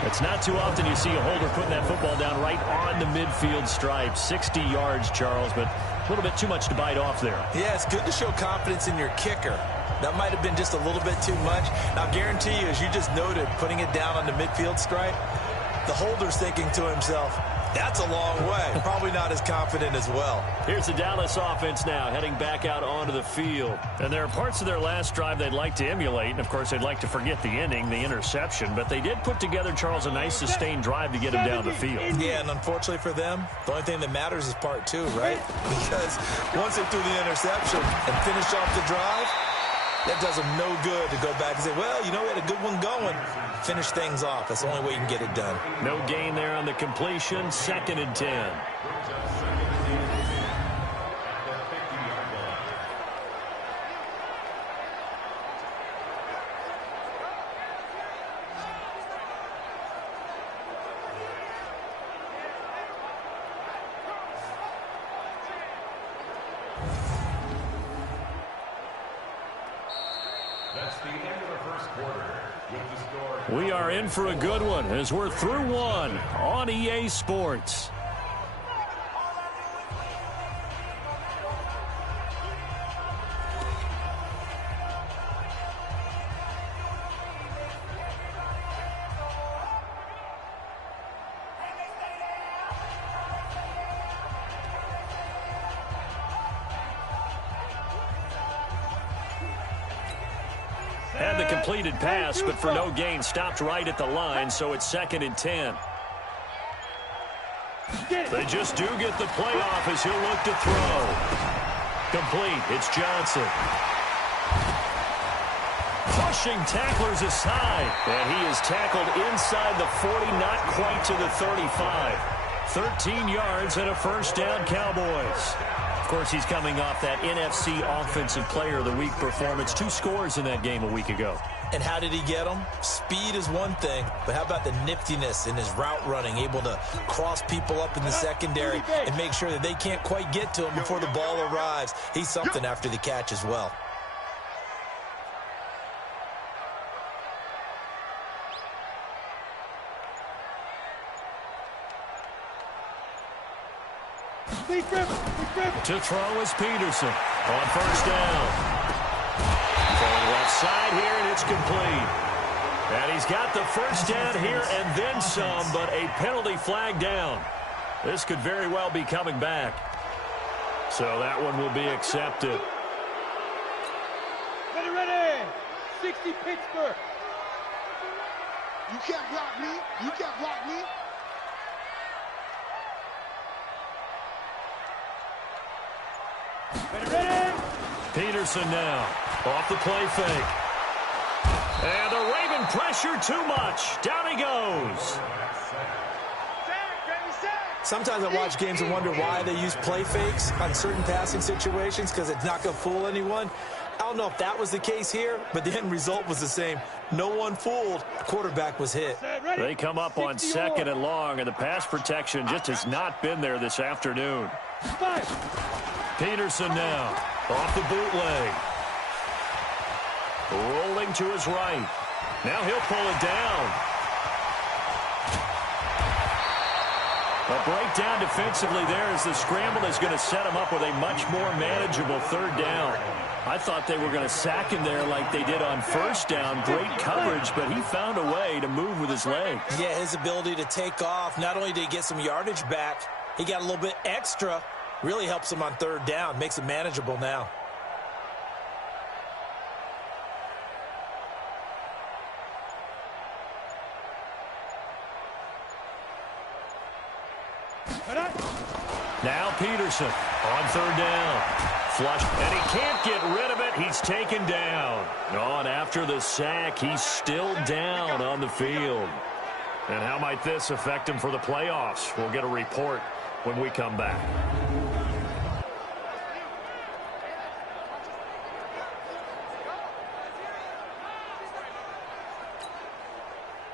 It's not too often you see a holder putting that football down right on the midfield stripe. 60 yards, Charles, but a little bit too much to bite off there. Yeah, it's good to show confidence in your kicker. That might have been just a little bit too much. I'll guarantee you, as you just noted, putting it down on the midfield stripe, the holder's thinking to himself, that's a long way. Probably not as confident as well. Here's the Dallas offense now, heading back out onto the field. And there are parts of their last drive they'd like to emulate. And, of course, they'd like to forget the ending, the interception. But they did put together, Charles, a nice sustained drive to get him down the field. Yeah, and unfortunately for them, the only thing that matters is part 2, right? Because once they threw the interception and finished off the drive, that does them no good to go back and say, well, you know, we had a good one going. Finish things off. That's the only way you can get it done. No gain there on the completion. 2nd and 10. We are in for a good one as we're through one on EA Sports. Had the completed pass, but for no gain, stopped right at the line, so it's 2nd and 10. They just do get the playoff as he'll look to throw. Complete. It's Johnson. Pushing tacklers aside, and he is tackled inside the 40, not quite to the 35. 13 yards and a first down, Cowboys. Of course, he's coming off that NFC Offensive Player of the Week performance. 2 scores in that game a week ago. And how did he get them? Speed is one thing, but how about the niftiness in his route running, able to cross people up in the secondary and make sure that they can't quite get to him before the ball arrives. He's something after the catch as well. To throw is Peterson on first down. Going left side here, and it's complete. And he's got the first down here and then some, but a penalty flag down. This could very well be coming back. So that one will be accepted. Ready. 60 Pittsburgh. You can't block me. You can't block me. Ready. Peterson now off the play fake. And the Raven pressure too much. Down he goes. Sometimes I watch games and wonder why they use play fakes on certain passing situations, because it's not going to fool anyone. don't know if that was the case here, but the end result was the same. No one fooled. The quarterback was hit. They come up on 2nd and long, and the pass protection just has not been there this afternoon. Peterson now off the bootleg. Rolling to his right. Now he'll pull it down. A breakdown defensively there as the scramble is going to set him up with a much more manageable 3rd down. I thought they were going to sack him there like they did on 1st down. Great coverage, but he found a way to move with his legs. Yeah, his ability to take off, not only did he get some yardage back, he got a little bit extra. Really helps him on 3rd down, makes it manageable now. Now Peterson on 3rd down. Flush, and he can't get rid of it. He's taken down. On after the sack, he's still down on the field. And how might this affect him for the playoffs? We'll get a report when we come back.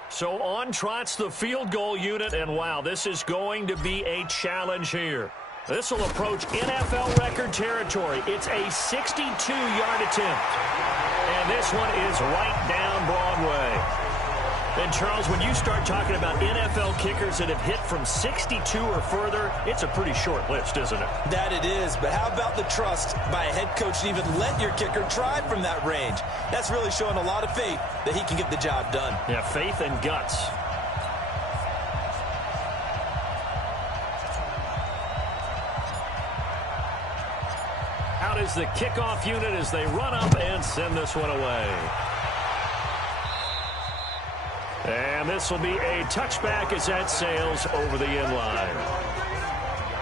So on trots the field goal unit, and wow, this is going to be a challenge here. This will approach NFL record territory. It's a 62-yard attempt. And this one is right down Broadway. And, Charles, when you start talking about NFL kickers that have hit from 62 or further, it's a pretty short list, isn't it? That it is, but how about the trust by a head coach to even let your kicker try from that range? That's really showing a lot of faith that he can get the job done. Yeah, faith and guts. Out is the kickoff unit as they run up and send this one away. And this will be a touchback as that sails over the end line.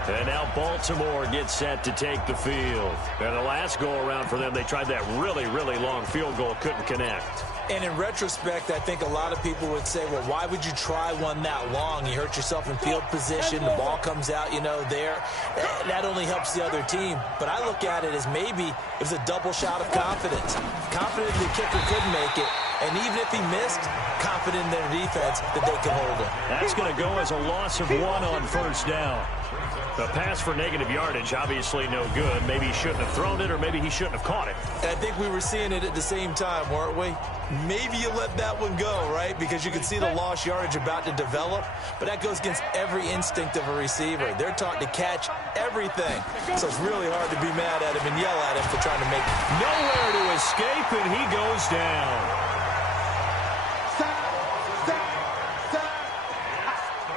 And now Baltimore gets set to take the field. And the last go-around for them, they tried that really, really long field goal, couldn't connect. And in retrospect, I think a lot of people would say, well, why would you try one that long? You hurt yourself in field position. The ball comes out, you know, there. That only helps the other team. But I look at it as maybe it was a double shot of confidence. Confident the kicker could make it. And even if he missed, confident in their defense that they can hold him. That's going to go as a loss of 1 on 1st down. The pass for negative yardage, obviously no good. Maybe he shouldn't have thrown it, or maybe he shouldn't have caught it. I think we were seeing it at the same time, weren't we? Maybe you let that one go, right? Because you can see the lost yardage about to develop. But that goes against every instinct of a receiver. They're taught to catch everything. So it's really hard to be mad at him and yell at him for trying to make it. Nowhere to escape, and he goes down.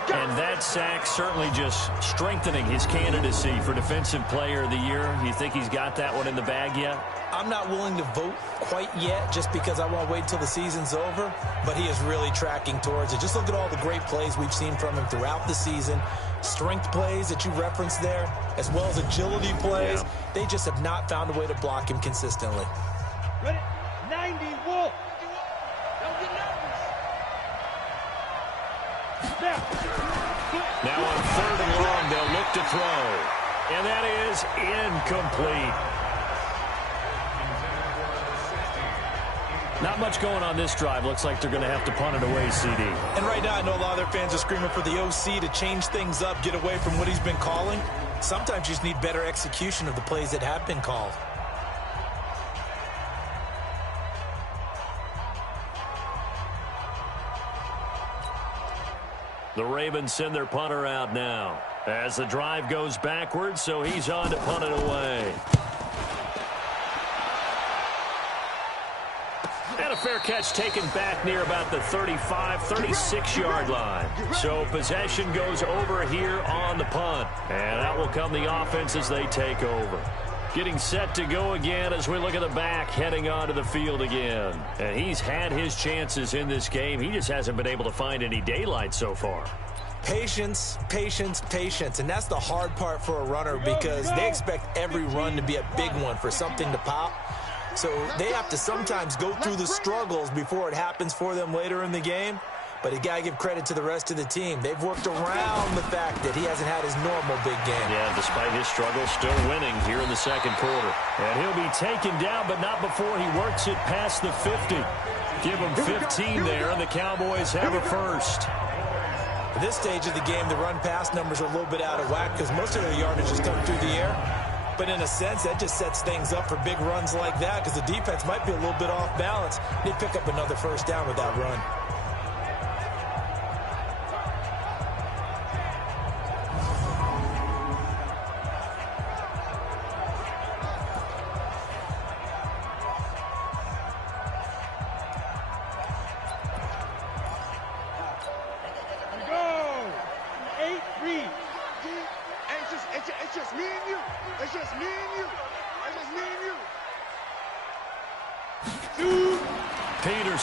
And that sack certainly just strengthening his candidacy for Defensive Player of the Year. You think he's got that one in the bag yet? I'm not willing to vote quite yet just because I want to wait until the season's over, but he is really tracking towards it. Just look at all the great plays we've seen from him throughout the season. Strength plays that you referenced there, as well as agility plays. Yeah. They just have not found a way to block him consistently. Ready? 90 Wolf. Now on 3rd and long, they'll look to throw. And that is incomplete. Not much going on this drive. Looks like they're going to have to punt it away, CD. And right now, I know a lot of their fans are screaming for the OC to change things up, get away from what he's been calling. Sometimes you just need better execution of the plays that have been called. The Ravens send their punter out now as the drive goes backwards, so he's on to punt it away. And a fair catch taken back near about the 35, 36-yard line. So possession goes over here on the punt. And out will come the offense as they take over. Getting set to go again as we look at the back heading onto the field again. And he's had his chances in this game. He just hasn't been able to find any daylight so far. Patience, patience, patience. And that's the hard part for a runner because they expect every run to be a big one for something to pop. So they have to sometimes go through the struggles before it happens for them later in the game. But you got to give credit to the rest of the team. They've worked around the fact that he hasn't had his normal big game. Yeah, despite his struggles, still winning here in the second quarter. And he'll be taken down, but not before he works it past the 50. Give him 15 there, and the Cowboys have a first. At this stage of the game, the run-pass numbers are a little bit out of whack because most of their yardage has come through the air. But in a sense, that just sets things up for big runs like that because the defense might be a little bit off balance. They pick up another first down with that run.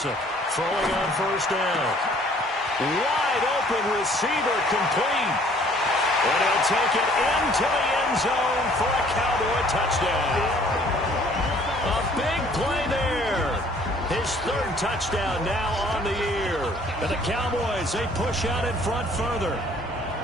Throwing on first down. Wide open receiver complete. And he'll take it into the end zone for a Cowboy touchdown. A big play there. His third touchdown now on the year. And the Cowboys, they push out in front further.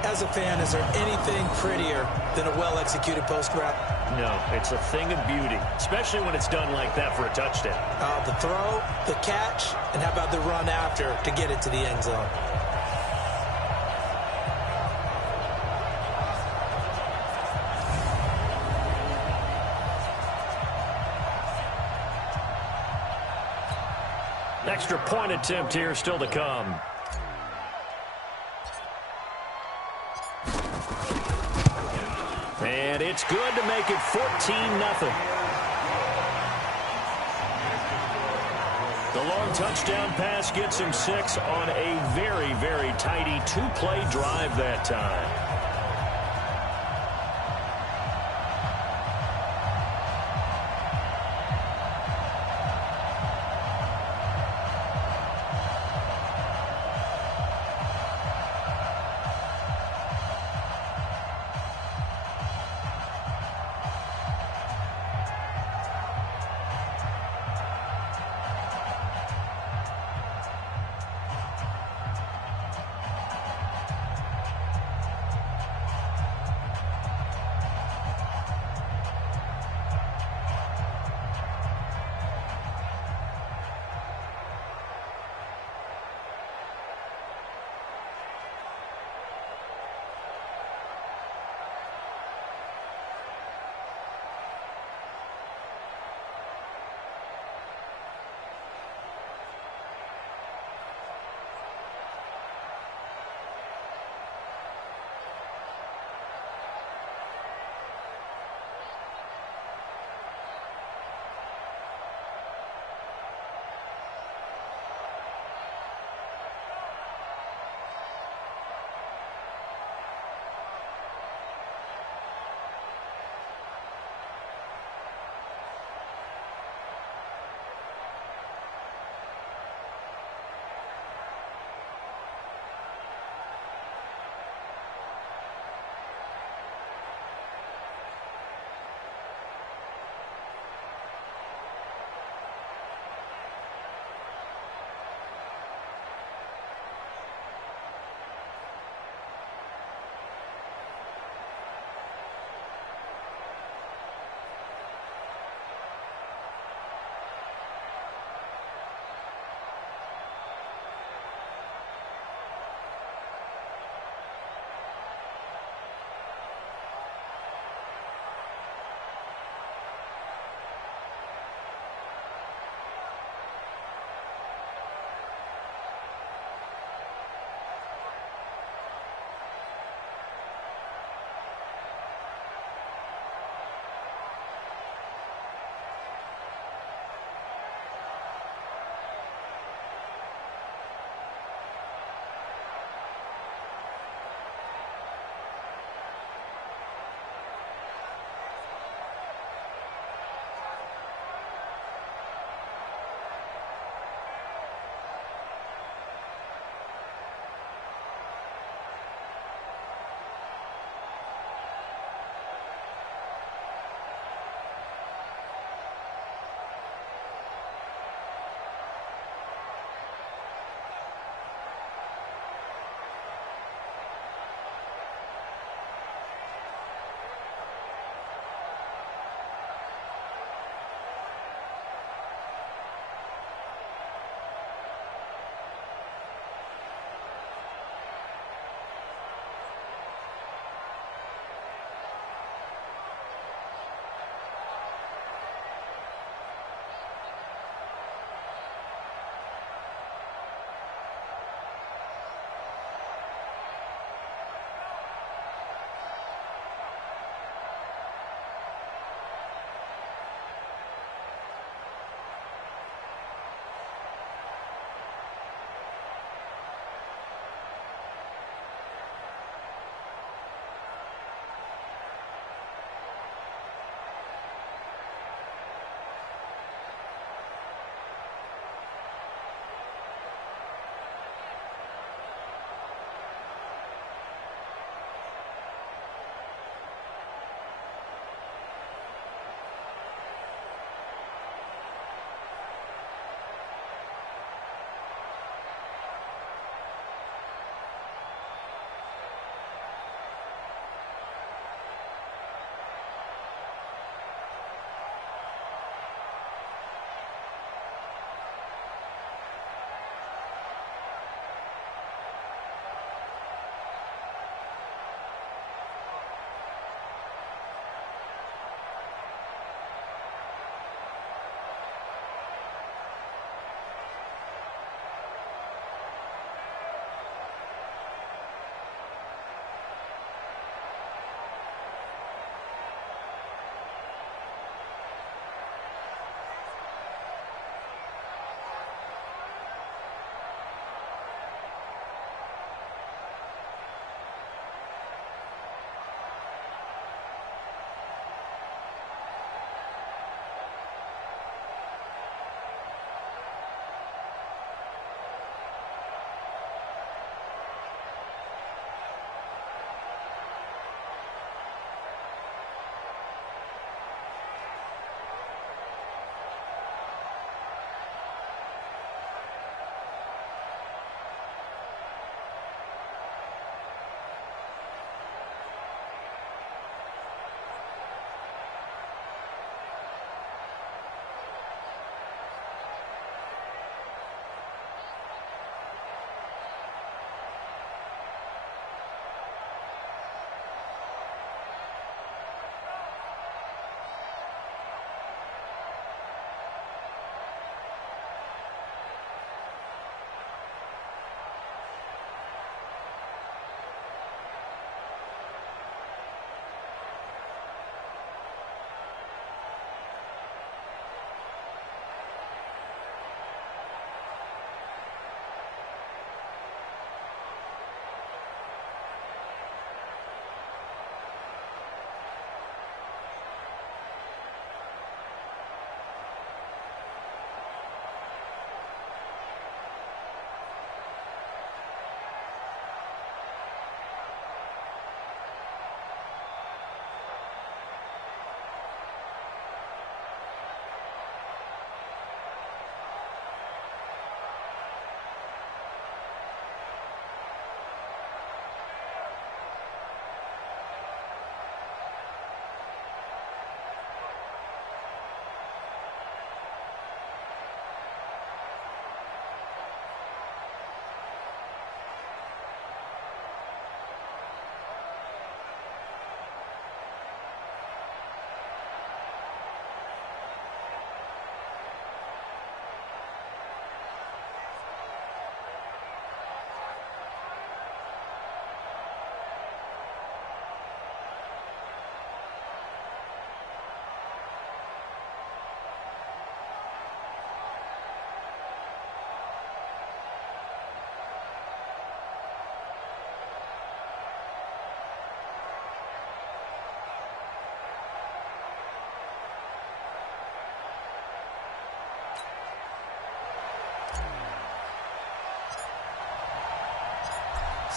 As a fan, is there anything prettier than a well-executed post route? No, it's a thing of beauty, especially when it's done like that for a touchdown. The throw, the catch, and how about the run after to get it to the end zone? Extra point attempt here still to come. And it's good to make it 14-0. The long touchdown pass gets him 6 on a very, very tidy two-play drive that time.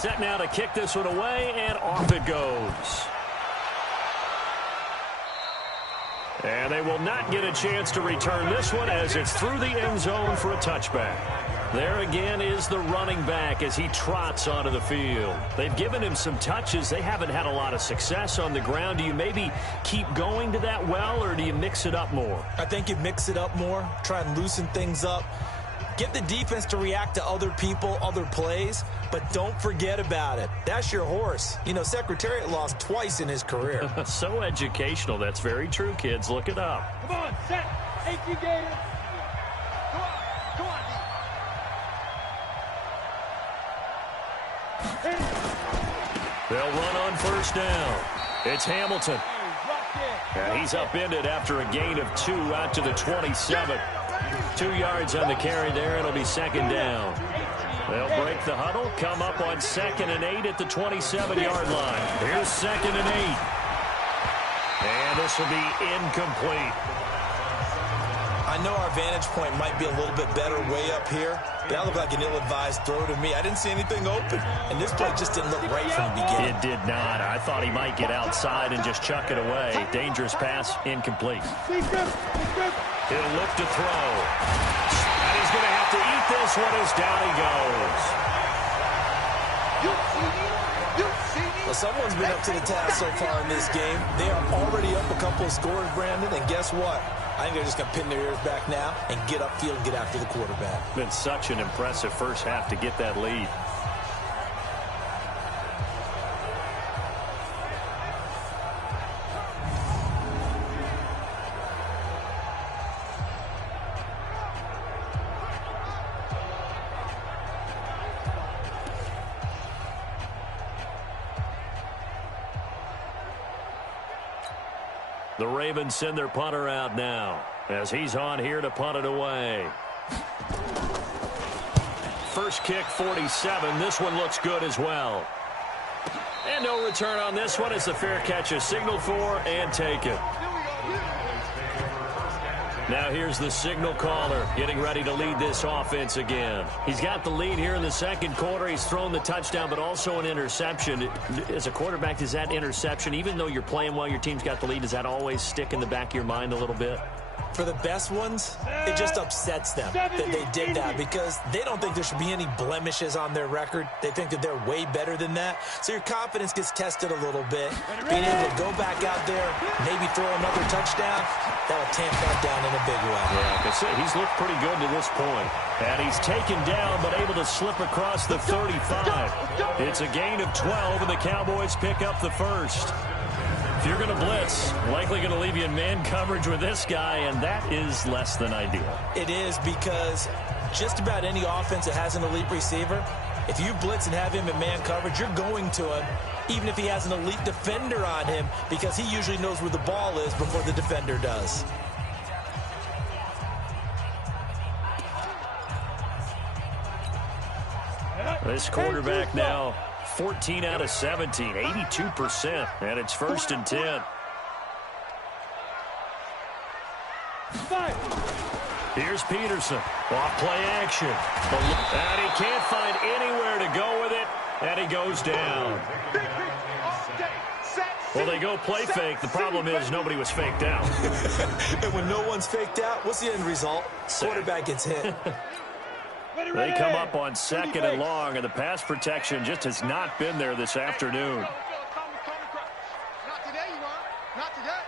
Set now to kick this one away, and off it goes. And they will not get a chance to return this one as it's through the end zone for a touchback. There again is the running back as he trots onto the field. They've given him some touches. They haven't had a lot of success on the ground. Do you maybe keep going to that well, or do you mix it up more? I think you mix it up more, try and loosen things up. Get the defense to react to other people, other plays, but don't forget about it. That's your horse. You know, Secretariat lost twice in his career. So educational. That's very true, kids. Look it up. Come on, set. 18 Gators. Come on. They'll run on first down. It's Hamilton. And he's upended after a gain of 2 out to the 27. 2 yards on the carry there. It'll be second down. They'll break the huddle, come up on 2nd and 8 at the 27-yard line. Here's 2nd and 8. And this will be incomplete. I know our vantage point might be a little bit better way up here, but that looked like an ill-advised throw to me. I didn't see anything open, and this play just didn't look right from the beginning. It did not. I thought he might get outside and just chuck it away. Dangerous pass, incomplete. He'll look to throw. And he's going to have to eat this one as down he goes. Well, someone's been up to the task so far in this game. They are already up a couple of scores, Brandon, and guess what? I think they're just going to pin their ears back now and get upfield and get after the quarterback. Been such an impressive first half to get that lead. The Ravens send their punter out now as he's on here to punt it away. First kick, 47. This one looks good as well. And no return on this one as the fair catch is signaled for and taken. Now here's the signal caller getting ready to lead this offense again. He's got the lead here in the second quarter. He's thrown the touchdown, but also an interception. As a quarterback, does that interception, even though you're playing well, your team's got the lead, does that always stick in the back of your mind a little bit? For the best ones, it just upsets them that they did that because they don't think there should be any blemishes on their record. They think that they're way better than that. So your confidence gets tested a little bit. Being able to go back out there, maybe throw another touchdown, that'll tamp that down in a big way. Yeah, like I said, he's looked pretty good to this point. And he's taken down but able to slip across the 35. It's a gain of 12, and the Cowboys pick up the first. If you're going to blitz, likely going to leave you in man coverage with this guy, and that is less than ideal. It is because just about any offense that has an elite receiver, if you blitz and have him in man coverage, you're going to him, even if he has an elite defender on him, because he usually knows where the ball is before the defender does. This quarterback now 14 out of 17, 82%, and it's 1st and 10. Here's Peterson, off play action, and he can't find anywhere to go with it, and he goes down. Well, they go play fake. The problem is nobody was faked out. And when no one's faked out, what's the end result? Quarterback gets hit. They come up on 2nd and long, and the pass protection just has not been there this afternoon. Not today, you are. Not today.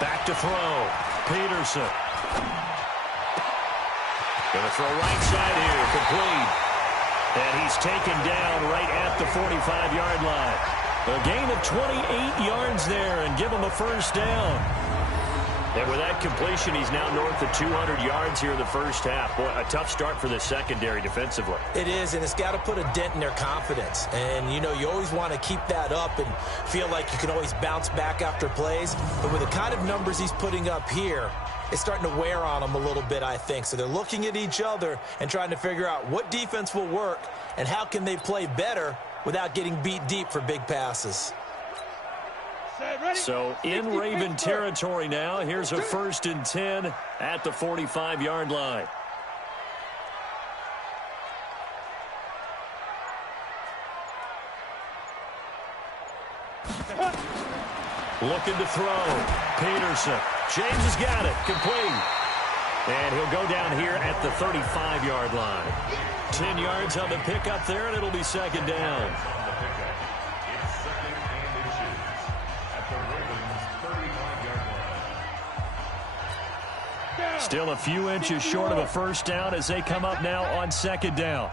Back to throw. Peterson. Going to throw right side here. Complete. And he's taken down right at the 45-yard line. A gain of 28 yards there and give him a first down. And with that completion, he's now north of 200 yards here in the first half. Boy, a tough start for the secondary defensively. It is, and it's got to put a dent in their confidence. And, you know, you always want to keep that up and feel like you can always bounce back after plays. But with the kind of numbers he's putting up here, it's starting to wear on them a little bit, I think. So they're looking at each other and trying to figure out what defense will work and how can they play better without getting beat deep for big passes. So in Raven territory now. Here's a 1st and 10 at the 45-yard line. Looking to throw. Peterson. James has got it. Complete. And he'll go down here at the 35-yard line. 10 yards on the pickup there, and it'll be 2nd down. Still a few inches short of a 1st down as they come up now on 2nd down.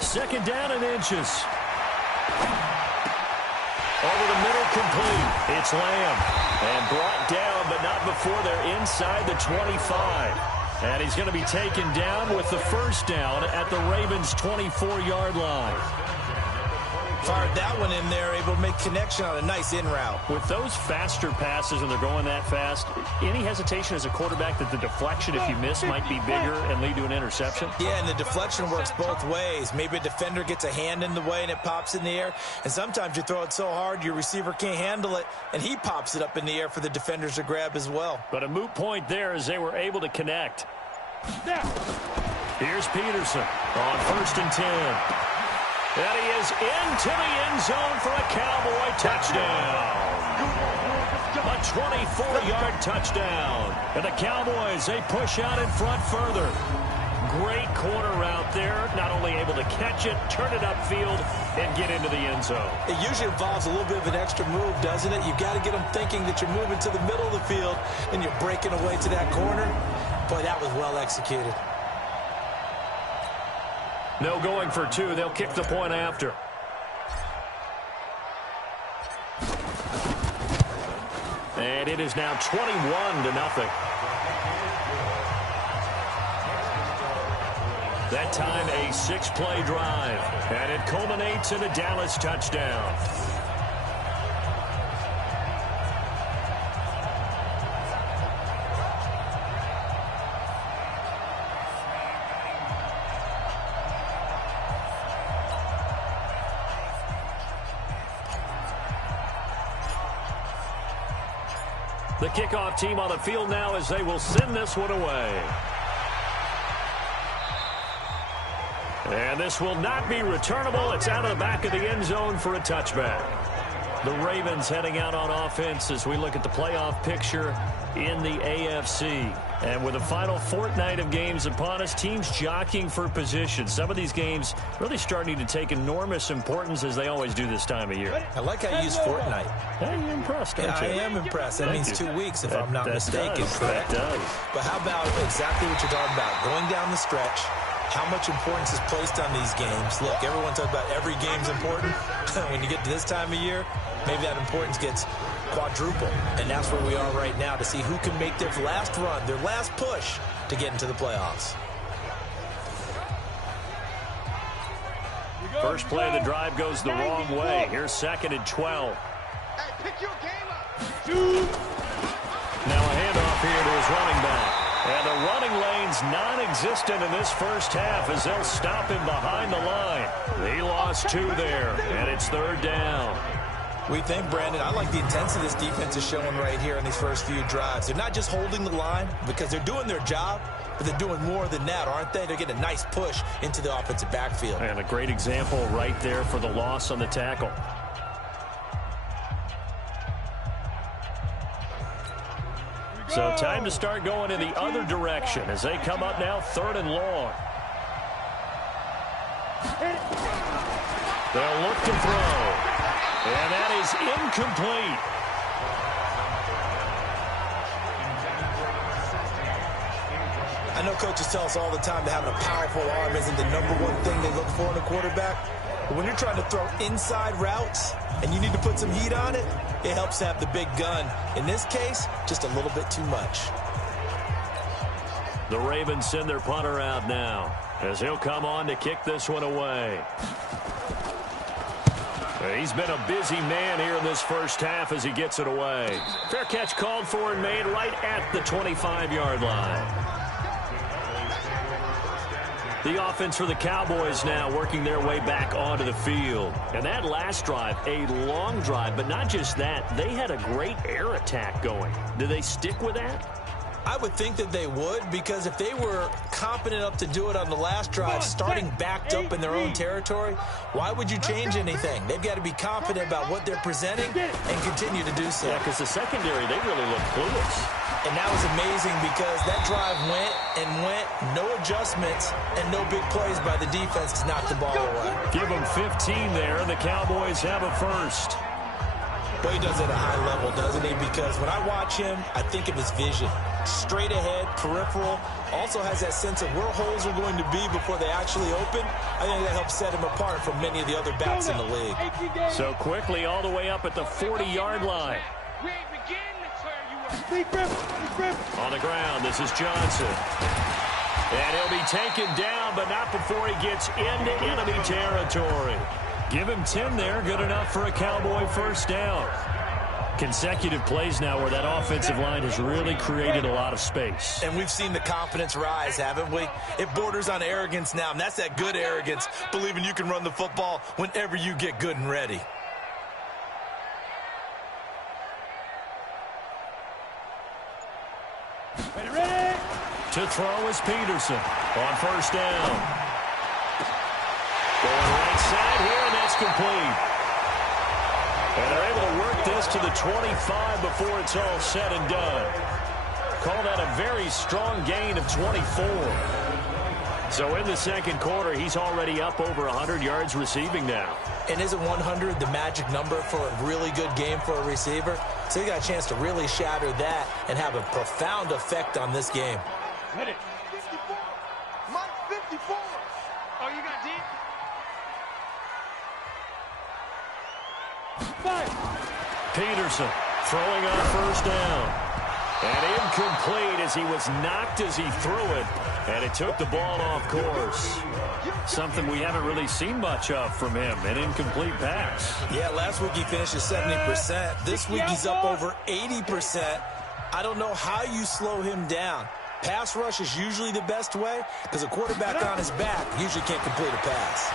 Second down and inches. Over the middle, complete. It's Lamb. And brought down, but not before they're inside the 25. And he's going to be taken down with the 1st down at the Ravens' 24-yard line. Fired that one in there, able to make connection on a nice in route. With those faster passes and they're going that fast, any hesitation as a quarterback that the deflection, if you miss, might be bigger and lead to an interception? Yeah, and the deflection works both ways. Maybe a defender gets a hand in the way and it pops in the air. And sometimes you throw it so hard your receiver can't handle it, and he pops it up in the air for the defenders to grab as well. But a moot point there as they were able to connect. Here's Peterson on 1st and 10. And he is into the end zone for a Cowboy touchdown. A 24-yard touchdown. And the Cowboys, they push out in front further. Great corner route there. Not only able to catch it, turn it upfield, and get into the end zone. It usually involves a little bit of an extra move, doesn't it? You've got to get them thinking that you're moving to the middle of the field and you're breaking away to that corner. Boy, that was well executed. No going for 2. They'll kick the point after. And it is now 21-0. That time a 6-play drive. And it culminates in a Dallas touchdown. The kickoff team on the field now as they will send this one away. And this will not be returnable. It's out of the back of the end zone for a touchback. The Ravens heading out on offense as we look at the playoff picture in the AFC. And with the final fortnight of games upon us, teams jockeying for position. Some of these games really starting to take enormous importance as they always do this time of year. I like how you use fortnight. Hey, you're impressed, aren't you? I am impressed. That means 2 weeks if I'm not mistaken, correct? That does. But how about exactly what you're talking about? Going down the stretch, how much importance is placed on these games? Look, everyone talks about every game's important. When you get to this time of year, maybe that importance gets quadruple. And that's where we are right now to see who can make their last run, their last push to get into the playoffs. First play of the drive goes the wrong way. Here's 2nd and 12. Hey, pick your game up. Now a handoff here to his running back. And the running lane's non-existent in this first half as they'll stop him behind the line. He lost 2 there, and it's 3rd down. We think, Brandon, I like the intensity this defense is showing right here in these first few drives. They're not just holding the line because they're doing their job, but they're doing more than that, aren't they? They're getting a nice push into the offensive backfield. And a great example right there for the loss on the tackle. So time to start going in the other direction as they come up now 3rd and long. They'll look to throw. And that is incomplete. I know coaches tell us all the time that having a powerful arm isn't the #1 thing they look for in a quarterback. But when you're trying to throw inside routes and you need to put some heat on it, it helps to have the big gun. In this case, just a little bit too much. The Ravens send their punter out now as he'll come on to kick this one away. He's been a busy man here in this first half as he gets it away. Fair catch called for and made right at the 25-yard line. The offense for the Cowboys now working their way back onto the field. And that last drive, a long drive, but not just that. They had a great air attack going. Do they stick with that? I would think that they would, because if they were competent enough to do it on the last drive, starting backed up in their own territory, why would you change anything? They've got to be confident about what they're presenting and continue to do so. Yeah, because the secondary, they really look clueless. And that was amazing because that drive went, no adjustments, and no big plays by the defense to knock the ball away. Give them 15 there, and the Cowboys have a first. But he does it at a high level, doesn't he? Because when I watch him, I think of his vision. Straight ahead, peripheral, also has that sense of where holes are going to be before they actually open. I think that helps set him apart from many of the other backs in the league. So quickly all the way up at the 40-yard line. On the ground, this is Johnson. And he'll be taken down, but not before he gets into enemy territory. Give him 10 there, good enough for a Cowboy first down. Consecutive plays now where that offensive line has really created a lot of space. And we've seen the confidence rise, haven't we? It borders on arrogance now, and that's that good arrogance, believing you can run the football whenever you get good and ready. Ready? To throw is Peterson on first down. Going right side here, and that's complete. And they're able to work this to the 25 before it's all said and done. Call that a very strong gain of 24. So in the second quarter, he's already up over 100 yards receiving now. And isn't 100 the magic number for a really good game for a receiver? So he got a chance to really shatter that and have a profound effect on this game. Ready? 54. Mike 54. Oh, you got deep? 5. Peterson throwing on first down. And incomplete as he was knocked as he threw it. And it took the ball off course. Something we haven't really seen much of from him, an incomplete pass. Yeah, last week he finished at 70%. This week he's up over 80%. I don't know how you slow him down. Pass rush is usually the best way because a quarterback on his back usually can't complete a pass.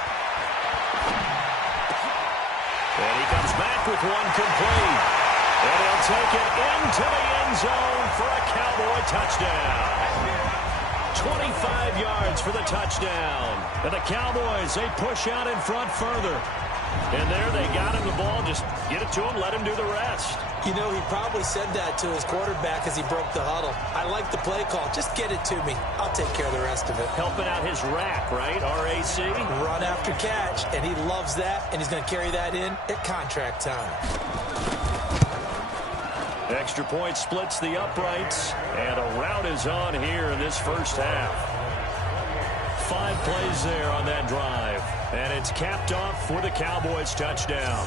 And he comes back with one complete. And he'll take it into the end zone for a Cowboy touchdown. 25 yards for the touchdown. And the Cowboys, they push out in front further. And there they got him the ball. Just get it to him, let him do the rest. You know, he probably said that to his quarterback as he broke the huddle. I like the play call. Just get it to me. I'll take care of the rest of it. Helping out his rack, right? RAC. Run after catch, and he loves that, and he's going to carry that in at contract time. Extra point splits the uprights, and a rout is on here in this first half. 5 plays there on that drive, and it's capped off with a Cowboys touchdown.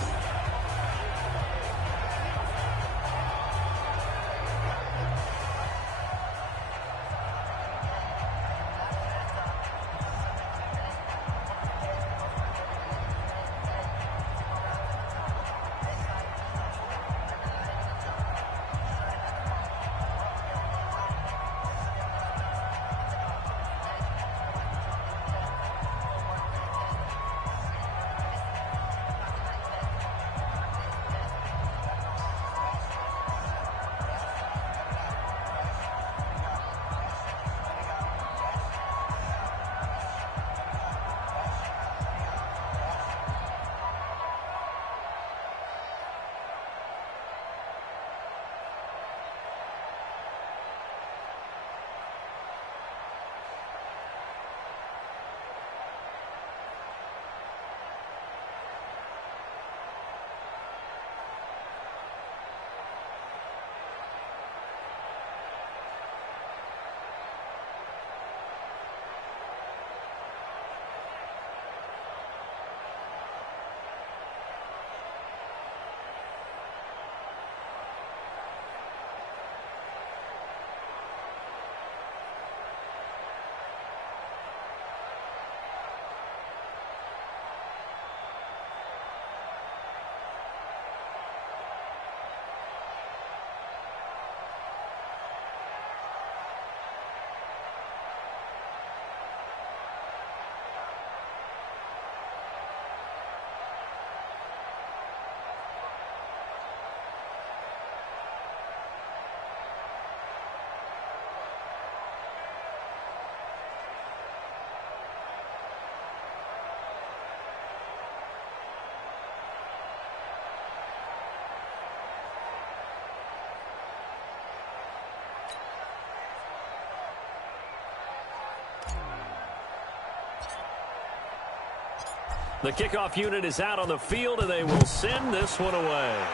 The kickoff unit is out on the field, and they will send this one away.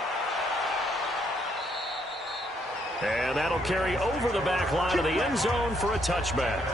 And that'll carry over the back line of the end zone for a touchback.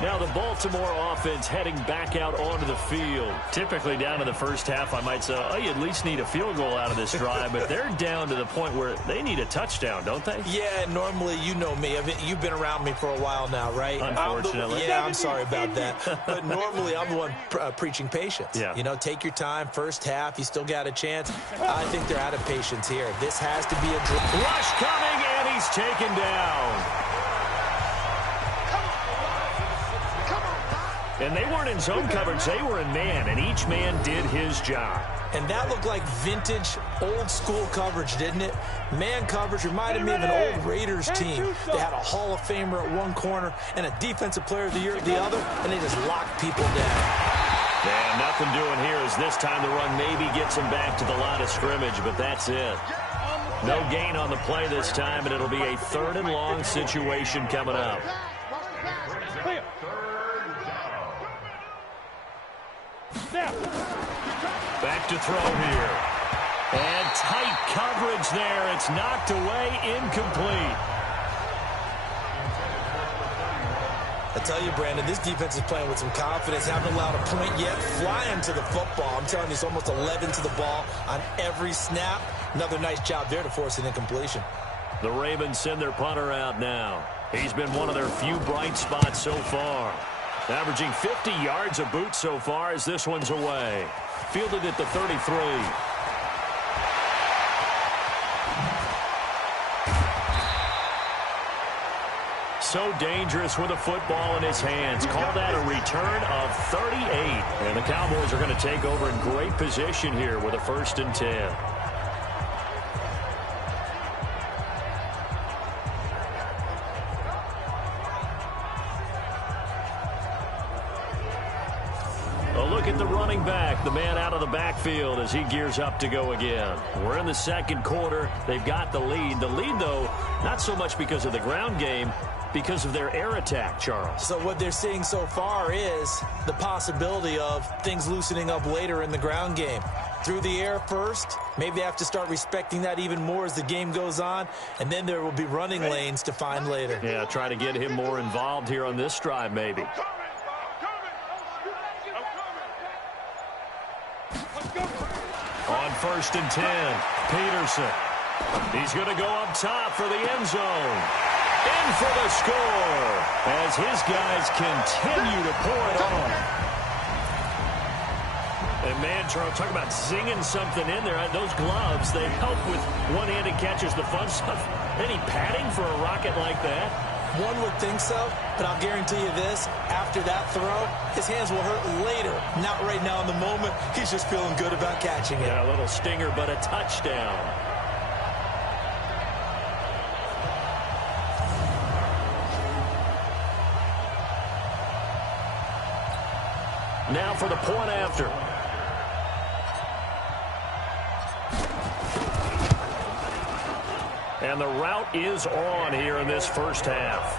Now the Baltimore offense heading back out onto the field. Typically down to the first half, I might say, oh, you at least need a field goal out of this drive, but they're down to the point where they need a touchdown, don't they? Yeah, normally, you know me. You've been around me for a while now, right? Unfortunately. I'm sorry about that. But normally, I'm the one preaching patience. Yeah. You know, take your time, first half, you still got a chance. I think they're out of patience here. This has to be a drive. Rush coming, and he's taken down. And they weren't in zone coverage. They were in man, and each man did his job. And that looked like vintage, old-school coverage, didn't it? Man coverage reminded me of an old Raiders team. They had a Hall of Famer at one corner and a Defensive Player of the Year at the other, and they just locked people down. Yeah, nothing doing here as this time the run maybe gets him back to the line of scrimmage, but that's it. No gain on the play this time, and it'll be a 3rd and long situation coming up. Back to throw here. And tight coverage there. It's knocked away, incomplete. I tell you, Brandon, this defense is playing with some confidence. Haven't allowed a point yet. Flying to the football. I'm telling you, it's almost 11 to the ball on every snap. Another nice job there to force an incompletion. The Ravens send their punter out now. He's been one of their few bright spots so far. Averaging 50 yards a boot so far as this one's away. Fielded at the 33. So dangerous with a football in his hands. Call that a return of 38. And the Cowboys are going to take over in great position here with a 1st and 10. At the running back, the man out of the backfield as he gears up to go again. We're in the 2nd quarter. They've got the lead. The lead, though, not so much because of the ground game, because of their air attack, Charles. So what they're seeing so far is the possibility of things loosening up later in the ground game. Through the air first, maybe they have to start respecting that even more as the game goes on, and then there will be running lanes to find later. Yeah, try to get him more involved here on this drive, maybe. On 1st and 10, Peterson. He's going to go up top for the end zone. In for the score as his guys continue to pour it on. And man, Charles, talk about zinging something in there. Those gloves, they help with one-handed catches, the fun stuff. Any padding for a rocket like that? One would think so, but I'll guarantee you this, after that throw, his hands will hurt later. Not right now in the moment. He's just feeling good about catching it. Yeah, a little stinger, but a touchdown. Now for the point after. And the route is on here in this 1st half.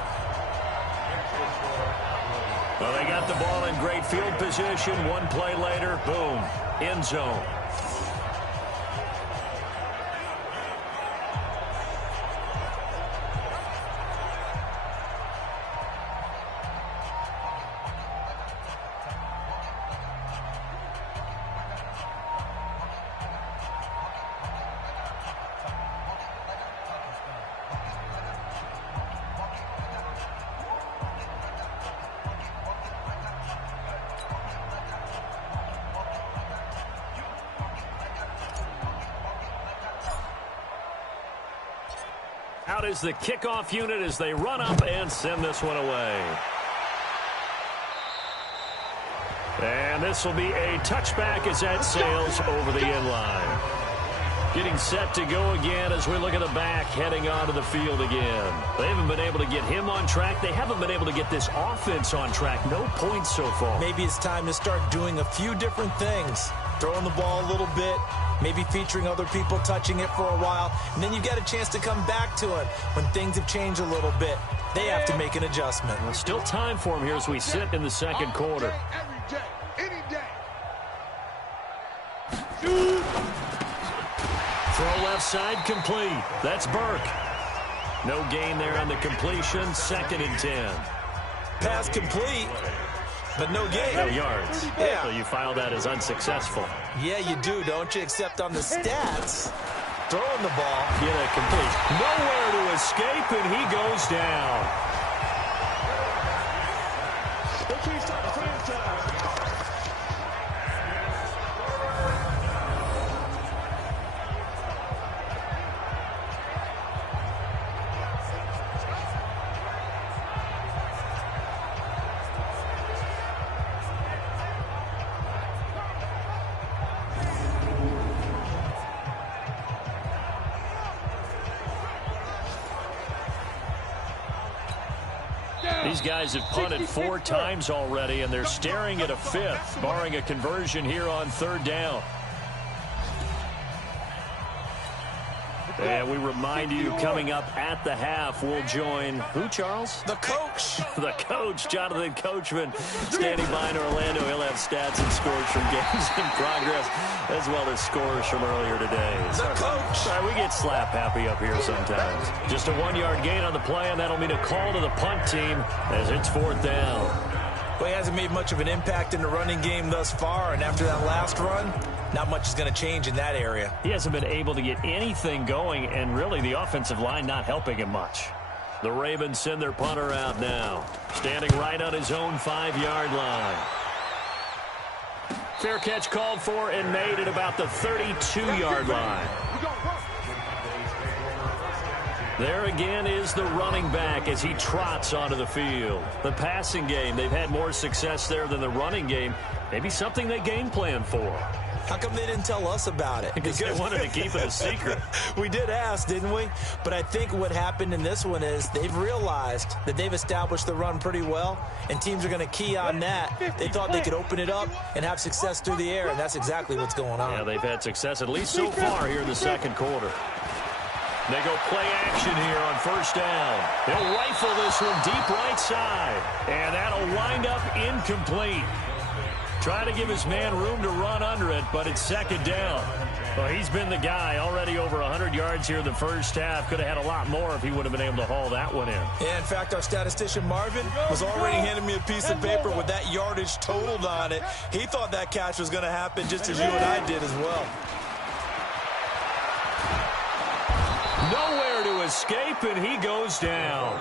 Well, they got the ball in great field position. One play later, boom, end zone. Out is the kickoff unit as they run up and send this one away. And this will be a touchback as that sails over the end line. Getting set to go again as we look at the back heading onto the field again. They haven't been able to get him on track. They haven't been able to get this offense on track. No points so far. Maybe it's time to start doing a few different things. Throwing the ball a little bit, maybe featuring other people touching it for a while, and then you've got a chance to come back to it when things have changed a little bit. They have to make an adjustment. Well, still time for him here as we sit in the 2nd quarter. Every day, any day. Throw left side complete. That's Burke. No gain there on the completion. 2nd and 10. Pass complete, but no gain. No yards. Yeah. So you file that as unsuccessful. Yeah, you do, don't you? Except on the stats, throwing the ball. Get a complete. Nowhere to escape, and he goes down. These guys have punted 4 times already, and they're staring at a 5th, barring a conversion here on 3rd down. And we remind you, coming up at the half, we'll join who, Charles? The coach. The coach, Jonathan Coachman, standing by in Orlando. He'll have stats and scores from games in progress, as well as scores from earlier today. The coach. Sorry, we get slap happy up here sometimes. Just a 1-yard gain on the play, and that'll mean a call to the punt team as it's 4th down. Well, he hasn't made much of an impact in the running game thus far, and after that last run, not much is going to change in that area. He hasn't been able to get anything going, and really the offensive line not helping him much. The Ravens send their punter out now, standing right on his own 5-yard line. Fair catch called for and made at about the 32-yard line. There again is the running back as he trots onto the field. The passing game, they've had more success there than the running game. Maybe something they game plan for. How come they didn't tell us about it? Because they wanted to keep it a secret. We did ask, didn't we? But I think what happened in this one is they've realized that they've established the run pretty well, and teams are going to key on that. They thought they could open it up and have success through the air, and that's exactly what's going on. Yeah, they've had success at least so far here in the 2nd quarter. They go play action here on 1st down. He'll rifle this one deep right side, and that'll wind up incomplete. Trying to give his man room to run under it, but it's 2nd down. Well, he's been the guy already over 100 yards here in the first half. Could have had a lot more if he would have been able to haul that one in. Yeah, in fact, our statistician Marvin was already handing me a piece of paper with that yardage totaled on it. He thought that catch was going to happen just as you and I did as well. Nowhere to escape, and he goes down.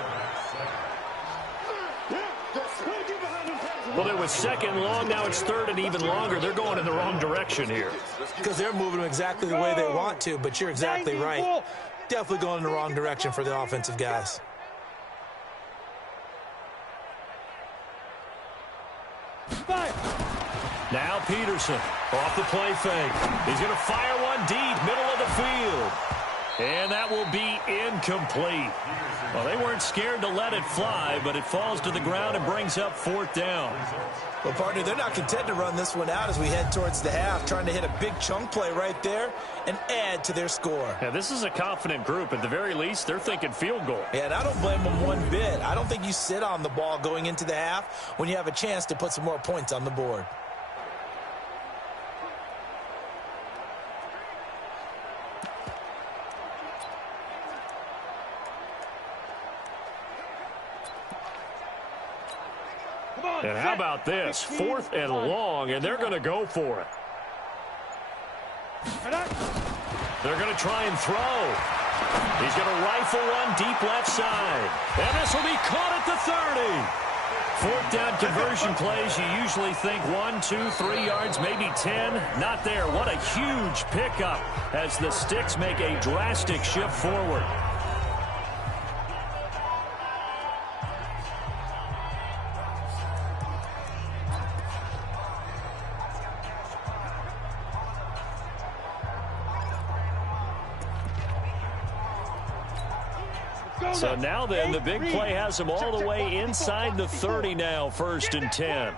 Well, it was 2nd long. Now it's 3rd and even longer. They're going in the wrong direction here. Because they're moving them exactly the way they want to, but you're exactly right. Definitely going in the wrong direction for the offensive guys. Now Peterson off the play fake. He's going to fire one deep, middle of the field. And that will be incomplete. Well, they weren't scared to let it fly, but it falls to the ground and brings up 4th down. Well, partner, they're not content to run this one out as we head towards the half, trying to hit a big chunk play right there and add to their score. Yeah, this is a confident group. At the very least, they're thinking field goal. Yeah, and I don't blame them one bit. I don't think you sit on the ball going into the half when you have a chance to put some more points on the board. And how about this? 4th and long, and they're going to go for it. They're going to try and throw. He's going to rifle one deep left side. And this will be caught at the 30. 4th down conversion plays, you usually think 1, 2, 3 yards, maybe 10. Not there. What a huge pickup as the Sticks make a drastic shift forward. So now then, the big play has them all the way inside the 30 now, 1st and 10.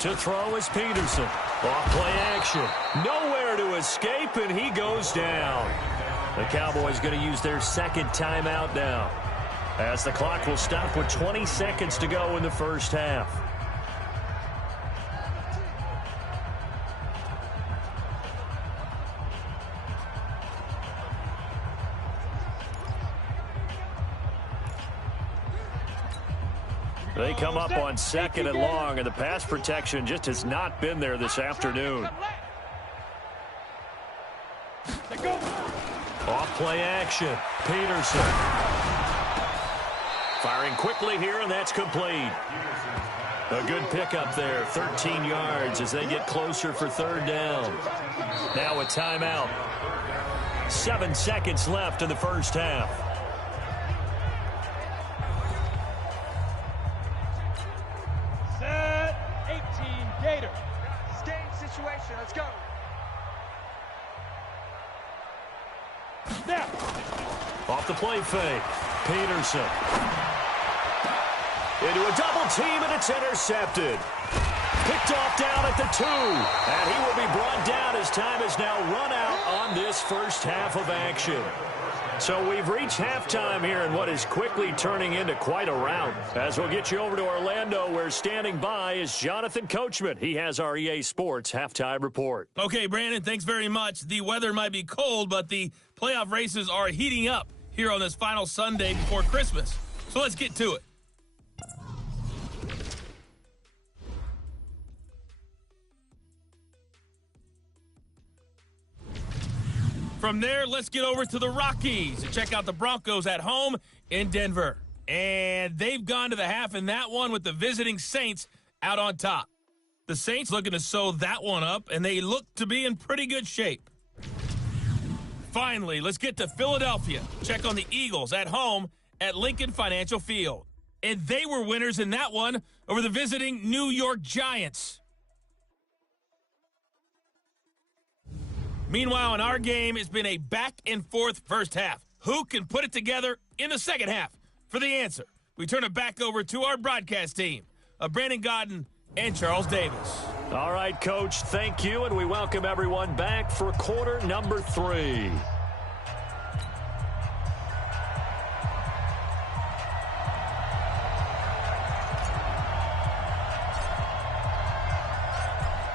To throw is Peterson. Off play action. Nowhere to escape, and he goes down. The Cowboys going to use their 2nd timeout now. as the clock will stop with 20 seconds to go in the first half. They come up on second and long, and the pass protection just has not been there this afternoon. Off play action. Peterson. Firing quickly here, and that's complete. A good pickup there. 13 yards as they get closer for third down. Now a timeout. 7 seconds left in the first half. Set 18 Gator. Game situation. Let's go. Now. Off the play fake. Peterson. Into a double team, and it's intercepted. Picked off down at the 2. And he will be brought down as time has now run out on this first half of action. So we've reached halftime here in what is quickly turning into quite a rout. As we'll get you over to Orlando, where standing by is Jonathan Coachman. He has our EA Sports halftime report. Okay, Brandon, thanks very much. The weather might be cold, but the playoff races are heating up here on this final Sunday before Christmas. So let's get to it. From there, let's get over to the Rockies and check out the Broncos at home in Denver. And they've gone to the half in that one with the visiting Saints out on top. The Saints looking to sew that one up, and they look to be in pretty good shape. Finally, let's get to Philadelphia. Check on the Eagles at home at Lincoln Financial Field. And they were winners in that one over the visiting New York Giants. Meanwhile, in our game, it's been a back-and-forth first half. Who can put it together in the second half? For the answer, we turn it back over to our broadcast team of Brandon Godden and Charles Davis. All right, Coach, thank you, and we welcome everyone back for quarter number 3.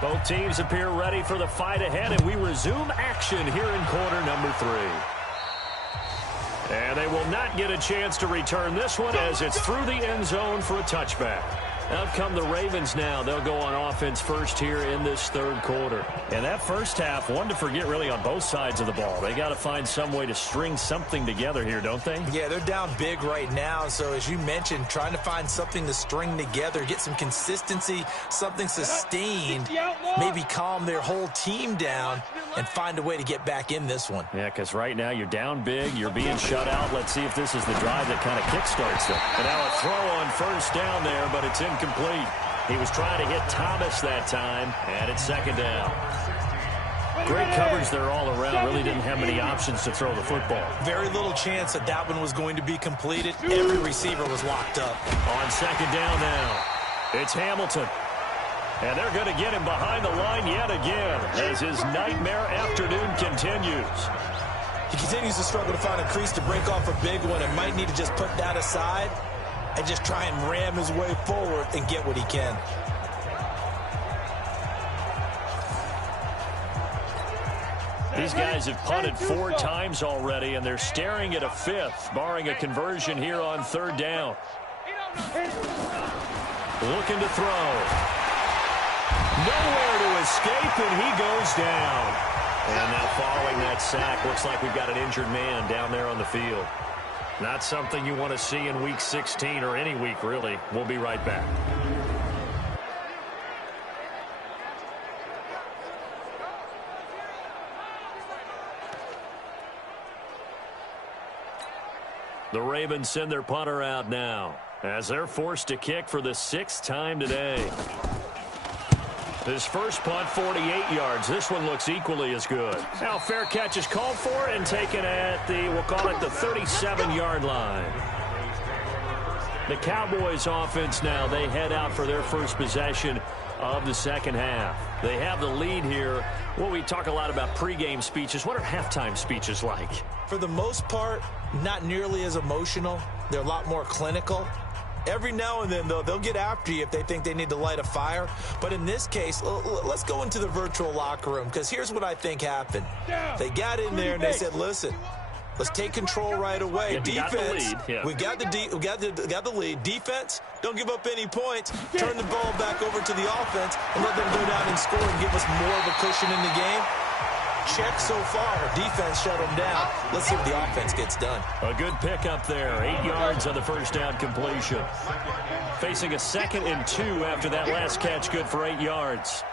Both teams appear ready for the fight ahead, and we resume action here in quarter number 3. And they will not get a chance to return this one as it's through the end zone for a touchback. Out come the Ravens now. They'll go on offense first here in this third quarter. And that first half, one to forget really on both sides of the ball. They got to find some way to string something together here, don't they? Yeah, they're down big right now. So as you mentioned, trying to find something to string together, get some consistency, something sustained, maybe calm their whole team down and find a way to get back in this one. Yeah, because right now you're down big, you're being shut out. Let's see if this is the drive that kind of kickstarts them. And now a throw on first down there, but it's incomplete. He was trying to hit Thomas that time, and it's second down. Great coverage there all around. Really didn't have many options to throw the football. Very little chance that that one was going to be completed. Every receiver was locked up. On second down now, it's Hamilton. And they're going to get him behind the line yet again as his nightmare afternoon continues. He continues to struggle to find a crease to break off a big one and might need to just put that aside and just try and ram his way forward and get what he can. These guys have punted 4 times already, and they're staring at a 5th, barring a conversion here on third down. Looking to throw. Nowhere to escape, and he goes down. And now following that sack, looks like we've got an injured man down there on the field. Not something you want to see in Week 16 or any week, really. We'll be right back. The Ravens send their punter out now as they're forced to kick for the 6th time today. His first punt, 48 yards. This one looks equally as good. Now fair catch is called for and taken at the, we'll call it the 37-yard line. The Cowboys offense now, they head out for their first possession of the second half. They have the lead here. Well, we talk a lot about pregame speeches. What are halftime speeches like? For the most part, not nearly as emotional. They're a lot more clinical. Every now and then, though, they'll get after you if they think they need to light a fire. But in this case, let's go into the virtual locker room, because here's what I think happened. They got in there and they said, listen, let's take control right away. Defense, we got the lead. Defense, don't give up any points. Turn the ball back over to the offense and let them go down and score and give us more of a cushion in the game. Check so far. Defense shut them down. Let's see what the offense gets done. A good pickup there. 8 yards on the first down completion. Facing a 2nd and 2 after that last catch, good for 8 yards.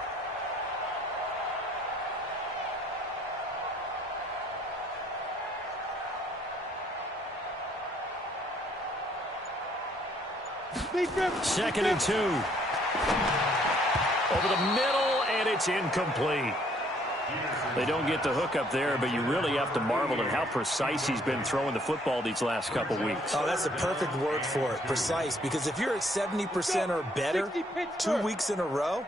Second and 2. Over the middle, and it's incomplete. They don't get the hook up there, but you really have to marvel at how precise he's been throwing the football these last couple weeks. Oh, that's the perfect word for it, precise, because if you're at 70% or better 2 weeks in a row,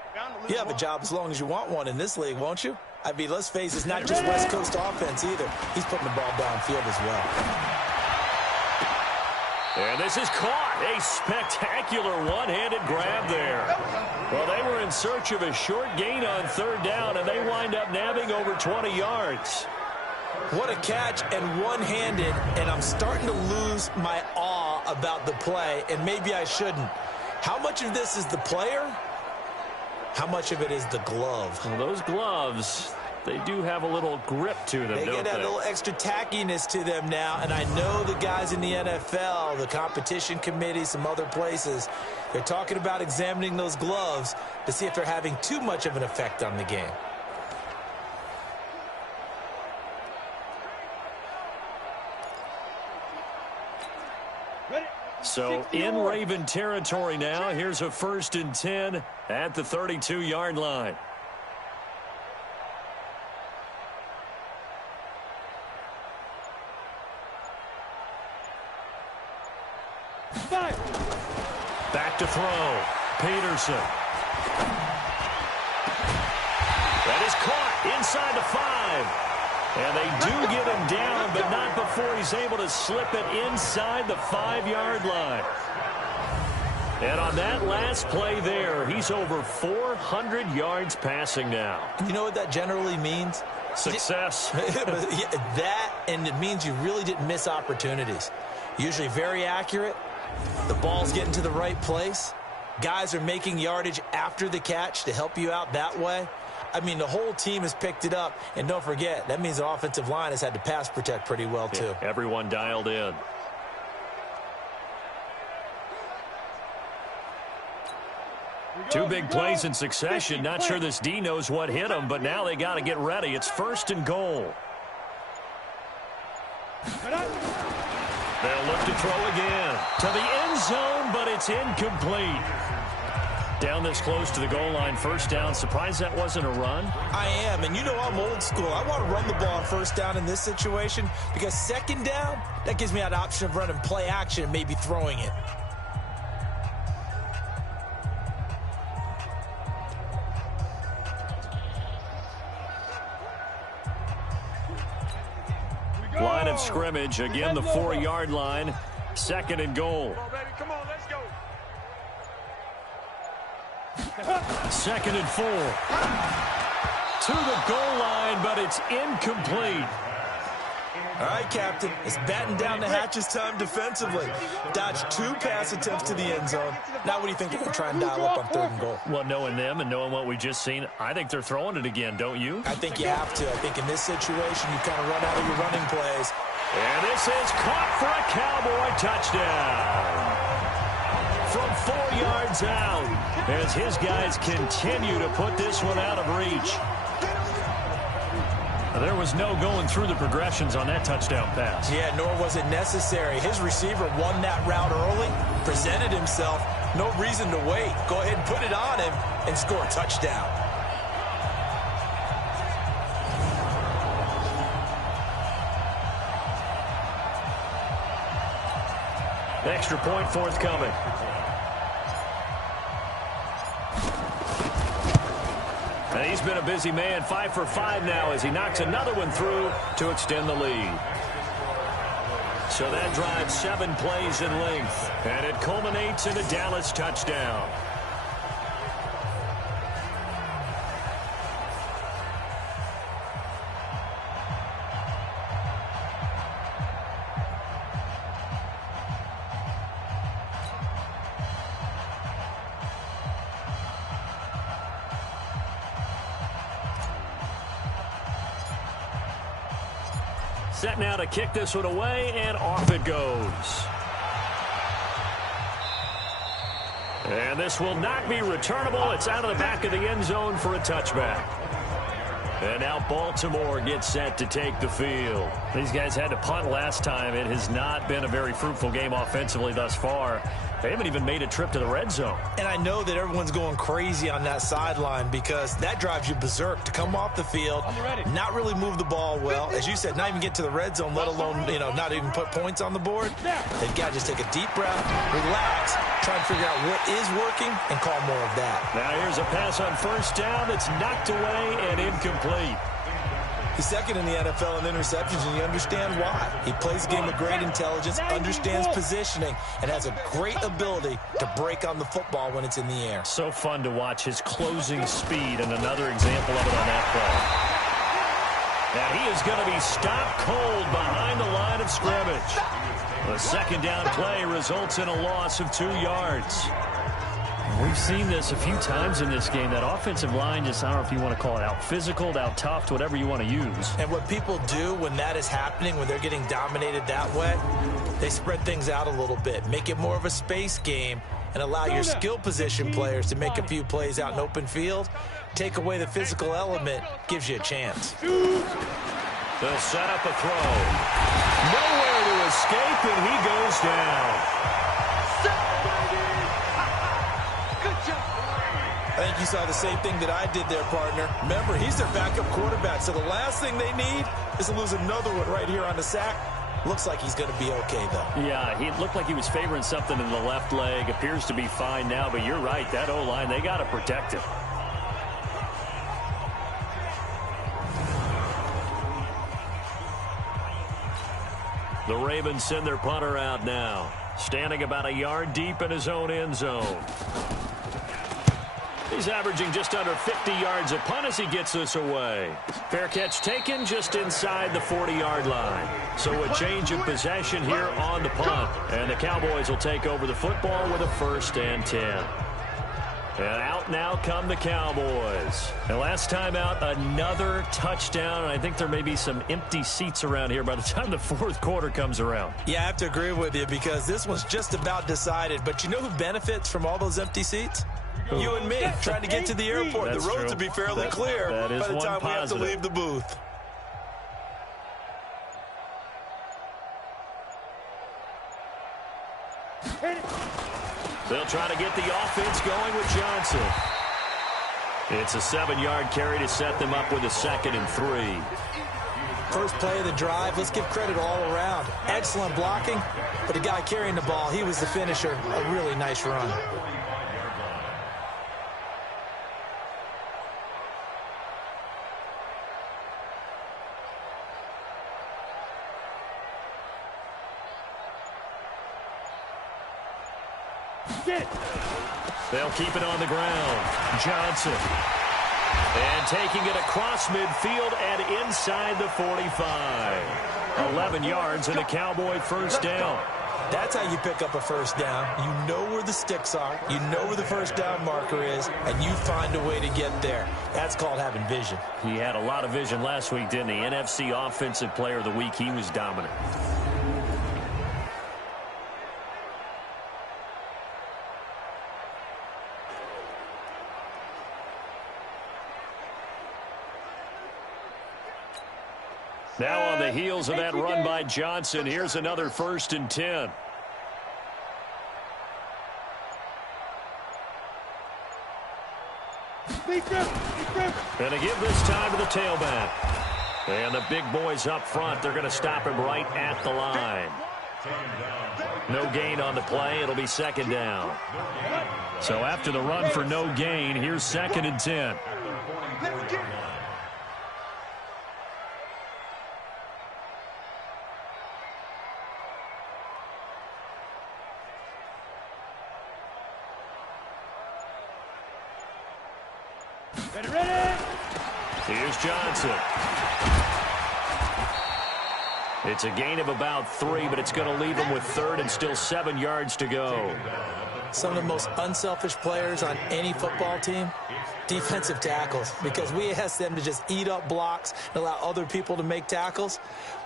you have a job as long as you want one in this league, won't you? I mean, let's face it, it's not just West Coast offense either. He's putting the ball downfield as well. And this is caught. A spectacular one-handed grab there. Well, they were in search of a short gain on 3rd down, and they wind up nabbing over 20 yards. What a catch, and one-handed, and I'm starting to lose my awe about the play, and maybe I shouldn't. How much of this is the player? How much of it is the glove? Well, those gloves, they do have a little grip to them, they don't get that little extra tackiness to them now, and I know the guys in the NFL, the competition committee, some other places, they're talking about examining those gloves to see if they're having too much of an effect on the game. So in Raven territory now, here's a 1st and 10 at the 32-yard line. Back to throw. Peterson. That is caught inside the 5. And they do get him down, but not before he's able to slip it inside the 5-yard line. And on that last play there, he's over 400 yards passing now. You know what that generally means? Success. That, and it means you really didn't miss opportunities. Usually very accurate. The ball's getting to the right place. Guys are making yardage after the catch to help you out that way. I mean, the whole team has picked it up. And don't forget, that means the offensive line has had to pass protect pretty well, too. Yeah, everyone dialed in. Two big plays in succession. Not sure this D knows what hit him, but now they got to get ready. It's 1st and goal. They'll look to throw again to the end zone, but it's incomplete. Down this close to the goal line, 1st down. Surprised that wasn't a run? I am, and you know I'm old school. I want to run the ball on 1st down in this situation because 2nd down, that gives me that option of running play action and maybe throwing it. Line of scrimmage, again the 4-yard line, 2nd and goal. Come on, baby. Come on, let's go. 2nd and 4. To the goal line, but it's incomplete. All right, Captain, it's batten down the hatches time defensively. Dodged 2 pass attempts to the end zone. Now what do you think they're going to try and dial up on 3rd and goal? Well, knowing them and knowing what we just seen, I think they're throwing it again, don't you? I think you have to. I think in this situation, you kind of run out of your running plays. And this is caught for a Cowboy touchdown. From 4 yards out, as his guys continue to put this one out of reach. There was no going through the progressions on that touchdown pass. Yeah, nor was it necessary. His receiver won that route early, presented himself. No reason to wait. Go ahead and put it on him and score a touchdown. Extra point forthcoming. And he's been a busy man, 5 for 5 now as he knocks another one through to extend the lead. So that drives 7 plays in length, and it culminates in a Dallas touchdown. Set now to kick this one away, and off it goes. And this will not be returnable. It's out of the back of the end zone for a touchback. And now Baltimore gets set to take the field. These guys had to punt last time. It has not been a very fruitful game offensively thus far. They haven't even made a trip to the red zone. And I know that everyone's going crazy on that sideline because that drives you berserk to come off the field, not really move the ball well. As you said, not even get to the red zone, let alone, not even put points on the board. They've got to just take a deep breath, relax, try and figure out what is working, and call more of that. Now here's a pass on first down that's knocked away and incomplete. He's second in the NFL in interceptions, and you understand why. He plays the game with great intelligence, understands positioning, and has a great ability to break on the football when it's in the air. So fun to watch his closing speed, and another example of it on that play. And he is going to be stopped cold behind the line of scrimmage. The second down play results in a loss of 2 yards. We've seen this a few times in this game. That offensive line just, I don't know if you want to call it out physical, out tough, whatever you want to use. And what people do when that is happening, when they're getting dominated that way, they spread things out a little bit, make it more of a space game, and allow your skill position players to make a few plays out in open field. Take away the physical element, gives you a chance. They'll set up a throw. Nowhere to escape, and he goes down. I think you saw the same thing that I did there, partner. Remember, he's their backup quarterback, so the last thing they need is to lose another one right here on the sack. Looks like he's going to be okay, though. Yeah, he looked like he was favoring something in the left leg. Appears to be fine now, but you're right. That O-line, they got to protect him. The Ravens send their punter out now, standing about a yard deep in his own end zone. He's averaging just under 50 yards a punt as he gets this away. Fair catch taken just inside the 40-yard line. So a change of possession here on the punt. And the Cowboys will take over the football with a 1st and 10. And out now come the Cowboys. And last time out, another touchdown. And I think there may be some empty seats around here by the time the 4th quarter comes around. Yeah, I have to agree with you because this one's just about decided. But you know who benefits from all those empty seats? You and me, trying to get to the airport. That's the roads true. will be fairly clear by the time we have to leave the booth. They'll try to get the offense going with Johnson. It's a 7-yard carry to set them up with a 2nd and 3. First play of the drive, let's give credit all around. Excellent blocking, but the guy carrying the ball, he was the finisher. A really nice run. They'll keep it on the ground. Johnson. And taking it across midfield and inside the 45. 11 yards and a Cowboy 1st down. That's how you pick up a 1st down. You know where the sticks are. You know where the 1st down marker is, and you find a way to get there. That's called having vision. He had a lot of vision last week, didn't he? NFC Offensive Player of the Week. He was dominant. Now on the heels of that run by Johnson, here's another 1st and 10. And to give this time to the tailback. And the big boys up front, they're going to stop him right at the line. No gain on the play. It'll be 2nd down. So after the run for no gain, here's 2nd and 10. Ready. Here's Johnson. It's a gain of about 3, but it's going to leave him with 3rd and still 7 yards to go. Some of the most unselfish players on any football team, defensive tackles, because we ask them to just eat up blocks and allow other people to make tackles.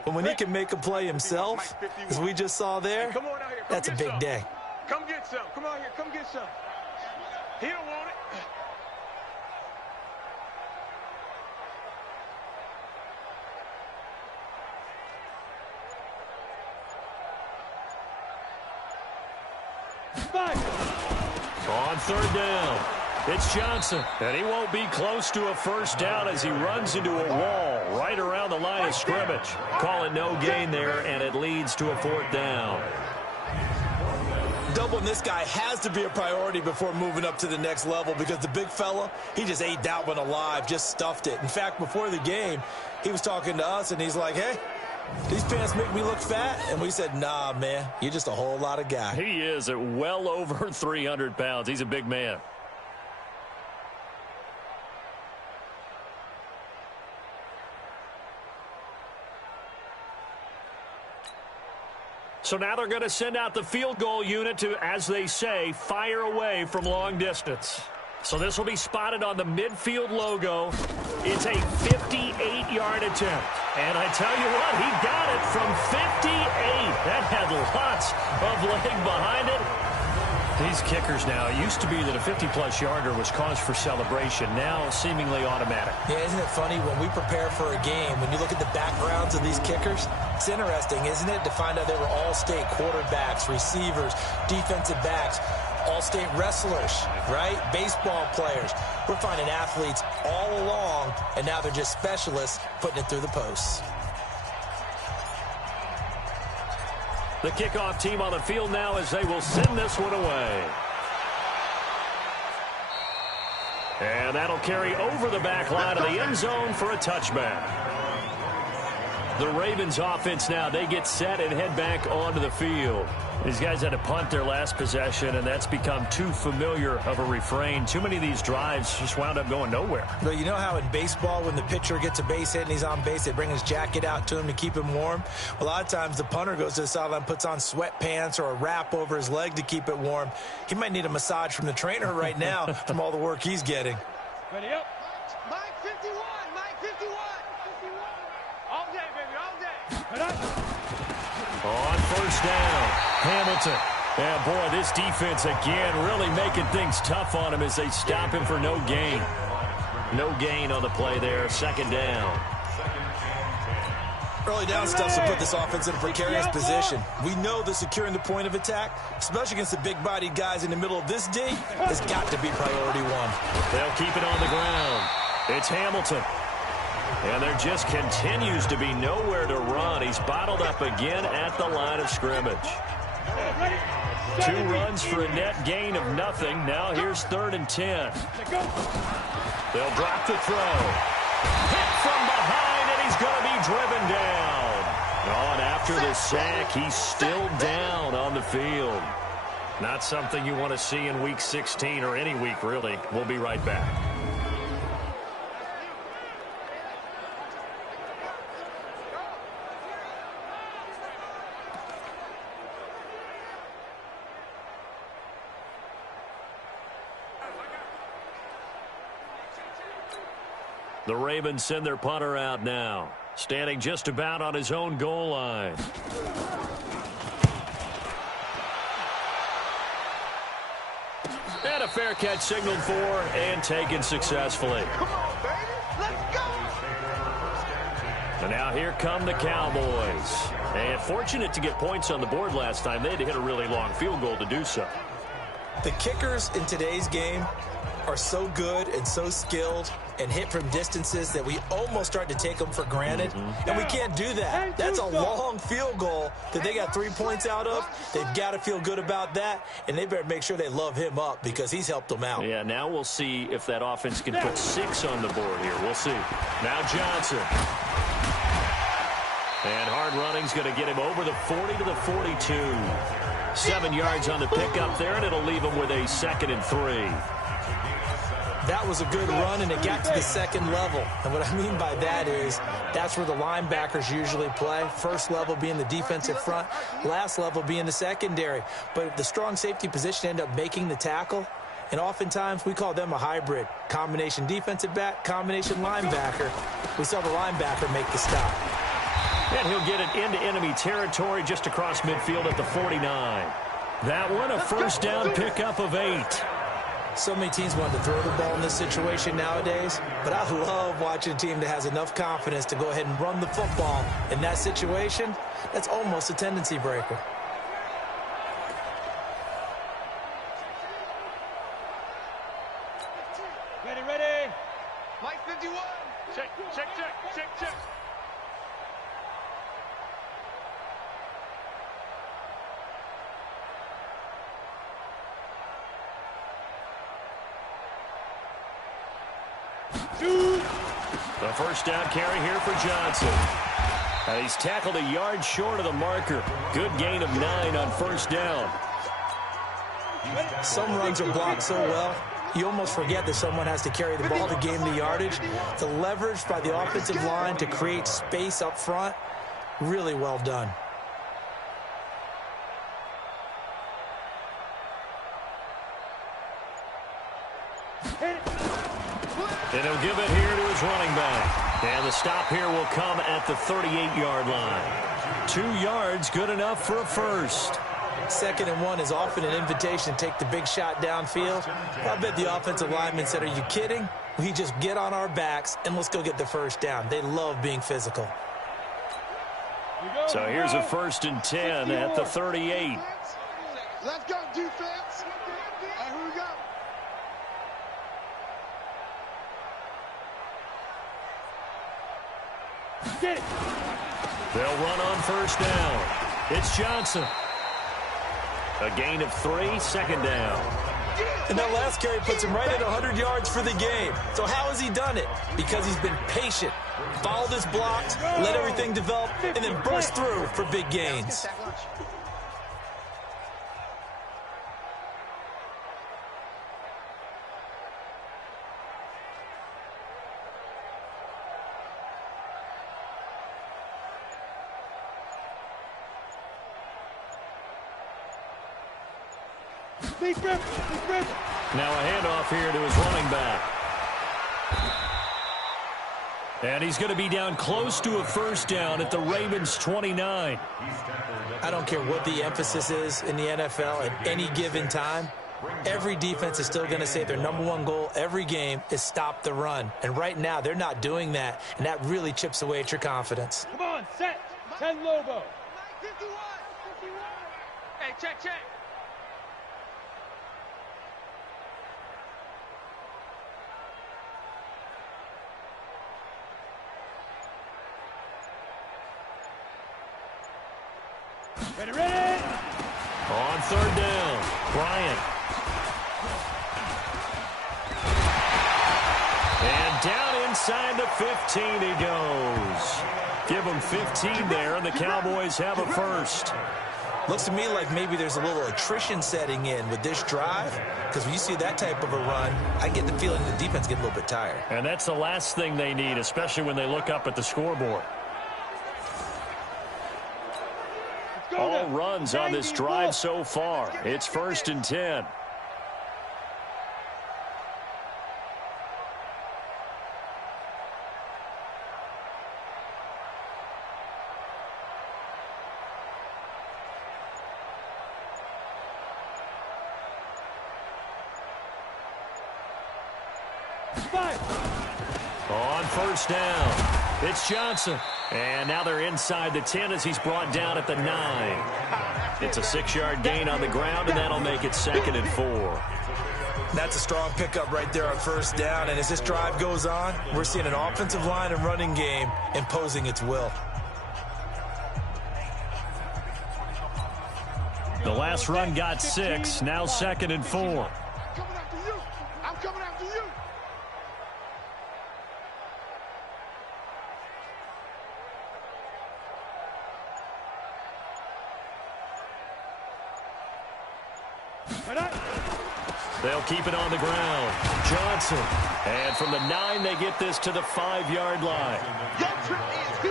But when he can make a play himself, as we just saw there, that's a big day. Come get some. Come on here. Come get some. He don't want it. On 3rd down, it's Johnson. And he won't be close to a 1st down as he runs into a wall right around the line of scrimmage. Call it no gain there, and it leads to a 4th down. Doubling this guy has to be a priority before moving up to the next level because the big fella, he just ate that one alive, just stuffed it. In fact, before the game, he was talking to us, and he's like, hey, these pants make me look fat. And we said, nah, man, you're just a whole lot of guy. He is at well over 300 pounds. He's a big man. So now they're going to send out the field goal unit to, as they say, fire away from long distance. So this will be spotted on the midfield logo. It's a 58-yard attempt. And I tell you what, he got it from 58. That had lots of leg behind it. These kickers now, it used to be that a 50-plus yarder was cause for celebration. Now seemingly automatic. Yeah, isn't it funny when we prepare for a game, when you look at the backgrounds of these kickers, it's interesting, isn't it, to find out they were all-state quarterbacks, receivers, defensive backs, all-state wrestlers, right? Baseball players. We're finding athletes all along, and now they're just specialists putting it through the posts. The kickoff team on the field now as they will send this one away. And that'll carry over the back line of the end zone for a touchback. The Ravens offense now, they get set and head back onto the field. These guys had to punt their last possession, and that's become too familiar of a refrain. Too many of these drives just wound up going nowhere. But you know how in baseball, when the pitcher gets a base hit and he's on base, they bring his jacket out to him to keep him warm? A lot of times the punter goes to the sideline, puts on sweatpants or a wrap over his leg to keep it warm. He might need a massage from the trainer right now from all the work he's getting. Ready up. Mike 51, Mike 51. All day, baby, all day. On 1st down, Hamilton. And boy, this defense again really making things tough on him as they stop him for no gain. No gain on the play there. 2nd down. Early down stuff to put this offense in a precarious position. We know that securing the point of attack, especially against the big-bodied guys in the middle of this D, has got to be priority one. They'll keep it on the ground. It's Hamilton. And there just continues to be nowhere to run. He's bottled up again at the line of scrimmage. 2 runs for a net gain of nothing. Now here's 3rd and 10. They'll drop the throw. Hit from behind, and he's going to be driven down. Oh, and after the sack, he's still down on the field. Not something you want to see in Week 16 or any week, really. We'll be right back. The Ravens send their punter out now, standing just about on his own goal line. And a fair catch signaled for and taken successfully. Come on, baby. Let's go. And now here come the Cowboys. And fortunate to get points on the board last time. They had to hit a really long field goal to do so. The kickers in today's game are so good and so skilled and hit from distances that we almost start to take them for granted. And we can't do that. That's a long field goal that they got 3 points out of. They've got to feel good about that, and they better make sure they love him up because he's helped them out. Yeah, now we'll see if that offense can put 6 on the board here. We'll see. Now Johnson. And hard running's going to get him over the 40 to the 42. 7 yards on the pickup there, and it'll leave him with a 2nd and 3. That was a good run, and it got to the second level. And what I mean by that is that's where the linebackers usually play. First level being the defensive front, last level being the secondary. But the strong safety position ended up making the tackle, and oftentimes we call them a hybrid. Combination defensive back, combination linebacker. We saw the linebacker make the stop. And he'll get it into enemy territory just across midfield at the 49. That one, a first down pickup of 8. So many teams want to throw the ball in this situation nowadays, but I love watching a team that has enough confidence to go ahead and run the football. In that situation, that's almost a tendency breaker. Ready. Mike 51. Check. The first down carry here for Johnson. He's tackled a yard short of the marker. Good gain of 9 on first down. Some runs are blocked so well, you almost forget that someone has to carry the ball to gain the yardage. The leverage by the offensive line to create space up front, really well done. And he'll give it here to his running back. And the stop here will come at the 38-yard line. 2 yards, good enough for a first. 2nd and 1 is often an invitation to take the big shot downfield. I bet the offensive lineman said, "Are you kidding? We just get on our backs and let's go get the first down." They love being physical. So here's a 1st and 10 at the 38. Let's go, defense. Hey, here we go. Get it. They'll run on first down. It's Johnson. A gain of 3, 2nd down. And that last carry puts him right at 100 yards for the game. So how has he done it? Because he's been patient, followed his blocks, let everything develop, and then burst through for big gains. Now a handoff here to his running back. And he's going to be down close to a first down at the Ravens' 29. I don't care what the emphasis is in the NFL at any given time. Every defense is still going to say their #1 goal every game is stop the run. And right now, they're not doing that, and that really chips away at your confidence. Come on, set. 10 Lobo. 51. Hey, check. Ready. On 3rd down, Bryant. And down inside the 15 he goes. Give him 15 there, and the Cowboys have a first. Looks to me like maybe there's a little attrition setting in with this drive, because when you see that type of a run, I get the feeling the defense gets a little bit tired. And that's the last thing they need, especially when they look up at the scoreboard. All runs on this drive so far. It's 1st and 10. On first down, it's Johnson. And now they're inside the 10 as he's brought down at the 9. It's a 6-yard gain on the ground, and that'll make it 2nd and 4. That's a strong pickup right there on first down. And as this drive goes on, we're seeing an offensive line and running game imposing its will. The last run got 6, now 2nd and 4. Coming after you. I'm coming after you. They'll keep it on the ground. Johnson. And from the 9, they get this to the 5-yard line.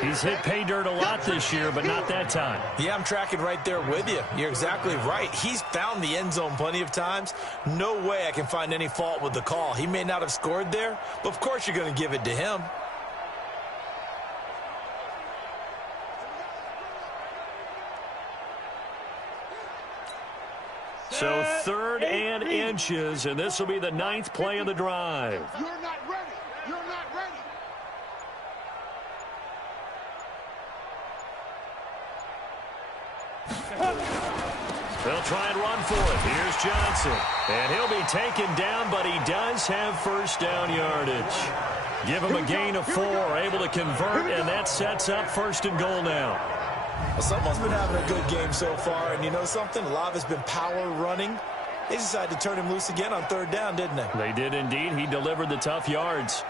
He's hit pay dirt a lot this year, but not that time. Yeah, I'm tracking right there with you. You're exactly right. He's found the end zone plenty of times. No way I can find any fault with the call. He may not have scored there, but of course you're going to give it to him. So 3rd and inches, and this will be the 9th play of the drive. You're not ready. You're not ready. They'll try and run for it. Here's Johnson. And he'll be taken down, but he does have first down yardage. Give him a gain of 4, able to convert, and that sets up 1st and goal now. Well, someone's been having a good game so far, and you know something? A lot of it's been power running. They decided to turn him loose again on 3rd down, didn't they? They did indeed. He delivered the tough yards.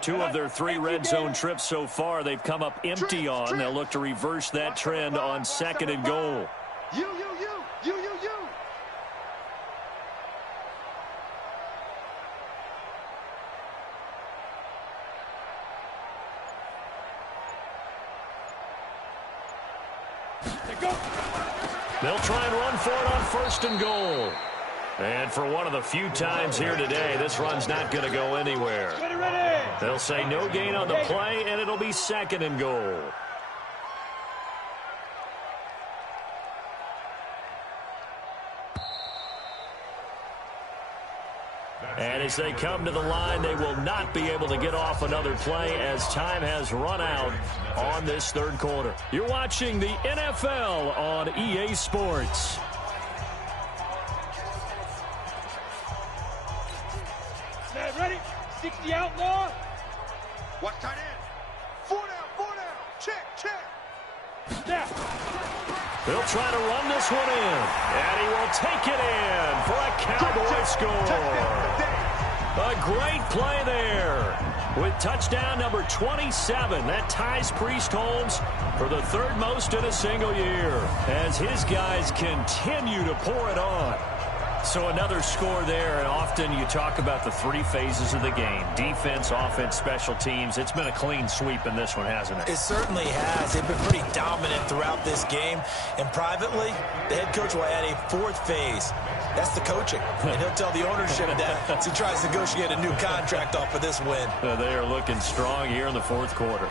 Two of their 3 red zone trips so far, they've come up empty on. They'll look to reverse that trend on 2nd and goal. You. They'll try and run for it on 1st and goal. And for one of the few times here today, this run's not going to go anywhere. They'll say no gain on the play, and it'll be 2nd and goal. And as they come to the line, they will not be able to get off another play as time has run out on this 3rd quarter. You're watching the NFL on EA Sports. Ready? 60 outlaw. Watch tight end. 4 down. Check. Snap. They'll try to run this one in. And he will take it in for a Cowboy score. A great play there. With touchdown number 27, that ties Priest Holmes for the 3rd most in a single year as his guys continue to pour it on. So another score there, and often you talk about the 3 phases of the game. Defense, offense, special teams. It's been a clean sweep in this one, hasn't it? It certainly has. They've been pretty dominant throughout this game. And privately, the head coach will add a 4th phase. That's the coaching. And he'll tell the ownership that as he tries to negotiate a new contract off of this win. They are looking strong here in the 4th quarter.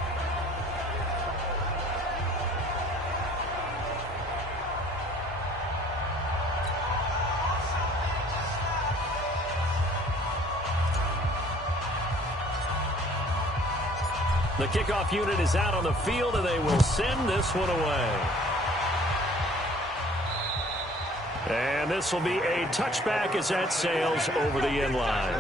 The kickoff unit is out on the field, and they will send this one away. And this will be a touchback as that sails over the end line.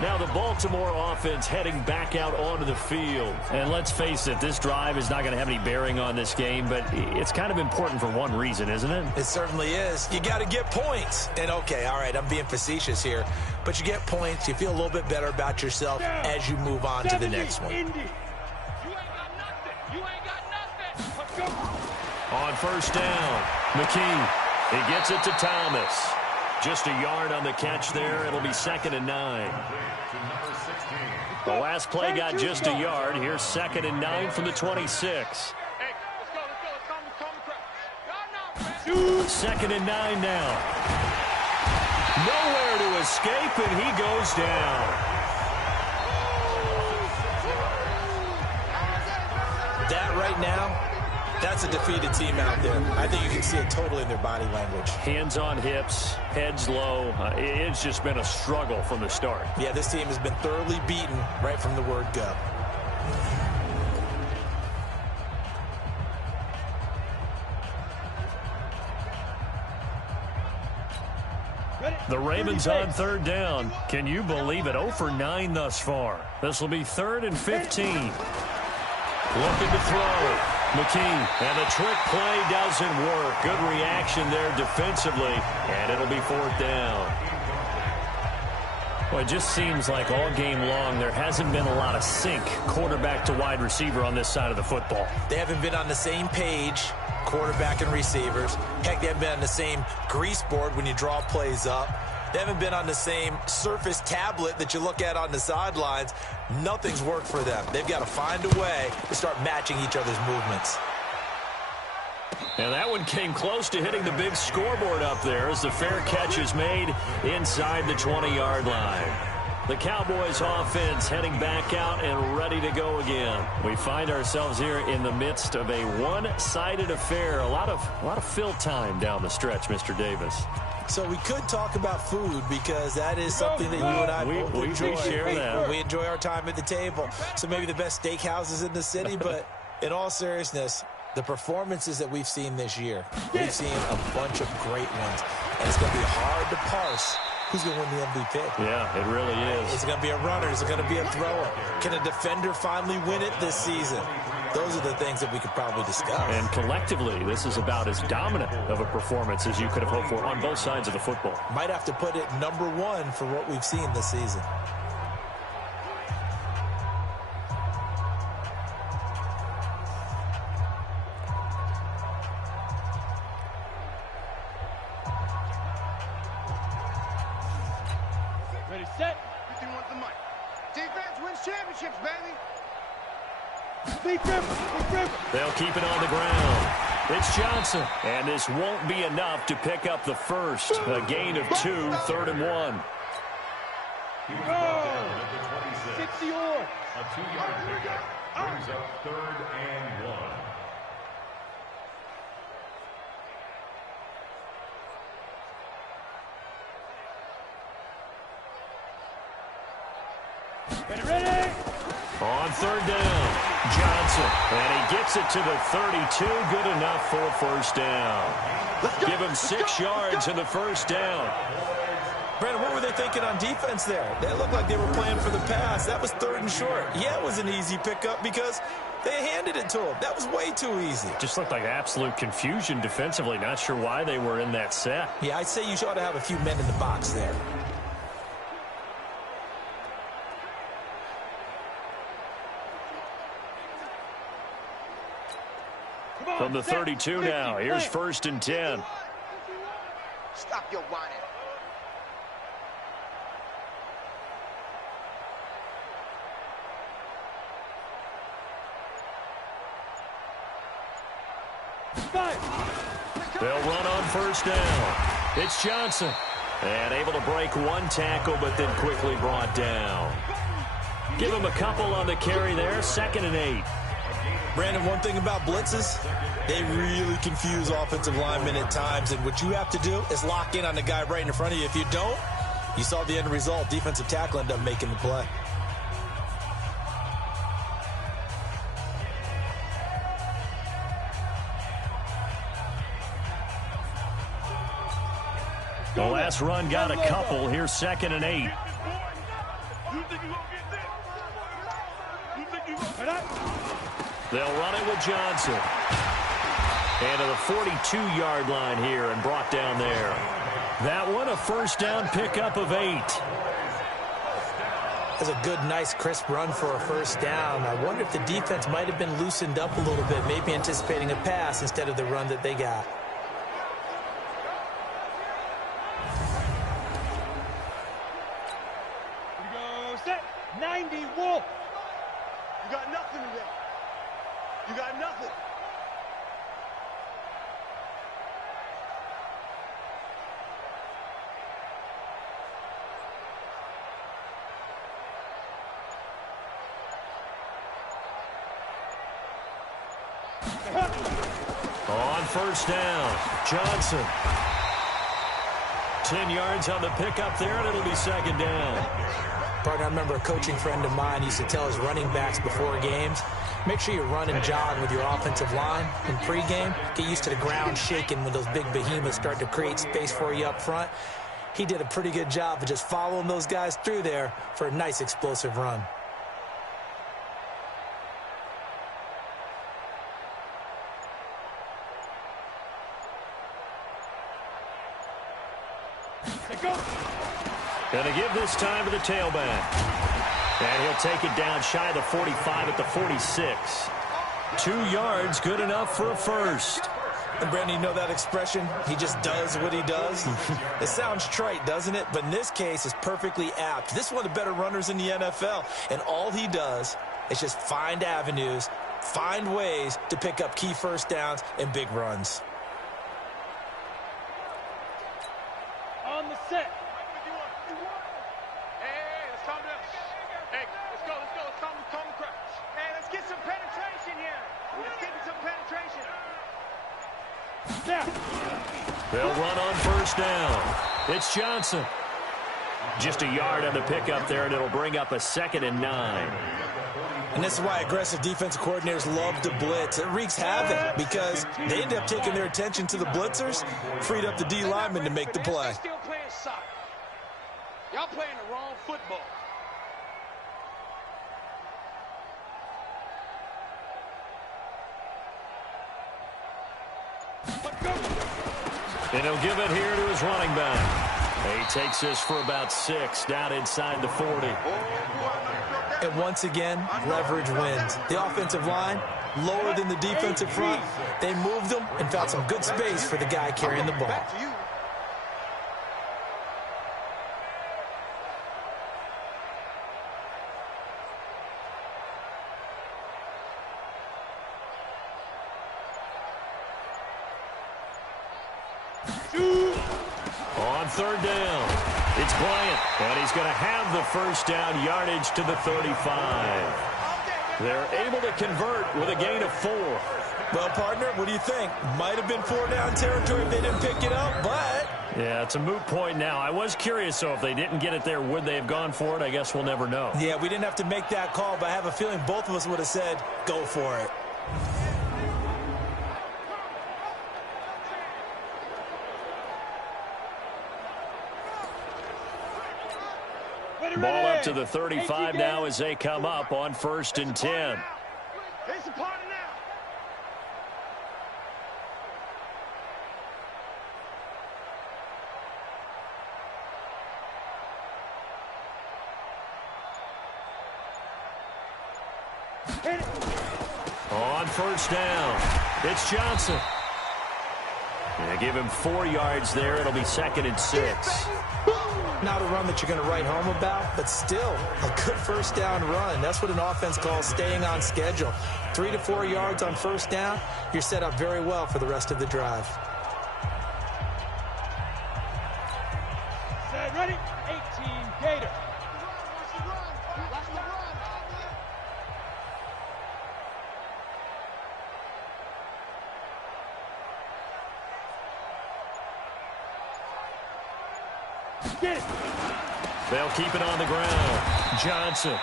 Now the Baltimore offense heading back out onto the field. And let's face it, this drive is not going to have any bearing on this game, but it's kind of important for one reason, isn't it? It certainly is. You got to get points. And okay, all right, I'm being facetious here, but you get points, you feel a little bit better about yourself as you move on to the next one. On 1st down, McKee, he gets it to Thomas. Just a yard on the catch there. It'll be 2nd and 9. The last play got just a yard. Here's 2nd and 9 from the 26. 2nd and 9 now. Nowhere to escape, and he goes down. That right now, that's a defeated team out there. I think you can see it totally in their body language. Hands on hips, heads low. It's just been a struggle from the start. Yeah, this team has been thoroughly beaten right from the word go. The Ravens on 3rd down. Can you believe it? 0 for 9 thus far. This will be 3rd and 15. Looking to throw. McKee, and the trick play doesn't work. Good reaction there defensively, and it'll be 4th down. Well, it just seems like all game long there hasn't been a lot of sync quarterback to wide receiver on this side of the football. They haven't been on the same page, quarterback and receivers. Heck, they haven't been on the same grease board when you draw plays up. They haven't been on the same Surface tablet that you look at on the sidelines. Nothing's worked for them. They've got to find a way to start matching each other's movements. And that one came close to hitting the big scoreboard up there as the fair catch is made inside the 20-yard line. The Cowboys offense heading back out and ready to go again. We find ourselves here in the midst of a one-sided affair. A lot of fill time down the stretch, Mr. Davis. So we could talk about food because that is something that you and I both enjoy. We enjoy our time at the table. So maybe the best steakhouses in the city, but in all seriousness, the performances that we've seen this year, we've seen a bunch of great ones. And it's going to be hard to parse who's going to win the MVP. Yeah, it really is. Is it going to be a runner? Is it going to be a thrower? Can a defender finally win it this season? Those are the things that we could probably discuss. And collectively, this is about as dominant of a performance as you could have hoped for on both sides of the football. Might have to put it #1 for what we've seen this season. Ready, set. You want the money. Defense wins championships, baby. They'll keep it on the ground. It's Johnson, and this won't be enough to pick up the first. A gain of 2, 3rd and 1. 60-yard. A 2-yard pickup brings up 3rd and 1. Ready. On 3rd down, Johnson, and he gets it to the 32. Good enough for a first down. Give him 6 yards in the first down. Brandon, what were they thinking on defense there? They looked like they were playing for the pass. That was 3rd and short. Yeah, it was an easy pickup because they handed it to him. That was way too easy. Just looked like absolute confusion defensively. Not sure why they were in that set. Yeah, I'd say you ought to have a few men in the box there. From the 32 now, here's 1st and 10. Stop your whining. They'll run on 1st down. It's Johnson. And able to break one tackle, but then quickly brought down. Give him a couple on the carry there. 2nd and 8. Brandon, one thing about blitzes, they really confuse offensive linemen at times, and what you have to do is lock in on the guy right in front of you. If you don't, you saw the end result. Defensive tackle ended up making the play. The last run got a couple. Here's 2nd and 8. They'll run it with Johnson. And to the 42-yard line here and brought down there. That one, a 1st down pickup of 8. That's a good, nice, crisp run for a 1st down. I wonder if the defense might have been loosened up a little bit, maybe anticipating a pass instead of the run that they got. Here we go, set. 90, Wolf. You got nothing today. You got nothing. On 1st down, Johnson. 10 yards on the pickup there, and it'll be 2nd down. Partner, I remember a coaching friend of mine used to tell his running backs before games, make sure you run and jog with your offensive line in pregame. Get used to the ground shaking when those big behemoths start to create space for you up front. He did a pretty good job of just following those guys through there for a nice explosive run. Going to give this time to the tailback. And he'll take it down shy of the 45 at the 46. 2 yards, good enough for a first. And Brandon, you know that expression? He just does what he does. It sounds trite, doesn't it? But in this case, it's perfectly apt. This is one of the better runners in the NFL. And all he does is just find avenues, find ways to pick up key first downs and big runs. On the set. Hey, let's calm down. Hey, let's go. Let's calm the crowd. Hey, let's get some penetration here. Let's get some penetration. They'll run on first down. It's Johnson. Just a yard on the pickup there, and it'll bring up a 2nd and 9. And this is why aggressive defensive coordinators love to blitz. It wreaks havoc because they end up taking their attention to the blitzers, freed up the D lineman to make the play. Still playing soccer. Y'all playing the wrong football. And he'll give it here to his running back. He takes this for about 6 down inside the 40. And once again, leverage wins. The offensive line, lower than the defensive front. They moved them and found some good space for the guy carrying the ball. On 3rd down, it's Bryant, and he's going to have the first down yardage to the 35. They're able to convert with a gain of 4. Well, partner, what do you think? Might have been 4-down territory if they didn't pick it up, but... Yeah, it's a moot point now. I was curious, so if they didn't get it there, would they have gone for it? I guess we'll never know. Yeah, we didn't have to make that call, but I have a feeling both of us would have said, go for it. Ball up to the 35 now as they come up on 1st and 10. It's a party now. On 1st down, it's Johnson. They give him 4 yards there. It'll be 2nd and 6. Not a run that you're going to write home about, but still a good first down run. That's what an offense calls staying on schedule. 3 to 4 yards on first down, you're set up very well for the rest of the drive. Set, ready? 18, Gator. They'll keep it on the ground. Johnson.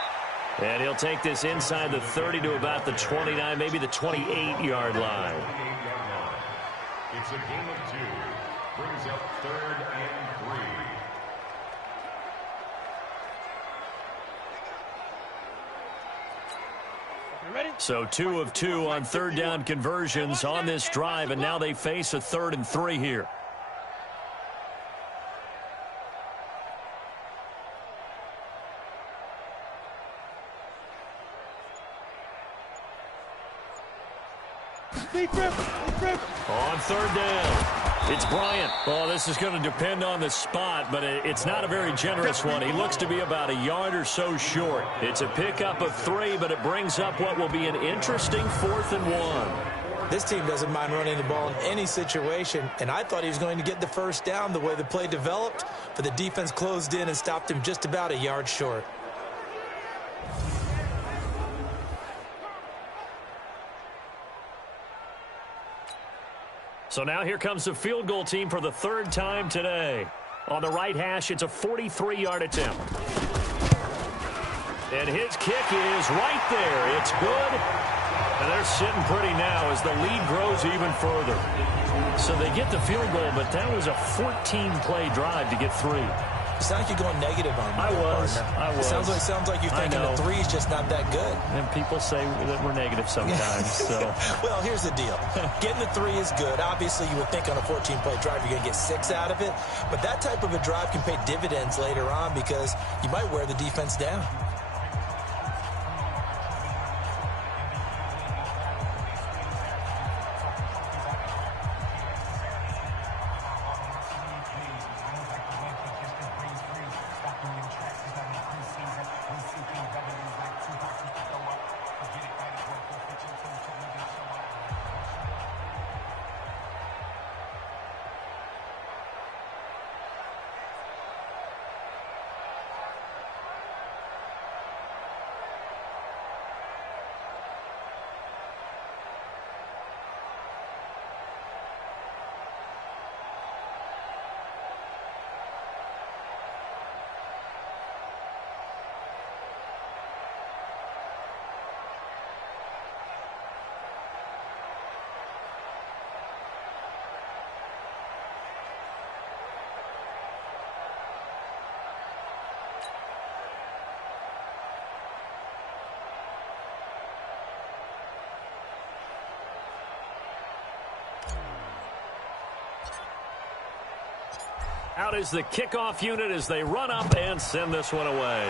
And he'll take this inside the 30 to about the 29, maybe the 28-yard line. It's a gain of 2. Brings up 3rd and 3. Ready? So 2 of 2 on 3rd down conversions on this drive, and now they face a 3rd and 3 here. On 3rd down, it's Bryant. Oh, this is going to depend on the spot, but it's not a very generous one. He looks to be about a yard or so short. It's a pickup of 3, but it brings up what will be an interesting 4th and 1. This team doesn't mind running the ball in any situation, and I thought he was going to get the first down the way the play developed, but the defense closed in and stopped him just about a yard short. So now here comes the field goal team for the 3rd time today. On the right hash, it's a 43-yard attempt. And his kick is right there. It's good. And they're sitting pretty now as the lead grows even further. So they get the field goal, but that was a 14-play drive to get 3. You sound like you're going negative on me. I was. Sounds like you're thinking the three is just not that good. And people say that we're negative sometimes. So. Well, here's the deal. Getting the three is good. Obviously, you would think on a 14-play drive you're going to get 6 out of it. But that type of a drive can pay dividends later on because you might wear the defense down. Out is the kickoff unit as they run up and send this one away.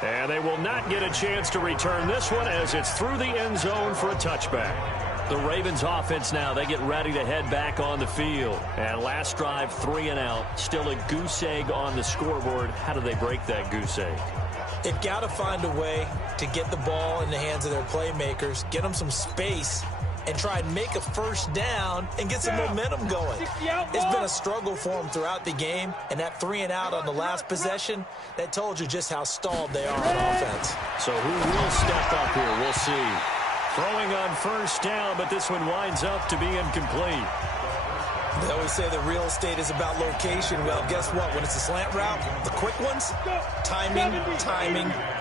And they will not get a chance to return this one as it's through the end zone for a touchback. The Ravens offense now, they get ready to head back on the field. And last drive, 3 and out. Still a goose egg on the scoreboard. How do they break that goose egg? They've got to find a way to get the ball in the hands of their playmakers, get them some space, and try and make a first down and get some momentum going. It's been a struggle for them throughout the game, and that 3 and out on the last possession, that told you just how stalled they are on offense. So who will step up here? We'll see. Throwing on first down, but this one winds up to be incomplete. They always say that real estate is about location. Well, guess what? When it's a slant route, the quick ones, timing.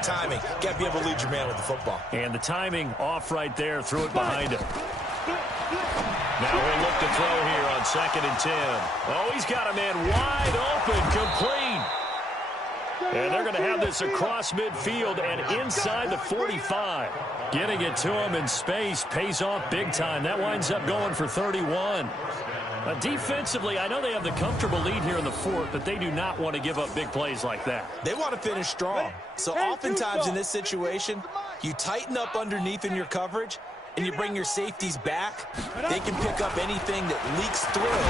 Got to be able to lead your man with the football. And the timing off right there. Threw it behind him. Now we'll look to throw here on 2nd and 10. Oh, he's got a man wide open, complete. And they're going to have this across midfield and inside the 45. Getting it to him in space pays off big time. That winds up going for 31. Defensively, I know they have the comfortable lead here in the 4th, but they do not want to give up big plays like that. They want to finish strong. So oftentimes in this situation, you tighten up underneath in your coverage, and you bring your safeties back. They can pick up anything that leaks through.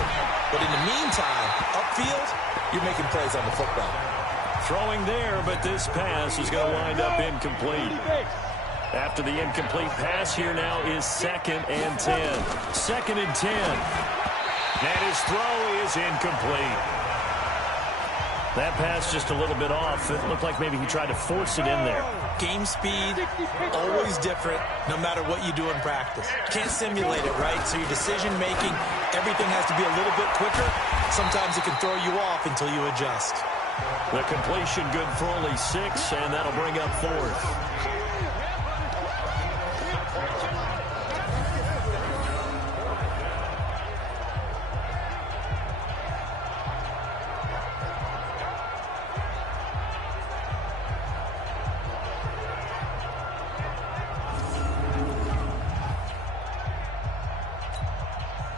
But in the meantime, upfield, you're making plays on the football. Throwing there, but this pass is going to wind up incomplete. After the incomplete pass, here now is 2nd and 10. 2nd and 10. And his throw is incomplete. That pass just a little bit off. It looked like maybe he tried to force it in there. Game speed, always different, no matter what you do in practice. Can't simulate it, right? So your decision-making, everything has to be a little bit quicker. Sometimes it can throw you off until you adjust. The completion good for only 6, and that'll bring up 4th.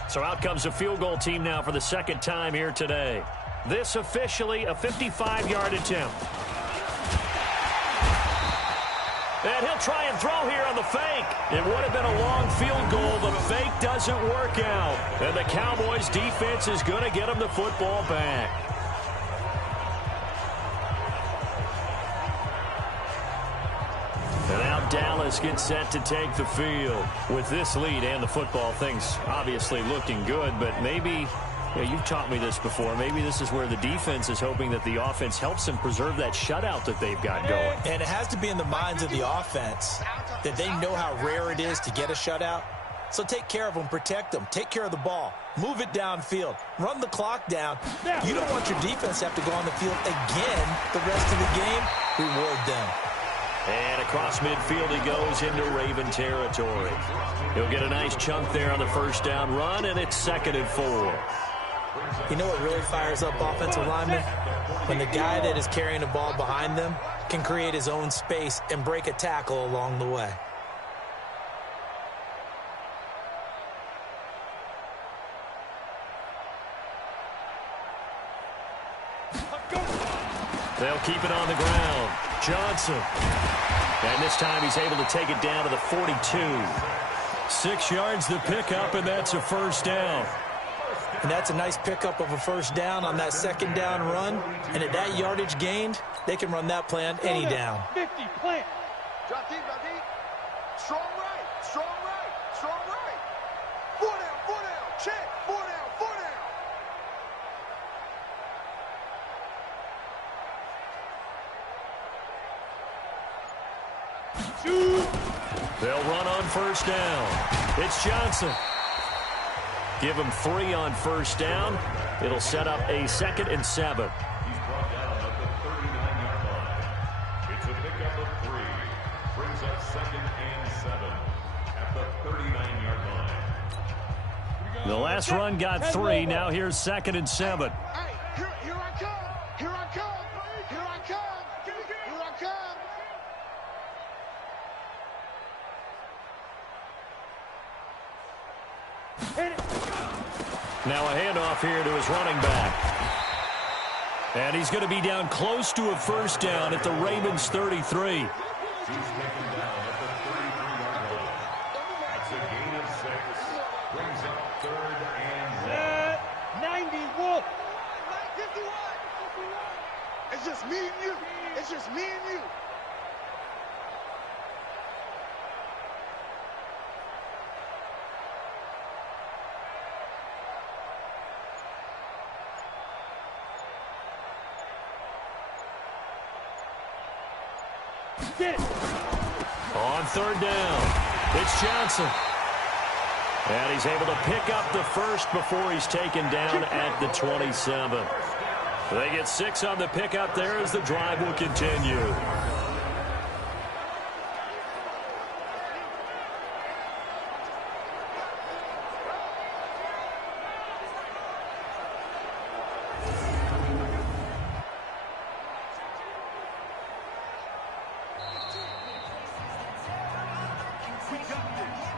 So out comes a field goal team now for the 2nd time here today. This officially a 55-yard attempt. And he'll try and throw here on the fake. It would have been a long field goal. The fake doesn't work out. And the Cowboys defense is going to get him the football back. And now Dallas gets set to take the field. With this lead and the football, things obviously looking good, but maybe, you've taught me this before, maybe this is where the defense is hoping that the offense helps them preserve that shutout that they've got going. And it has to be in the minds of the offense that they know how rare it is to get a shutout. So take care of them, protect them, take care of the ball, move it downfield, run the clock down. You don't want your defense to have to go on the field again the rest of the game. Reward them. And across midfield he goes into Raven territory. He'll get a nice chunk there on the first down run, and it's 2nd and 4. You know what really fires up offensive linemen? When the guy that is carrying the ball behind them can create his own space and break a tackle along the way. They'll keep it on the ground. Johnson. And this time he's able to take it down to the 42. 6 yards the pickup, and that's a first down. And that's a nice pickup of a first down on that second down run. And at that yardage gained, they can run that play on any down. 50, plant. Drop deep, drop deep. Strong right, strong right, strong right. 4 down, check. 4 down, 4 down. They'll run on first down. It's Johnson. Give him 3 on first down. It'll set up a 2nd and 7. He's brought down at the 39-yard line. It's a pickup of 3. Brings up 2nd and 7 at the 39-yard line. The last run got 3. Now here's 2nd and 7. Hey, here I come. Here I come. Here I come. Here I come. Now a handoff here to his running back. And he's going to be down close to a first down at the Ravens 33. He's taken down at the 33-yard line. That's a gain of 6. Brings up 3rd and 90, Wolf. 51. It's just me and you. It's just me and you. Get it. On 3rd down, it's Johnson. And he's able to pick up the first before he's taken down at the 27. They get 6 on the pickup there as the drive will continue.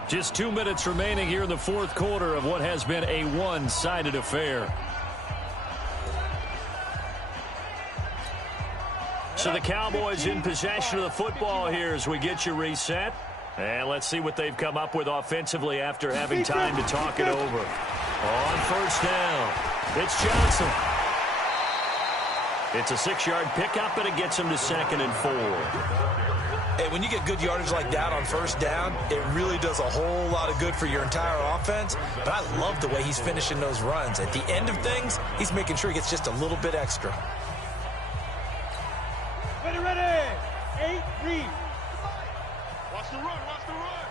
Just 2 minutes remaining here in the 4th quarter of what has been a one-sided affair. So the Cowboys in possession of the football here as we get you reset. And let's see what they've come up with offensively after having time to talk it over. On first down, it's Johnson. It's a 6-yard pickup, and it gets him to 2nd and 4. Hey, when you get good yardage like that on first down, it really does a whole lot of good for your entire offense. But I love the way he's finishing those runs. At the end of things, he's making sure he gets just a little bit extra. Ready. 8, read. Watch the run, watch the run.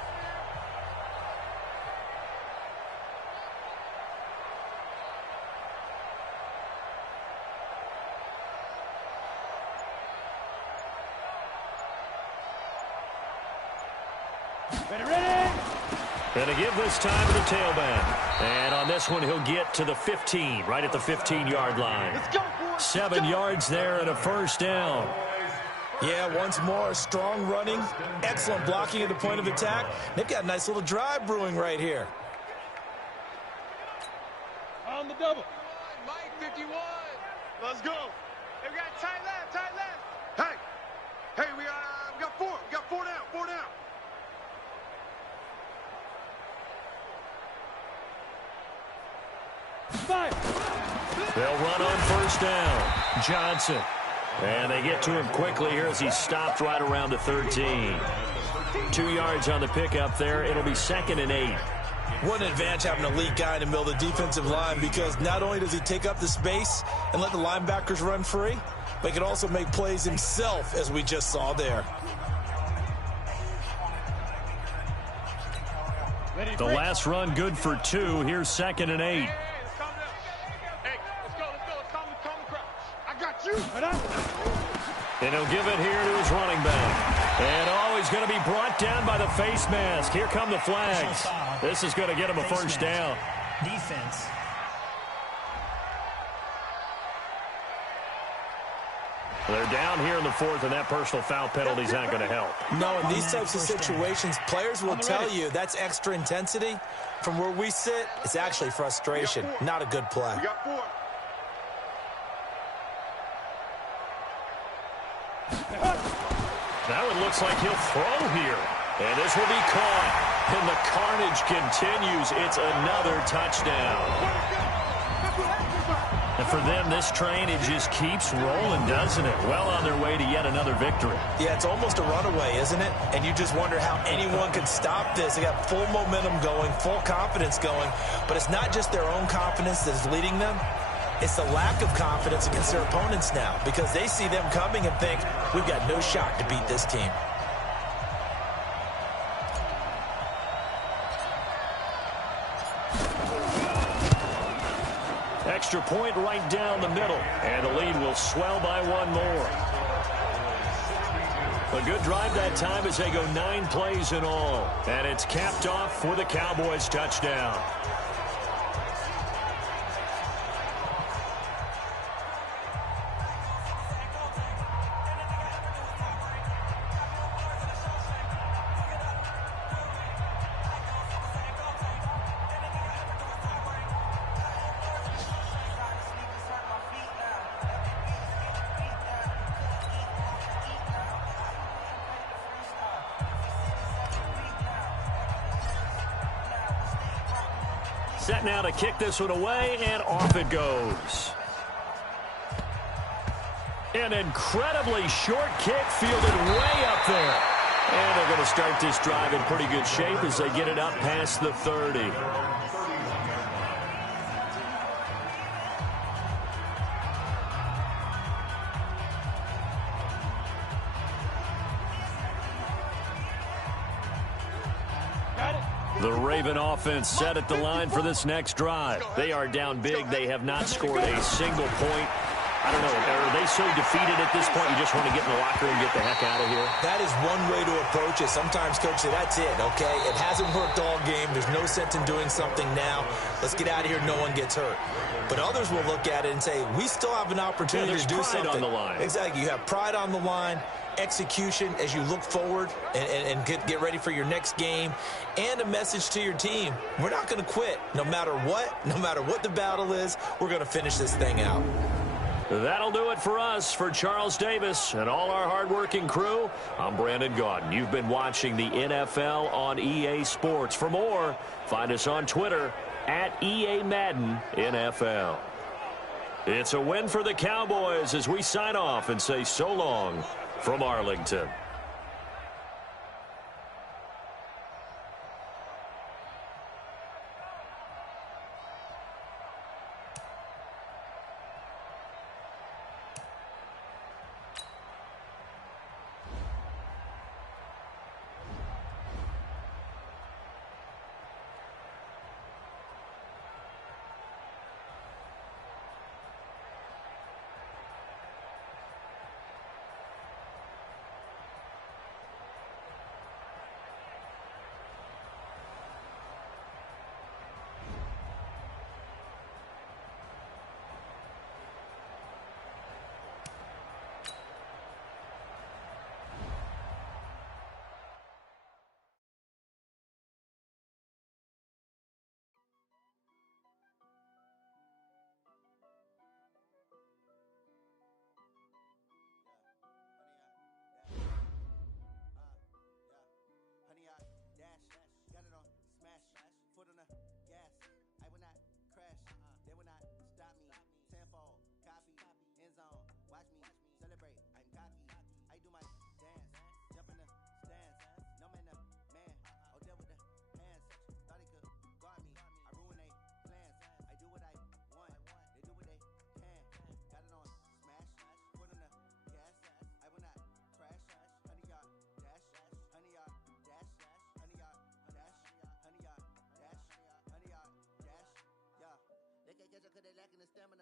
Ready. And to give this time to the tailback. And on this one, he'll get to the 15, right at the 15-yard line. Let's go, boys. 7 yards there and a first down. Yeah, once more, strong running, excellent blocking at the point of attack. They've got a nice little drive brewing right here. On the double. Mike, 51. Let's go. Hey, we got tight left. Hey, we got 4. We got 4 down, 4 down. Five. They'll run on first down. Johnson. And they get to him quickly here as he stopped right around the 13. 2 yards on the pickup there. It'll be 2nd and 8. What an advantage having a elite guy in the middle of the defensive line, because not only does he take up the space and let the linebackers run free, but he can also make plays himself, as we just saw there. The last run good for 2. Here's 2nd and 8. And he'll give it here to his running back. And he's going to be brought down by the face mask. Here come the flags. This is going to get him a first down. Defense. They're down here in the fourth, and that personal foul penalty is not going to help. No, in these types of situations, players will tell you that's extra intensity. From where we sit, it's actually frustration, not a good play. We got 4. Now it looks like he'll throw here. And this will be caught. And the carnage continues. It's another touchdown. And for them, this train, it just keeps rolling, doesn't it? Well on their way to yet another victory. Yeah, it's almost a runaway, isn't it? And you just wonder how anyone could stop this. They got full momentum going, full confidence going. But it's not just their own confidence that's leading them. It's the lack of confidence against their opponents now, because they see them coming and think, we've got no shot to beat this team. Extra point right down the middle, and the lead will swell by one more. A good drive that time as they go 9 plays in all, and it's capped off for the Cowboys touchdown. Set now to kick this one away, and off it goes. An incredibly short kick fielded way up there. And they're going to start this drive in pretty good shape as they get it up past the 30. The Raven offense set at the line for this next drive. They are down big. They have not scored a single point. I don't know, are they so defeated at this point you just want to get in the locker room and get the heck out of here? That is one way to approach it. Sometimes coaches say, that's it, okay? It hasn't worked all game. There's no sense in doing something now. Let's get out of here. No one gets hurt. But others will look at it and say, we still have an opportunity to do something. On the line. Exactly. You have pride on the line, execution as you look forward and get ready for your next game, and a message to your team. We're not going to quit. No matter what the battle is, we're going to finish this thing out. That'll do it for us. For Charles Davis and all our hardworking crew, I'm Brandon Gaudin. You've been watching the NFL on EA Sports. For more, find us on Twitter at EA Madden NFL. It's a win for the Cowboys as we sign off and say so long from Arlington.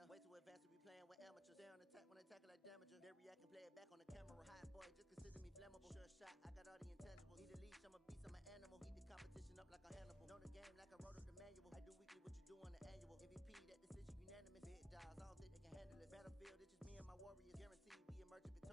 Way too advanced to be playing with amateurs. They on attack when they tackle like damager. They react and play it back on the camera. Hot boy, just consider me flammable. Sure shot, I got all the intangibles. Need a leash, I'm a beast, I'm an animal. Eat the competition up like a Hannibal. Know the game like I wrote up the manual. I do weekly what you do on the annual. MVP, that decision unanimous. Big dogs, I don't think they can handle it. Battlefield, it's just me and my warriors. Guaranteed we emerge if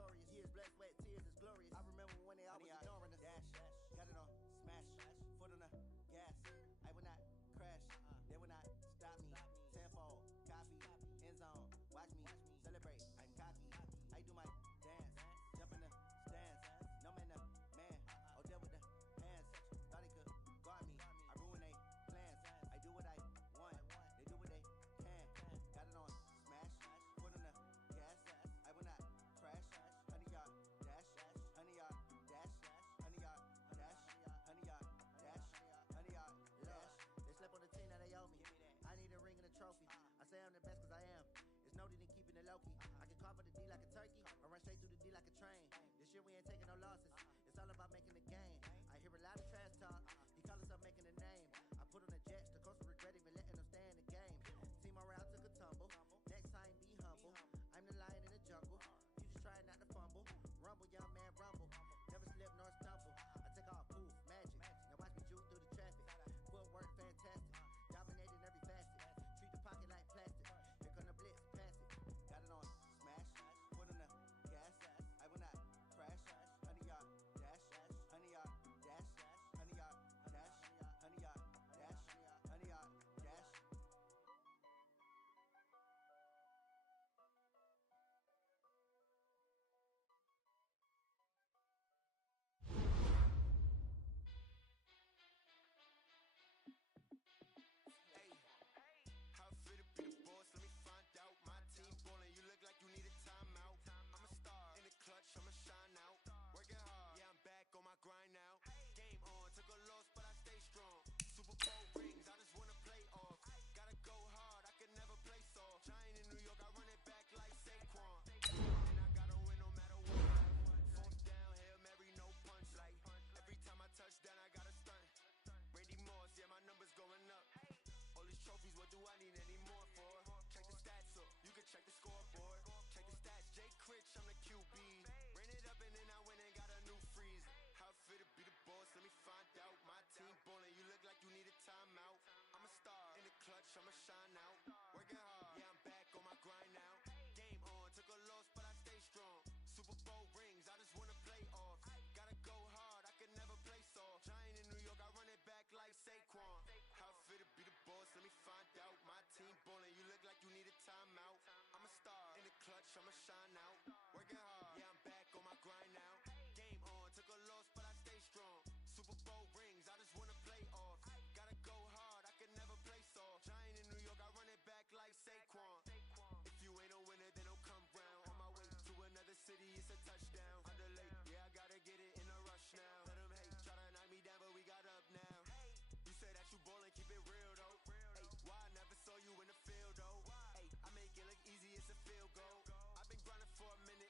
straight through the D like a train. This year we ain't taking no losses. It's all about making the game. I hear a lot of trash talk. He call himself making a name. I put on the Jets. The coach will regret even letting them stay in the game. Team morale took a tumble. Next time, be humble. I'm the lion in the jungle. You just trying not to fumble. Rumble, young man, rumble. Never slip nor stumble. I take off, poof, magic. Now watch me juke through the traffic. Footwork fantastic. Dominating every facet. Treat the pocket like plastic. Here come the blitz, pass it. Got it on smash. Put on the gas. I will not crash. 100-yard dash. 100-yard dash. 100-yard dash. 100-yard dash. 100-yard dash. How fit to be the boss? Let me find out. My team ballin', you look like you need a timeout. I'm a star in the clutch, I'ma shine out. Working hard, yeah, I'm back on my grind now. Game on, took a loss, but I stay strong. Super Bowl rings, I just wanna play off. Gotta go hard, I can never play soft. Giant in New York, I run it back like Saquon. And I gotta win no matter what. Fourth down, Hail Mary, no punch. Like every time I touch down, I gotta stunt. Randy Moss, yeah, my numbers going up. All these trophies, what do I need any more for? Check the stats up, you can check the scoreboard. Check the stats, Jay Critch, I'm the QB. Ran it up and then I went and got a new freeze. How fit to be the boss, let me find out. My team ballin', you look like you need a timeout. I'm a star in the clutch, I'ma shine out. Working hard, yeah, I'm back on my grind now. Game on, took a loss, but I stay strong. Super Bowl rings, I just wanna play off. Gotta go hard, I can never play soft. Giant in New York, I run it back like Saquon. How fit to be the boss, let me find out. My team ballin', you look like you need a timeout. I'm a star in the clutch, I'ma shine out. Working hard, yeah, I'm back on my grind now. Game on, took a loss, but I stay strong. Super Bowl rings, I just wanna play off. Gotta go hard, I can never play soft. Giant in New York, I run it back like Saquon. If you ain't a winner, then don't come round. On my way to another city, it's a touchdown. Underlay, yeah, I gotta get it in a rush now. Let them hate, try to knock me down, but we got up now. You say that you ballin', keep it real though. Hey, why I never saw you in the field though? Hey, I make it look easy, it's a field goal. I've been grinding for a minute.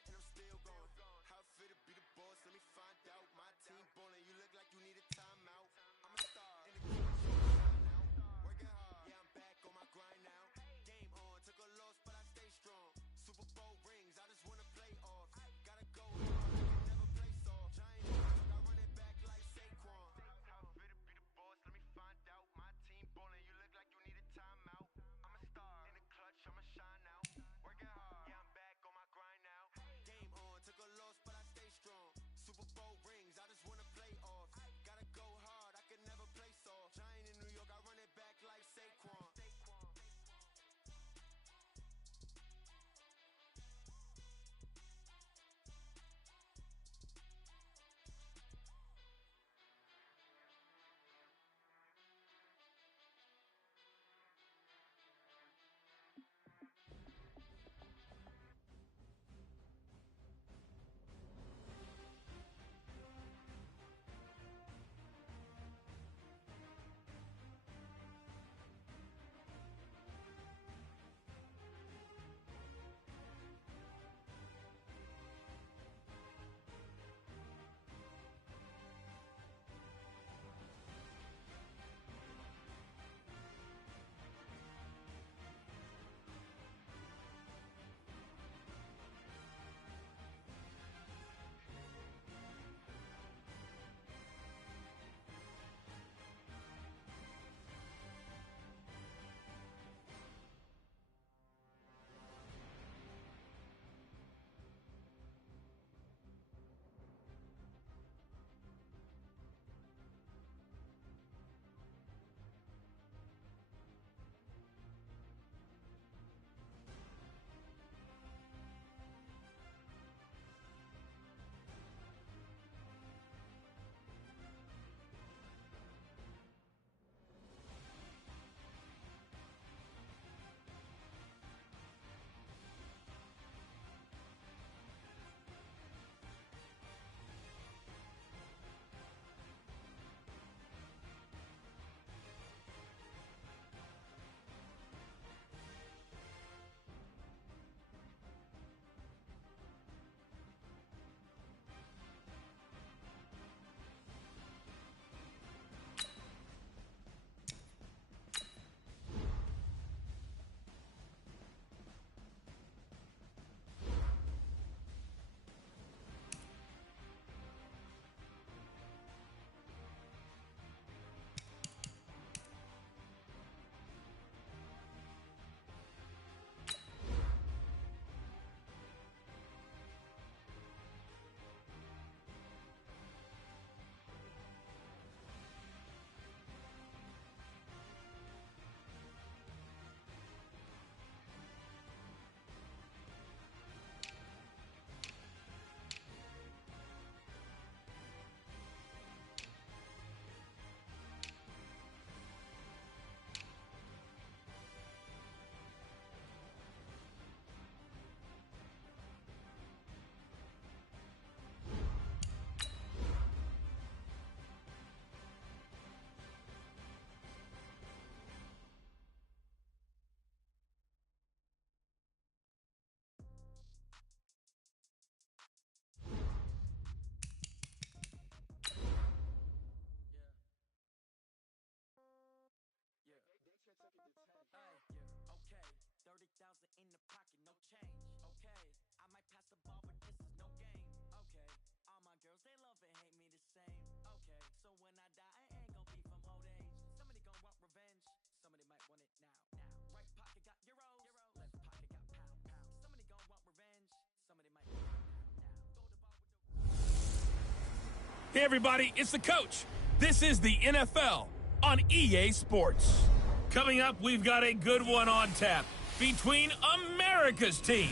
Hey, everybody, it's the coach. This is the NFL on EA Sports. Coming up, we've got a good one on tap between America's team,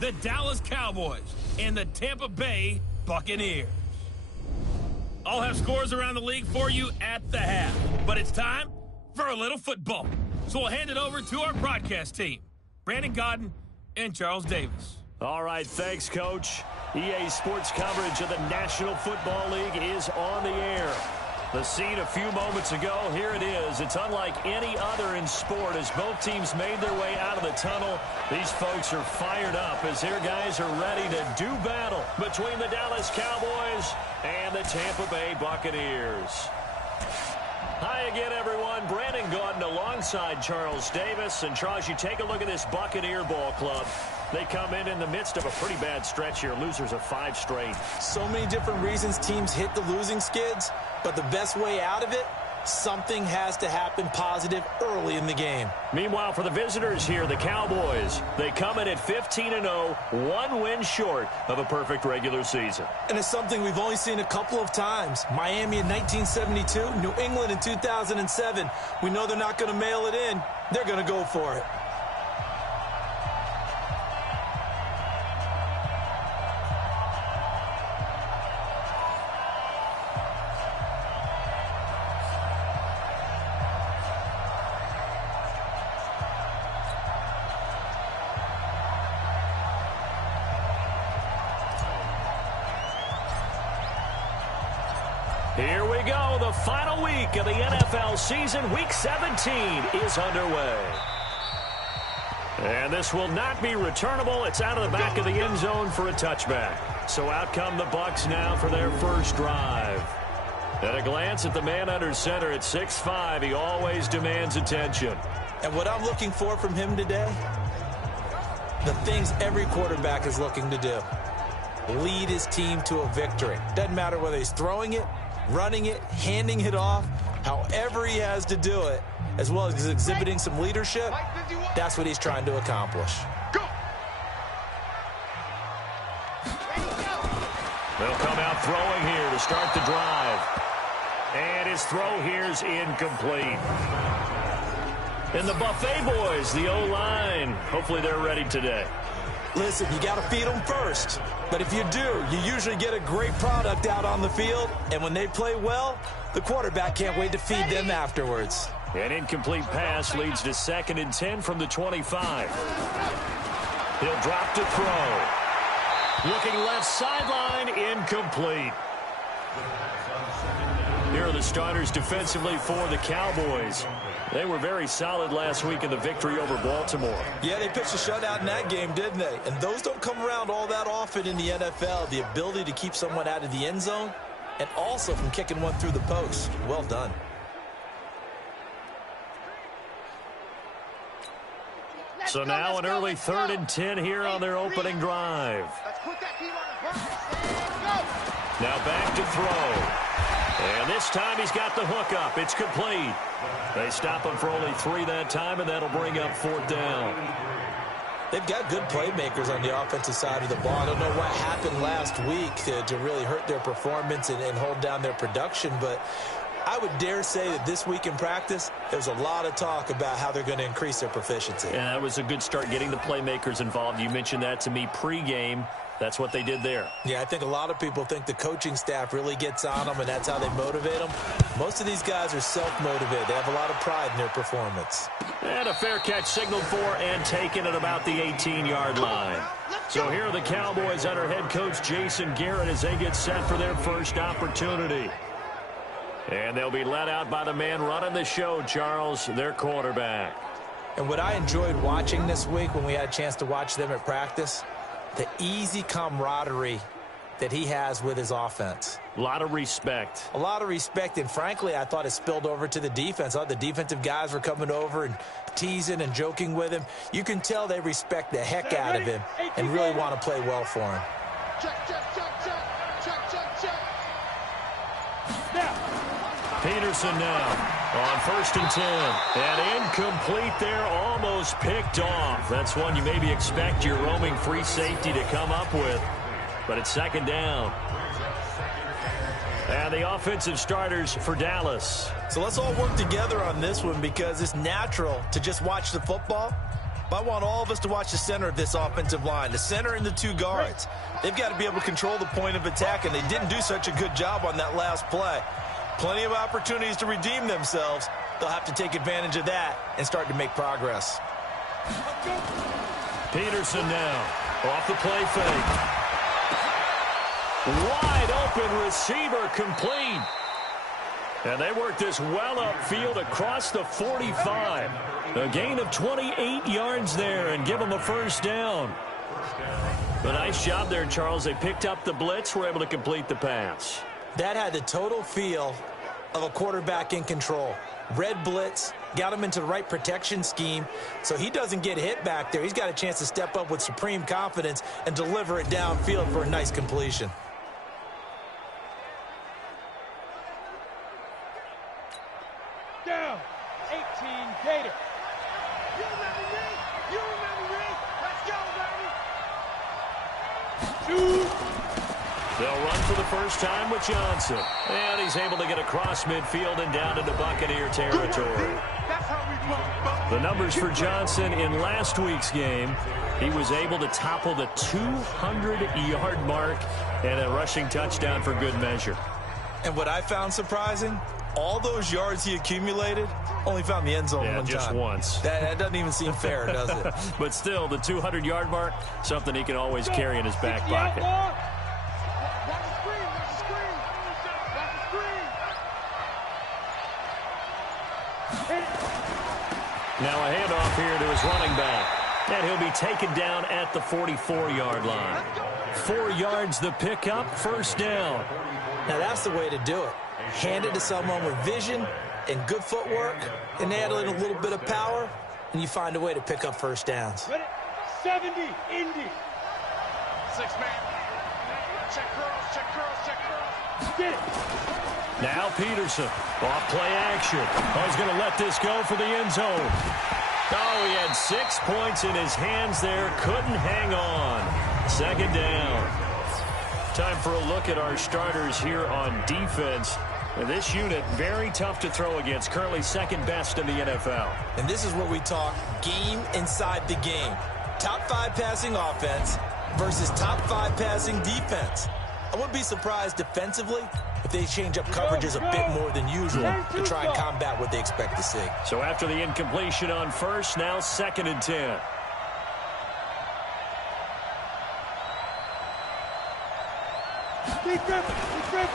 the Dallas Cowboys, and the Tampa Bay Buccaneers. I'll have scores around the league for you at the half, but it's time for a little football. So we'll hand it over to our broadcast team, Brandon Godden and Charles Davis. All right, thanks, Coach. EA Sports coverage of the National Football League is on the air. The scene a few moments ago, here it is. It's unlike any other in sport as both teams made their way out of the tunnel. These folks are fired up as their guys are ready to do battle between the Dallas Cowboys and the Tampa Bay Buccaneers. Hi again, everyone. Brandon Gaudin alongside Charles Davis. And, Charles, you take a look at this Buccaneer ball club. They come in the midst of a pretty bad stretch here. Losers of 5 straight. So many different reasons teams hit the losing skids, but the best way out of it, something has to happen positive early in the game. Meanwhile, for the visitors here, the Cowboys, they come in at 15-0, 1 win short of a perfect regular season. And it's something we've only seen a couple of times. Miami in 1972, New England in 2007. We know they're not going to mail it in. They're going to go for it. Here we go. The final week of the NFL season. Week 17 is underway. And this will not be returnable. It's out of the back of the end zone for a touchback. So out come the Bucs now for their first drive. At a glance at the man under center at 6'5", he always demands attention. And what I'm looking for from him today, the things every quarterback is looking to do. Lead his team to a victory. Doesn't matter whether he's throwing it, running it, handing it off, however he has to do it, as well as exhibiting some leadership, that's what he's trying to accomplish. They'll come out throwing here to start the drive. And his throw here's incomplete. And the Buffet boys, the O-line, hopefully they're ready today. Listen, you got to feed them first. But if you do, you usually get a great product out on the field. And when they play well, the quarterback can't wait to feed them afterwards. An incomplete pass leads to 2nd and 10 from the 25. He'll drop to throw. Looking left sideline, incomplete. Here are the starters defensively for the Cowboys. They were very solid last week in the victory over Baltimore. Yeah, they pitched a shutout in that game, didn't they? And those don't come around all that often in the NFL. The ability to keep someone out of the end zone and also from kicking one through the post. Well done. So now an early 3rd and 10 here on their opening drive. Now back to throw. And this time he's got the hook up. It's complete. They stop him for only 3 that time, and that'll bring up 4th down. They've got good playmakers on the offensive side of the ball. I don't know what happened last week to really hurt their performance and hold down their production, but I would dare say that this week in practice, there's a lot of talk about how they're going to increase their proficiency. And that was a good start getting the playmakers involved. You mentioned that to me pregame. That's what they did there. Yeah, I think a lot of people think the coaching staff really gets on them, and that's how they motivate them. Most of these guys are self-motivated. They have a lot of pride in their performance. And a fair catch signaled for and taken at about the 18-yard line. So here are the Cowboys under head coach Jason Garrett as they get set for their first opportunity. And they'll be led out by the man running the show, Charles, their quarterback. And what I enjoyed watching this week when we had a chance to watch them at practice, the easy camaraderie that he has with his offense. A lot of respect. A lot of respect, and frankly, I thought it spilled over to the defense. I thought the defensive guys were coming over and teasing and joking with him. You can tell they respect the heck out of him and really want to play well for him. Check, check, check, check, check, check, check. Peterson now on 1st and 10. And incomplete there, almost picked off. That's one you maybe expect your roaming free safety to come up with. But it's 2nd down. And the offensive starters for Dallas. So let's all work together on this one because it's natural to just watch the football. But I want all of us to watch the center of this offensive line, the center and the two guards. They've got to be able to control the point of attack, and they didn't do such a good job on that last play. Plenty of opportunities to redeem themselves. They'll have to take advantage of that and start to make progress. Peterson now off the play fake. Wide open receiver complete. And they work this well upfield across the 45. A gain of 28 yards there and give them a first down. A nice job there, Charles. They picked up the blitz, were able to complete the pass. That had the total feel of a quarterback in control. Red blitz, got him into the right protection scheme, so he doesn't get hit back there. He's got a chance to step up with supreme confidence and deliver it downfield for a nice completion. Down, 18 Gator. You remember me? You remember me? Let's go, baby! 2. They'll run for the first time with Johnson. And he's able to get across midfield and down into Buccaneer territory. That's how we roll. The numbers for Johnson in last week's game, he was able to topple the 200-yard mark and a rushing touchdown for good measure. And what I found surprising, all those yards he accumulated, only found the end zone one time. Just once. That doesn't even seem fair, does it? But still, the 200-yard mark, something he can always carry in his back pocket. Now a handoff here to his running back. And he'll be taken down at the 44-yard line. 4 yards the pickup, first down. Now that's the way to do it. Hand it to someone with vision and good footwork, and add in a little bit of power, and you find a way to pick up first downs. 70, Indy. 6-man. Check curls, check curls, check curls. Get it. Now Peterson, off play action. Oh, he's going to let this go for the end zone. Oh, he had 6 points in his hands there. Couldn't hang on. Second down. Time for a look at our starters here on defense. And this unit, very tough to throw against. Currently second best in the NFL. And this is where we talk game inside the game. Top 5 passing offense versus top 5 passing defense. I wouldn't be surprised defensively if they change up coverages a bit more than usual to try and combat what they expect to see. So after the incompletion on first, now 2nd and 10.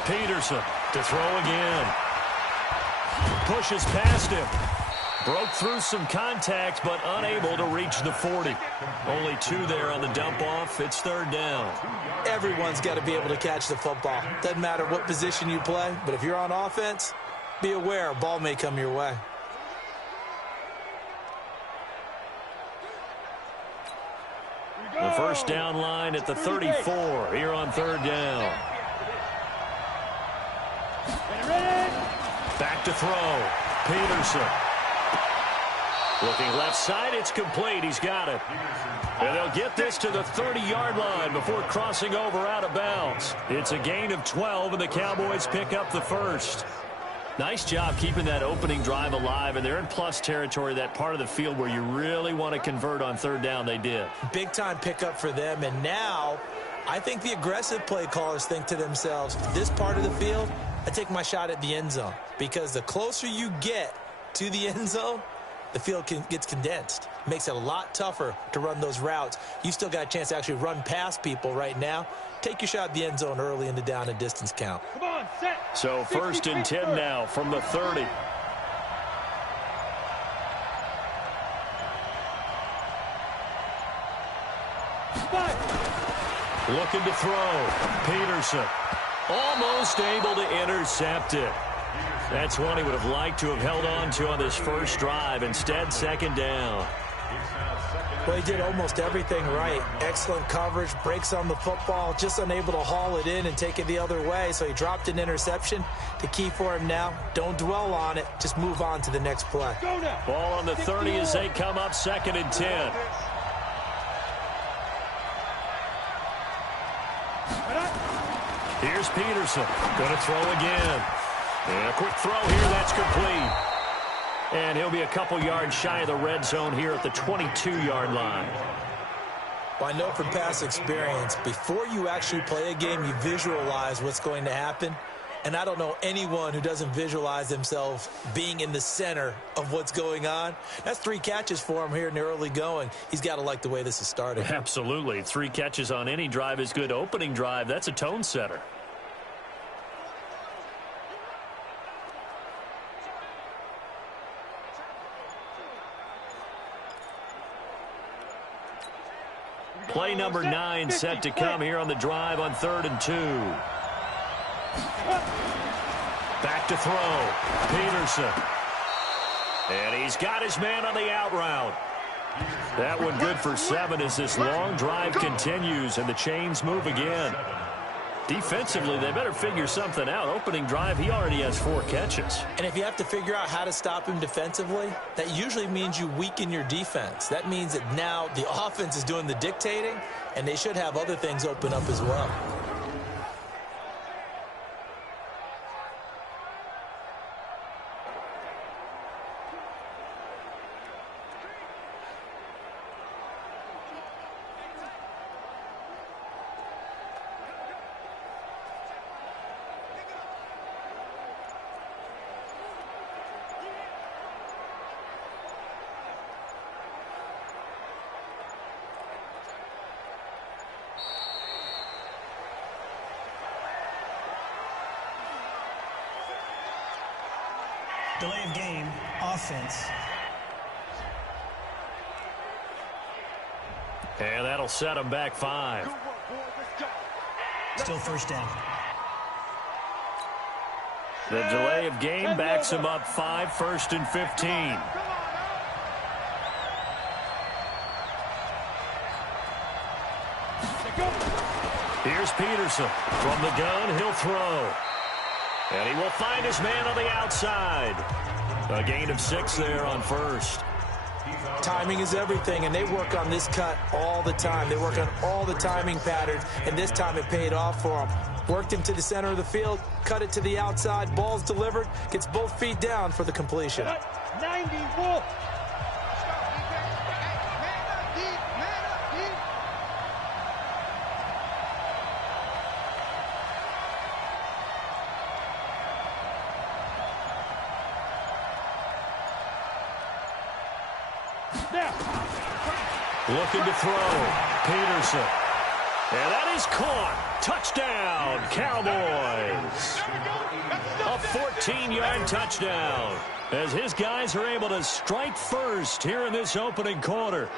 Peterson to throw again. Pushes past him. Broke through some contact, but unable to reach the 40. Only 2 there on the dump off. It's 3rd down. Everyone's got to be able to catch the football. Doesn't matter what position you play, but if you're on offense, be aware a ball may come your way. The first down line at the 34 here on 3rd down. Back to throw. Peterson. Looking left side, it's complete. He's got it. And they'll get this to the 30-yard line before crossing over out of bounds. It's a gain of 12, and the Cowboys pick up the first. Nice job keeping that opening drive alive, and they're in plus territory, that part of the field where you really want to convert on 3rd down. They did. Big-time pickup for them, and now I think the aggressive play callers think to themselves, this part of the field, I take my shot at the end zone, because the closer you get to the end zone, the field gets condensed. Makes it a lot tougher to run those routes. You still got a chance to actually run past people right now. Take your shot at the end zone early in the down and distance count. Come on, set. So 1st and 10 now from the 30. Looking to throw. Peterson almost able to intercept it. That's one he would have liked to have held on to on this first drive. Instead, 2nd down. Well, he did almost everything right. Excellent coverage, breaks on the football, just unable to haul it in and take it the other way. So he dropped an interception. The key for him now, don't dwell on it. Just move on to the next play. Ball on the 30 as they come up 2nd and 10. Here's Peterson. Going to throw again. And a quick throw here. That's complete. And he'll be a couple yards shy of the red zone here at the 22-yard line. Well, I know from past experience, before you actually play a game, you visualize what's going to happen. And I don't know anyone who doesn't visualize themselves being in the center of what's going on. That's 3 catches for him here in the early going. He's got to like the way this is starting. Absolutely. 3 catches on any drive is good. Opening drive, that's a tone setter. Play number 9 set to come here on the drive on 3rd and 2. Back to throw. Peterson. And he's got his man on the out route. That one good for 7 as this long drive continues and the chains move again. Defensively, they better figure something out. Opening drive, he already has 4 catches. And if you have to figure out how to stop him defensively, that usually means you weaken your defense. That means that now the offense is doing the dictating, and they should have other things open up as well. Delay of game, offense. And that'll set him back 5. Still first down. The delay of game backs him up 5, 1st and 15. Here's Peterson. From the gun, he'll throw. And he will find his man on the outside. A gain of 6 there on 1st. Timing is everything, and they work on this cut all the time. They work on all the timing patterns, and this time it paid off for them. Worked him to the center of the field, cut it to the outside, ball's delivered, gets both feet down for the completion. 90 Wolf. Looking to throw. Peterson. And that is caught. Touchdown, Cowboys. A 14-yard touchdown as his guys are able to strike first here in this opening quarter.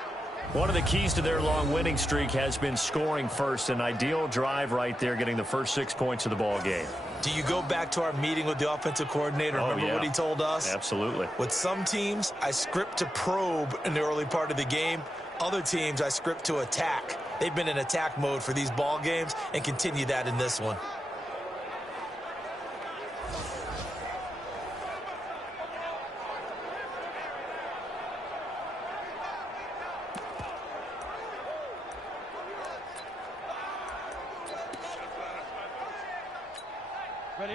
One of the keys to their long winning streak has been scoring first. An ideal drive right there, getting the first 6 points of the ball game. Do you go back to our meeting with the offensive coordinator? Remember what he told us? Absolutely. With some teams, I script to probe in the early part of the game. Other teams, I script to attack. They've been in attack mode for these ball games and continue that in this one.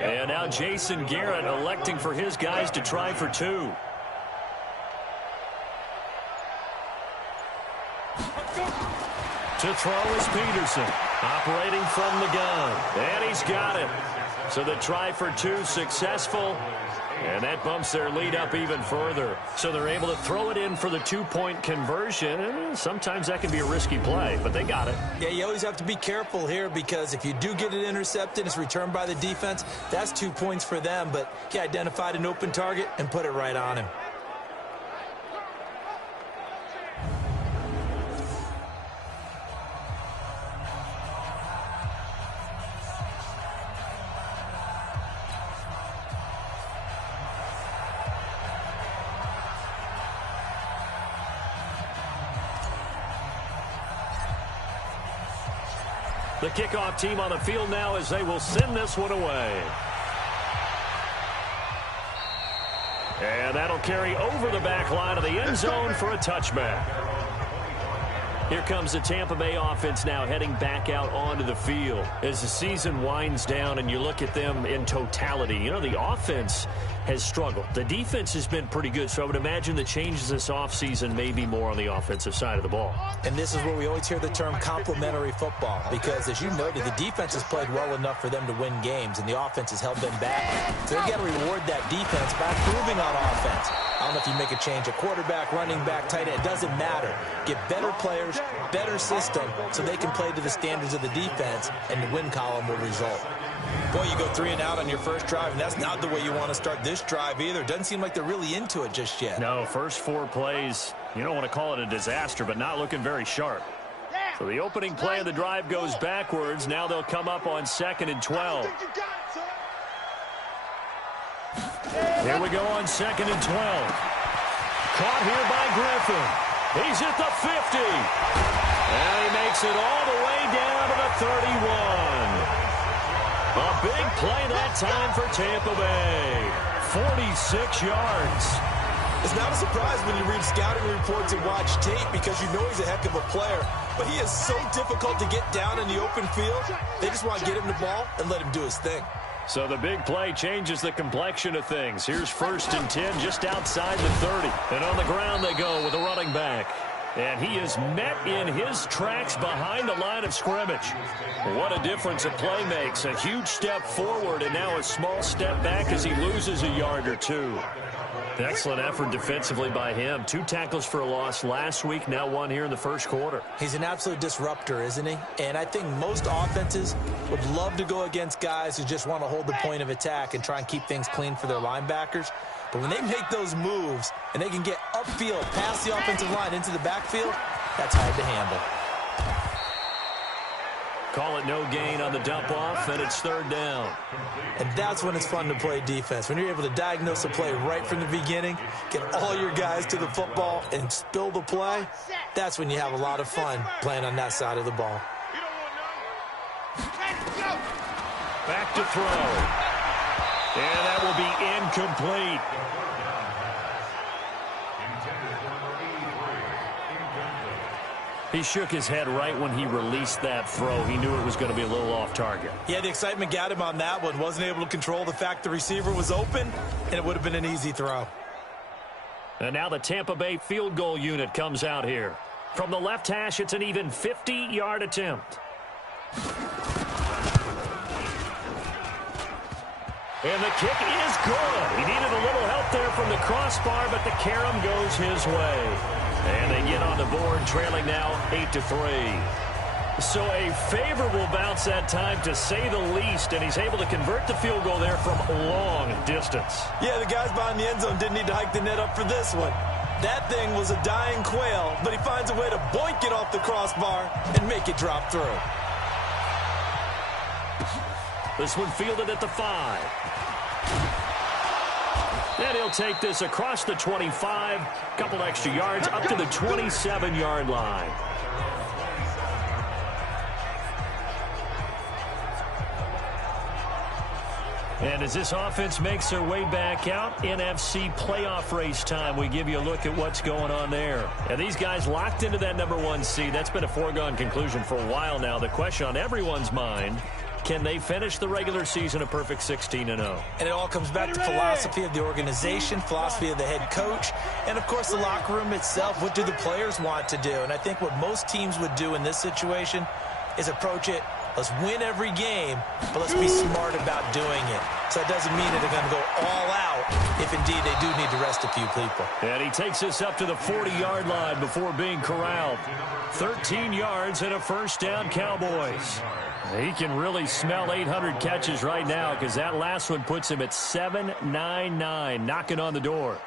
And now Jason Garrett electing for his guys to try for 2. To throw is Peterson, operating from the gun. And he's got it. So the try for 2 successful. And that bumps their lead up even further. So they're able to throw it in for the 2-point conversion. And sometimes that can be a risky play, but they got it. Yeah, you always have to be careful here because if you do get it intercepted, it's returned by the defense. That's 2 points for them, but he identified an open target and put it right on him. The kickoff team on the field now as they will send this one away. And that'll carry over the back line of the end zone for a touchback. Here comes the Tampa Bay offense now heading back out onto the field. As the season winds down and you look at them in totality, you know, the offense has struggled. The defense has been pretty good, so I would imagine the changes this offseason may be more on the offensive side of the ball. And this is where we always hear the term complementary football, because as you noted, the defense has played well enough for them to win games, and the offense has held them back. So they've got to reward that defense by improving on offense. I don't know if you make a change at quarterback, running back, tight end. It doesn't matter. Get better players, better system, so they can play to the standards of the defense, and the win column will result. Boy, you go 3 and out on your first drive, and that's not the way you want to start this drive either. It doesn't seem like they're really into it just yet. No, first 4 plays, you don't want to call it a disaster, but not looking very sharp. So the opening play of the drive goes backwards. Now they'll come up on 2nd and 12. Here we go on 2nd and 12. Caught here by Griffin. He's at the 50. And he makes it all the way down to the 31. A big play that time for Tampa Bay. 46 yards. It's not a surprise when you read scouting reports and watch tape, because you know he's a heck of a player. But he is so difficult to get down in the open field. They just want to get him the ball and let him do his thing. So the big play changes the complexion of things. Here's 1st and 10 just outside the 30. And on the ground they go with a running back. And he is met in his tracks behind the line of scrimmage. What a difference a play makes. A huge step forward and now a small step back as he loses a yard or 2. Excellent effort defensively by him. 2 tackles for a loss last week, now 1 here in the first quarter. He's an absolute disruptor, isn't he? And I think most offenses would love to go against guys who just want to hold the point of attack and try and keep things clean for their linebackers. But when they make those moves and they can get upfield past the offensive line into the backfield, that's hard to handle. Call it no gain on the dump off, and it's 3rd down. And that's when it's fun to play defense. When you're able to diagnose a play right from the beginning, get all your guys to the football, and spill the play, that's when you have a lot of fun playing on that side of the ball. Back to throw. And that will be incomplete. He shook his head right when he released that throw. He knew it was going to be a little off target. Yeah, the excitement got him on that one. Wasn't able to control the fact the receiver was open, and it would have been an easy throw. And now the Tampa Bay field goal unit comes out here. From the left hash, it's an even 50-yard attempt. And the kick is good. He needed a little help there from the crossbar, but the carom goes his way. And they get on the board, trailing now 8-3. So a favorable bounce that time, to say the least, and he's able to convert the field goal there from long distance. Yeah, the guys behind the end zone didn't need to hike the net up for this one. That thing was a dying quail, but he finds a way to boink it off the crossbar and make it drop through. This one fielded at the 5. And he'll take this across the 25, couple extra yards up to the 27-yard line. And as this offense makes their way back out, NFC playoff race time, we give you a look at what's going on there. And these guys locked into that #1 seed. That's been a foregone conclusion for a while now. The question on everyone's mind, can they finish the regular season a perfect 16-0? And it all comes back to philosophy of the organization, philosophy of the head coach, and, of course, the locker room itself. What do the players want to do? And I think what most teams would do in this situation is approach it, let's win every game, but let's be smart about doing it. So that doesn't mean that they're going to go all out if, indeed, they do need to rest a few people. And he takes us up to the 40-yard line before being corralled. 13 yards and a first down, Cowboys. He can really smell 800 catches right now, because that last one puts him at 799, knocking on the door.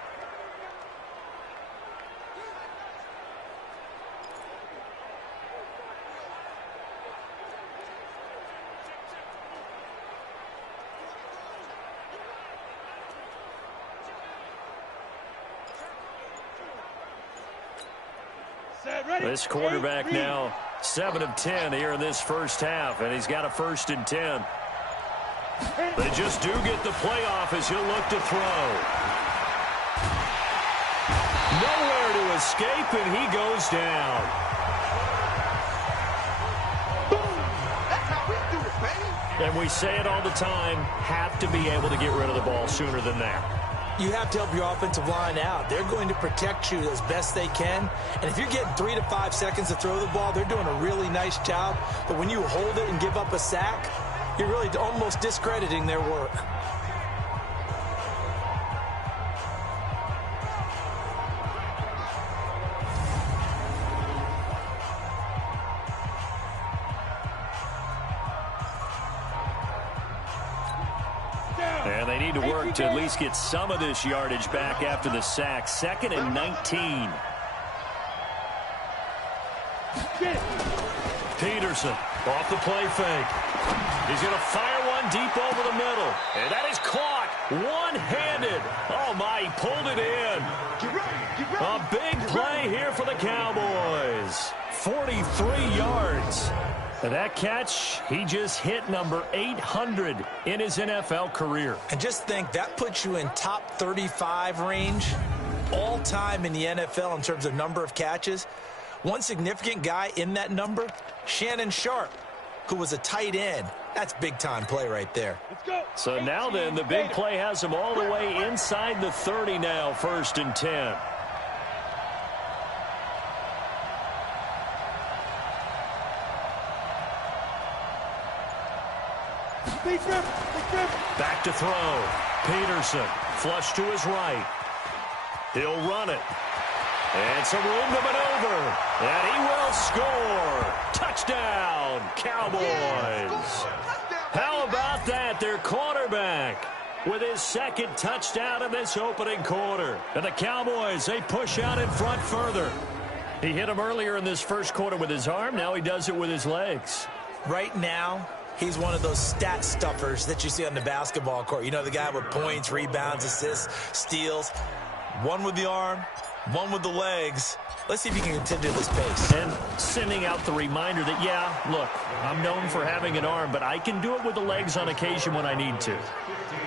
This quarterback now 7 of 10 here in this first half, and he's got a 1st and 10. They just do get the playoff as he'll look to throw. Nowhere to escape, and he goes down. And we say it all the time, have to be able to get rid of the ball sooner than that. You have to help your offensive line out. They're going to protect you as best they can. And if you're getting 3 to 5 seconds to throw the ball, they're doing a really nice job. But when you hold it and give up a sack, you're really almost discrediting their work. And they need to work to at least get some of this yardage back after the sack. 2nd and 19. Peterson off the play fake. He's going to fire one deep over the middle. And that is caught one-handed. Oh, my, he pulled it in. A big play here for the Cowboys. 43 yards. And that catch, he just hit number 800 in his NFL career. And just think, that puts you in top 35 range all time in the NFL in terms of number of catches. One significant guy in that number, Shannon Sharp, who was a tight end. That's big-time play right there. Let's go. So now then, the big play has him all the way inside the 30 now, 1st and 10. Back to throw. Peterson, flush to his right. He'll run it. And some room to maneuver. And he will score. Touchdown, Cowboys. How about that? Their quarterback with his 2nd touchdown in this opening quarter. And the Cowboys, they push out in front further. He hit him earlier in this first quarter with his arm. Now he does it with his legs. Right now, he's one of those stat stuffers that you see on the basketball court. You know, the guy with points, rebounds, assists, steals. One with the arm, one with the legs. Let's see if he can continue this pace. And sending out the reminder that, yeah, look, I'm known for having an arm, but I can do it with the legs on occasion when I need to.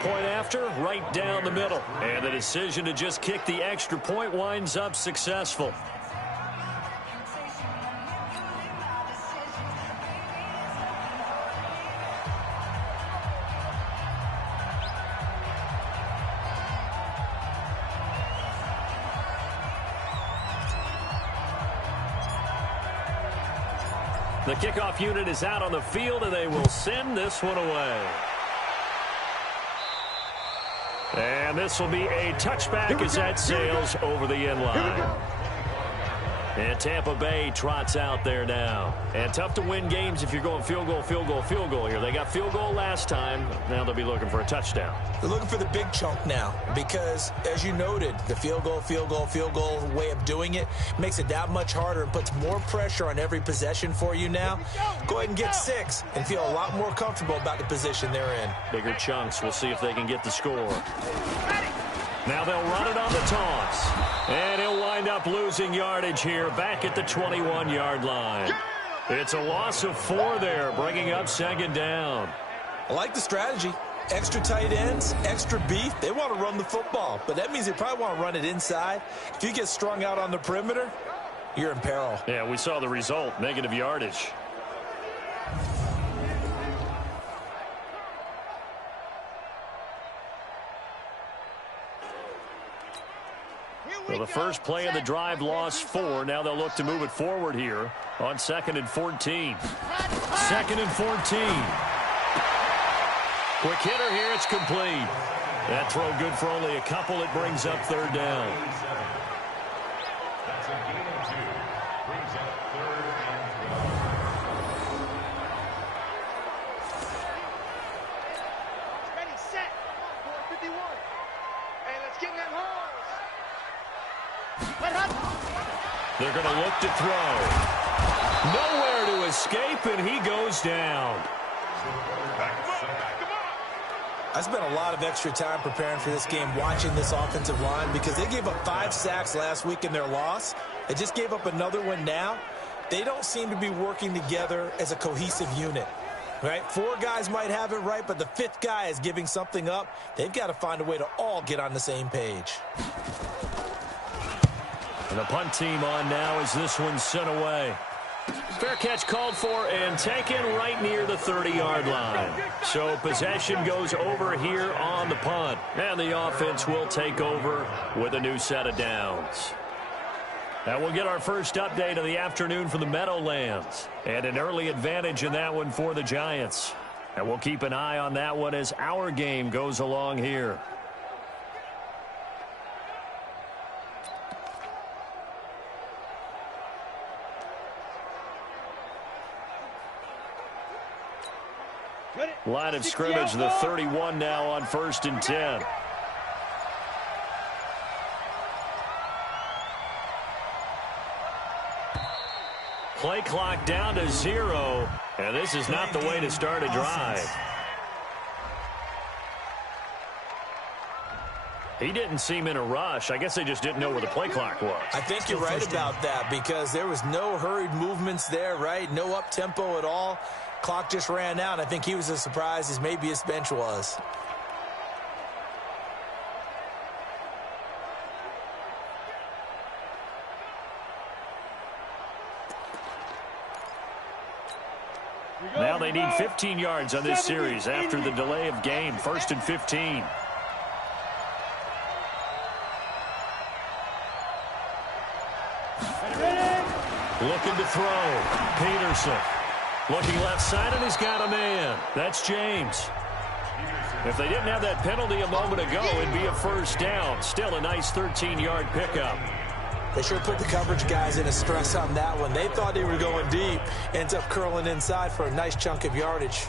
Point after, right down the middle. And the decision to just kick the extra point winds up successful. The kickoff unit is out on the field, and they will send this one away. And this will be a touchback as that sails over the end line. And Tampa Bay trots out there now. And tough to win games if you're going field goal, field goal, field goal here. They got field goal last time. Now they'll be looking for a touchdown. They're looking for the big chunk now because, as you noted, the field goal way of doing it makes it that much harder and puts more pressure on every possession for you now. Go ahead and get 6 and feel a lot more comfortable about the position they're in. Bigger chunks. We'll see if they can get the score. Now they'll run it on the toss. And he'll wind up losing yardage here back at the 21-yard line. It's a loss of 4 there, bringing up 2nd down. I like the strategy. Extra tight ends, extra beef. They want to run the football, but that means they probably want to run it inside. If you get strung out on the perimeter, you're in peril. Yeah, we saw the result, negative yardage. Well, the first play of the drive lost 4. Now they'll look to move it forward here on 2nd and 14. 2nd and 14. Quick hitter here. It's complete. That throw good for only a couple. It brings up 3rd down. That's a gain of 2. Brings up 3rd and 12. Ready, set. 451. Hey, let's get in that hole. They're going to look to throw. Nowhere to escape, and he goes down. I spent a lot of extra time preparing for this game, watching this offensive line, because they gave up 5 sacks last week in their loss. They just gave up another one now. They don't seem to be working together as a cohesive unit. Right? 4 guys might have it right, but the 5th guy is giving something up. They've got to find a way to all get on the same page. And the punt team on now as this one's sent away. Fair catch called for and taken right near the 30-yard line. So possession goes over here on the punt. And the offense will take over with a new set of downs. And we'll get our first update of the afternoon from the Meadowlands. And an early advantage in that one for the Giants. And we'll keep an eye on that one as our game goes along here. Line of scrimmage, the 31 now on 1st and 10. Play clock down to 0, and this is not the way to start a drive. He didn't seem in a rush. I guess they just didn't know where the play clock was. I think you're right about that because there was no hurried movements there, right? No up-tempo at all. Clock just ran out. I think he was as surprised as maybe his bench was. Now they need 15 yards on this series after the delay of game. 1st and 15. Looking to throw. Peterson. Looking left side, and he's got a man. That's James. If they didn't have that penalty a moment ago, it'd be a first down. Still a nice 13-yard pickup. They sure put the coverage guys in a stress on that one. They thought they were going deep. Ends up curling inside for a nice chunk of yardage.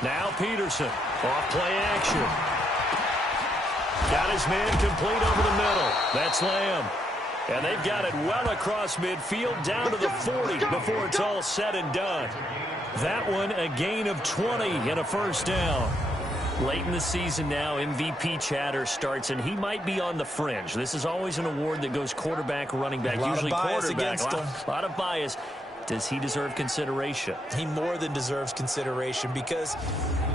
Now Peterson, off play action. Got his man complete over the middle. That's Lamb. And they've got it well across midfield down to the 40 before it's all said and done. That one a gain of 20 and a first down. Late in the season now, MVP chatter starts, and he might be on the fringe. This is always an award that goes quarterback, running back, usually quarterback. A lot of bias. Does he deserve consideration? He more than deserves consideration because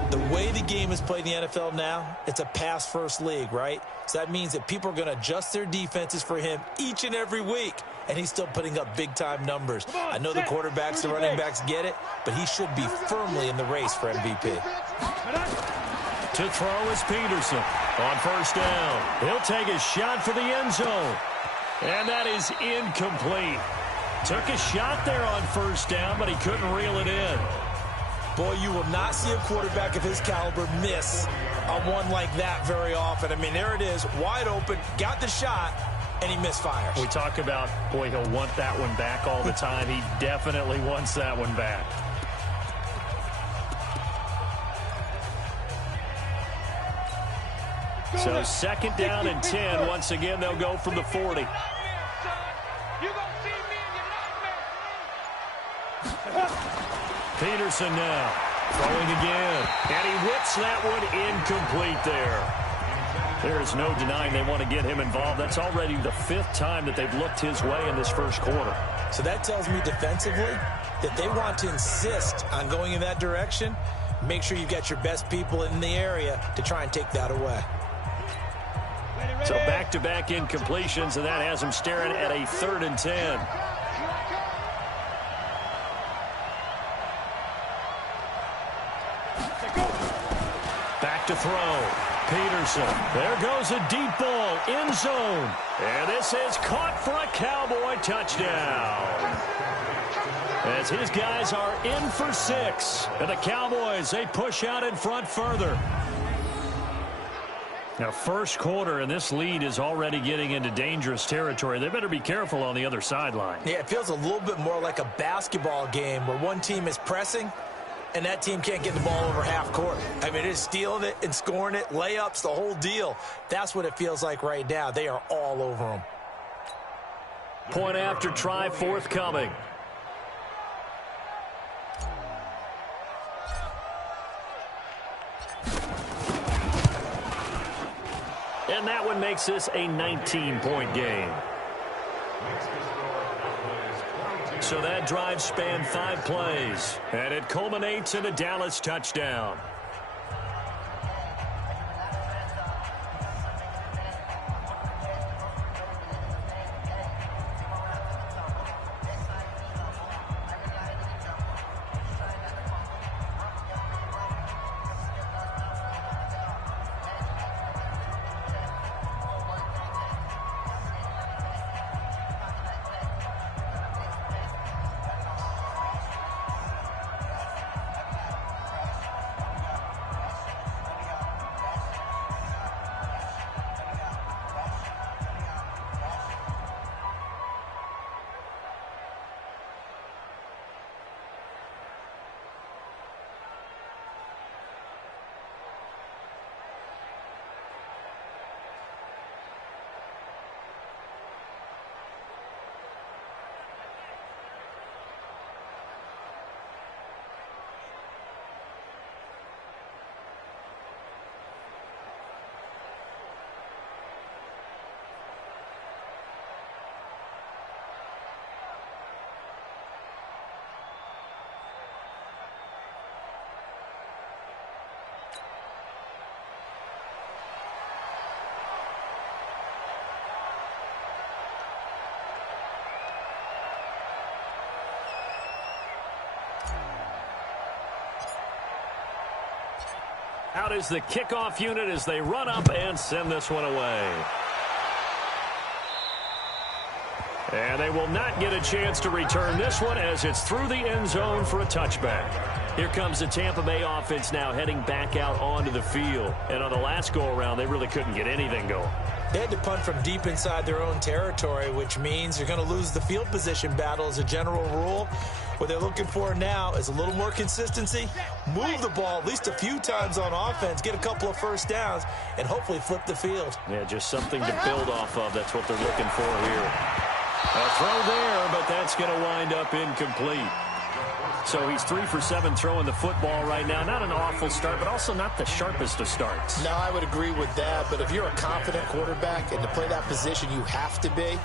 the way the game is played in the NFL now, it's a pass-first league, right? So that means that people are going to adjust their defenses for him each and every week, and he's still putting up big-time numbers. I know the quarterbacks, the running backs get it, but he should be firmly in the race for MVP. To throw is Peterson on first down. He'll take a shot for the end zone, and that is incomplete. Took a shot there on first down, but he couldn't reel it in. Boy, you will not see a quarterback of his caliber miss on one like that very often. I mean, there it is, wide open, got the shot, and he misfires. We talk about, boy, he'll want that one back all the time. He definitely wants that one back. So 2nd down and 10. Once again, they'll go from the 40. Peterson now throwing again, and he whips that one incomplete there. There is no denying they want to get him involved. That's already the 5th time that they've looked his way in this first quarter. So that tells me defensively that they want to insist on going in that direction. Make sure you've got your best people in the area to try and take that away. So back-to-back incompletions, and that has him staring at a 3rd and 10. Back to throw. Peterson. There goes a deep ball. End zone. And this is caught for a Cowboy touchdown. As his guys are in for 6. And the Cowboys, they push out in front further. Now, first quarter, and this lead is already getting into dangerous territory. They better be careful on the other sideline. Yeah, it feels a little bit more like a basketball game where one team is pressing and that team can't get the ball over half court. I mean, it's stealing it and scoring it, layups, the whole deal. That's what it feels like right now. They are all over them. Point after try forthcoming. And that one makes this a 19-point game. So that drive spanned 5 plays, and it culminates in a Dallas touchdown. Out is the kickoff unit as they run up and send this one away. And they will not get a chance to return this one as it's through the end zone for a touchback. Here comes the Tampa Bay offense now heading back out onto the field. And on the last go-around, they really couldn't get anything going. They had to punt from deep inside their own territory, which means you're going to lose the field position battle as a general rule. What they're looking for now is a little more consistency, move the ball at least a few times on offense, get a couple of first downs, and hopefully flip the field. Yeah, just something to build off of. That's what they're looking for here. A throw there, but that's going to wind up incomplete. So he's 3 for 7 throwing the football right now. Not an awful start, but also not the sharpest of starts. No, I would agree with that. But if you're a confident quarterback and to play that position you have to be,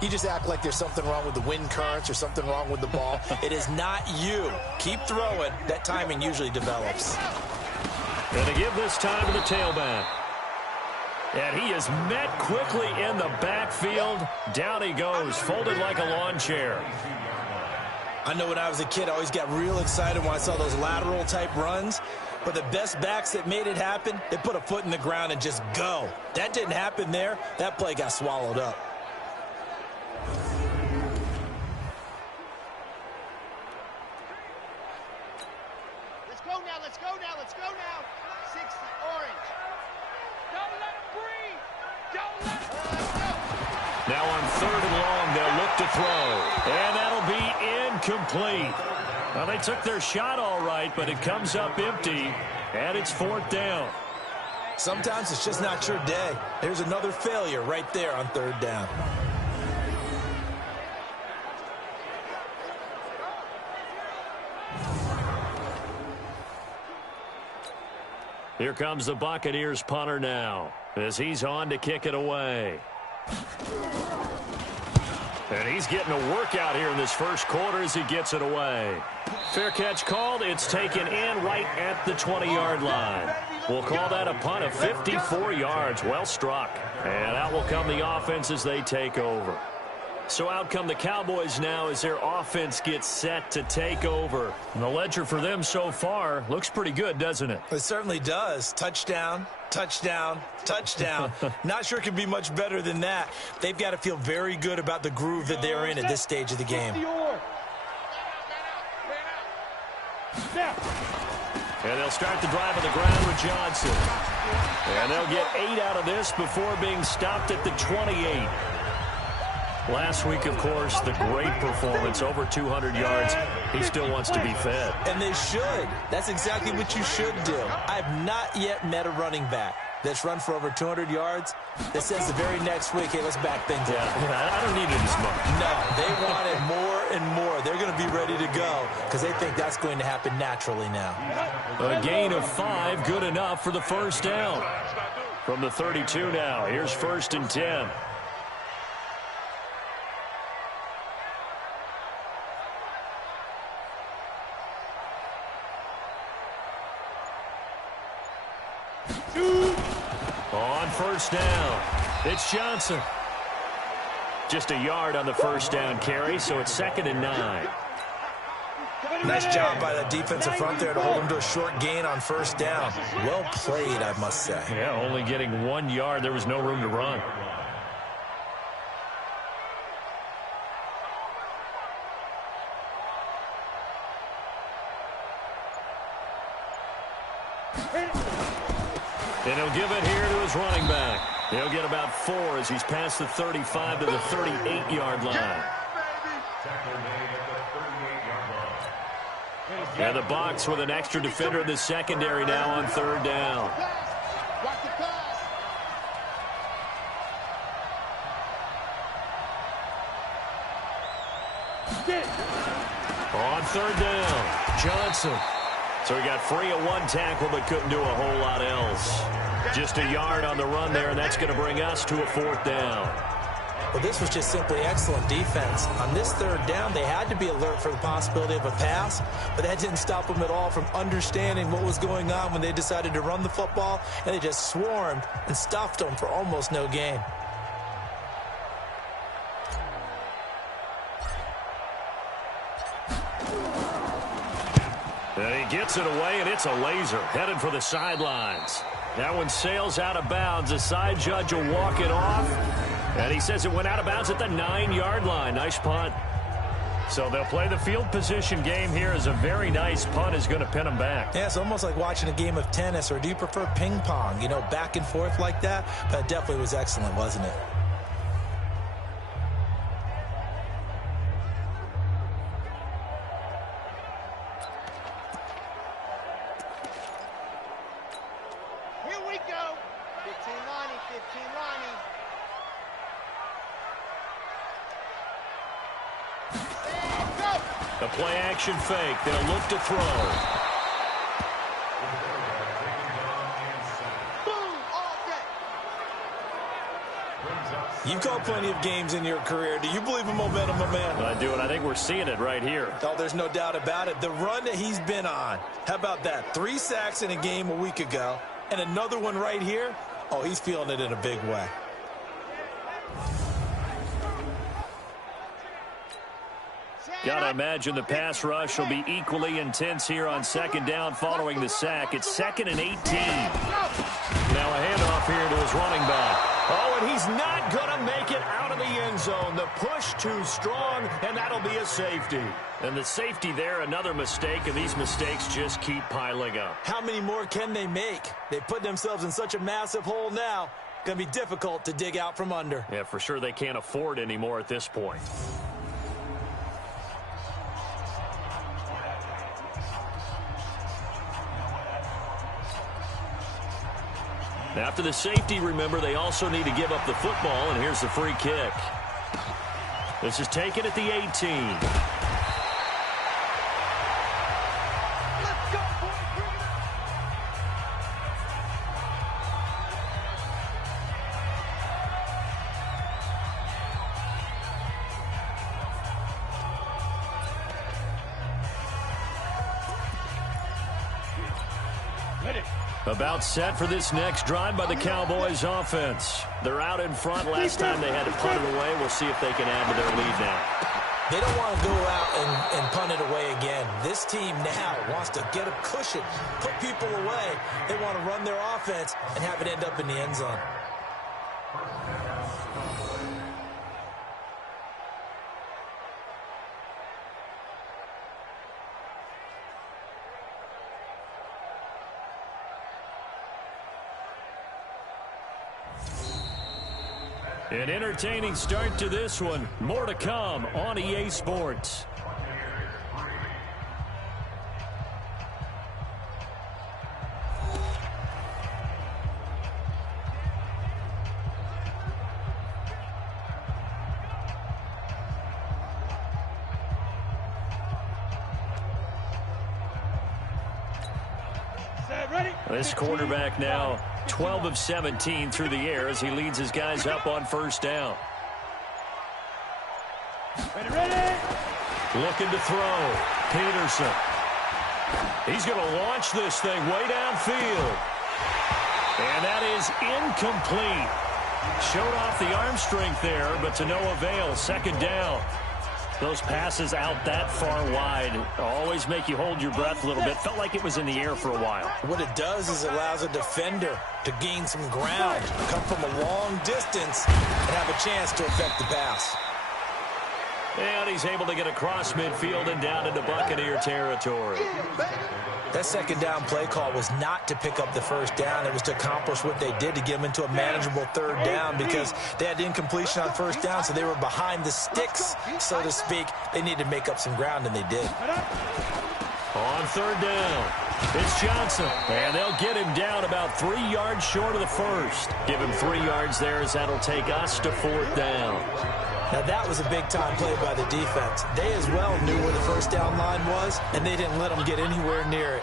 you just act like there's something wrong with the wind currents or something wrong with the ball. It is not you. Keep throwing. That timing usually develops. And to give this time to the tailback. And he is met quickly in the backfield. Down he goes, folded like a lawn chair. I know when I was a kid, I always got real excited when I saw those lateral-type runs. But the best backs that made it happen, they put a foot in the ground and just go. That didn't happen there. That play got swallowed up. Let's go now. 60, orange. Don't let him breathe. Don't let him. Now on 3rd and long, they'll look to throw. And that'll be incomplete. Well, they took their shot all right, but it comes up empty, and it's 4th down. Sometimes it's just not your day. There's another failure right there on 3rd down. Here comes the Buccaneers punter now as he's on to kick it away. And he's getting a workout here in this first quarter as he gets it away. Fair catch called. It's taken in right at the 20-yard line. We'll call that a punt of 54 yards. Well struck. And out will come the offense as they take over. So out come the Cowboys now as their offense gets set to take over. And the ledger for them so far looks pretty good, doesn't it? It certainly does. Touchdown, touchdown, touchdown. Not sure it can be much better than that. They've got to feel very good about the groove that they're in at this stage of the game. And they'll start the drive on the ground with Johnson. And they'll get 8 out of this before being stopped at the 28. Last week, of course, the great performance, over 200 yards. He still wants to be fed. And they should. That's exactly what you should do. I've not yet met a running back that's run for over 200 yards that says the very next week, hey, let's back things up. I don't need it as much. No, they want it more and more. They're going to be ready to go because they think that's going to happen naturally now. A gain of 5, good enough for the first down. From the 32 now, here's 1st and 10. On 1st down, it's Johnson. Just a yard on the 1st down carry, so it's 2nd and 9. Nice job by the defensive front there to hold him to a short gain on 1st down. Well played, I must say. Yeah, only getting 1 yard. There was no room to run. And he'll give it here to his running back. He'll get about 4 as he's past the 35 to the 38-yard line. And the box with an extra defender in the secondary now on 3rd down. On 3rd down, Johnson. So he got free of 1 tackle but couldn't do a whole lot else. Just a yard on the run there, and that's going to bring us to a 4th down. Well, this was just simply excellent defense. On this 3rd down, they had to be alert for the possibility of a pass, but that didn't stop them at all from understanding what was going on when they decided to run the football, and they just swarmed and stuffed them for almost no gain. And he gets it away, and it's a laser headed for the sidelines. That one sails out of bounds. The side judge will walk it off. And he says it went out of bounds at the 9-yard line. Nice punt. So they'll play the field position game here as a very nice punt is going to pin them back. Yeah, it's almost like watching a game of tennis, or do you prefer ping pong? You know, back and forth like that? But it definitely was excellent, wasn't it? The play-action fake. They'll look to throw. You've called plenty of games in your career. Do you believe in momentum, my man? I do, and I think we're seeing it right here. Oh, there's no doubt about it. The run that he's been on. How about that? 3 sacks in a game a week ago, and another one right here. Oh, he's feeling it in a big way. Gotta imagine the pass rush will be equally intense here on 2nd down following the sack. It's 2nd and 18. Now a handoff here to his running back. Oh, and he's not gonna make it out of the end zone. The push too strong, and that'll be a safety. And the safety there, another mistake, and these mistakes just keep piling up. How many more can they make? They put themselves in such a massive hole now. Gonna be difficult to dig out from under. Yeah, for sure they can't afford anymore at this point. After the safety, remember, they also need to give up the football, and here's the free kick. This is taken at the 18. About set for this next drive by the Cowboys offense. They're out in front. Last time they had to punt it away. We'll see if they can add to their lead now. They don't want to go out and punt it away again. This team now wants to get a cushion, put people away. They want to run their offense and have it end up in the end zone. An entertaining start to this one. More to come on EA Sports. This quarterback now 12 of 17 through the air as he leads his guys up on first down. Ready. Looking to throw. Peterson. He's going to launch this thing way downfield. And that is incomplete. Showed off the arm strength there, but to no avail. Second down. Those passes out that far wide always make you hold your breath a little bit. Felt like it was in the air for a while. What it does is it allows a defender to gain some ground, come from a long distance, and have a chance to affect the pass. And he's able to get across midfield and down into Buccaneer territory. That second down play call was not to pick up the first down. It was to accomplish what they did, to get them into a manageable third down, because they had incompletion on first down, so they were behind the sticks, so to speak. They needed to make up some ground, and they did. On third down, it's Johnson, and they'll get him down about 3 yards short of the first. Give him 3 yards there as that'll take us to fourth down. Now, that was a big-time play by the defense. They as well knew where the first down line was, and they didn't let them get anywhere near it.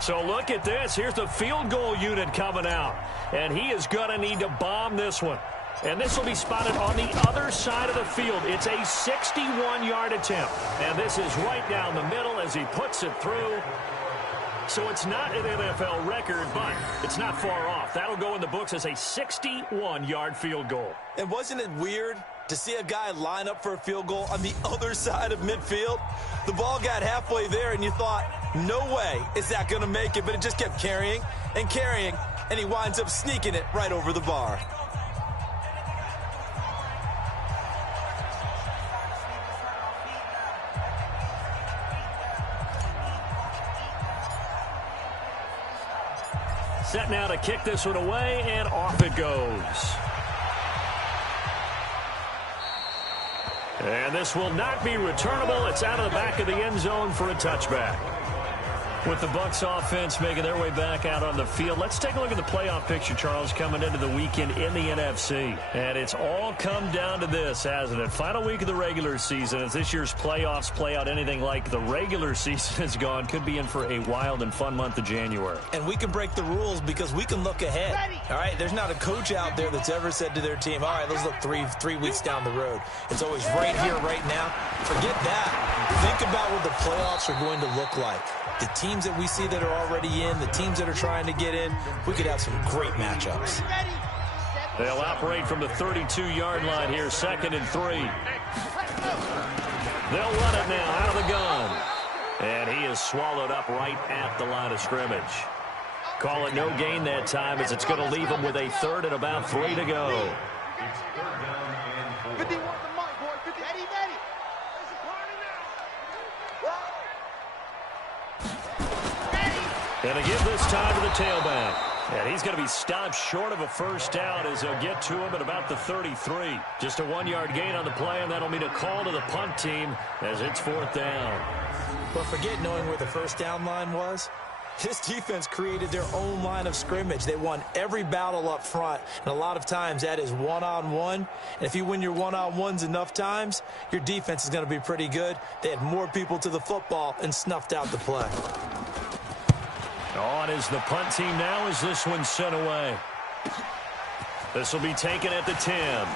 So look at this. Here's the field goal unit coming out, and he is going to need to bomb this one. And this will be spotted on the other side of the field. It's a 61-yard attempt. And this is right down the middle as he puts it through. So it's not an NFL record, but it's not far off. That'll go in the books as a 61-yard field goal. And wasn't it weird to see a guy line up for a field goal on the other side of midfield? The ball got halfway there, and you thought, no way is that going to make it. But it just kept carrying and carrying, and he winds up sneaking it right over the bar. Set now to kick this one away, and off it goes. And this will not be returnable. It's out of the back of the end zone for a touchback. With the Bucs offense making their way back out on the field, let's take a look at the playoff picture, Charles, coming into the weekend in the NFC. And it's all come down to this, hasn't it? Final week of the regular season. As this year's playoffs play out anything like the regular season has gone, could be in for a wild and fun month of January. And we can break the rules because we can look ahead. All right, there's not a coach out there that's ever said to their team, all right, let's look three weeks down the road. It's always right here, right now. Forget that. Think about what the playoffs are going to look like. The teams that we see that are already in, the teams that are trying to get in, we could have some great matchups. They'll operate from the 32-yard line here, 2nd and 3. They'll run it now out of the gun. And he is swallowed up right at the line of scrimmage. Call it no gain that time as it's going to leave him with a 3rd and about 3 to go. And to give this time to the tailback. And he's going to be stopped short of a first down as they'll get to him at about the 33. Just a 1-yard gain on the play, and that'll mean a call to the punt team as it's 4th down. But forget knowing where the first down line was. This defense created their own line of scrimmage. They won every battle up front, and a lot of times that is one-on-one. And if you win your one-on-ones enough times, your defense is going to be pretty good. They had more people to the football and snuffed out the play. On is the punt team now as this one's sent away. This will be taken at the 10.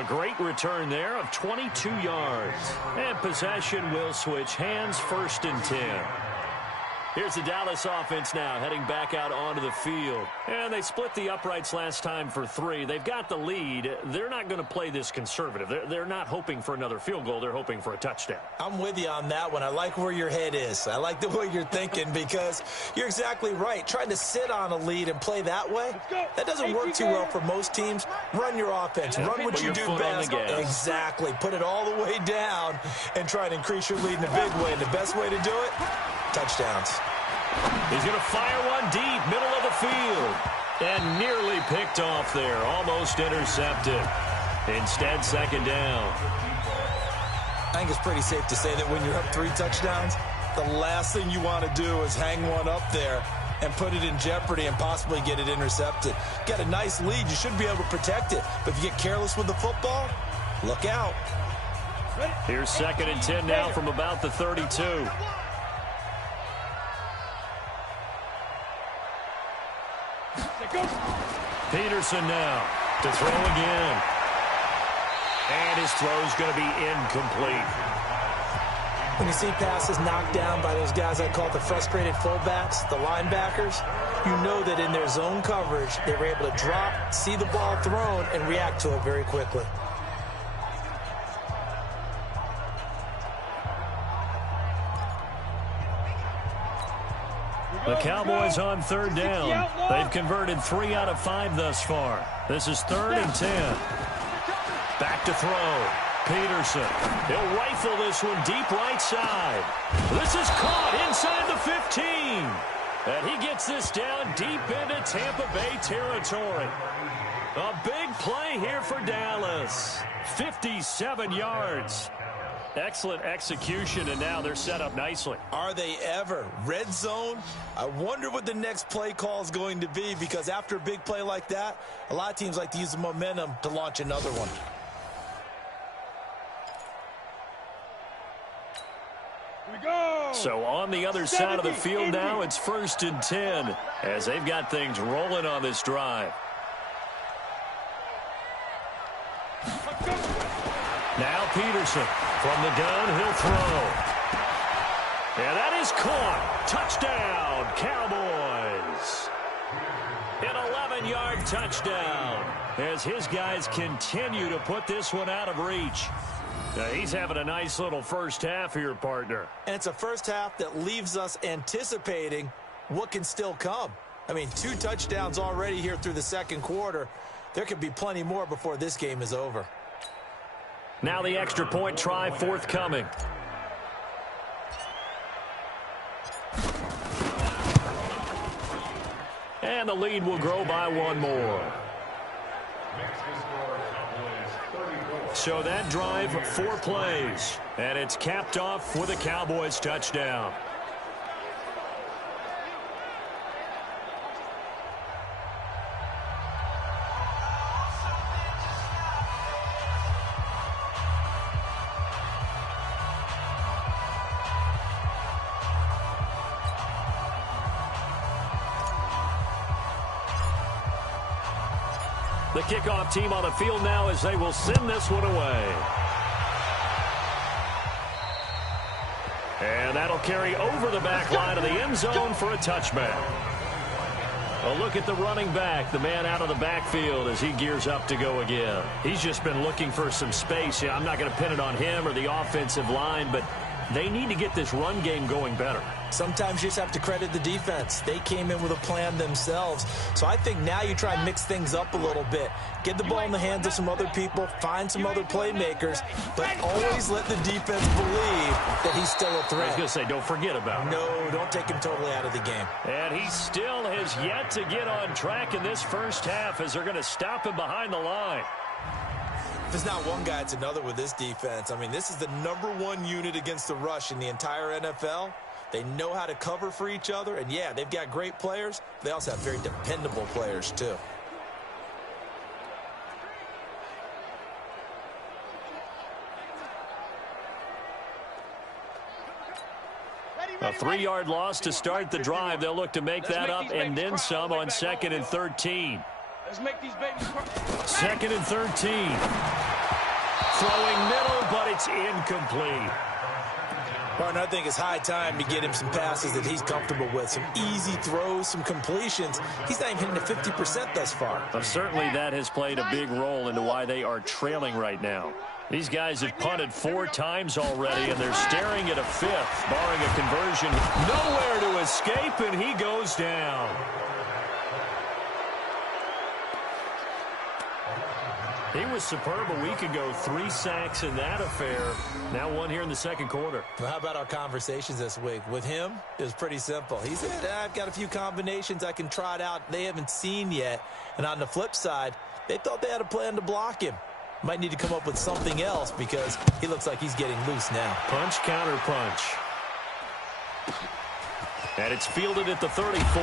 A great return there of 22 yards. And possession will switch hands, 1st and 10. Here's the Dallas offense now heading back out onto the field. And they split the uprights last time for 3. They've got the lead. They're not going to play this conservative. They're not hoping for another field goal. They're hoping for a touchdown. I'm with you on that one. I like where your head is. I like the way you're thinking because you're exactly right. Trying to sit on a lead and play that way, that doesn't work too well for most teams. Run your offense. Run what you do best. Exactly. Put it all the way down and try to increase your lead in a big way. And the best way to do it, touchdowns. He's going to fire one deep, middle of the field. And nearly picked off there. Almost intercepted. Instead, 2nd down. I think it's pretty safe to say that when you're up 3 touchdowns, The last thing you want to do is hang one up there and put it in jeopardy and possibly get it intercepted. Got a nice lead. You should be able to protect it. But if you get careless with the football, look out. Here's 2nd and 10 now from about the 32. Peterson now to throw again. And his throw's going to be incomplete. When you see passes knocked down by those guys I call the frustrated fullbacks, the linebackers, you know that in their zone coverage, they were able to drop, see the ball thrown, and react to it very quickly. The Cowboys on 3rd down. They've converted 3 out of 5 thus far. This is 3rd and 10. Back to throw. Peterson. He'll rifle this one deep right side. This is caught inside the 15. And he gets this down deep into Tampa Bay territory. A big play here for Dallas. 57 yards. Excellent execution, and now they're set up nicely. Are they ever? Red zone? I wonder what the next play call is going to be, because after a big play like that, a lot of teams like to use the momentum to launch another one. So on the other side of the field now, it's 1st and 10 as they've got things rolling on this drive. Now Peterson from the gun, he'll throw. And that is caught. Touchdown, Cowboys. An 11-yard touchdown as his guys continue to put this one out of reach. Now, he's having a nice little first half here, partner. And it's a first half that leaves us anticipating what can still come. I mean, 2 touchdowns already here through the 2nd quarter. There could be plenty more before this game is over. Now the extra point try forthcoming. And the lead will grow by 1 more. So that drive, 4 plays. And it's capped off with a Cowboys touchdown. The kickoff team on the field now as they will send this one away. And that'll carry over the back line of the end zone for a touchback. A look at the running back, the man out of the backfield as he gears up to go again. He's just been looking for some space. Yeah, I'm not going to pin it on him or the offensive line, but they need to get this run game going better. Sometimes you just have to credit the defense. They came in with a plan themselves. So I think now you try and mix things up a little bit. Get the ball in the hands of some other people, find some other playmakers, but always let the defense believe that he's still a threat. I was going to say, don't forget about him. No, don't take him totally out of the game. And he still has yet to get on track in this first half as they're going to stop him behind the line. If it's not one guy, it's another with this defense. I mean, this is the #1 unit against the rush in the entire NFL. They know how to cover for each other, and yeah, they've got great players. They also have very dependable players, too. A 3-yard loss to start the drive. They'll look to make that up and then some on 2nd and 13. Let's make these babies cry. 2nd and 13. Throwing middle, but it's incomplete. Partner, I think it's high time to get him some passes that he's comfortable with. Some easy throws, some completions. He's not even hitting the 50% thus far. But certainly that has played a big role into why they are trailing right now. These guys have punted 4 times already, and they're staring at a 5th, barring a conversion. Nowhere to escape, and he goes down. He was superb a week ago. 3 sacks in that affair. Now 1 here in the 2nd quarter. Well, how about our conversations this week? With him, it was pretty simple. He said, I've got a few combinations I can try it out they haven't seen yet. And on the flip side, they thought they had a plan to block him. Might need to come up with something else because he looks like he's getting loose now. Punch, counter punch. And it's fielded at the 34.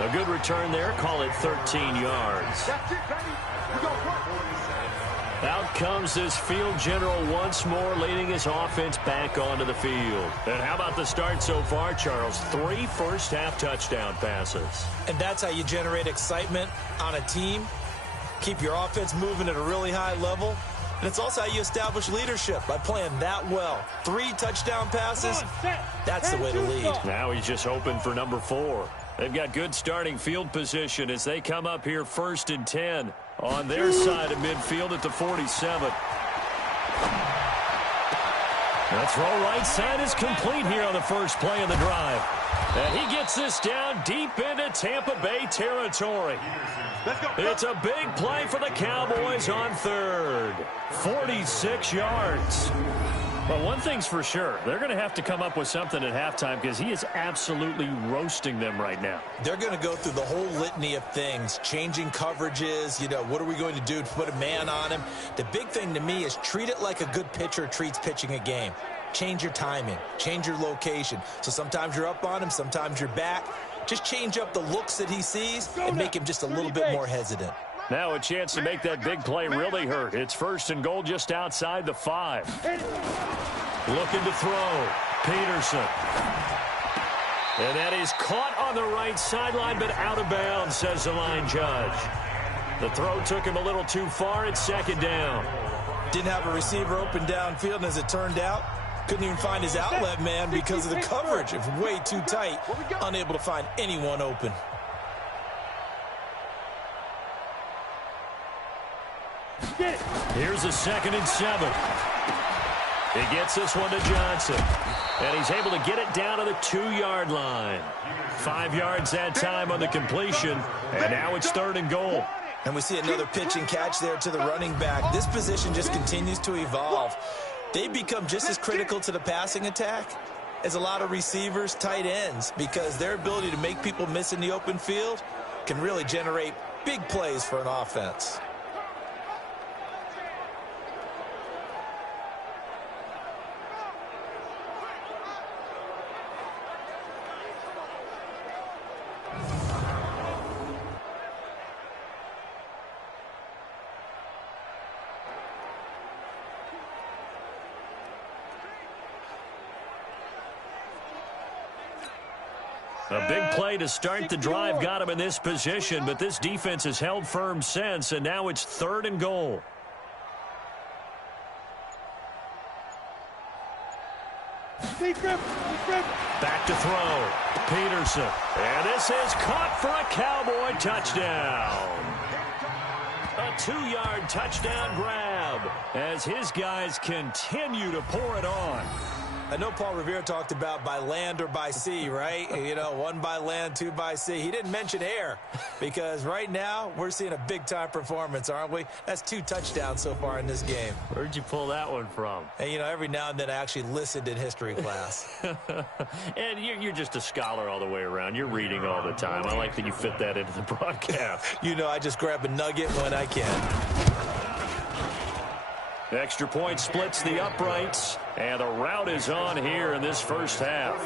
A good return there. Call it 13 yards. That's it, baby. We go work. Out comes this field general once more, leading his offense back onto the field. And how about the start so far, Charles? 3 first-half touchdown passes. And that's how you generate excitement on a team. Keep your offense moving at a really high level. And it's also how you establish leadership, by playing that well. 3 touchdown passes, that's the way to lead. Now he's just hoping for number 4. They've got good starting field position as they come up here 1st and 10 on their side of midfield at the 47. The throw right side is complete here on the first play of the drive. And he gets this down deep into Tampa Bay territory. It's a big play for the Cowboys on 3rd. 46 yards. But one thing's for sure, they're going to have to come up with something at halftime because he is absolutely roasting them right now. They're going to go through the whole litany of things, changing coverages, what are we going to do to put a man on him? The big thing to me is treat it like a good pitcher treats pitching a game. Change your timing, change your location. So sometimes you're up on him, sometimes you're back. Just change up the looks that he sees and make him just a little bit more hesitant. Now a chance to make that big play really hurt. It's 1st and goal just outside the 5. Looking to throw. Peterson. And that is caught on the right sideline, but out of bounds, says the line judge. The throw took him a little too far. It's 2nd down. Didn't have a receiver open downfield, and as it turned out, couldn't even find his outlet man because of the coverage. It was way too tight, unable to find anyone open. Here's a 2nd and 7. He gets this one to Johnson. And he's able to get it down to the 2-yard line. 5 yards that time on the completion. And now it's 3rd and goal. And we see another pitch and catch there to the running back. This position just continues to evolve. They become just as critical to the passing attack as a lot of receivers, tight ends, because their ability to make people miss in the open field can really generate big plays for an offense. A big play to start the drive got him in this position, but this defense has held firm since, and now it's 3rd and goal. Back to throw. Peterson. And this is caught for a Cowboy touchdown. A 2-yard touchdown grab as his guys continue to pour it on. I know Paul Revere talked about by land or by sea, right? 1 by land, 2 by sea. He didn't mention air because right now we're seeing a big-time performance, aren't we? That's 2 touchdowns so far in this game. Where'd you pull that one from? And, every now and then I actually listened in history class. And you're just a scholar all the way around. You're reading all the time. I like that you fit that into the broadcast. I just grab a nugget when I can. Extra point splits the uprights, and the route is on here in this first half.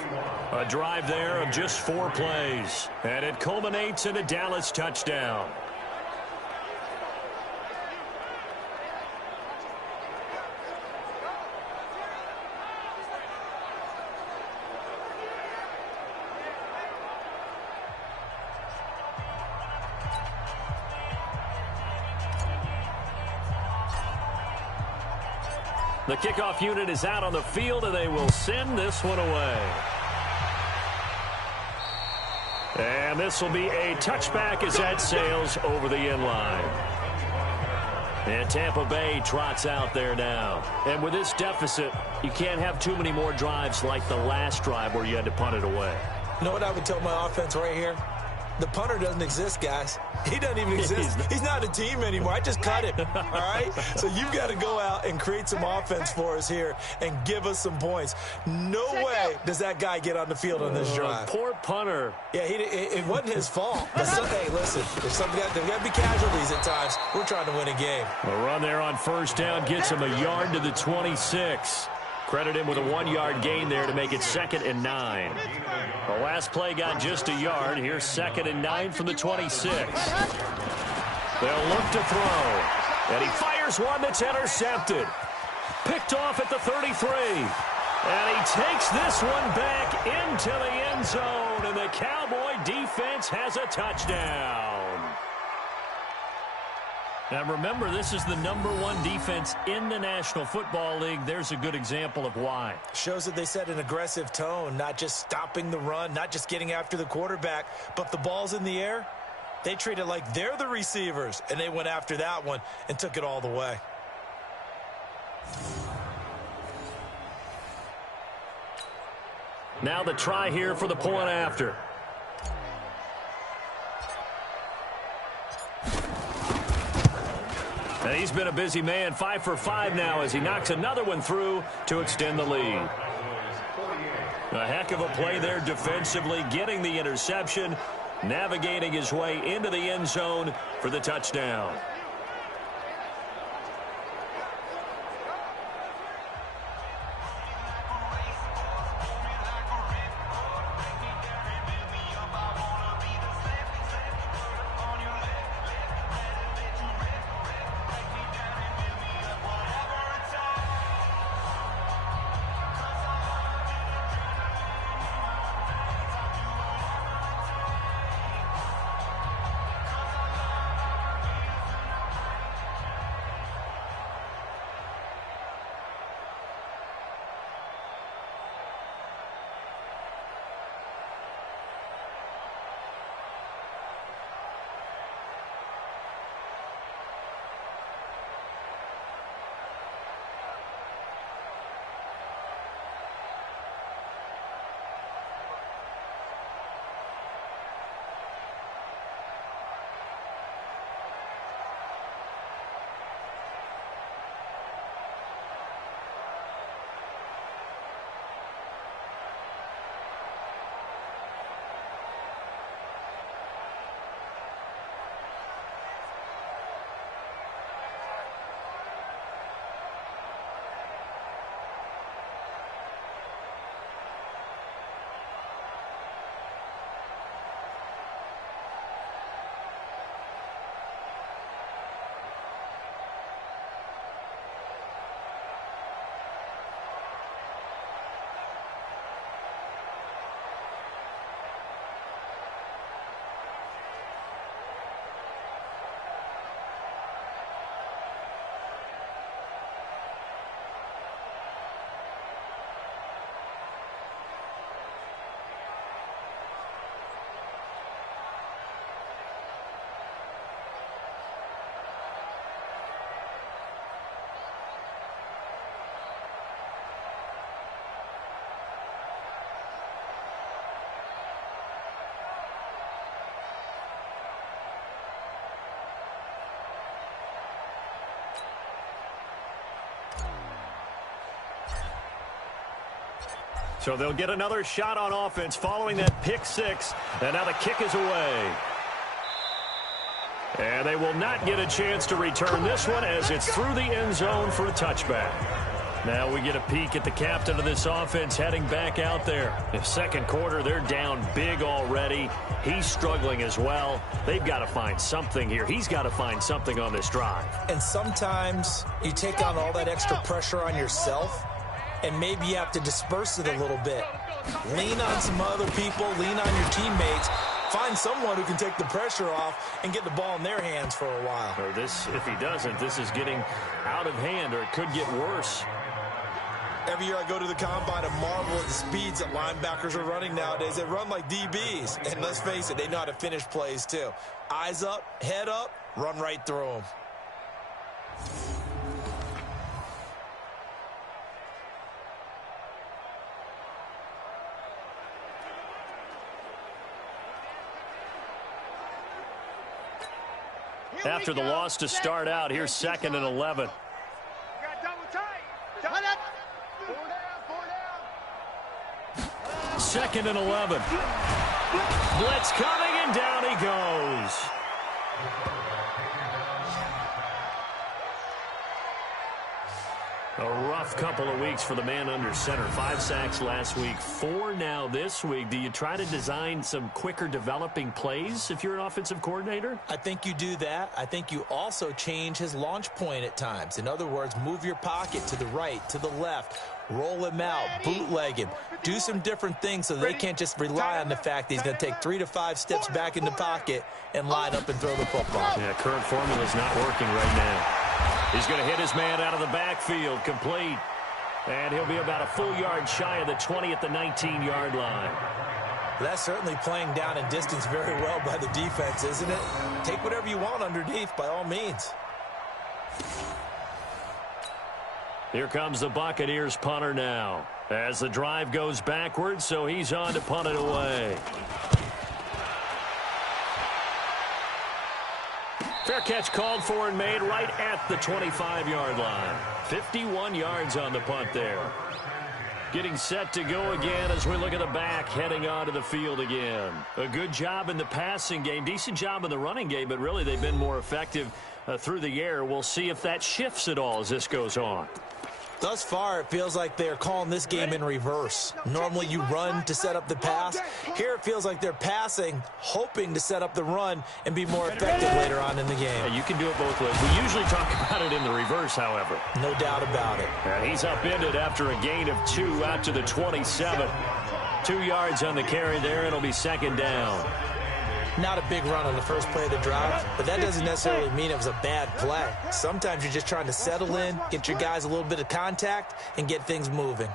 A drive there of just 4 plays, and it culminates in a Dallas touchdown. The kickoff unit is out on the field, and they will send this one away. And this will be a touchback as that sails over the end line. And Tampa Bay trots out there now. And with this deficit, you can't have too many more drives like the last drive where you had to punt it away. You know what I would tell my offense right here? The punter doesn't exist, guys. He doesn't even exist. He's not a team anymore. I just cut him, all right? So you've got to go out and create some offense for us here and give us some points. No way does that guy get on the field on this drive. Poor punter. Yeah, it wasn't his fault. But hey, listen, there's got to be casualties at times. We're trying to win a game. A run there on 1st down gets him a yard to the 26. Credit him with a 1-yard gain there to make it 2nd and 9. The last play got just a yard. Here's 2nd and 9 from the 26. They'll look to throw. And he fires one that's intercepted. Picked off at the 33. And he takes this one back into the end zone. And the Cowboy defense has a touchdown. And remember, this is the #1 defense in the National Football League. There's a good example of why. Shows that they set an aggressive tone, not just stopping the run, not just getting after the quarterback, but the ball's in the air. They treat it like they're the receivers, and they went after that one and took it all the way. Now the try here for the point after. And he's been a busy man, 5 for 5 now as he knocks another one through to extend the lead. A heck of a play there defensively, getting the interception, navigating his way into the end zone for the touchdown. So they'll get another shot on offense following that pick six. And now the kick is away. And they will not get a chance to return this one as it's through the end zone for a touchback. Now we get a peek at the captain of this offense heading back out there. In second quarter, they're down big already. He's struggling as well. They've got to find something here. He's got to find something on this drive. And sometimes you take on all that extra pressure on yourself, and maybe you have to disperse it a little bit. Lean on some other people, lean on your teammates. Find someone who can take the pressure off and get the ball in their hands for a while. Or this, if he doesn't, this is getting out of hand, or it could get worse. Every year I go to the combine and marvel at the speeds that linebackers are running nowadays. They run like DBs. And let's face it, they know how to finish plays too. Eyes up, head up, run right through them. After the loss to start out, here's 2nd and 11. Second and 11. Blitz coming, and down he goes. A rough couple of weeks for the man under center. 5 sacks last week, 4 now this week. Do you try to design some quicker developing plays if you're an offensive coordinator? I think you do that. I think you also change his launch point at times. In other words, move your pocket to the right, to the left, roll him out, bootleg him. Do some different things so they can't just rely on the fact that he's going to take 3 to 5 steps back in the pocket and line up and throw the football. Yeah, current formula is not working right now. He's going to hit his man out of the backfield, complete. And he'll be about a full yard shy of the 20 at the 19-yard line. That's certainly playing down in distance very well by the defense, isn't it? Take whatever you want underneath, by all means. Here comes the Buccaneers punter now. As the drive goes backwards, so he's on to punt it away. Fair catch called for and made right at the 25-yard line. 51 yards on the punt there. Getting set to go again as we look at the back heading onto the field again. A good job in the passing game, decent job in the running game, but really they've been more effective through the air. We'll see if that shifts at all as this goes on. Thus far, it feels like they're calling this game in reverse. Normally you run to set up the pass. Here it feels like they're passing, hoping to set up the run and be more effective later on in the game. Yeah, you can do it both ways. We usually talk about it in the reverse, however. No doubt about it. And he's upended after a gain of 2 out to the 27. 2 yards on the carry there. It'll be second down. Not a big run on the first play of the drive, but that doesn't necessarily mean it was a bad play. Sometimes you're just trying to settle in, get your guys a little bit of contact, and get things moving.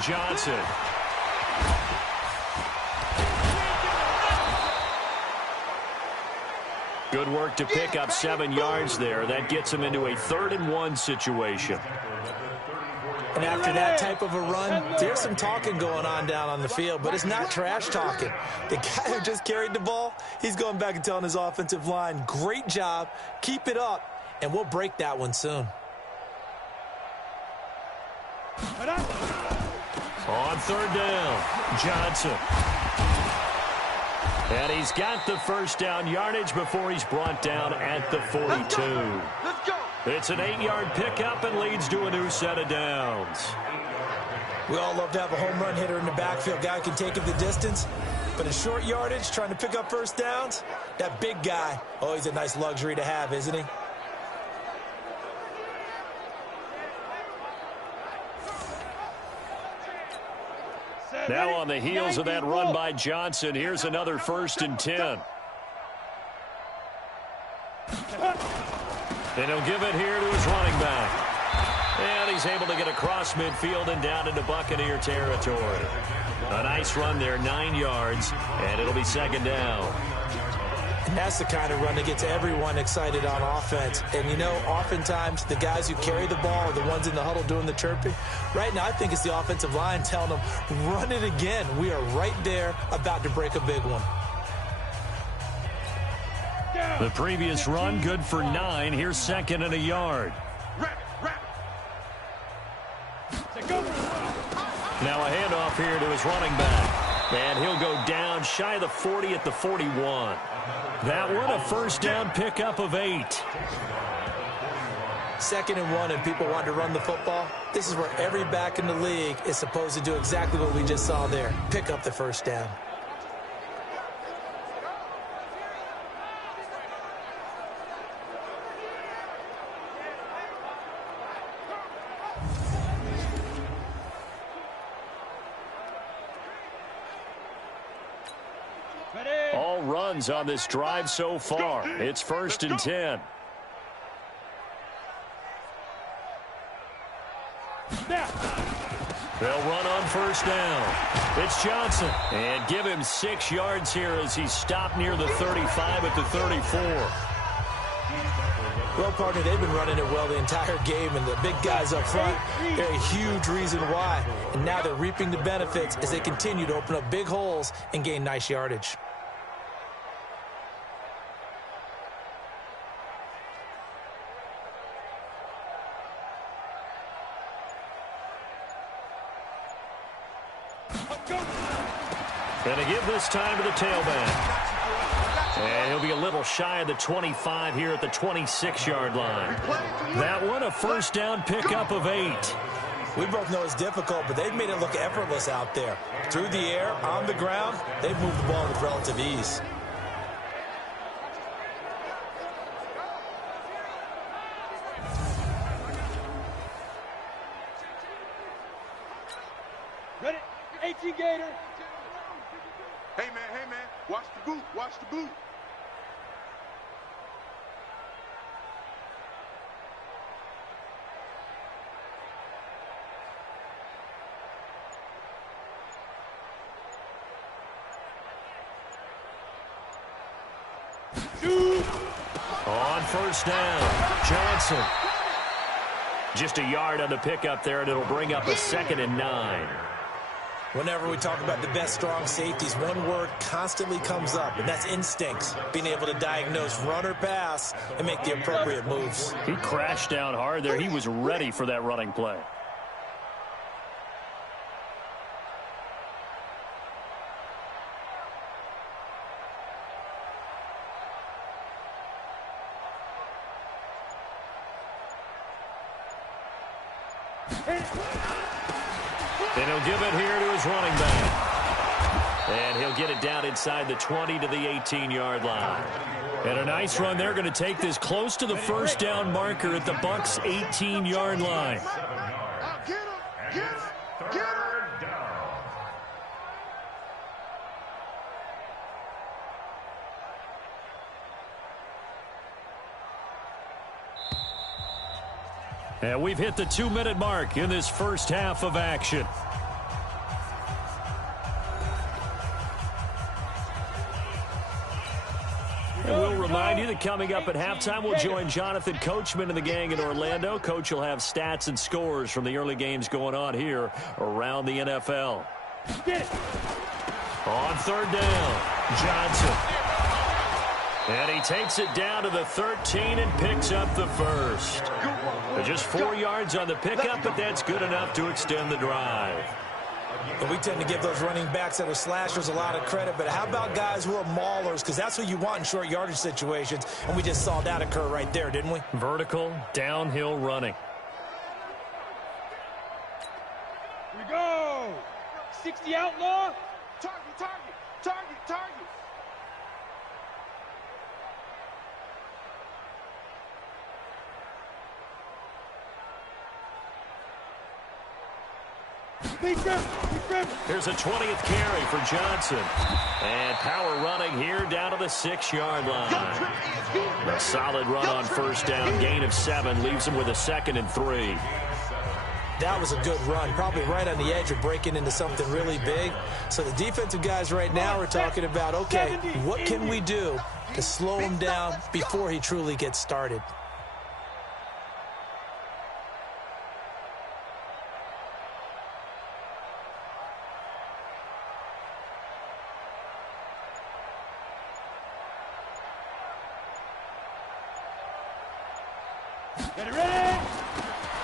Johnson. Good work to pick up 7 yards there. That gets him into a 3rd-and-1 situation. And after that type of a run, there's some talking going on down on the field, but it's not trash talking. The guy who just carried the ball, he's going back and telling his offensive line, great job, keep it up, and we'll break that one soon. On 3rd down, Johnson. And he's got the first down yardage before he's brought down at the 42. Let's go. It's an 8-yard pickup and leads to a new set of downs. We all love to have a home run hitter in the backfield. Guy can take it the distance, but in short yardage, trying to pick up first downs, that big guy, oh, he's a nice luxury to have, isn't he? Now on the heels of that run by Johnson, here's another 1st and 10. And he'll give it here to his running back. And he's able to get across midfield and down into Buccaneer territory. A nice run there, 9 yards, and it'll be second down. And that's the kind of run that gets everyone excited on offense. And, you know, oftentimes the guys who carry the ball are the ones in the huddle doing the chirping. Right now, I think it's the offensive line telling them, run it again. We are right there about to break a big one. The previous run, good for 9. Here's 2nd and a yard. Now a handoff here to his running back. And he'll go down shy of the 40 at the 41. That one, a first down pickup of 8. 2nd and 1, and people want to run the football. This is where every back in the league is supposed to do exactly what we just saw there. Pick up the first down. All runs on this drive so far. It's 1st and 10. They'll run on first down. It's Johnson. And give him 6 yards here as he's stopped near the 35 at the 34. Well, partner, they've been running it well the entire game, and the big guys up front, they're a huge reason why. And now they're reaping the benefits as they continue to open up big holes and gain nice yardage. And to give this time to the tailback. And he'll be a little shy of the 25 here at the 26-yard line. That one, a first down pickup of 8. We both know it's difficult, but they've made it look effortless out there. Through the air, on the ground, they've moved the ball with relative ease. Ready? 18 Gator. Hey, man, watch the boot, watch the boot. On first down, Johnson. Just a yard on the pickup there, and it'll bring up a 2nd and 9. Whenever we talk about the best strong safeties, one word constantly comes up, and that's instincts. Being able to diagnose run or pass and make the appropriate moves. He crashed down hard there. He was ready for that running play. And he'll give it here to his running back. And he'll get it down inside the 20 to the 18-yard line. And a nice run there, going to take this close to the first down marker at the Bucs' 18-yard line. And we've hit the 2-minute mark in this first half of action. And we'll remind you that coming up at halftime, we'll join Jonathan Coachman and the gang in Orlando. Coach will have stats and scores from the early games going on here around the NFL. On third down, Johnson. And he takes it down to the 13 and picks up the first. Just 4 yards on the pickup, but that's good enough to extend the drive. And we tend to give those running backs that are slashers a lot of credit, but how about guys who are maulers? Because that's what you want in short yardage situations, and we just saw that occur right there, didn't we? Vertical, downhill running. Here we go. 60 outlaw. Target, target, target, target. Here's a 20th carry for Johnson. And power running here down to the 6-yard line. A solid run on first down. Gain of 7 leaves him with a 2nd and 3. That was a good run, probably right on the edge of breaking into something really big. So the defensive guys right now are talking about, okay, what can we do to slow him down before he truly gets started?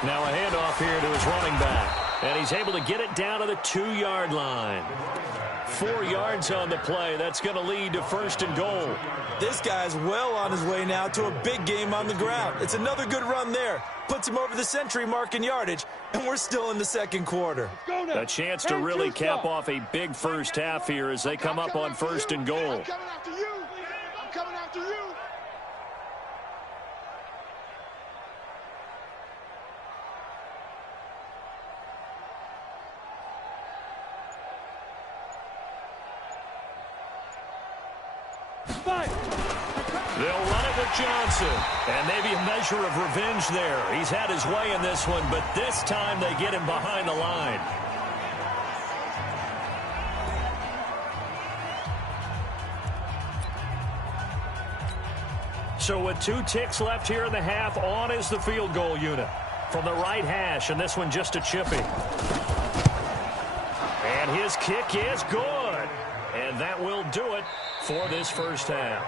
Now a handoff here to his running back. And he's able to get it down to the 2-yard line. 4 yards on the play. That's going to lead to 1st and goal. This guy's well on his way now to a big game on the ground. It's another good run there. Puts him over the century mark in yardage, and we're still in the second quarter. A chance to really cap off a big first half here as they come up on 1st and goal. I'm coming after you. I'm coming after you. They'll run it with Johnson. And maybe a measure of revenge there. He's had his way in this one, but this time they get him behind the line. So with 2 ticks left here in the half, on is the field goal unit. From the right hash, and this one just a chippy. And his kick is good. And that will do it for this first half.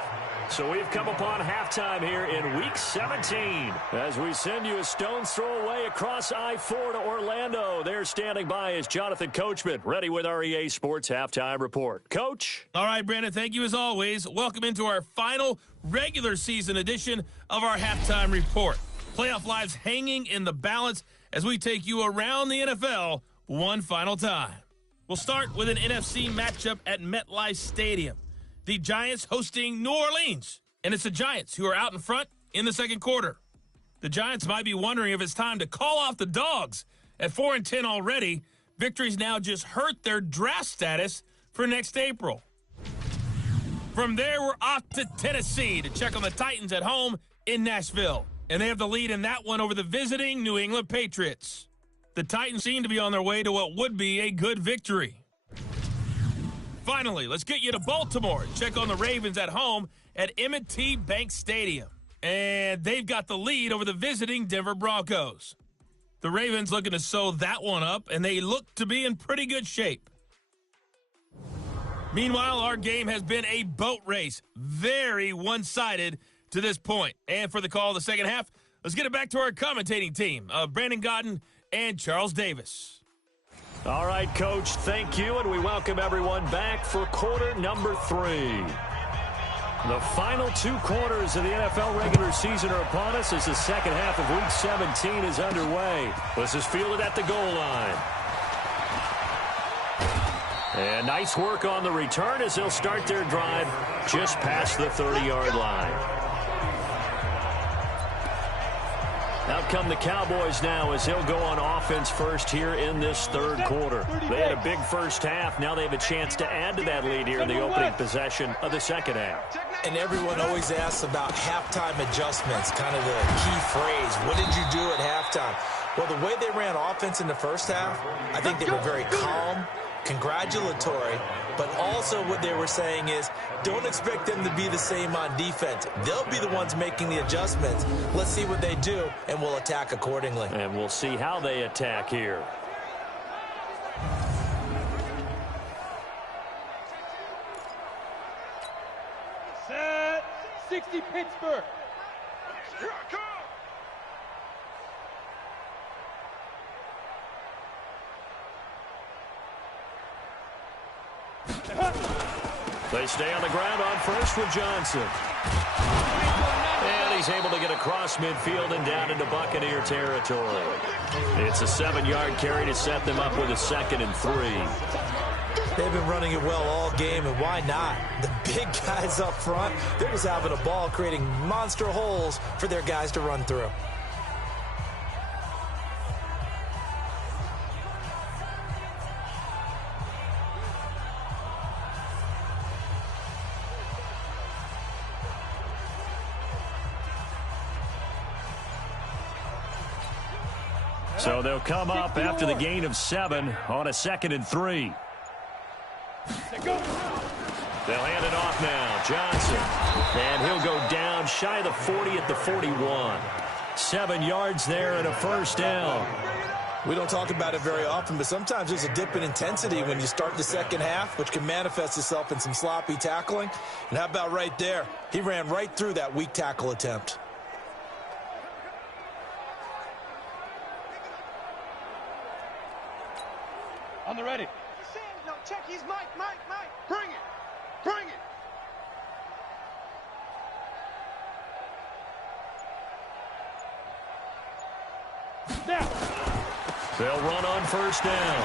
So we've come upon halftime here in Week 17. As we send you a stone's throw away across I-4 to Orlando. There standing by is Jonathan Coachman, ready with our EA Sports Halftime Report. Coach? All right, Brandon, thank you as always. Welcome into our final regular season edition of our Halftime Report. Playoff lives hanging in the balance as we take you around the NFL one final time. We'll start with an NFC matchup at MetLife Stadium. The Giants hosting New Orleans, and it's the Giants who are out in front in the second quarter. The Giants might be wondering if it's time to call off the Dogs. At 4-10 already, victories now just hurt their draft status for next April. From there, we're off to Tennessee to check on the Titans at home in Nashville, and they have the lead in that one over the visiting New England Patriots. The Titans seem to be on their way to what would be a good victory. Finally, let's get you to Baltimore and check on the Ravens at home at M&T Bank Stadium. And they've got the lead over the visiting Denver Broncos. The Ravens looking to sew that one up, and they look to be in pretty good shape. Meanwhile, our game has been a boat race. Very one-sided to this point. And for the call of the second half, let's get it back to our commentating team of Brandon Godden and Charles Davis. All right, Coach, thank you, and we welcome everyone back for quarter number 3. The final 2 quarters of the NFL regular season are upon us as the second half of Week 17 is underway. This is fielded at the goal line. And nice work on the return as they'll start their drive just past the 30-yard line. Out come the Cowboys now as they'll go on offense first here in this third quarter. They had a big first half. Now they have a chance to add to that lead here in the opening possession of the second half. And everyone always asks about halftime adjustments, kind of the key phrase. What did you do at halftime? Well, the way they ran offense in the first half, I think they were very calm, congratulatory, but also what they were saying is don't expect them to be the same on defense. They'll be the ones making the adjustments. Let's see what they do, and we'll attack accordingly. And we'll see how they attack here. Set 60 Pittsburgh. Here I come. They stay on the ground on first with Johnson. And he's able to get across midfield and down into Buccaneer territory. It's a 7-yard carry to set them up with a 2nd and 3. They've been running it well all game, and why not? The big guys up front, they're just having a ball creating monster holes for their guys to run through. So they'll come up after the gain of 7 on a 2nd and 3. They'll hand it off now. Johnson. And he'll go down shy of the 40 at the 41. 7 yards there and a first down. We don't talk about it very often, but sometimes there's a dip in intensity when you start the second half, which can manifest itself in some sloppy tackling. And how about right there? He ran right through that weak tackle attempt. On the ready. No, check. He's Mike. Bring it. Bring it. Now. They'll run on first down.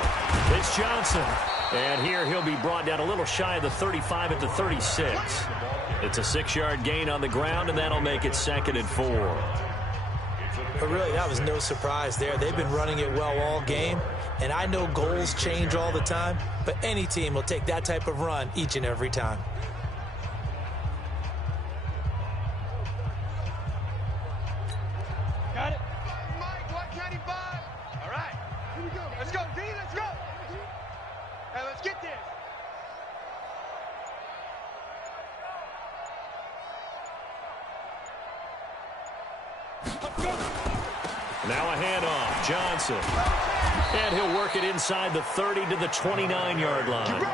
It's Johnson. And here he'll be brought down a little shy of the 35 at the 36. It's a 6-yard gain on the ground, and that'll make it 2nd and 4. But really, that was no surprise there. They've been running it well all game. And I know goals change all the time, but any team will take that type of run each and every time. Got it. Mike, 195. All right. Here we go. Let's go, D. Let's go. Hey, let's get this. Now a handoff. Johnson. And he'll work it inside the 30 to the 29-yard line.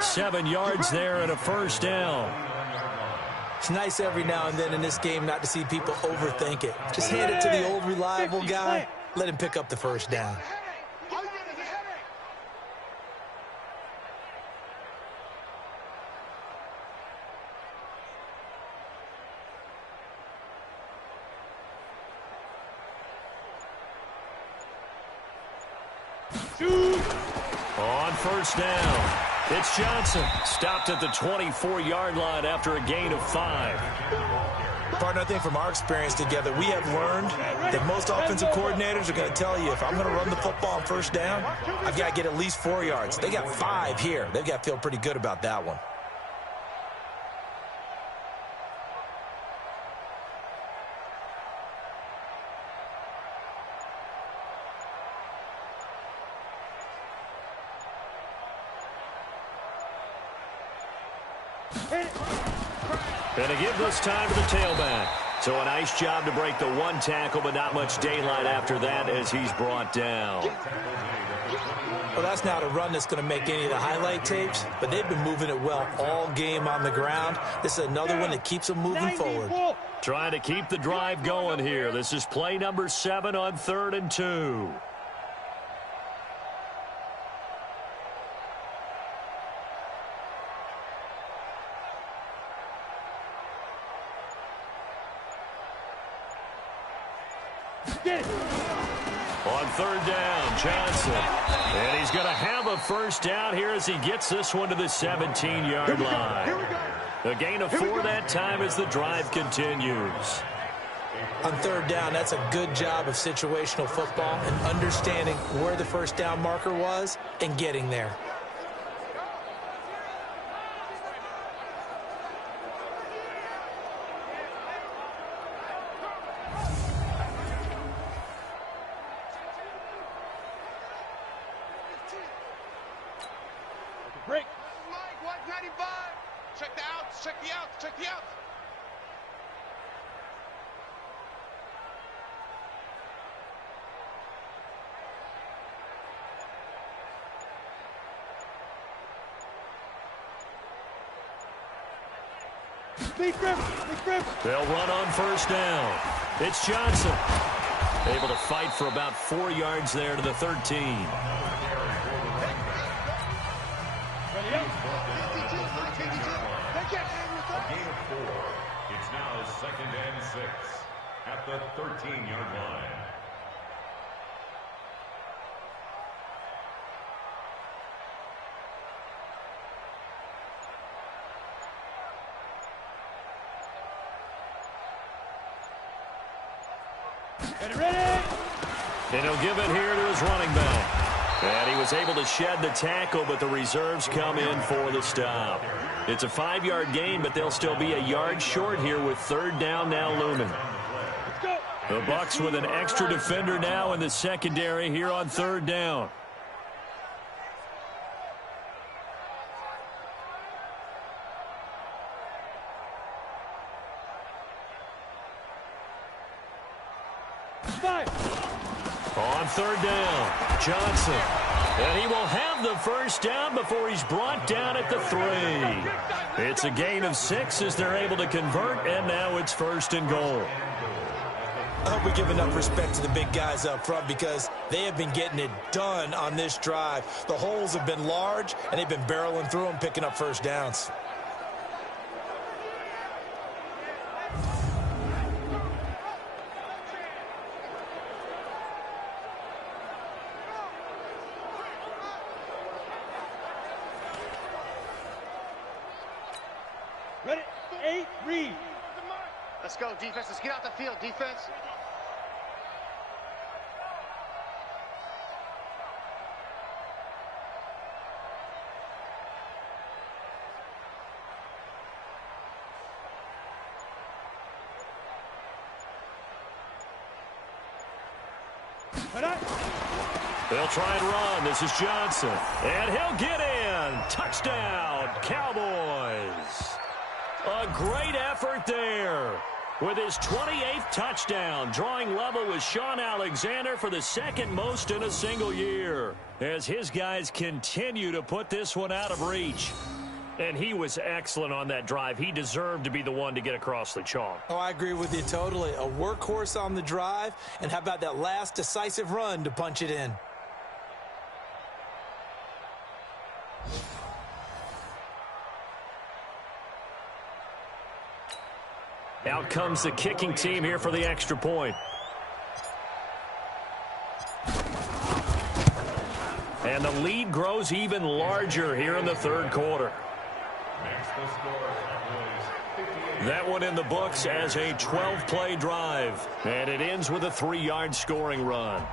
7 yards there and a first down. It's nice every now and then in this game not to see people overthink it. Just hand it to the old reliable guy. Let him pick up the first down. On first down, it's Johnson. Stopped at the 24-yard line after a gain of 5. Partner, I think from our experience together, we have learned that most offensive coordinators are going to tell you, if I'm going to run the football on first down, I've got to get at least 4 yards. They got 5 here. They've got to feel pretty good about that one. Going to give this time to the tailback. So a nice job to break the one tackle, but not much daylight after that as he's brought down. Well, that's not a run that's going to make any of the highlight tapes, but they've been moving it well all game on the ground. This is another one that keeps them moving forward. Trying to keep the drive going here. This is play number 7 on 3rd and 2. On 3rd down, Johnson. And he's going to have a first down here as he gets this one to the 17-yard line. A gain of 4 that time as the drive continues. On 3rd down, that's a good job of situational football and understanding where the first down marker was and getting there. Break. Mike, 195. Check the outs, check the outs, check the outs. Big grip. They'll run on first down. It's Johnson. Able to fight for about 4 yards there to the 13. It's now 2nd and 6 at the 13-yard line. Get ready. And he'll give it here to his running back. And he was able to shed the tackle, but the reserves come in for the stop. It's a 5-yard gain, but they'll still be a yard short here with 3rd down now looming. The Bucs with an extra defender now in the secondary here on 3rd down. On 3rd down, Johnson. And he will have the first down before he's brought down at the 3. It's a gain of 6 as they're able to convert, and now it's 1st and goal. I hope we give enough respect to the big guys up front because they have been getting it done on this drive. The holes have been large, and they've been barreling through them, picking up first downs. Ready. 8, read. Let's go, defense. Let's get out the field, defense. They'll try and run. This is Johnson. And he'll get in. Touchdown, Cowboys. A great effort there. With his 28th touchdown, drawing level with Sean Alexander for the 2nd most in a single year. As his guys continue to put this one out of reach. And he was excellent on that drive. He deserved to be the one to get across the chalk. Oh, I agree with you totally. A workhorse on the drive, and how about that last decisive run to punch it in? Out comes the kicking team here for the extra point. And the lead grows even larger here in the third quarter. That one in the books as a 12-play drive. And it ends with a 3-yard scoring run.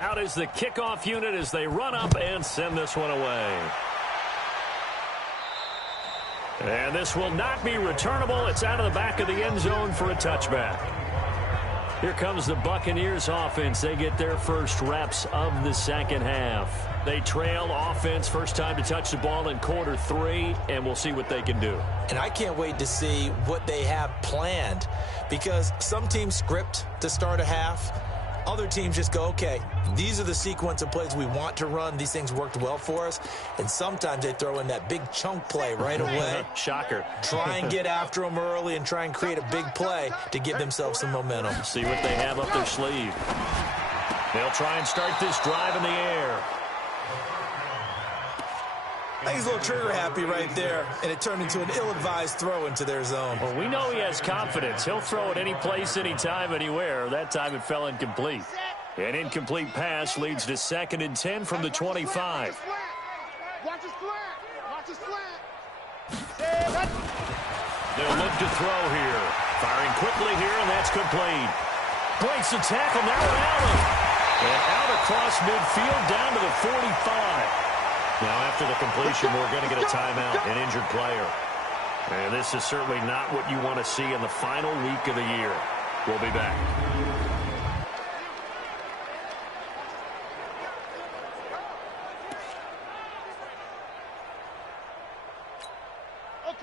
Out is the kickoff unit as they run up and send this one away. And this will not be returnable. It's out of the back of the end zone for a touchback. Here comes the Buccaneers offense. They get their first reps of the second half. They trail offense, first time to touch the ball in quarter 3, and we'll see what they can do. And I can't wait to see what they have planned, because some teams script to start a half. Other teams just go, okay, these are the sequence of plays we want to run. These things worked well for us. And sometimes they throw in that big chunk play right away. Shocker. Try and get after them early and try and create a big play to give themselves some momentum. See what they have up their sleeve. They'll try and start this drive in the air. I think he's a little trigger happy right there, and it turned into an ill-advised throw into their zone. Well, we know he has confidence. He'll throw it any place, anytime, anywhere. That time it fell incomplete. An incomplete pass leads to 2nd and 10 from the 25. Watch his slant. Watch his slant. They'll look to throw here. Firing quickly here, and that's complete. Breaks the tackle, now Allen. And out across midfield, down to the 45. Now, after the completion, we're going to get a timeout, an injured player. And this is certainly not what you want to see in the final week of the year. We'll be back.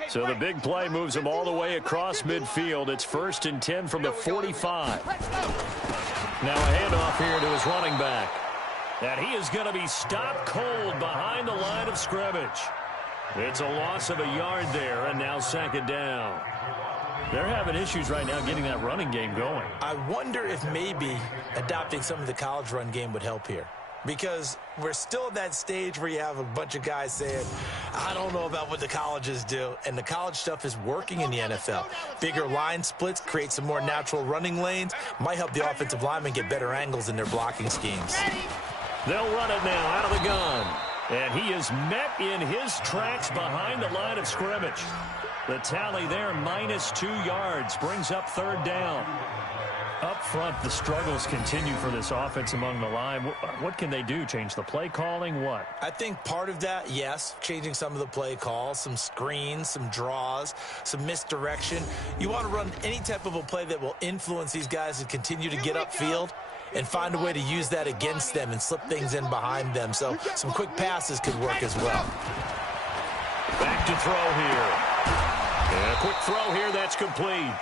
So the big play moves them all the way across midfield. It's 1st and 10 from the 45. Now a handoff here to his running back. And he is going to be stopped cold behind the line of scrimmage. It's a loss of a yard there, and now 2nd down. They're having issues right now getting that running game going. I wonder if maybe adopting some of the college run game would help here. Because we're still at that stage where you have a bunch of guys saying, I don't know about what the colleges do. And the college stuff is working in the NFL. Bigger line splits, create some more natural running lanes, might help the offensive linemen get better angles in their blocking schemes. They'll run it now out of the gun. And he is met in his tracks behind the line of scrimmage. The tally there, -2 yards, brings up 3rd down. Up front, the struggles continue for this offense among the line. What can they do? Change the play calling? What? I think part of that, yes, changing some of the play calls, some screens, some draws, some misdirection. You want to run any type of a play that will influence these guys to continue to get upfield and find a way to use that against them and slip things in behind them. So some quick passes could work as well. Back to throw here. And a quick throw here, that's complete.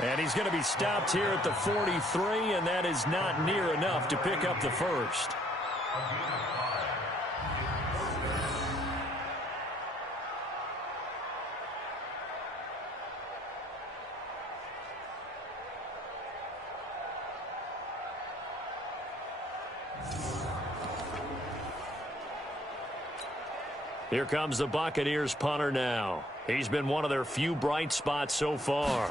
And he's going to be stopped here at the 43, and that is not near enough to pick up the first. Here comes the Buccaneers punter now. He's been one of their few bright spots so far.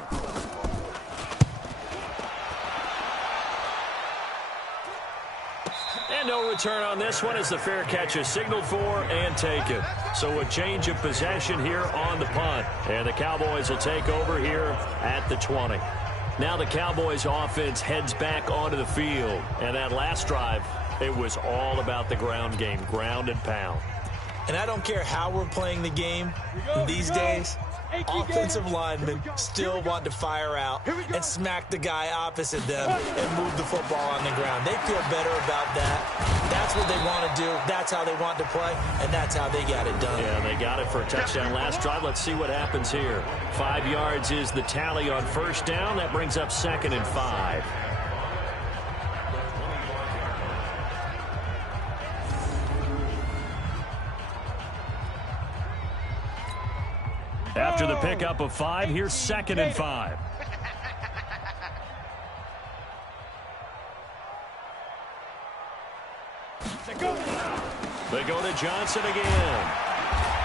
And no return on this one as the fair catch is signaled for and taken. So a change of possession here on the punt. And the Cowboys will take over here at the 20. Now the Cowboys offense heads back onto the field. And that last drive, it was all about the ground game, ground and pound. And I don't care how we're playing the game these days, offensive linemen still want to fire out and smack the guy opposite them and move the football on the ground. They feel better about that. That's what they want to do. That's how they want to play, and that's how they got it done. Yeah, they got it for a touchdown last drive. Let's see what happens here. 5 yards is the tally on 1st down. That brings up 2nd and 5. After the pickup of 5, here's 2nd and 5. They go to Johnson again.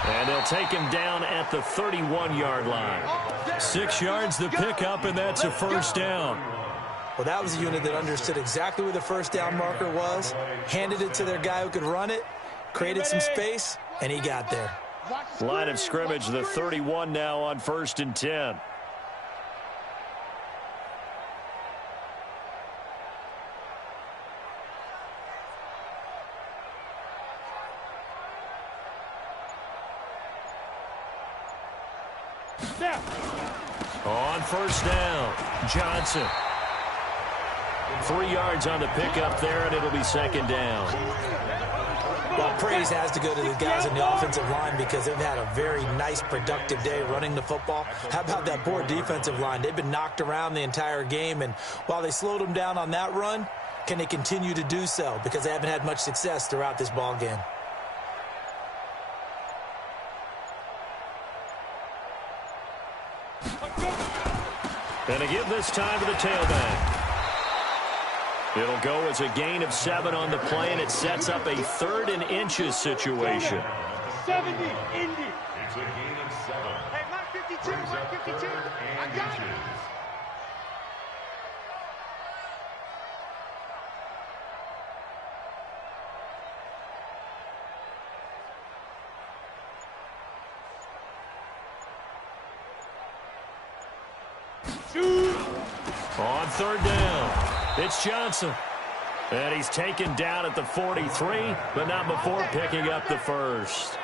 And they'll take him down at the 31-yard line. 6 yards the pickup, and that's a 1st down. Well, that was a unit that understood exactly where the 1st down marker was, handed it to their guy who could run it, created some space, and he got there. Line of scrimmage, the 31 now on 1st and 10. On first down, Johnson. 3 yards on the pickup there, and it'll be second down. Well, praise has to go to the guys in the offensive line because they've had a very nice, productive day running the football. How about that poor defensive line? They've been knocked around the entire game, and while they slowed them down on that run, can they continue to do so? Because they haven't had much success throughout this ball game. And a give this time to the tailback. It'll go as a gain of 7 on the play, and it sets up a 3rd and inches situation. 70, Indy. It's a gain of 7. Hey, 152, 152. I got it. On 3rd down, it's Johnson. And he's taken down at the 43, but not before picking up the first.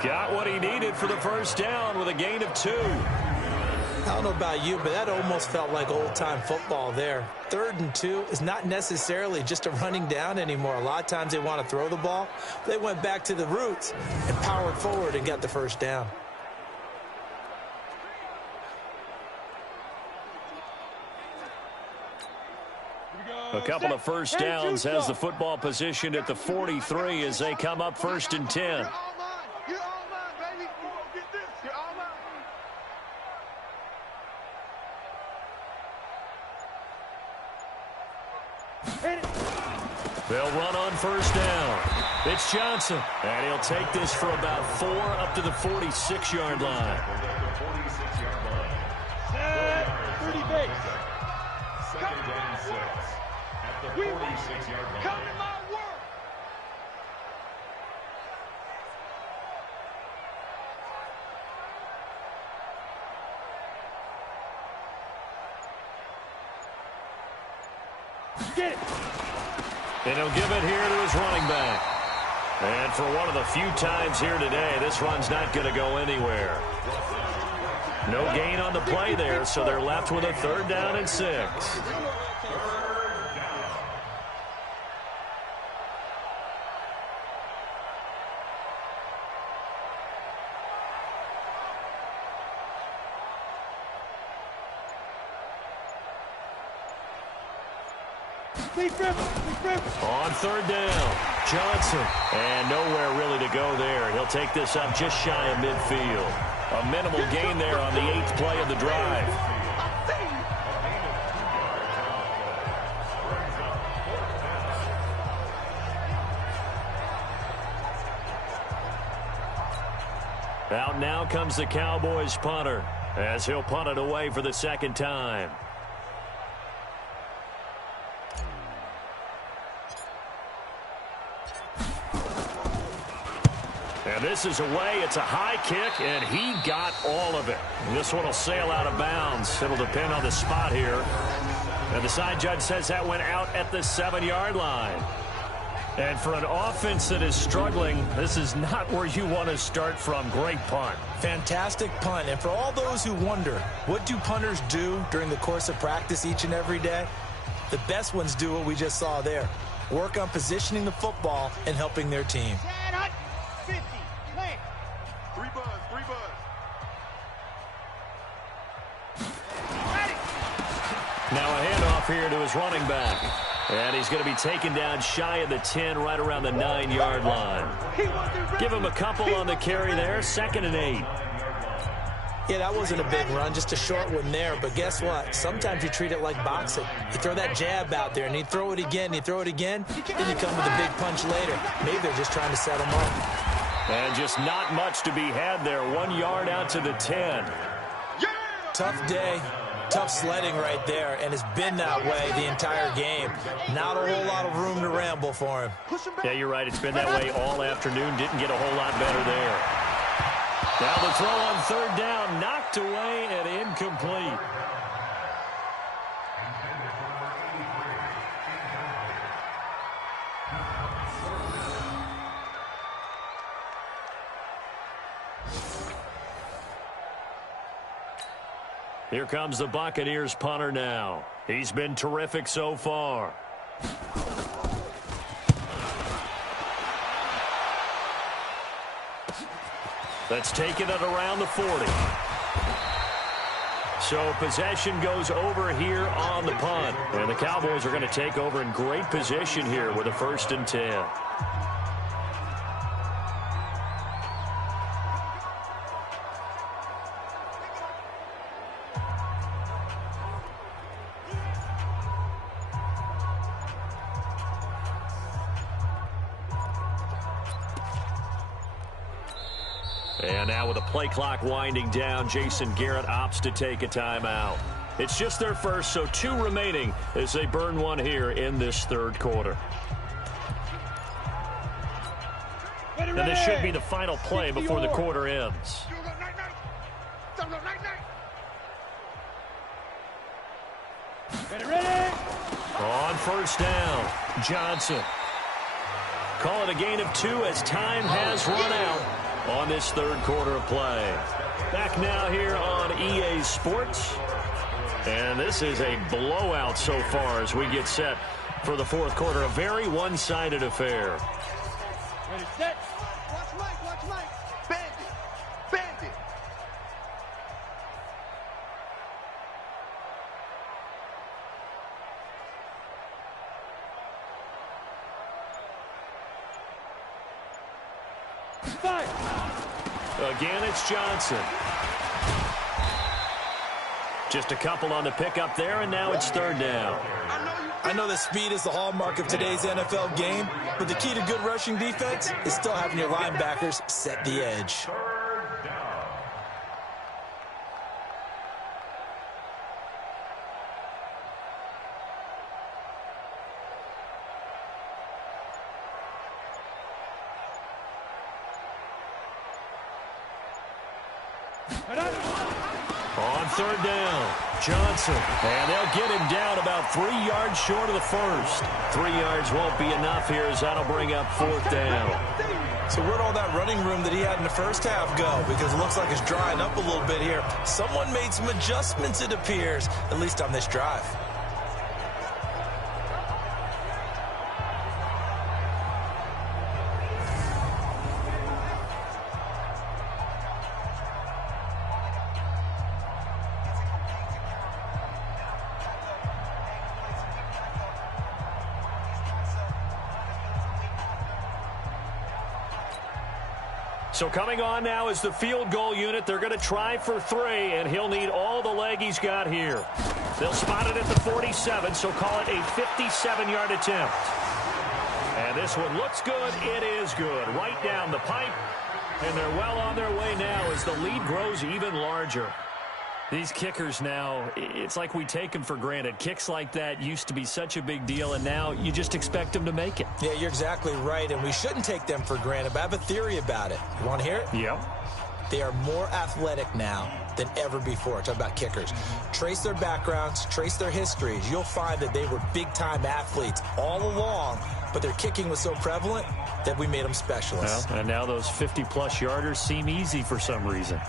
Got what he needed for the first down with a gain of 2. I don't know about you, but that almost felt like old-time football there. 3rd and 2 is not necessarily just a running down anymore. A lot of times they want to throw the ball. They went back to the roots and powered forward and got the first down. A couple of first downs has the football positioned at the 43 as they come up 1st and 10. You're all mine. You're all mine, baby. Get this. You're all mine. They'll run on first down. It's Johnson, and he'll take this for about 4 up to the 46-yard line. Set, 30 base. Second and 6 at the 46-yard line. Come to my work. Get it. And he'll give it here to his running back. And for one of the few times here today, this run's not going to go anywhere. No gain on the play there, so they're left with a 3rd down and 6. On 3rd down, Johnson. And nowhere really to go there. He'll take this up just shy of midfield. A minimal gain there on the 8th play of the drive. Out now comes the Cowboys punter as he'll punt it away for the 2nd time. And this is away. It's a high kick, and he got all of it. This one will sail out of bounds. It'll depend on the spot here. And the side judge says that went out at the 7-yard line. And for an offense that is struggling, this is not where you want to start from. Great punt. Fantastic punt. And for all those who wonder, what do punters do during the course of practice each and every day? The best ones do what we just saw there. Work on positioning the football and helping their team. 50. Clear. 3 buzz. 3 buzz. Ready. Now a handoff here to his running back. And he's going to be taken down shy of the 10, right around the 9-yard line. Give him a couple on the carry there. 2nd and 8. Yeah, that wasn't a big run, just a short one there. But guess what? Sometimes you treat it like boxing. You throw that jab out there, and you throw it again, then you come with a big punch later. Maybe they're just trying to set him up. And just not much to be had there. 1 yard out to the 10. Tough day. Tough sledding right there, and it's been that way the entire game. Not a whole lot of room to ramble for him. Yeah, you're right. It's been that way all afternoon. Didn't get a whole lot better there. Now the throw on 3rd down, knocked away and incomplete. Here comes the Buccaneers punter now. He's been terrific so far. That's taken it around the 40. So possession goes over here on the punt. And the Cowboys are going to take over in great position here with a 1st and 10. And now with the play clock winding down, Jason Garrett opts to take a timeout. It's just their first, so 2 remaining as they burn one here in this 3rd quarter. And this should be the final play before the quarter ends. On 1st down, Johnson. Call it a gain of 2 as time has run out on this 3rd quarter of play. Back now here on EA Sports. And this is a blowout so far as we get set for the 4th quarter. A very one-sided affair. Ready, set. Watch Mike, watch Mike. Bandit, bandit. Fire. Again, it's Johnson. Just a couple on the pickup there, and now it's 3rd down. I know that speed is the hallmark of today's NFL game, but the key to good rushing defense is still having your linebackers set the edge. On 3rd down, Johnson. And they'll get him down about 3 yards short of the 1st. 3 yards won't be enough here as that'll bring up 4th down. So where'd all that running room that he had in the first half go? Because it looks like it's drying up a little bit here. Someone made some adjustments, it appears, at least on this drive. So coming on now is the field goal unit. They're going to try for 3, and he'll need all the leg he's got here. They'll spot it at the 47, so call it a 57-yard attempt. And this one looks good. It is good. Right down the pipe, and they're well on their way now as the lead grows even larger. These kickers now, it's like we take them for granted. Kicks like that used to be such a big deal, and now you just expect them to make it. Yeah, you're exactly right, and we shouldn't take them for granted, but I have a theory about it. You want to hear it? Yeah. They are more athletic now than ever before. Talk about kickers. Trace their backgrounds, trace their histories. You'll find that they were big-time athletes all along, but their kicking was so prevalent that we made them specialists. Well, and now those 50-plus yarders seem easy for some reason.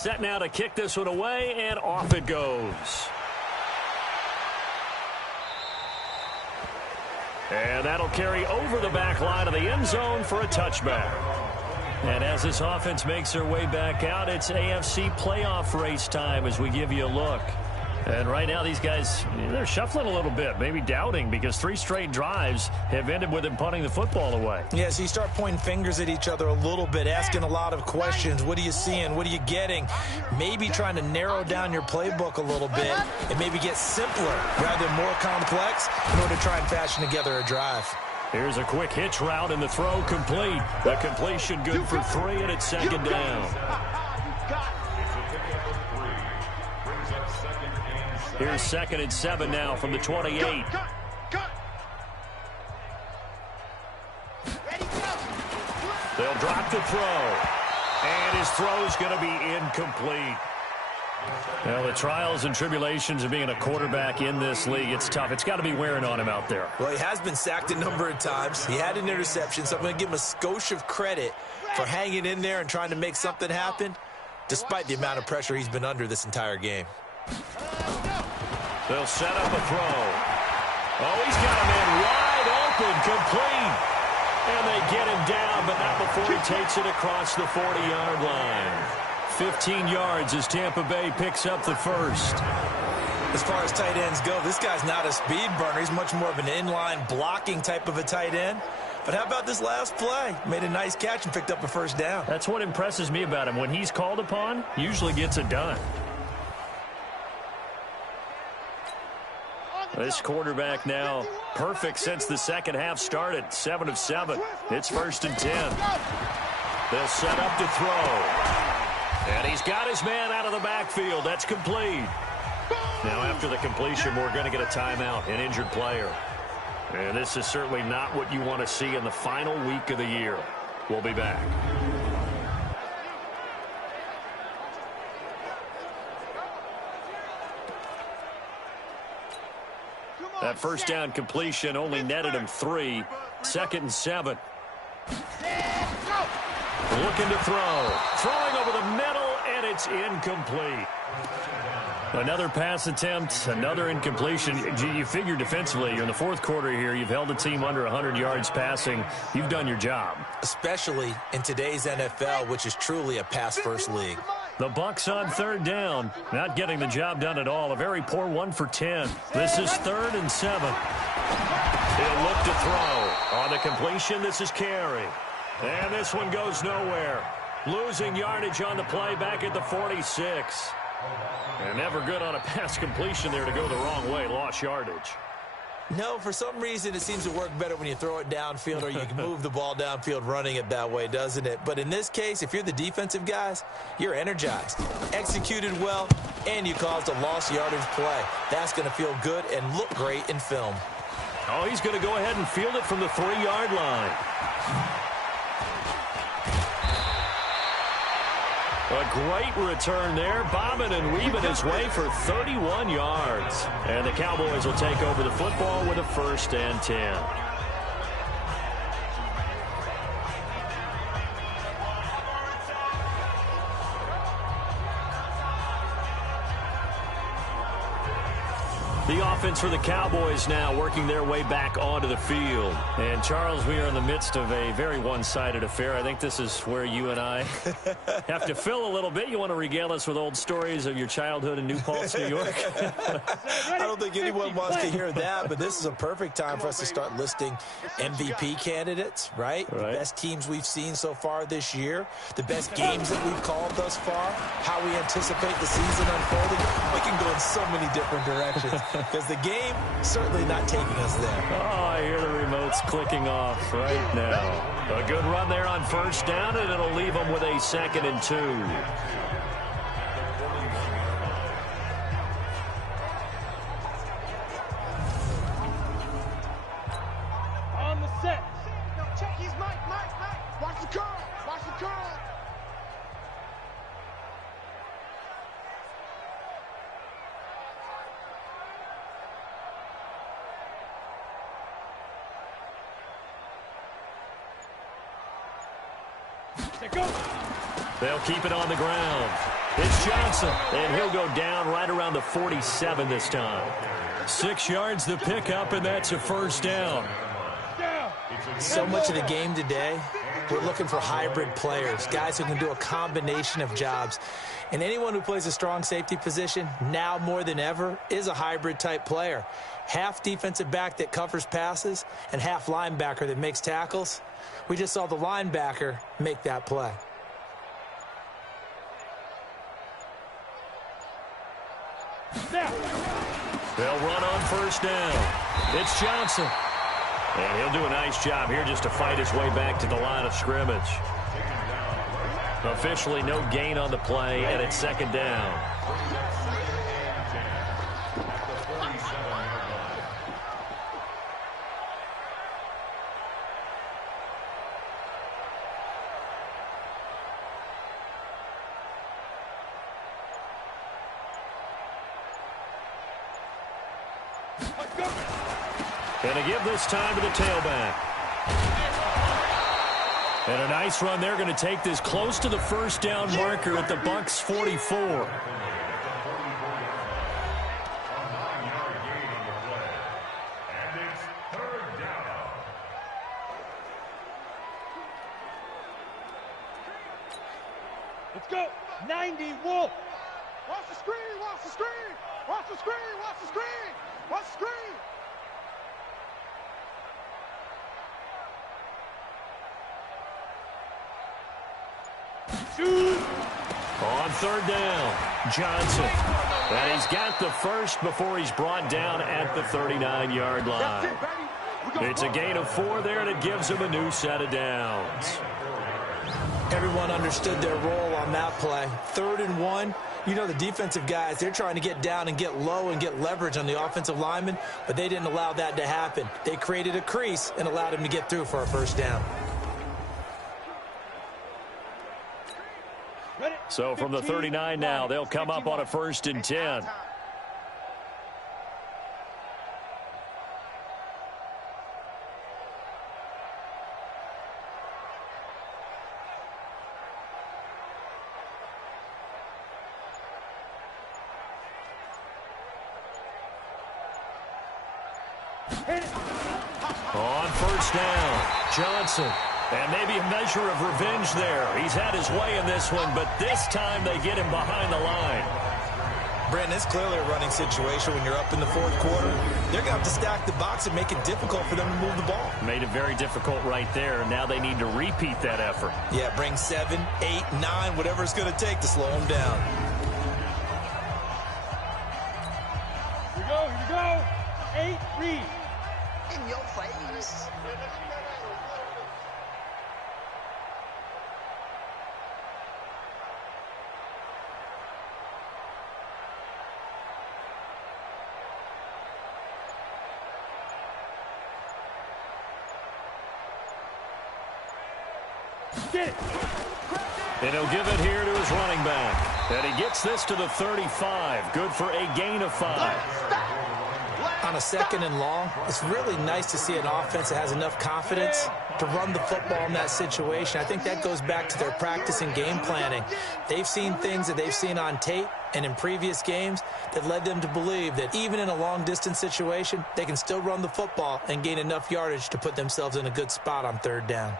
Set now to kick this one away, and off it goes. And that'll carry over the back line of the end zone for a touchback. And as this offense makes their way back out, it's AFC playoff race time as we give you a look. And right now these guys, they're shuffling a little bit, maybe doubting, because 3 straight drives have ended with them punting the football away. Yeah, so you start pointing fingers at each other a little bit, asking a lot of questions. What are you seeing? What are you getting? Maybe trying to narrow down your playbook a little bit and maybe get simpler rather than more complex in order to try and fashion together a drive. Here's a quick hitch route, and the throw complete. The completion good for 3, and it's second down. Here's 2nd and 7 now from the 28. They'll drop the throw. And his throw's going to be incomplete. Well, the trials and tribulations of being a quarterback in this league, it's tough. It's got to be wearing on him out there. Well, he has been sacked a number of times. He had an interception, so I'm going to give him a skosh of credit for hanging in there and trying to make something happen, despite the amount of pressure he's been under this entire game. They'll set up a throw. Oh, he's got a man wide open, complete. And they get him down, but not before he takes it across the 40-yard line. 15 yards as Tampa Bay picks up the first. As far as tight ends go, this guy's not a speed burner. He's much more of an inline blocking type of a tight end. But how about this last play? Made a nice catch and picked up a first down. That's what impresses me about him. When he's called upon, usually gets it done. This quarterback now perfect since the second half started. 7 of 7. It's 1st and 10. They'll set up to throw. And he's got his man out of the backfield. That's complete. Now after the completion, we're going to get a timeout, an injured player. And this is certainly not what you want to see in the final week of the year. We'll be back. That first down completion only netted him 3. 2nd and 7. Looking to throw. Throwing over the middle, and it's incomplete. Another pass attempt, another incompletion. You figure defensively, you're in the 4th quarter here. You've held the team under 100 yards passing. You've done your job. Especially in today's NFL, which is truly a pass-first league. The Bucs on 3rd down. Not getting the job done at all. A very poor 1 for 10. This is 3rd and 7. He'll look to throw. On the completion, this is Carey. And this one goes nowhere. Losing yardage on the play back at the 46. And never good on a pass completion there to go the wrong way. Lost yardage. No, for some reason it seems to work better when you throw it downfield or you can move the ball downfield running it that way, doesn't it? But in this case, if you're the defensive guys, you're energized, executed well, and you caused a lost yardage play. That's going to feel good and look great in film. Oh, he's going to go ahead and field it from the 3-yard line. A great return there, bobbing and weaving his way for 31 yards. And the Cowboys will take over the football with a 1st and 10. The offense for the Cowboys now working their way back onto the field. And, Charles, we are in the midst of a very one-sided affair. I think this is where you and I have to fill a little bit. You want to regale us with old stories of your childhood in New Paltz, New York? I don't think anyone wants to hear that, but this is a perfect time for us to start listing MVP candidates, right? The best teams we've seen so far this year, the best games that we've called thus far, how we anticipate the season unfolding. We can go in so many different directions. Because the game certainly not taking us there. Oh, I hear the remotes clicking off right now. A good run there on 1st down, and it'll leave them with a 2nd and 2. On the set. Check his mic. Watch the curl. Watch the curl. Go. They'll keep it on the ground. It's Johnson, and he'll go down right around the 47 this time. 6 yards the pickup, and that's a first down. So much of the game today, we're looking for hybrid players, guys who can do a combination of jobs. And anyone who plays a strong safety position, now more than ever, is a hybrid-type player. Half defensive back that covers passes and half linebacker that makes tackles. We just saw the linebacker make that play. They'll run on first down. It's Johnson. And he'll do a nice job here just to fight his way back to the line of scrimmage. Officially no gain on the play, and it's second down. Going to give this time to the tailback. And a nice run there. Going to take this close to the first down marker at the Bucs 44. Let's go. 90 Wolf. Watch the screen. Watch the screen. Watch the screen. Watch the screen. Watch the screen. On third down, Johnson. And he's got the first before he's brought down at the 39-yard line. It's a gain of 4 there, and it gives him a new set of downs. Everyone understood their role on that play. 3rd and 1. You know the defensive guys, they're trying to get down and get low and get leverage on the offensive lineman, but they didn't allow that to happen. They created a crease and allowed him to get through for a first down. So from the 39 now, they'll come up on a 1st and 10. On first down, Johnson. And maybe a measure of revenge there. He's had his way in this one, but this time they get him behind the line. Brandon, it's clearly a running situation when you're up in the 4th quarter. They're going to have to stack the box and make it difficult for them to move the ball. Made it very difficult right there. Now they need to repeat that effort. Yeah, bring 7, 8, 9, whatever it's going to take to slow them down. Here we go, here we go. 8, read. In your face. And he'll give it here to his running back. And he gets this to the 35. Good for a gain of 5. On a 2nd and long, it's really nice to see an offense that has enough confidence to run the football in that situation. I think that goes back to their practice and game planning. They've seen things that they've seen on tape and in previous games that led them to believe that even in a long-distance situation, they can still run the football and gain enough yardage to put themselves in a good spot on 3rd down.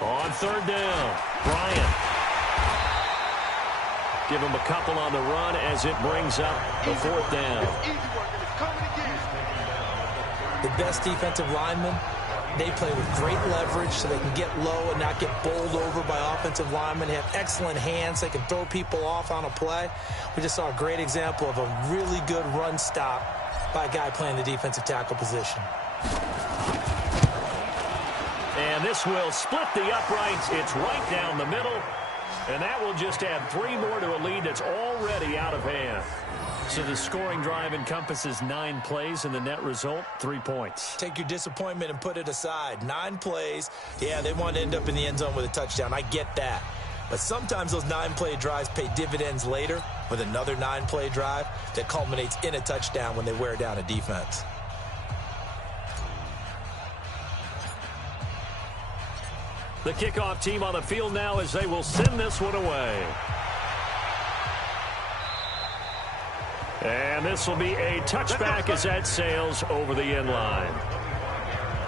On 3rd down, Bryant. Give him a couple on the run as it brings up the 4th down. The best defensive linemen, they play with great leverage so they can get low and not get bowled over by offensive linemen. They have excellent hands. They can throw people off on a play. We just saw a great example of a really good run stop by a guy playing the defensive tackle position. And this will split the uprights. It's right down the middle. And that will just add 3 more to a lead that's already out of hand. So the scoring drive encompasses 9 plays, and the net result, 3 points. Take your disappointment and put it aside. 9 plays. Yeah, they want to end up in the end zone with a touchdown. I get that. But sometimes those 9-play drives pay dividends later with another 9-play drive that culminates in a touchdown when they wear down a defense. The kickoff team on the field now as they will send this one away. And this will be a touchback as that sails over the end line.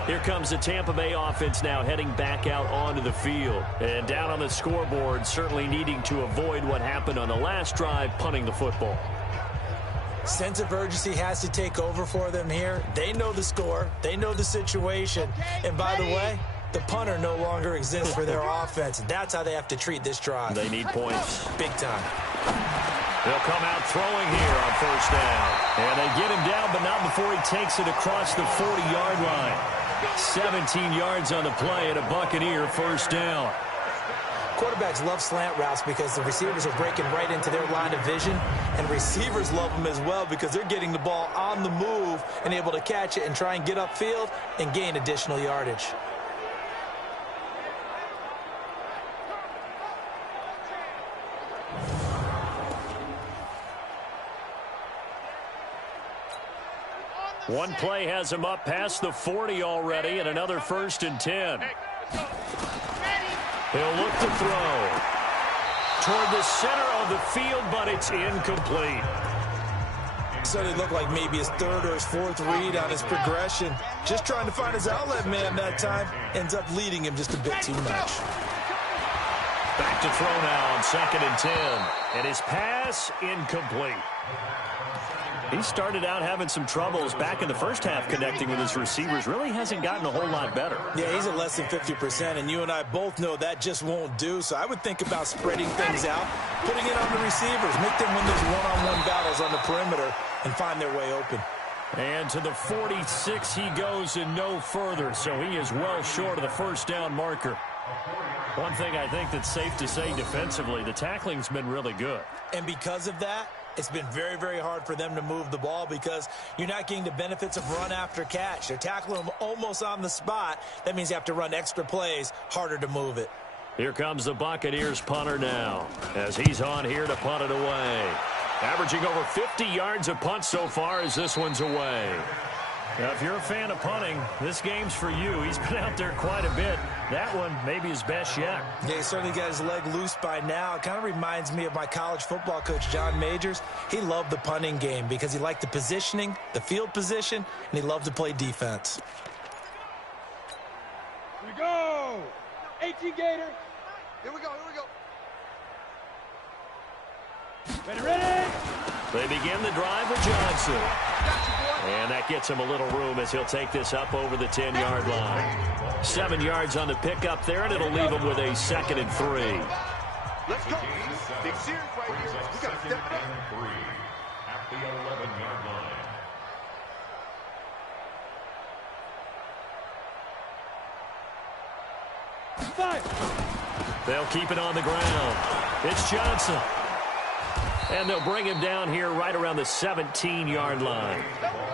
Here comes the Tampa Bay offense now heading back out onto the field. And down on the scoreboard, certainly needing to avoid what happened on the last drive, punting the football. Sense of urgency has to take over for them here. They know the score. They know the situation. And by the way, the punter no longer exists for their offense. That's how they have to treat this drive. They need points. Big time. They'll come out throwing here on first down. And they get him down, but not before he takes it across the 40-yard line. 17 yards on the play and a Buccaneer first down. Quarterbacks love slant routes because the receivers are breaking right into their line of vision, and receivers love them as well because they're getting the ball on the move and able to catch it and try and get upfield and gain additional yardage. One play has him up past the 40 already, and another 1st and 10. He'll look to throw toward the center of the field, but it's incomplete. So they look like maybe his 3rd or his 4th read on his progression. Just trying to find his outlet man that time. Ends up leading him just a bit too much. Back to throw now on 2nd and 10. And his pass incomplete. He started out having some troubles back in the first half connecting with his receivers. Really hasn't gotten a whole lot better. Yeah, he's at less than 50%, and you and I both know that just won't do. So I would think about spreading things out, putting it on the receivers, make them win those one-on-one battles on the perimeter and find their way open. And to the 46 he goes and no further, so he is well short of the first down marker. One thing I think that's safe to say defensively, the tackling's been really good. And because of that, it's been very, very hard for them to move the ball because you're not getting the benefits of run after catch. They're tackling them almost on the spot. That means you have to run extra plays, harder to move it. Here comes the Buccaneers punter now as he's on here to punt it away. Averaging over 50 yards a punt so far as this one's away. Now, if you're a fan of punting, this game's for you. He's been out there quite a bit. That one maybe his best yet. Yeah, he certainly got his leg loose by now. It kind of reminds me of my college football coach, John Majors. He loved the punting game because he liked the positioning, the field position, and he loved to play defense. Here we go. 18 Gator. Here we go, here we go. Ready. They begin the drive with Johnson. And that gets him a little room as he'll take this up over the 10-yard line. 7 yards on the pickup there, and it'll leave him with a 2nd and 3. Let's go. Big series right here. We got to step up. At the 11-yard line. They'll keep it on the ground. It's Johnson. And they'll bring him down here right around the 17-yard line.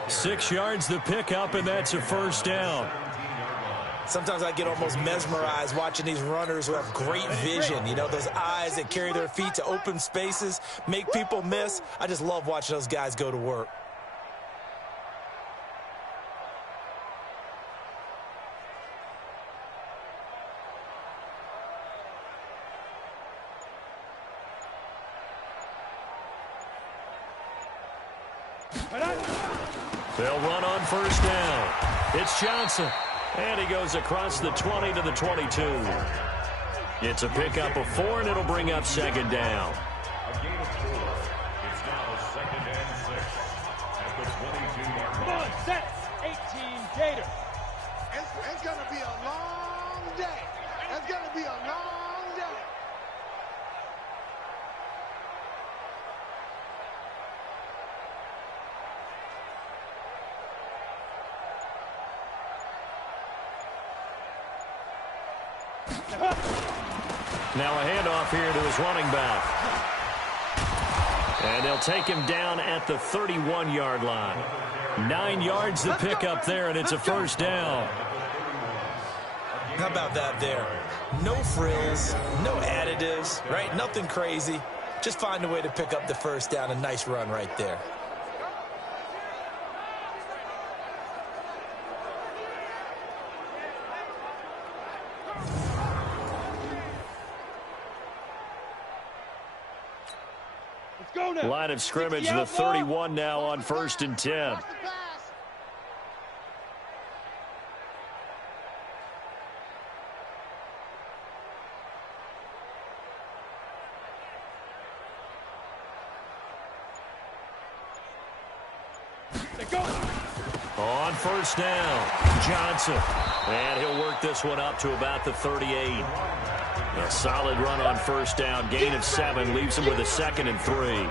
6 yards the pickup, and that's a first down. Sometimes I get almost mesmerized watching these runners who have great vision. You know, those eyes that carry their feet to open spaces, make people miss. I just love watching those guys go to work. They'll run on first down. It's Johnson. And he goes across the 20 to the 22. It's a pickup of 4, and it'll bring up 2nd down. A gain of 4. It's now 2nd and 6 at the 22-yard line. Come on, set. 18 Gator. It's going to be a long day. It's going to be a long day. Now a handoff here to his running back. And they'll take him down at the 31-yard line. 9 yards to pick up there, and it's a first down. How about that there? No frills, no additives, right? Nothing crazy. Just find a way to pick up the first down. A nice run right there. Line of scrimmage, the 31 now on 1st and 10. On 1st down, Johnson. And he'll work this one up to about the 38. A solid run on 1st down. Gain of 7 leaves him with a 2nd and 3.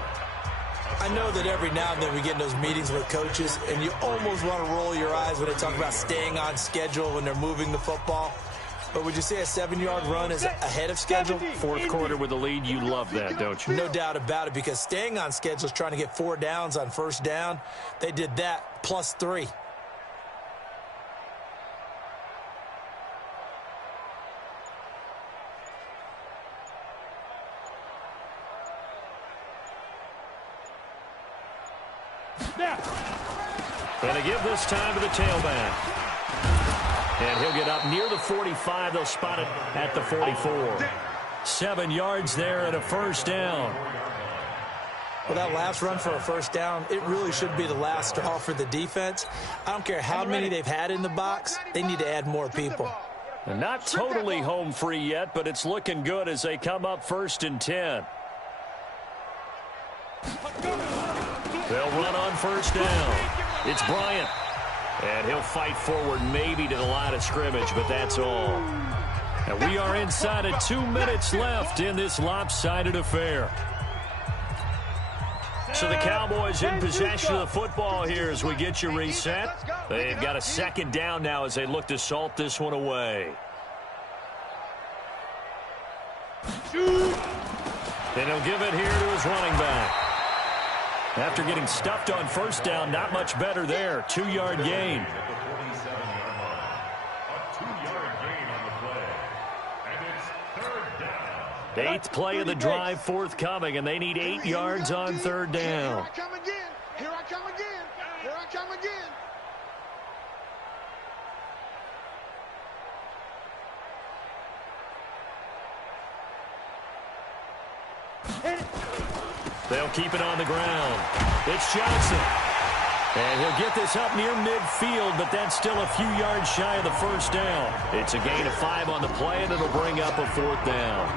I know that every now and then we get in those meetings with coaches, and you almost want to roll your eyes when they talk about staying on schedule when they're moving the football. But would you say a 7-yard run is ahead of schedule? 4th quarter with the lead, you love that, don't you? No doubt about it, because staying on schedule is trying to get 4 downs on 1st down. They did that plus 3. And they give this time to the tailback. And he'll get up near the 45. They'll spot it at the 44. 7 yards there and a 1st down. Well, that last run for a 1st down, it really should be the last straw for the defense. I don't care how many they've had in the box. They need to add more people. And not totally home free yet, but it's looking good as they come up 1st and 10. They'll run on 1st down. It's Bryant. And he'll fight forward maybe to the line of scrimmage, but that's all. And we are inside of 2 minutes left in this lopsided affair. So the Cowboys in possession of the football here as we get you reset. They've got a 2nd down now as they look to salt this one away. Then he'll give it here to his running back. After getting stuffed on 1st down, not much better there. 2-yard gain. Eighth play of the drive forthcoming, and they need 8 yards on 3rd down. Here I come again. Here I come again. Here I come again. They'll keep it on the ground. It's Johnson. And he'll get this up near midfield, but that's still a few yards shy of the 1st down. It's a gain of 5 on the play, and it'll bring up a 4th down.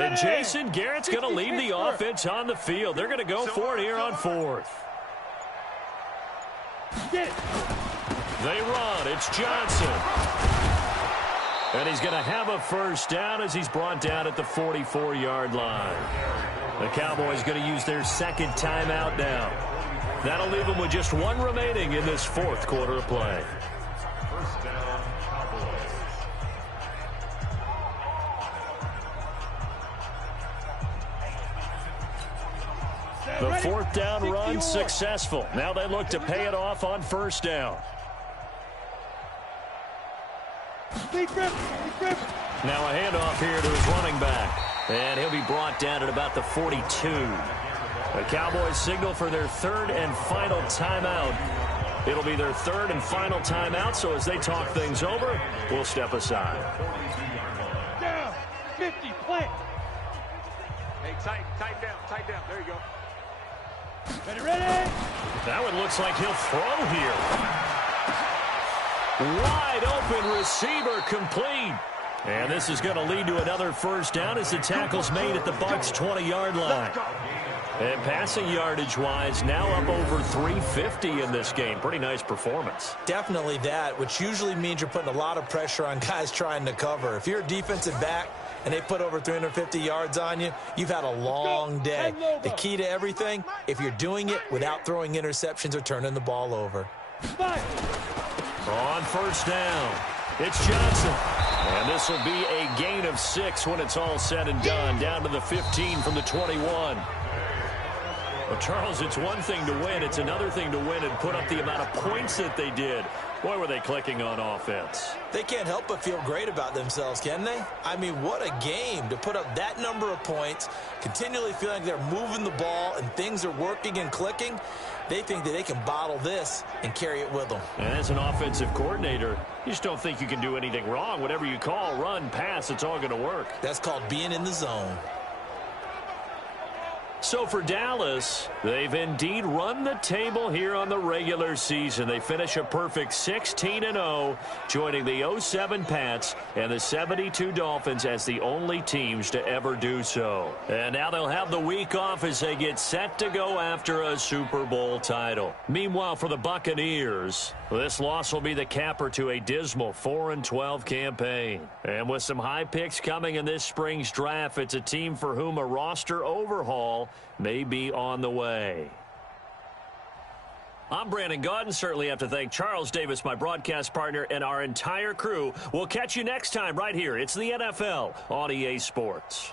And Jason Garrett's going to lead the offense on the field. They're going to go for it here on 4th. They run. It's Johnson. And he's going to have a 1st down as he's brought down at the 44-yard line. The Cowboys going to use their 2nd timeout now. That'll leave them with just 1 remaining in this 4th quarter of play. The 4th down run successful. Now they look to pay it off on 1st down. Now a handoff here to his running back. And he'll be brought down at about the 42. The Cowboys signal for their 3rd and final timeout. It'll be their 3rd and final timeout, so as they talk things over, we'll step aside. Down, 50, plant. Hey, tighten down. There you go. Ready? That one looks like he'll throw here. Wide open receiver complete. And this is going to lead to another 1st down as the tackle's made at the Bucs' 20-yard line. And passing yardage-wise, now up over 350 in this game. Pretty nice performance. Definitely that, which usually means you're putting a lot of pressure on guys trying to cover. If you're a defensive back and they put over 350 yards on you, you've had a long day. The key to everything, if you're doing it without throwing interceptions or turning the ball over. On 1st down, it's Johnson. And this will be a gain of 6 when it's all said and done, down to the 15 from the 21. Well, Charles, it's one thing to win. It's another thing to win and put up the amount of points that they did. Boy, were they clicking on offense. They can't help but feel great about themselves, can they? I mean, what a game to put up that number of points, continually feeling like they're moving the ball and things are working and clicking. They think that they can bottle this and carry it with them. And as an offensive coordinator, you just don't think you can do anything wrong. Whatever you call, run, pass, it's all going to work. That's called being in the zone. So for Dallas, they've indeed run the table here on the regular season. They finish a perfect 16-0, joining the 07 Pats and the 72 Dolphins as the only teams to ever do so. And now they'll have the week off as they get set to go after a Super Bowl title. Meanwhile, for the Buccaneers, this loss will be the capper to a dismal 4-12 campaign. And with some high picks coming in this spring's draft, it's a team for whom a roster overhaul may be on the way. I'm Brandon Gaudin. Certainly have to thank Charles Davis, my broadcast partner, and our entire crew. We'll catch you next time right here. It's the NFL on EA Sports.